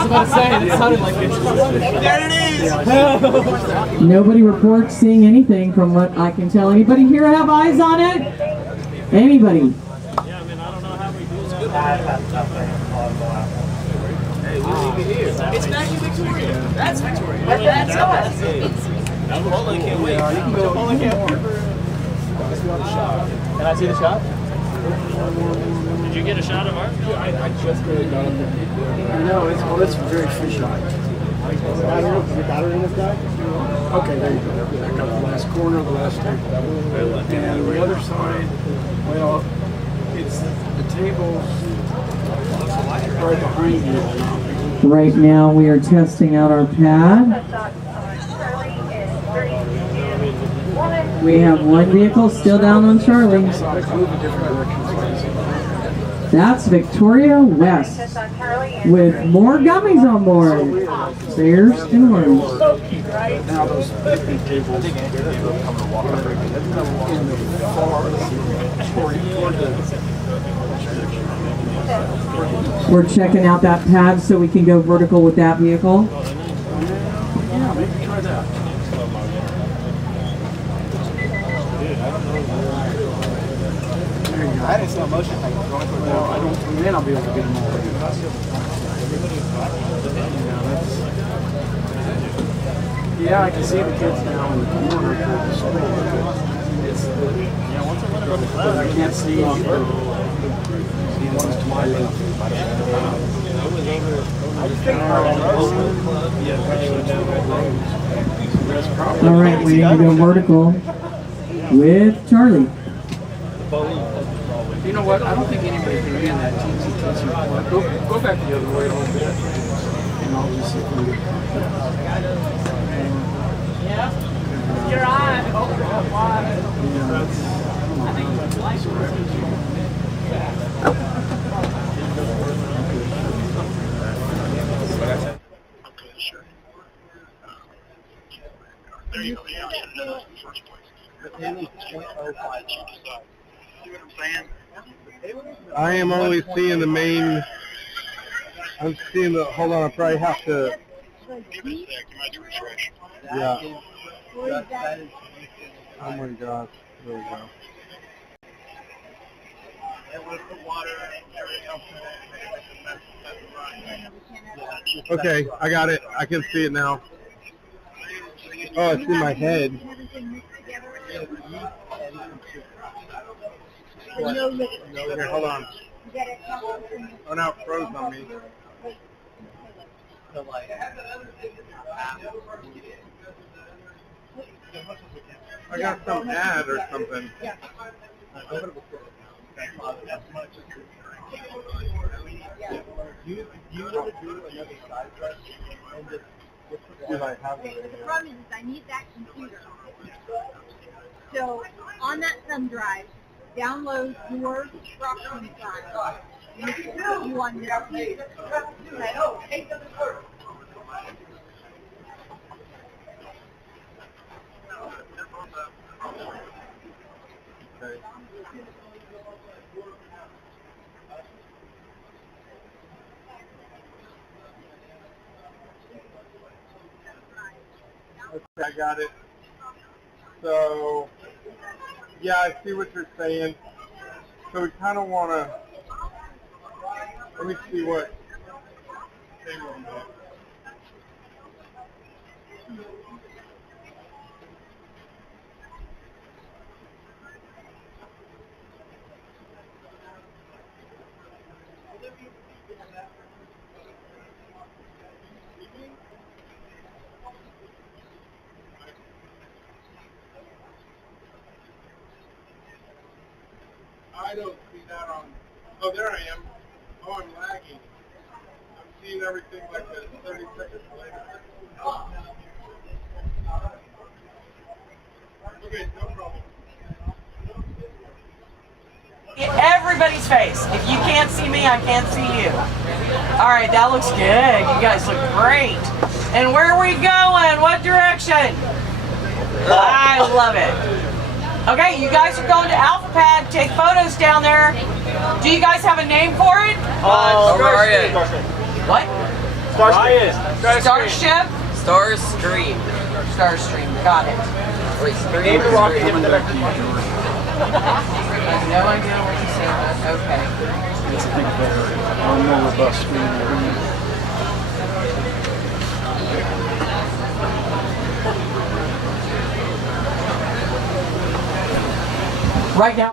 was about to say, that sounded like it. There it is! Nobody reports seeing anything from what I can tell. Anybody here have eyes on it? Anybody? It's Maggie Victoria. That's Victoria. That's us. Paula can't wait. Paula can't wait. Can I see the shot? Did you get a shot of ours? I just really got up there. No, it's very free shot. Is the battery in this guy? Okay, there you go. I got the last corner of the last table. And the other side, well, it's the tables right behind you. Right now we are testing out our pad. We have one vehicle still down on Charlie. That's Victoria West with more gummies on board. Bears and worms. Now those picnic tables in the far toward We're checking out that pad so we can go vertical with that vehicle. yeah, maybe try that. I didn't slow motion. Well, I don't. Then I'll be able to get them all. Yeah, I can see the kids now in the corner toward the school. But I can't see the ones to my left. All right, we need to go vertical with Charlie. You know what? I don't think anybody can be in that teensy part. Go back the other way a little bit. And I'll just see if we can. You're on. I think you like There you go. Yeah, I should have done this in the first place. The pin is 0.05. See what I'm saying? I am only seeing the main. I'm seeing the. Hold on, I probably have to. Give it a sec. You might refresh. Yeah. Oh my gosh. There we go. And we'll put water and everything else in it. Okay, I got it. I can see it now. Oh, it's in my head. Here, hold on. Oh, now it froze on me. I got some ad or something. You want to do another side dress and just Okay, the problem is I need that computer. So on that thumb drive, download your Rockets2025. And this is what you want to do. Okay, I got it. So, yeah, I see what you're saying. So we kind of want to, let me see what thing we'll do. I don't see that on. Oh, there I am. Oh, I'm lagging. I'm seeing everything like a 30 seconds later. Okay, no problem. Everybody's face. If you can't see me, I can't see you. All right, that looks good. You guys look great. And where are we going? What direction? I love it. Okay, you guys are going to Alpha Pad. Take photos down there. Do you guys have a name for it? What? Starship? Starstream. Starstream, got it. Wait, name the rocket. I have no idea what you said, but okay. It's a big better, more robust screen. Right now.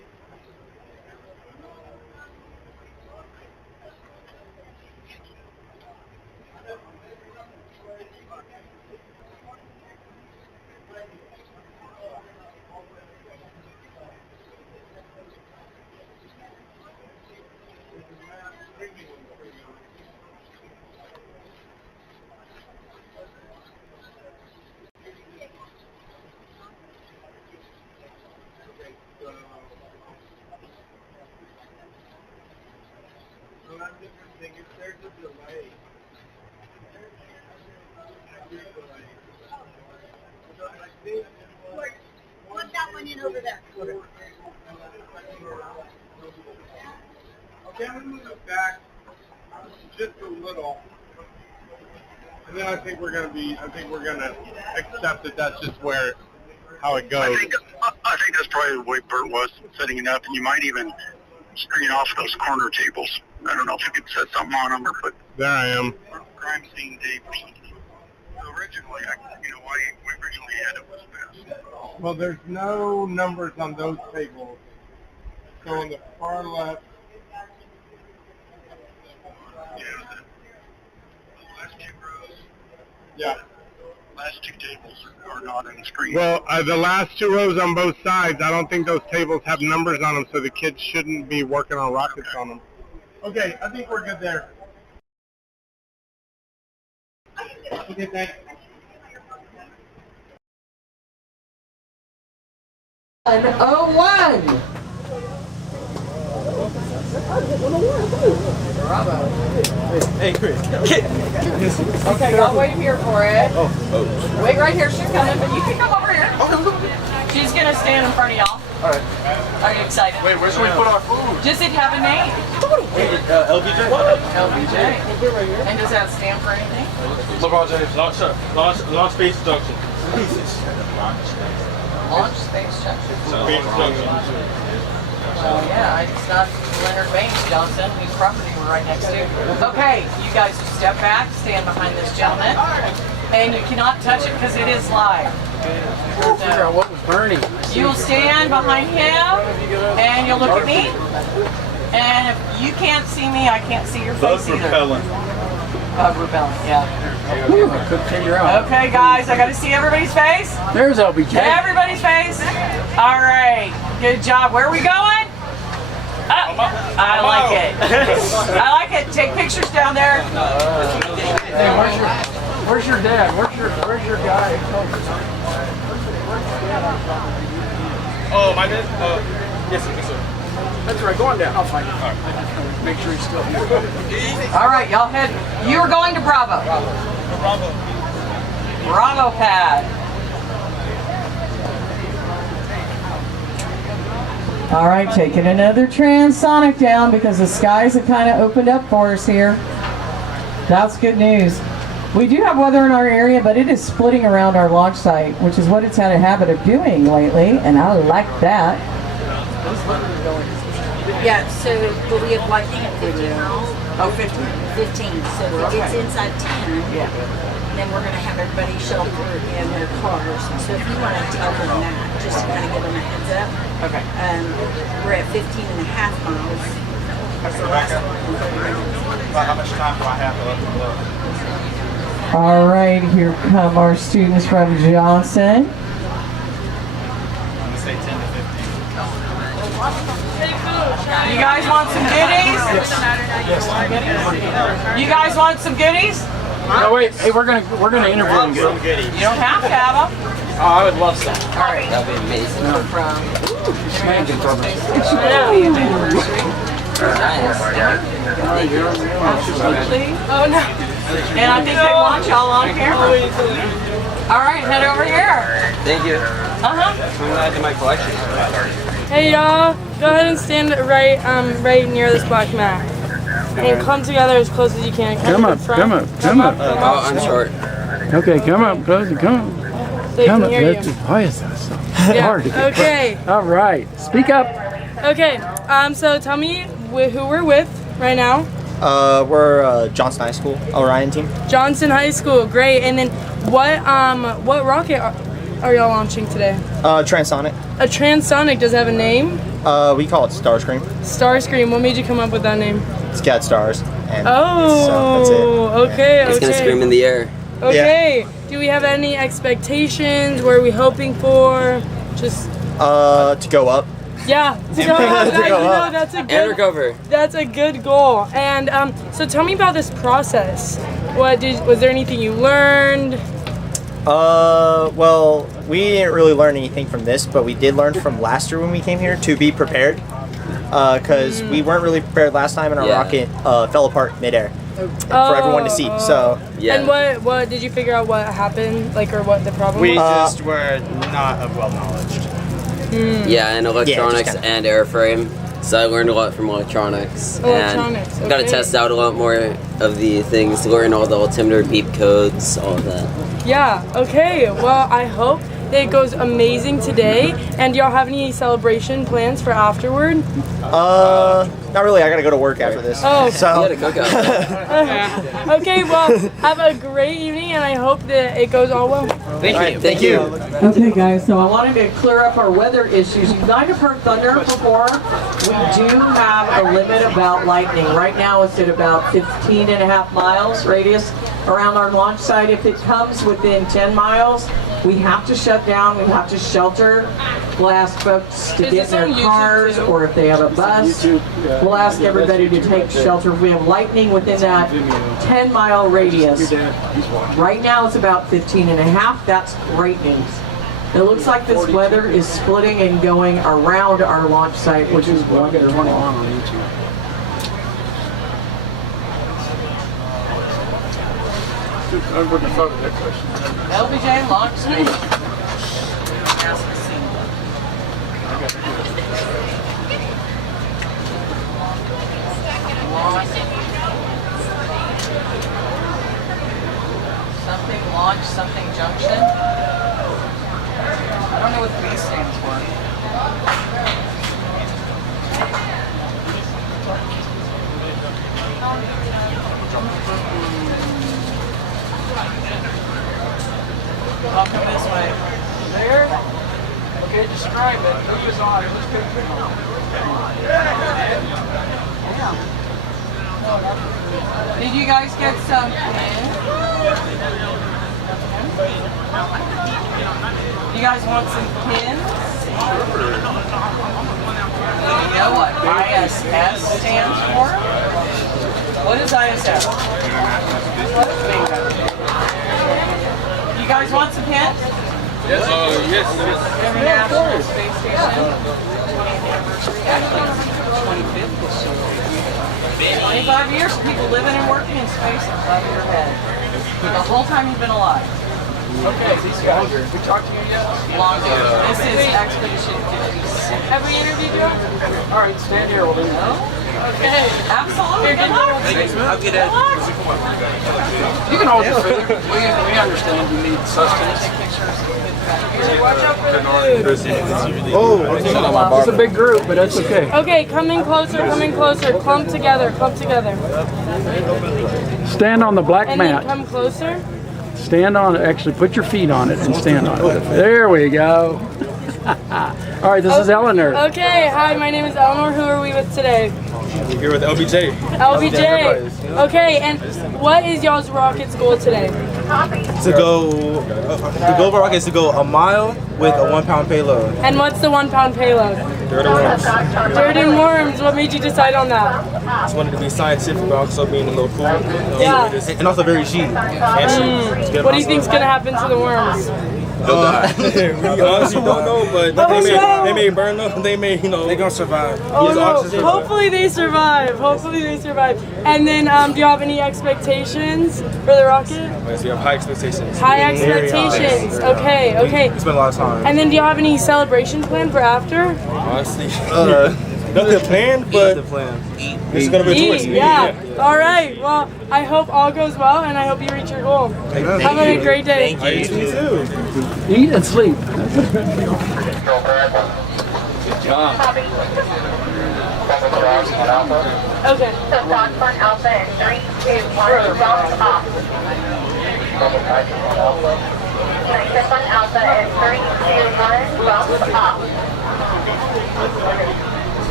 Plug that one in over there. Okay, I'm gonna move it back just a little. And then I think we're gonna accept that that's just how it goes. I think that's probably the way Bert was setting it up, and you might even screen off those corner tables. I don't know if you could set something on them or put There I am. crime scene tape or something. So originally, why we originally had it was best. Well, there's no numbers on those tables. So on the far left, yeah. Last two tables are not on the screen. Well, the last two rows on both sides, I don't think those tables have numbers on them, so the kids shouldn't be working on rockets on them. Okay, I think we're good there. Okay, thanks. 101. Bravo. Hey, Chris. Okay, y'all wait here for it. Oh. Wait right here. She's coming, but you can come over here. She's going to stand in front of y'all. All right. Are you excited? Wait, where should we put our food? Does it have a name? LBJ. LBJ. And does that stand for anything? LeBron James. Launch space junction. Launch Space Junction. Space junction. Oh yeah, it's not Leonard Baines Johnson, whose property we're right next to. Okay, you guys step back, stand behind this gentleman, and you cannot touch it because it is live. Figure out what was burning. You'll stand behind him, and you'll look at me, and if you can't see me, I can't see your face either. Repellent. Repellent, yeah. I couldn't figure out. Okay, guys, I got to see everybody's face. There's LBJ. Everybody's face. All right, good job. Where are we going? I like it. I like it. Take pictures down there. Hey, where's your dad? Where's your guy? Oh, my dad? Yes, sir. That's right. Go on down. I'll find him. All right. Make sure he's still here. All right, y'all head. You are going to Bravo. Bravo pad. All right, taking another transonic down because the skies have kind of opened up for us here. That's good news. We do have weather in our area, but it is splitting around our launch site, which is what it's had a habit of doing lately, and I like that. Yeah, so but we have lightning at 15 miles. Oh, 15. 15. So if it gets inside 10, then we're going to have everybody shelter in their cars. So if you want to tell them that, just to kind of give them a heads up. Okay. We're at 15 and a half miles. How much time do I have left? All right, here come our students from Johnson. I'm going to say 10 to 15. You guys want some goodies? You guys want some goodies? No, wait. Hey, we're gonna interview him. You don't have to have them. Oh, I would love some. All right. That'd be amazing. We're from Smashing from us. Absolutely. Oh no. And I think they want y'all on camera. All right, head over here. Thank you. Uh-huh. I'm glad to my collection. Hey y'all, go ahead and stand right near this black mat. and clump together as close as you can. Come up, come up, come up. Oh, I'm short. Okay, come up, closer, come up. So they Come can up, hear that's you. why is that so Yeah, hard to get? okay. All right, speak up. Okay, so tell me who we're with right now. We're Johnston High School, Orion team. Johnson High School, great. And then what rocket are y'all launching today? Transonic. A transonic, does it have a name? We call it Starscream. Starscream, what made you come up with that name? It's got stars. And Oh, so that's it. okay, It's gonna okay. scream in the air. Okay, do we have any expectations? What are we hoping for? Just, To go up. yeah, to go up, To go up. that's a And good, recover. that's a good goal. And so tell me about this process. Was there anything you learned? Well, we didn't really learn anything from this, but we did learn from last year when we came here to be prepared. Because we weren't really prepared last time and our rocket fell apart midair for everyone to see. So And what did you figure out what happened, like, or what the problem we was? just were not well knowledge. Yeah, and electronics and airframe. So I learned a lot from electronics. Electronics, And got to okay. test out a lot more of the things, learn all the altimeter beep codes, all of that. Yeah, okay. Well, I hope that it goes amazing today. And do y'all have any celebration plans for afterward? Not really. I gotta go to work after this. Oh. So. You had a cookout. Okay, well, have a great evening, and I hope that it goes all well. Thank you. Okay, guys, so I wanted to clear up our weather issues. You might have heard thunder before. We do have a limit about lightning. Right now it's at about 15.5 miles radius around our launch site. If it comes within 10 miles, we have to shut down, we have to shelter. We'll ask folks to get in their cars, or if they have a bus, we'll ask everybody to take shelter. If we have lightning within that 10-mile radius. Right now it's about 15.5. That's great news. It looks like this weather is splitting and going around our launch site, which is wonderful. LBJ launch speed. Something launch, something junction. I don't know what the B stands for. I'll come this way. There? Okay, describe it. Focus on it. Let's pick it up. Did you guys get some pins? You guys want some pins? You know what ISS stands for? What is ISS? You guys want some pins? Yes. Yes. International Space Station, 20th anniversary, actually 25th this year. 25 years of people living and working in space above your head. The whole time you've been alive. Okay, these guys, we talked to you yet? Long ago. This is Expedition 56. Have we interviewed you? All right, stand here. We'll do Okay. Absolutely. Good luck. I'll get it. You can hold your food. We understand you need sustenance. Watch out for the food. Oh, it's a big group, but that's okay. Okay, come in closer, clump together, Stand on the black And mat. then come closer. Stand on it. Actually, put your feet on it and stand on it. There we go. All right, this is Eleanor. Okay, hi, my name is Eleanor. Who are we with today? We're here with LBJ. LBJ. Okay, and what is y'all's Rockets goal today? To go, the goal of our rocket is to go a mile with a 1 pound payload. And what's the 1 pound payload? Dirt and worms. Dirt and worms. What made you decide on that? Just wanted to be scientific, but also being a little cool. Yeah. And also very cheap. And cheap. What do you think's gonna happen to the worms? We honestly don't know, but they may burn them. They may, they're gonna survive. Oh no! Hopefully they survive. And then, do you have any expectations for the rocket? Yes, we have high expectations. High expectations. Okay. We spend a lot of time. And then, do you have any celebration plan for after? Honestly, Nothing planned, but this is gonna be a Eat, twist. yeah. All right. Well, I hope all goes well, and I hope you reach your goal. Have a great day. Thank you. too. Eat and sleep. Good job. Okay. So Foxtrot Alpha in 3, 2, 1, jump off. Foxtrot Alpha in 3, 2, 1, jump off.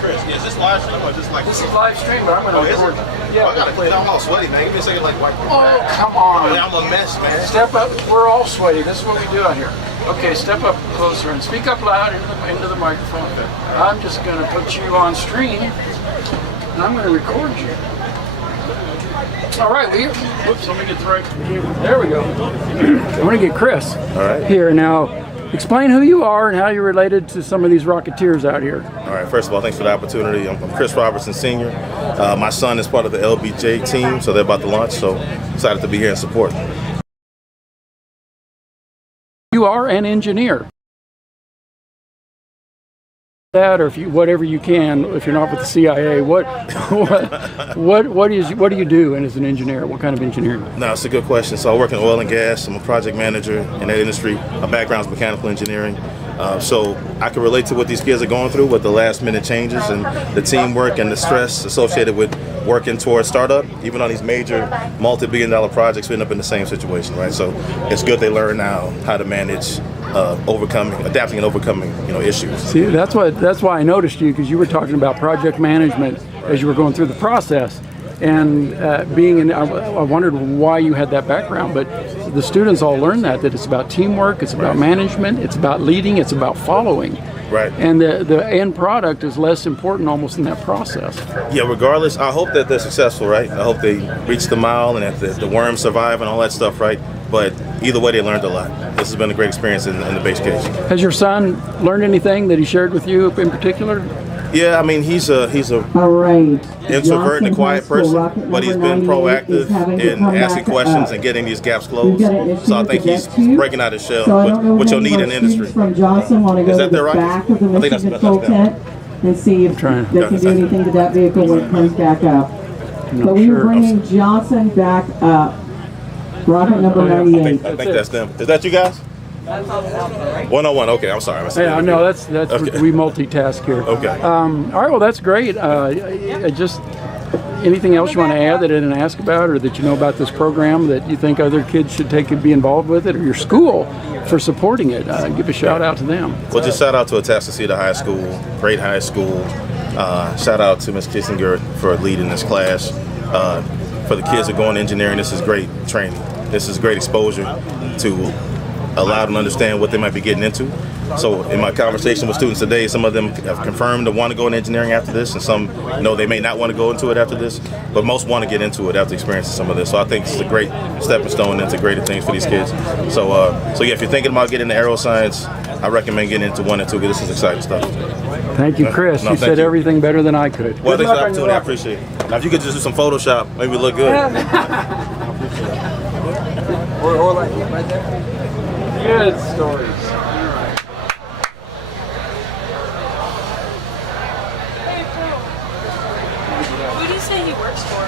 Chris, is this live stream or just like? This is live stream, but I'm going to record. Yeah, I gotta play. I'm all sweaty, man. Give me a second, like wipe. Oh, come on. I'm a mess, man. Step up. We're all sweaty. This is what we do out here. Okay, step up closer and speak up loud into the microphone. I'm just going to put you on stream, and I'm going to record you. All right, whoops, let me get the right camera. There we go. I want to get Chris here now. Explain who you are and how you're related to some of these Rocketeers out here. All right, first of all, thanks for the opportunity. I'm Chris Robertson Sr. My son is part of the LBJ team, so they're about to launch, so excited to be here and support. You are an engineer. That, or if you whatever you can, if you're not with the CIA, what do you do as an engineer? What kind of engineering? No, it's a good question. So I work in oil and gas. I'm a project manager in that industry. My background is mechanical engineering. So I can relate to what these kids are going through with the last minute changes and the teamwork and the stress associated with working towards startup. Even on these major multi-billion-dollar projects, we end up in the same situation, right? So it's good they learn now how to manage adapting and overcoming, issues. See, that's why I noticed you, because you were talking about project management as you were going through the process. And I wondered why you had that background, but the students all learn that it's about teamwork, it's about management, it's about leading, it's about following. Right. And the end product is less important almost in that process. Yeah, regardless, I hope that they're successful, right? I hope they reach the mile and that the worms survive and all that stuff, right? But either way, they learned a lot. This has been a great experience in the base case. Has your son learned anything that he shared with you in particular? Yeah, I mean, he's a introvert and a quiet person, but he's been proactive in asking questions and getting these gaps closed. So I think he's breaking out his shell, which you'll need in the industry. From Johnson want to go to the back of the mission control tent and see if they can do anything to that vehicle when it comes back up. But we are bringing Johnson back up. Rocket number 98. I think that's them. Is that you guys? 101. Okay, I'm sorry. Yeah, no, that's okay. We multitask here. Okay. All right. Well, that's great. Just anything else you want to add that I didn't ask about, or that you know about this program that you think other kids should take and be involved with it, or your school for supporting it? Give a shout out to them. Well, just shout out to Atascocita High School, great high school. Shout out to Ms. Kissinger for leading this class. For the kids that are going to engineering, this is great training. This is great exposure to allow them to understand what they might be getting into. So in my conversation with students today, some of them have confirmed they want to go into engineering after this, and some know they may not want to go into it after this, but most want to get into it after experiencing some of this. So I think it's a great stepping stone into greater things for these kids. So yeah, if you're thinking about getting into aeroscience, I recommend getting into 1 and 2 because this is exciting stuff. Thank you, Chris. You said everything better than I could. Well, thanks for the opportunity. I appreciate it. Now, if you could just do some Photoshop, maybe look good. Or like right there. Good stories. Who do you say he works for?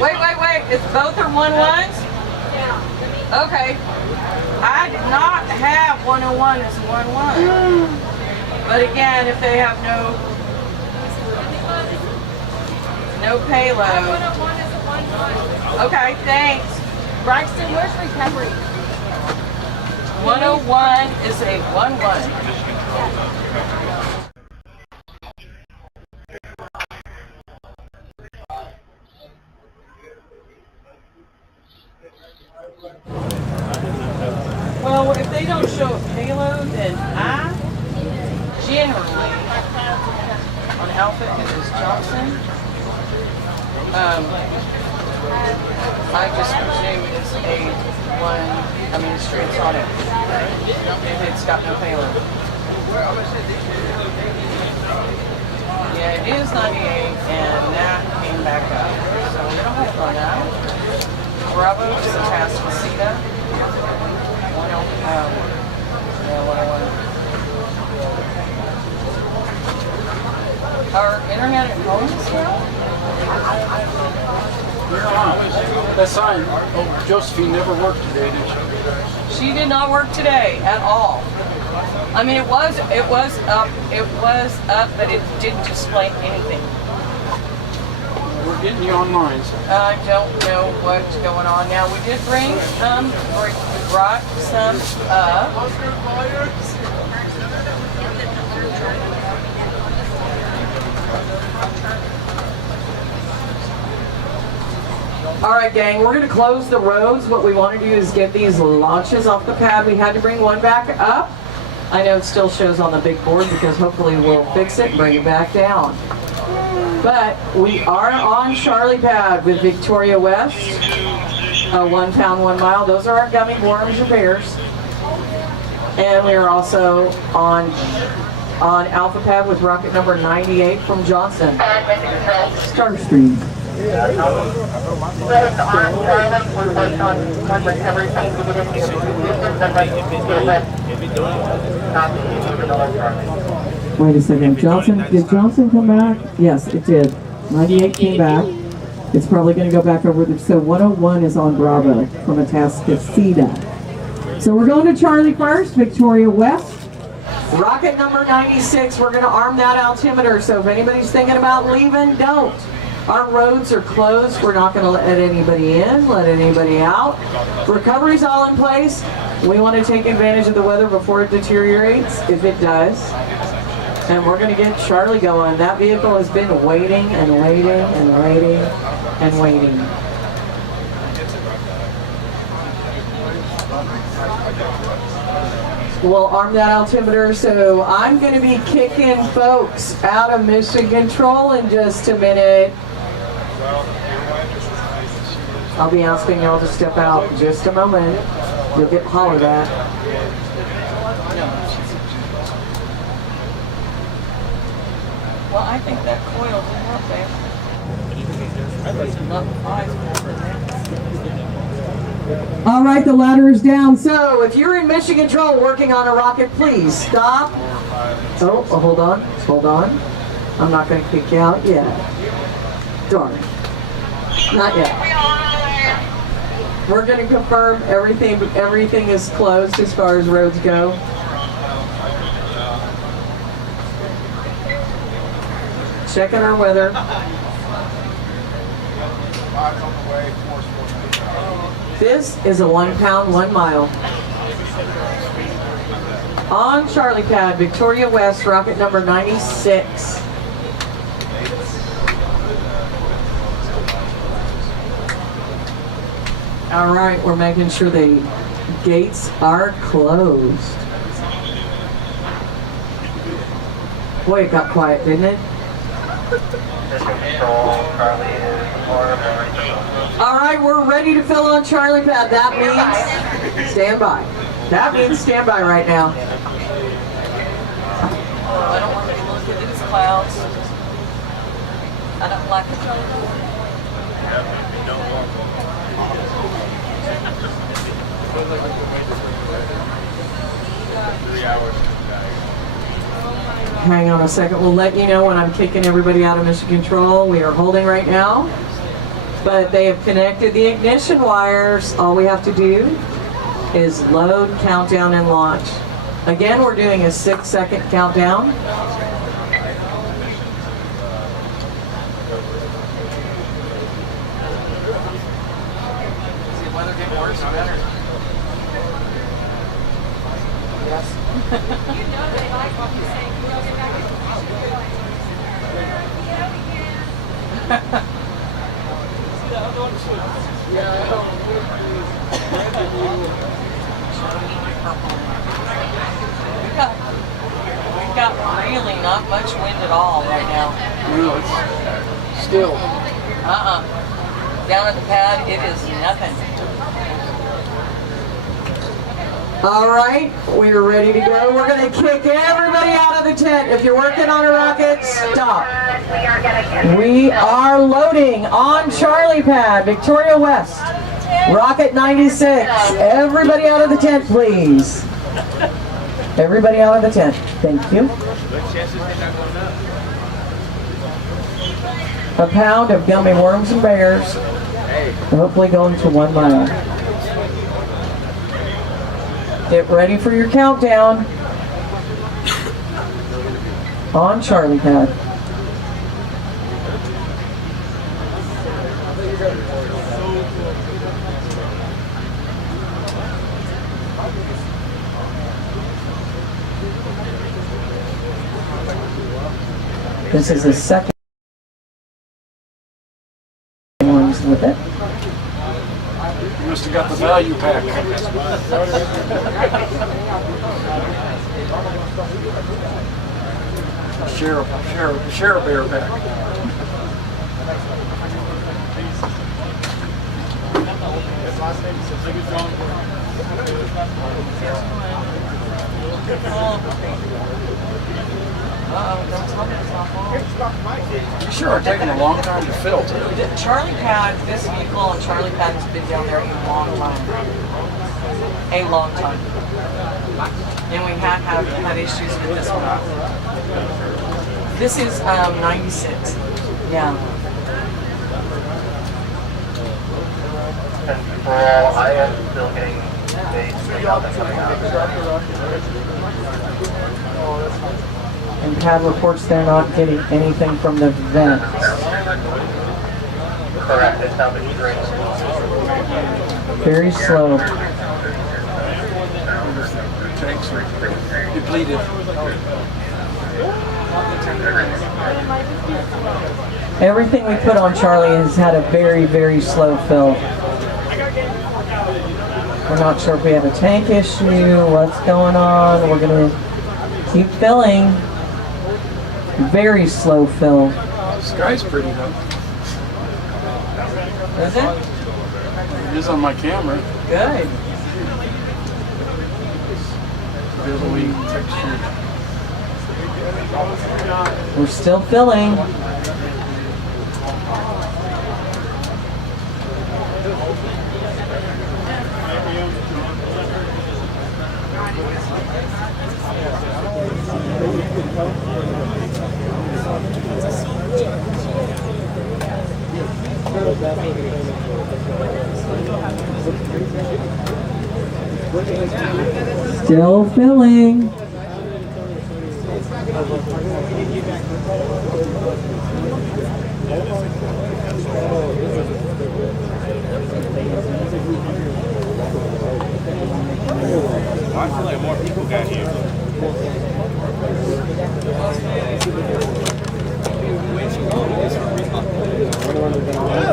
Wait. It's both are 1-1s? Yeah. Okay. I did not have 101 as a 1-1. But again, if they have no payload. Okay, thanks. Braxton, where's recovery? 101 is a 1-1. they don't show a payload, then I generally, on Alpha it is Johnson. I just presume it's straight sonic. If it's got no payload. Yeah, it is 98, and that came back up. So we don't have to run out. Bravo is a task with CETA. 101. Our internet at home is now? That sign, Josephine never worked today, did she? She did not work today at all. I mean, it was up, but it didn't display anything. We're getting you online. I don't know what's going on now. We did bring we brought some up. All right, gang, we're going to close the roads. What we want to do is get these launches off the pad. We had to bring one back up. I know it still shows on the big board because hopefully we'll fix it and bring it back down. But we are on Charlie Pad with Victoria West, 1 pound, 1 mile. Those are our gummy worms and bears. And we are also on Alpha Pad with rocket number 98 from Johnson. Starstream. Wait a second. Did Johnson come back? Yes, it did. 98 came back. It's probably going to go back over. So 101 is on Bravo from Atascocita. So we're going to Charlie first, Victoria West. Rocket number 96, we're going to arm that altimeter. So if anybody's thinking about leaving, don't. Our roads are closed. We're not going to let anybody in, let anybody out. Recovery's all in place. We want to take advantage of the weather before it deteriorates, if it does. And we're going to get Charlie going. That vehicle has been waiting and waiting and waiting and waiting. We'll arm that altimeter. So I'm going to be kicking folks out of mission control in just a minute. I'll be asking y'all to step out in just a moment. You'll get hollered at. Well, I think that coil didn't work there. All right, the ladder is down. So if you're in mission control working on a rocket, please stop. Oh, hold on. Hold on. I'm not going to kick you out yet. Darn. Not yet. We're going to confirm everything is closed as far as roads go. Checking our weather. This is a 1 pound, 1 mile. On Charlie Pad, Victoria West, rocket number 96. All right, we're making sure the gates are closed. Boy, it got quiet, didn't it? All right, we're ready to fill on Charlie Pad. That means stand by. That means stand by right now. I don't want to look at these clouds. I don't like it. Hang on a second. We'll let you know when I'm kicking everybody out of mission control. We are holding right now. But they have connected the ignition wires. All we have to do is load, countdown, and launch. Again, we're doing a 6-second countdown. Is the weather getting worse or better? Yes. You know they like what you say. Yeah, I don't know. not much wind at all right now. No, it's still. Down at the pad, it is nothing. All right, we are ready to go. We're going to kick everybody out of the tent. If you're working on a rocket, stop. We are loading on Charlie Pad, Victoria West, Rocket 96. Everybody out of the tent, please. Everybody out of the tent. Thank you. A pound of gummy worms and bears. Hopefully going to 1 mile. Get ready for your countdown on Charlie Pad. This is the second ones with it. You must have got the value pack. Share a bear pack. You sure are taking a long time to fill too. Charlie Pad, this vehicle and Charlie Pad has been down there a long time. A long time. And we have had issues with this one. This is 96. Yeah. Control, I am still getting nothing coming out. And Pad reports they're not getting anything from the vents. Correct, it sounds extremely slow. Very slow. Tanks are depleted. Everything we put on Charlie has had a very, very slow fill. We're not sure if we have a tank issue, what's going on. We're going to keep filling. Very slow fill. The sky's pretty though. Is it? It is on my camera. Good. Billowy texture. We're still filling. Still filling. I feel like more people got here.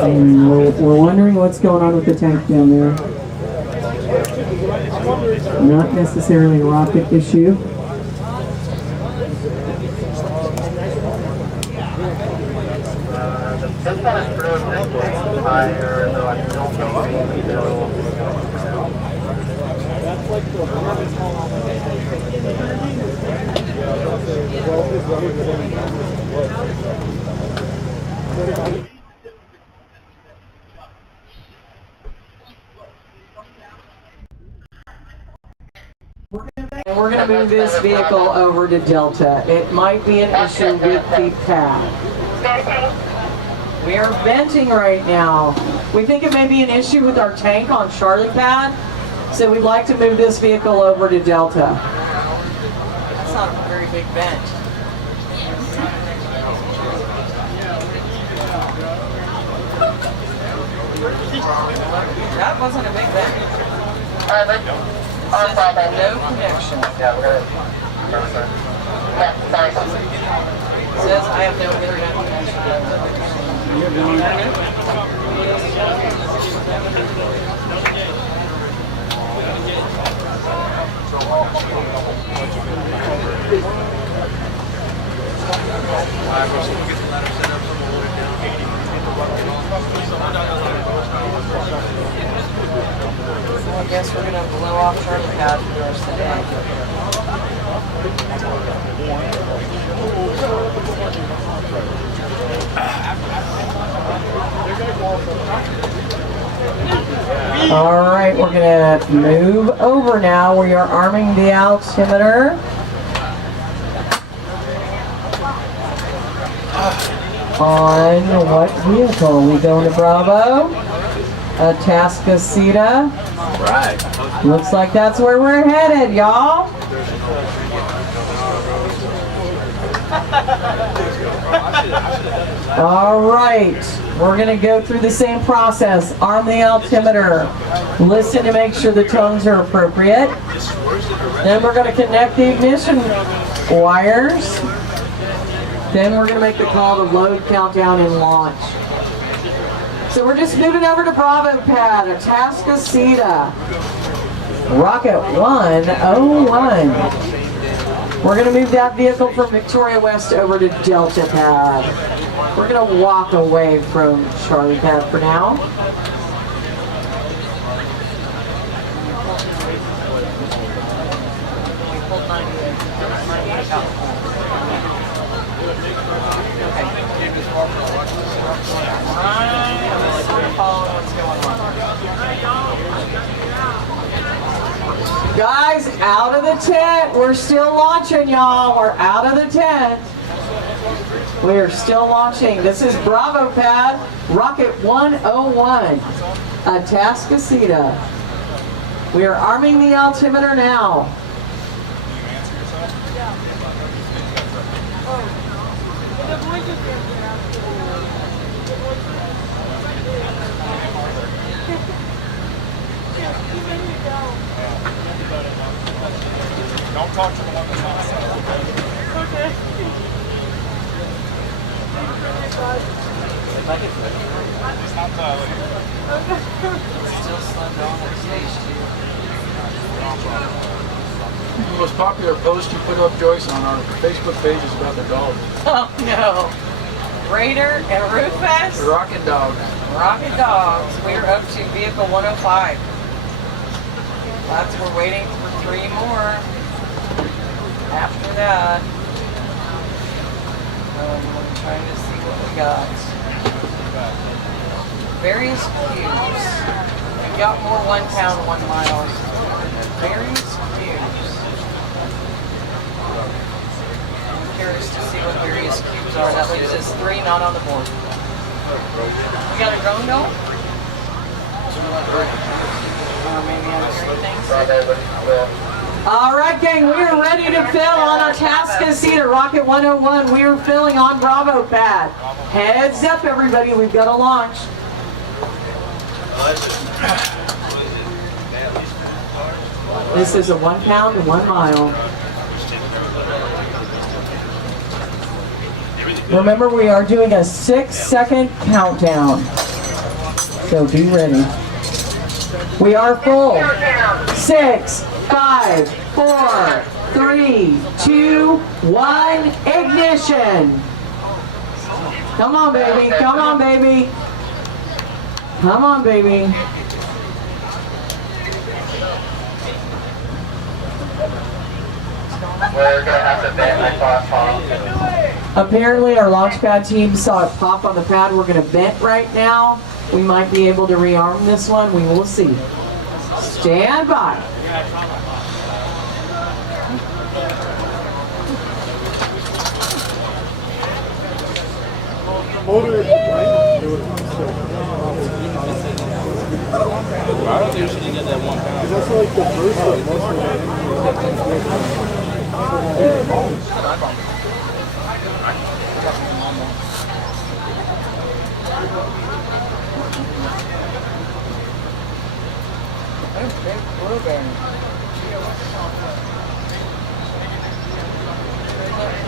And we're wondering what's going on with the tank down there. Not necessarily a rocket issue. This one is really higher, though I don't know And we're going to move this vehicle over to Delta. It might be an issue with the pad. We are venting right now. We think it may be an issue with our tank on Charlie Pad, so we'd like to move this vehicle over to Delta. That's not a very big vent. That wasn't a big vent. Says no connection. Yeah, we're gonna. Says I have no internet connection. You have no internet? So I guess we're gonna blow off Charlie Pad for the rest of the day. All right, we're gonna move over now. We are arming the altimeter. On what vehicle? We going to Bravo? A Tascasita. Right. Looks like that's where we're headed, y'all. All right, we're gonna go through the same process. Arm the altimeter. Listen to make sure the tones are appropriate. Then we're gonna connect the ignition wires. Then we're gonna make the call to load, countdown, and launch. So we're just moving over to Bravo Pad, a Tascasita. Rocket 101. We're going to move that vehicle from Victoria West over to Delta Pad. We're going to walk away from Charlie Pad for now. Guys, out of the tent. We're still launching, y'all. We're out of the tent. We're still launching. This is Bravo Pad, Rocket 101, a Tascasita. We are arming the altimeter now. Don't talk to the one that's on the side. Okay. It's not Tyler. Still slowed down at stage 2. The most popular post you put up, Joyce, on our Facebook page is about the dog. Oh no. Raider and Rufus. The Rocket Dog. Rocket Dogs. We're up to vehicle 105. We're waiting for 3 more. After that, we're trying to see what we got. Various cubes. We've got more 1 pound, 1 miles. Various cubes. I'm curious to see what various cubes are. That leaves us 3 not on the board. We got a drone going? Maybe on 3 things. All right, gang, we are ready to fill on our Tascasita Rocket 101. We are filling on Bravo Pad. Heads up, everybody, we've got to launch. This is a 1 pound and 1 mile. Remember, we are doing a 6-second countdown. So be ready. We are full. 6, 5, 4, 3, 2, 1, ignition. Come on, baby. Come on, baby. Come on, baby. We're gonna have to vent my pop. Apparently, our launch pad team saw it pop on the pad. We're going to vent right now. We might be able to rearm this one. We will see. Stand by. Motor. I don't think we should get that 1 pound. That's like the first one.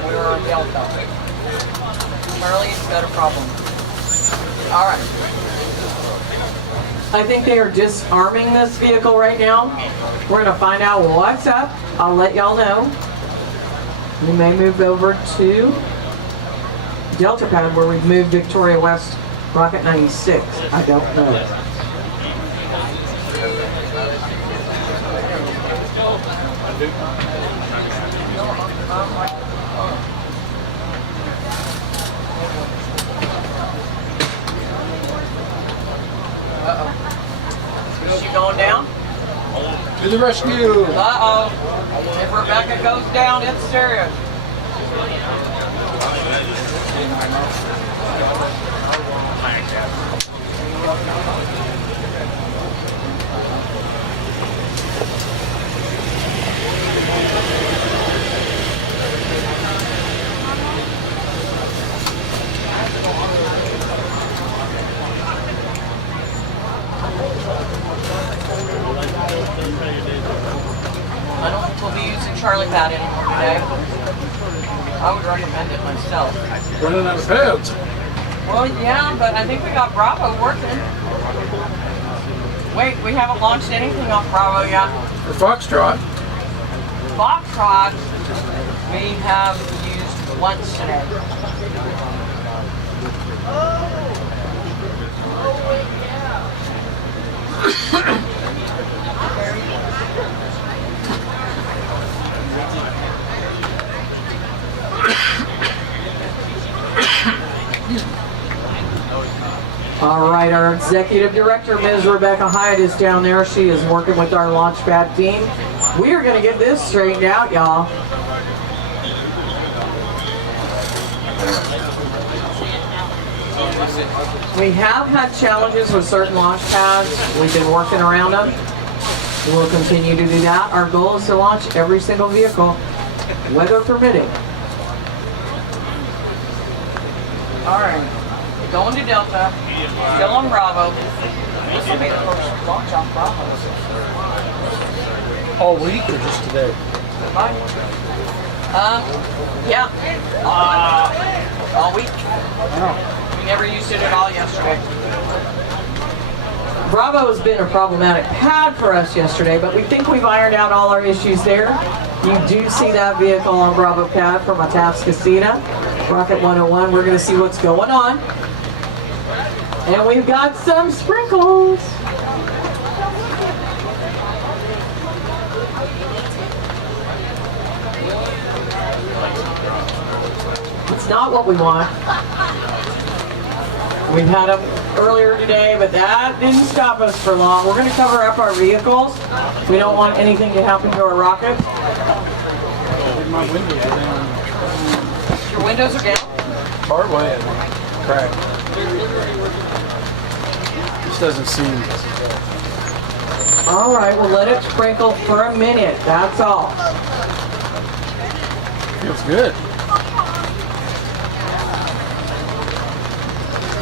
We're on Delta. Charlie's got a problem. All right. I think they are disarming this vehicle right now. We're going to find out what's up. I'll let y'all know. We may move over to Delta pad where we've moved Victoria West Rocket 96. I don't know. Is she going down? To the rescue! Uh-oh. If Rebecca goes down, it's serious. I don't think we'll be using Charlie Pad anymore today. I would recommend it myself. Running out of pads. Well, yeah, but I think we got Bravo working. Wait, we haven't launched anything off Bravo yet. For Foxtrot. Foxtrot, we have used once today. All right, our executive director, Ms. Rebecca Hyatt, is down there. She is working with our Launchpad team. We are going to get this straightened out, y'all. We have had challenges with certain launch pads. We've been working around them. We'll continue to do that. Our goal is to launch every single vehicle, weather permitting. All right, going to Delta, still on Bravo. This will be the first launch off Bravo. All week or just today? Yeah. All week. Wow. We never used it at all yesterday. Bravo has been a problematic pad for us yesterday, but we think we've ironed out all our issues there. You do see that vehicle on Bravo pad from Atascocita, Rocket 101. We're going to see what's going on. And we've got some sprinkles. It's not what we want. We've had them earlier today, but that didn't stop us for long. We're going to cover up our vehicles. We don't want anything to happen to our rocket. My windows are down. Your windows are down? Part way. Cracked. This doesn't seem. All right, we'll let it sprinkle for a minute. That's all. Feels good.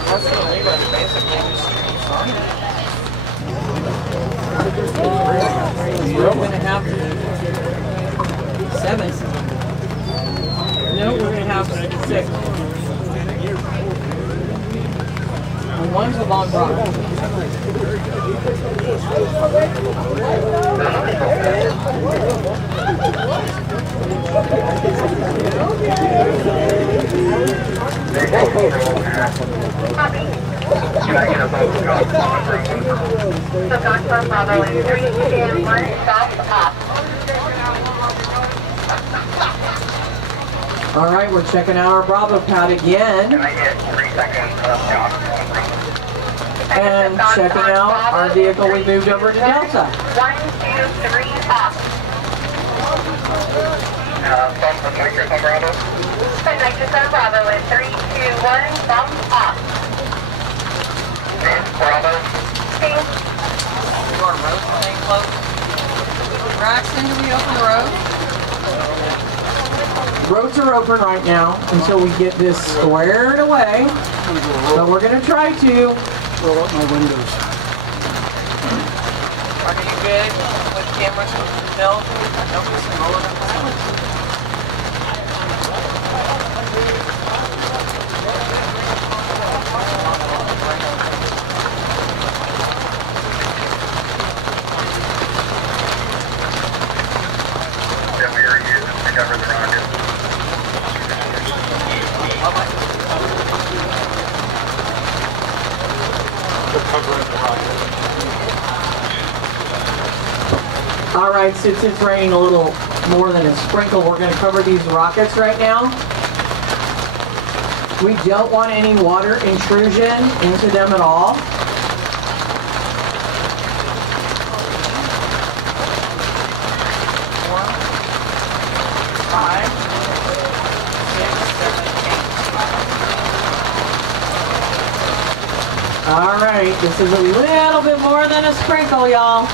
That's the leave it, basically just starting. We're going to have 7. No, we're going to have 6. And one's a long rock. All right, we're checking out our Bravo pad again. And checking out our vehicle we moved over to Delta. 1, 2, 3, off. Nitrous on Bravo. Nitrous on Bravo in 3, 2, 1, bump off. Bravo. Our roads staying closed. Braxton, do we open the road? Roads are open right now until we get this squared away. But we're going to try to. Roll up my windows. Are you good with cameras and film? Nope, just roll it up the silence. That we are using to cover the rocket. covering the rocket. All right, since it's raining a little more than a sprinkle, we're going to cover these rockets right now. We don't want any water intrusion into them at all. All right, this is a little bit more than a sprinkle, y'all.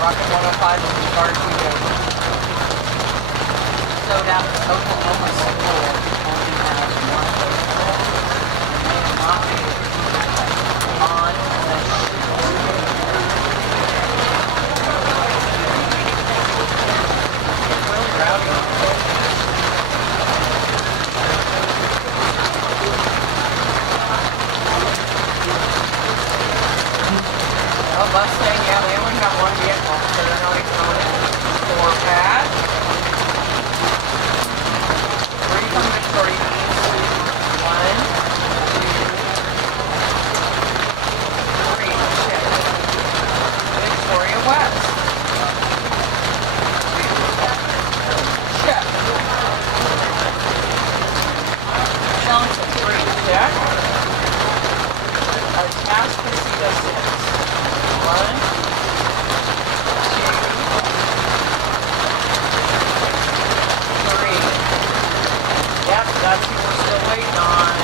Rocket 105 will be far too good. So down to Oklahoma School only has one hotel. May not be on the It's really rowdy. Well, Mustang, yeah, they only got one vehicle, so they're not economic. 4 pad. 3 from Victoria East. 1, 2, 3. Check. Victoria West. Check. Johnson 3. Check. Attached Casita 6. 1, 2, 3. Yep, that's who we're still waiting on.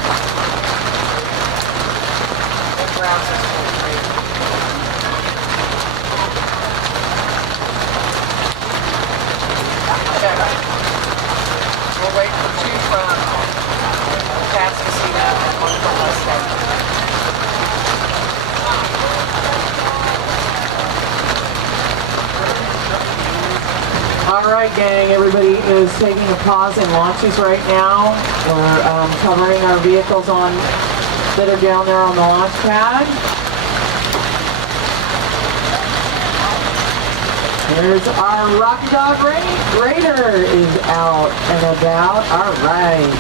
And ground system 3. Check. We'll wait for 2 from Cascasita and 1 from Mustang. All right, gang, everybody is taking a pause in launches right now. We're covering our vehicles that are down there on the launch pad. There's our Rocky Dog Raider is out and about. All right.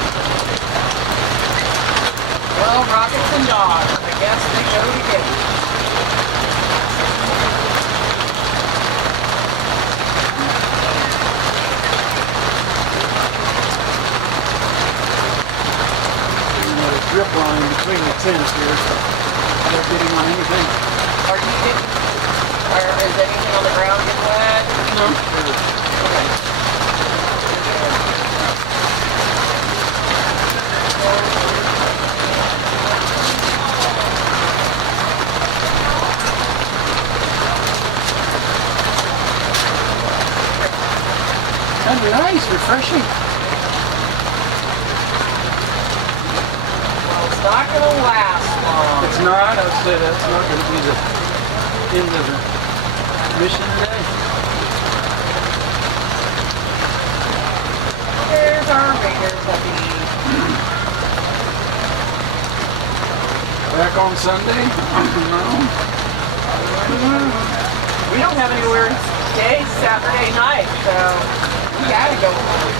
Well, rockets and dogs, I guess they go together. Drip line between the tents here. They're getting on anything. Are you getting, or is anything on the ground getting wet? No. Okay. Kind of nice, refreshing. It's not going to last long. It's not. I would say that's not going to be the end of the mission today. There's our Raiders puppy. Back on Sunday? No. We don't have anywhere to stay Saturday night, so we gotta go home.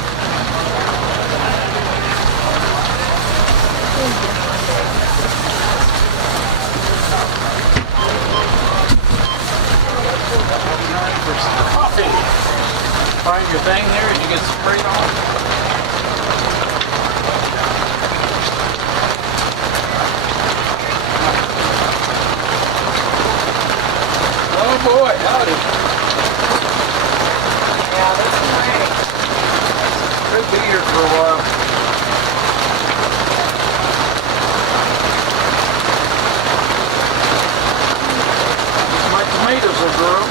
Coffee. Find your thing there. Did you get sprayed on? Oh boy, howdy. Yeah, this is great. Could be here for a while. My tomatoes will grow.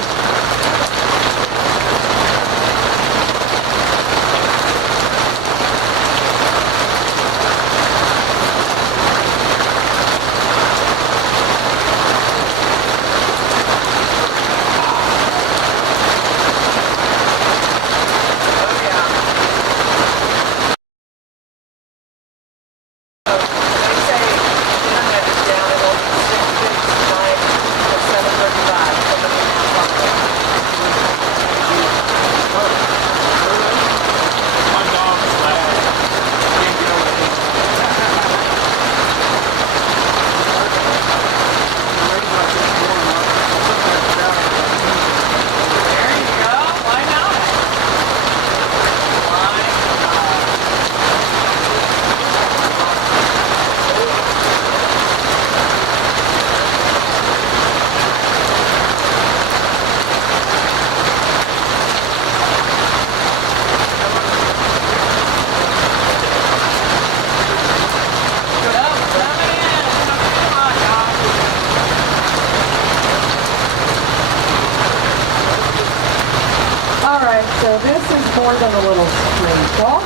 more than a little sprinkle.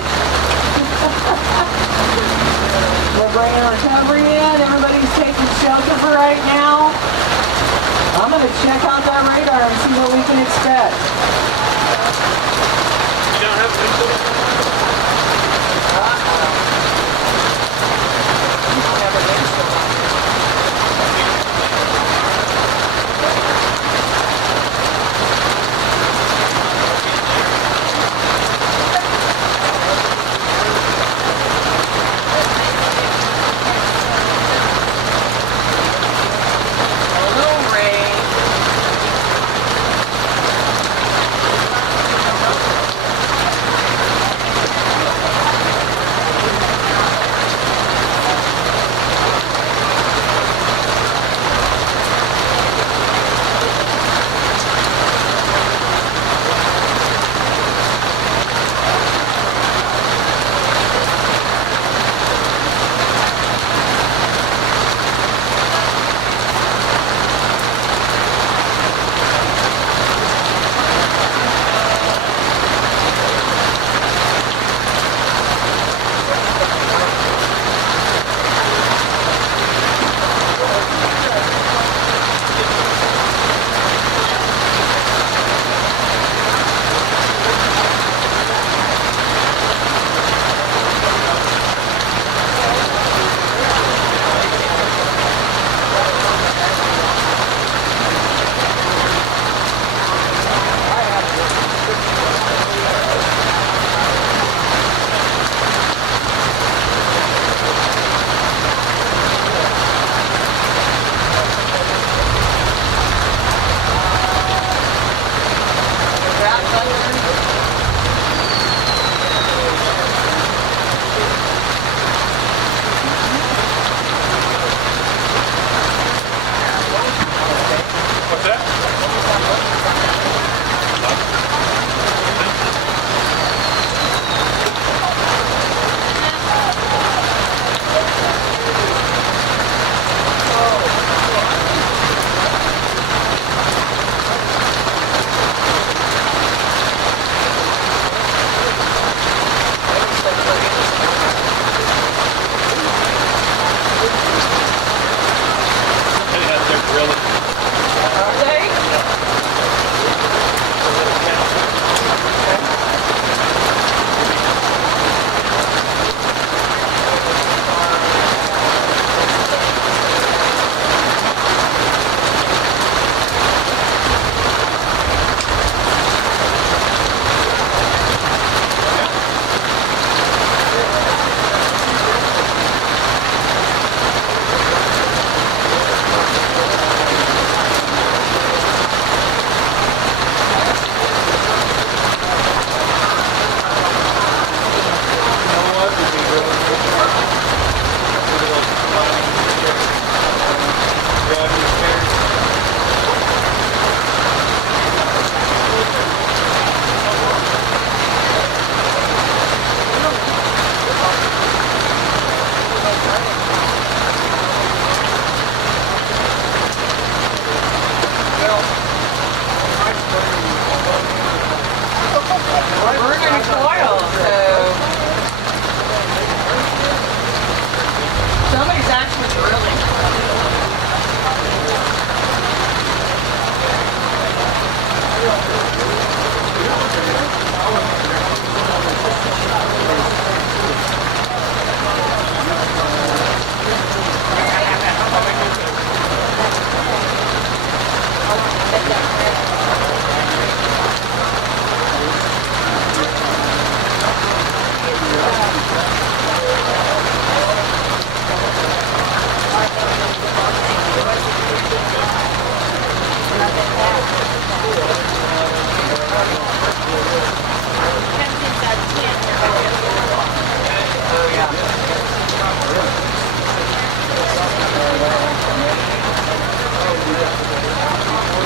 We're bringing recovery in. Everybody's taking shelter for right now. I'm going to check out that radar and see what we can expect. You don't have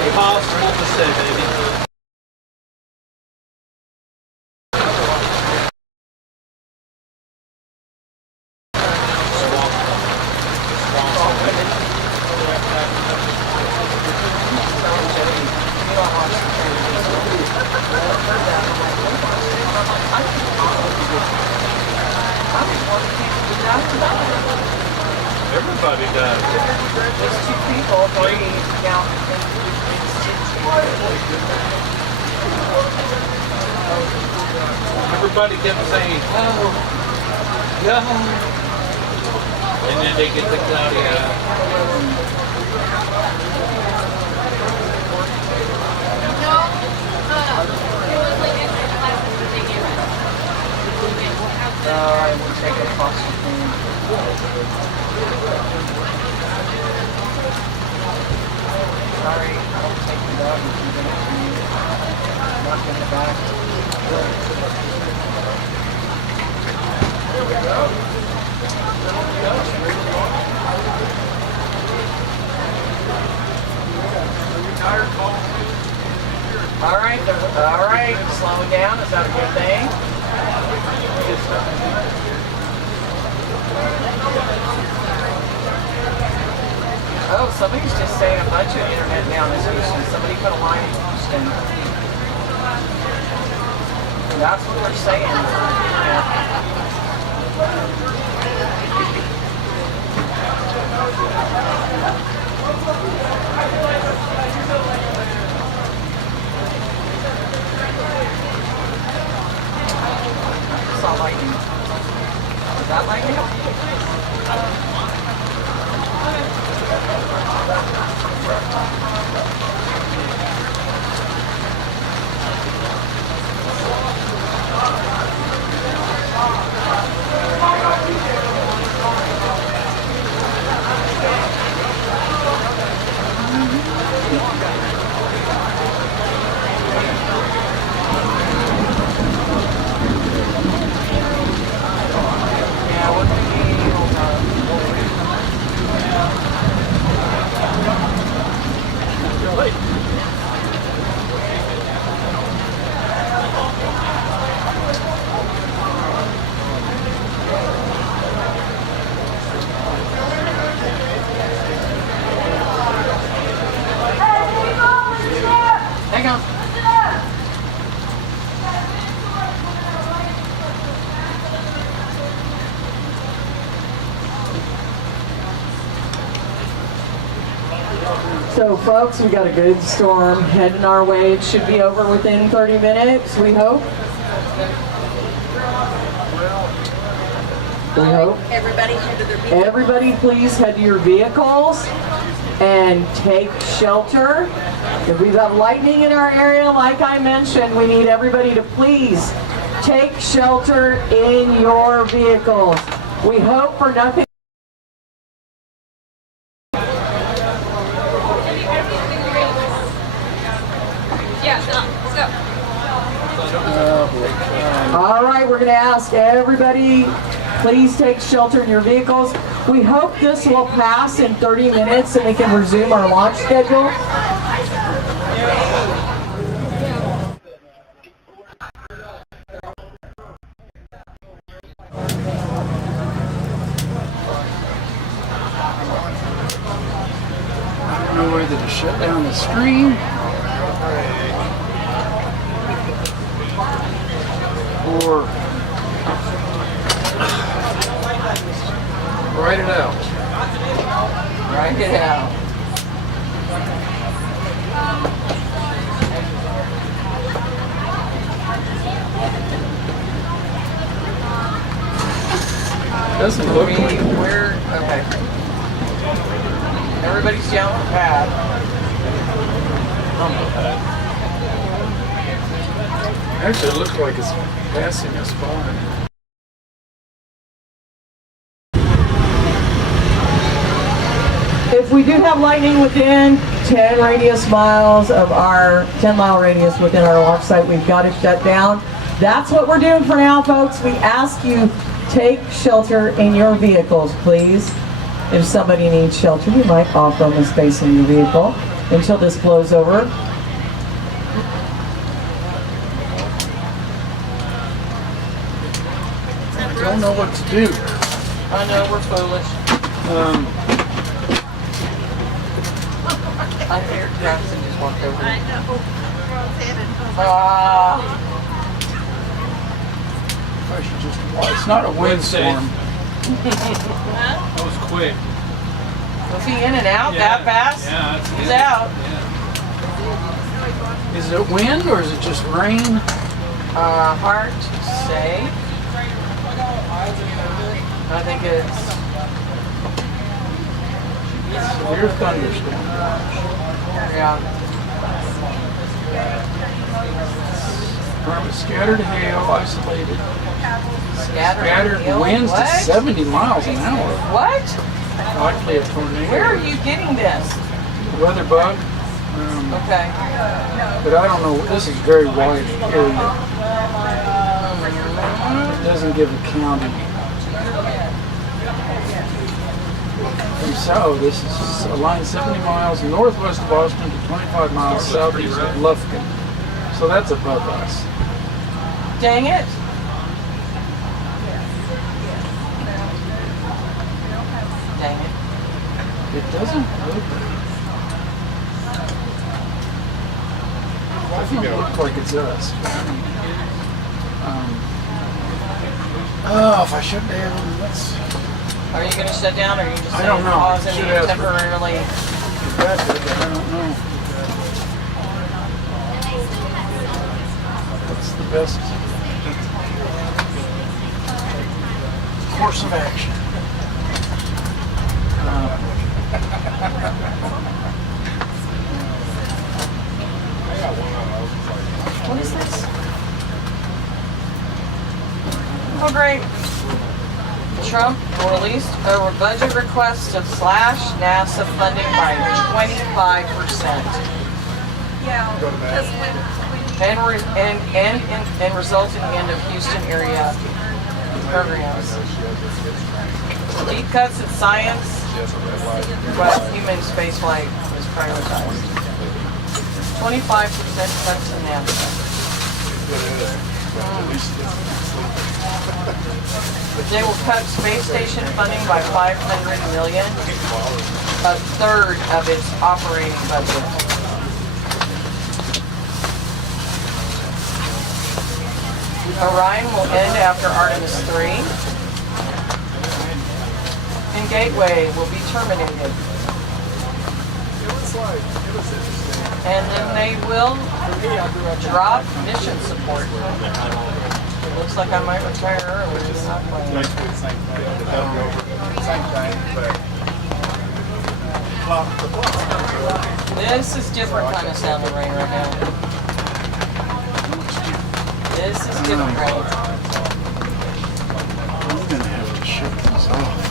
Impossible to say, baby. There's 2 people, 3 count. Everybody kept saying, oh, God. And then they get the cloudy eye. I will take a foster thing. Sorry, I'll take it up and keep it to you. Knock in the back. There we go. All right, slowing down, is that a good thing? Oh, somebody's just saying a bunch of internet down this Houston. Somebody put a line in Houston. That's what they're saying. I saw lightning. Is that lightning? Hang on. So folks, we got a good storm heading our way. It should be over within 30 minutes, we hope. We hope. Everybody head to their vehicles. Everybody please head to your vehicles and take shelter. If we've got lightning in our area, like I mentioned, we need everybody to please take shelter in your vehicles. We hope for nothing. All right, we're going to ask everybody, please take shelter in your vehicles. We hope this will pass in 30 minutes and we can resume our launch schedule. I don't know whether to shut down the stream or write it out. Write it out. Doesn't look like we're okay. Everybody's yelling pad. Actually, it looks like it's passing us by. If we do have lightning within 10 radius miles of our 10-mile radius within our launch site, we've got to shut down. That's what we're doing for now, folks. We ask you take shelter in your vehicles, please. If somebody needs shelter, you might offer them a space in your vehicle until this blows over. I don't know what to do. I know, we're foolish. I hear Jackson just walked over. I know. I should just, well, it's not a windstorm. That was quick. Was he in and out that fast? Yeah, that's He's good. out. Is it wind or is it just rain? Hard to say. I think it's severe thunderstorm. Yeah. Scattered hail, isolated. Scattered hail? winds What? to 70 miles an hour. What? Likely a tornado. Where are you getting this? Weather bug. Okay. But I don't know. This is very wide area. It doesn't give a county. From south, this is a line 70 miles northwest of Boston to 25 miles southeast of Lufkin. So that's above us. Dang it. Dang it. It doesn't look. I think it looks like it's us. Oh, if I shut down, let's. Are you going to shut down, or are you just I don't know. pausing Should it ask her. temporarily? I don't know. What's the best course of action? What is this? Oh, great. Trump released a budget request to slash NASA funding by 25%. And resulting end of Houston area programs. Deep cuts in science, but human spaceflight was prioritized. 25% cuts in NASA. They will cut space station funding by $500 million, a third of its operating budget. Orion will end after Artemis 3, and Gateway will be terminated. And then they will drop mission support. It looks like I might retire early. It's not playing. This is different kind of sounding rain right now. This is different rain. I'm gonna have to shut this off.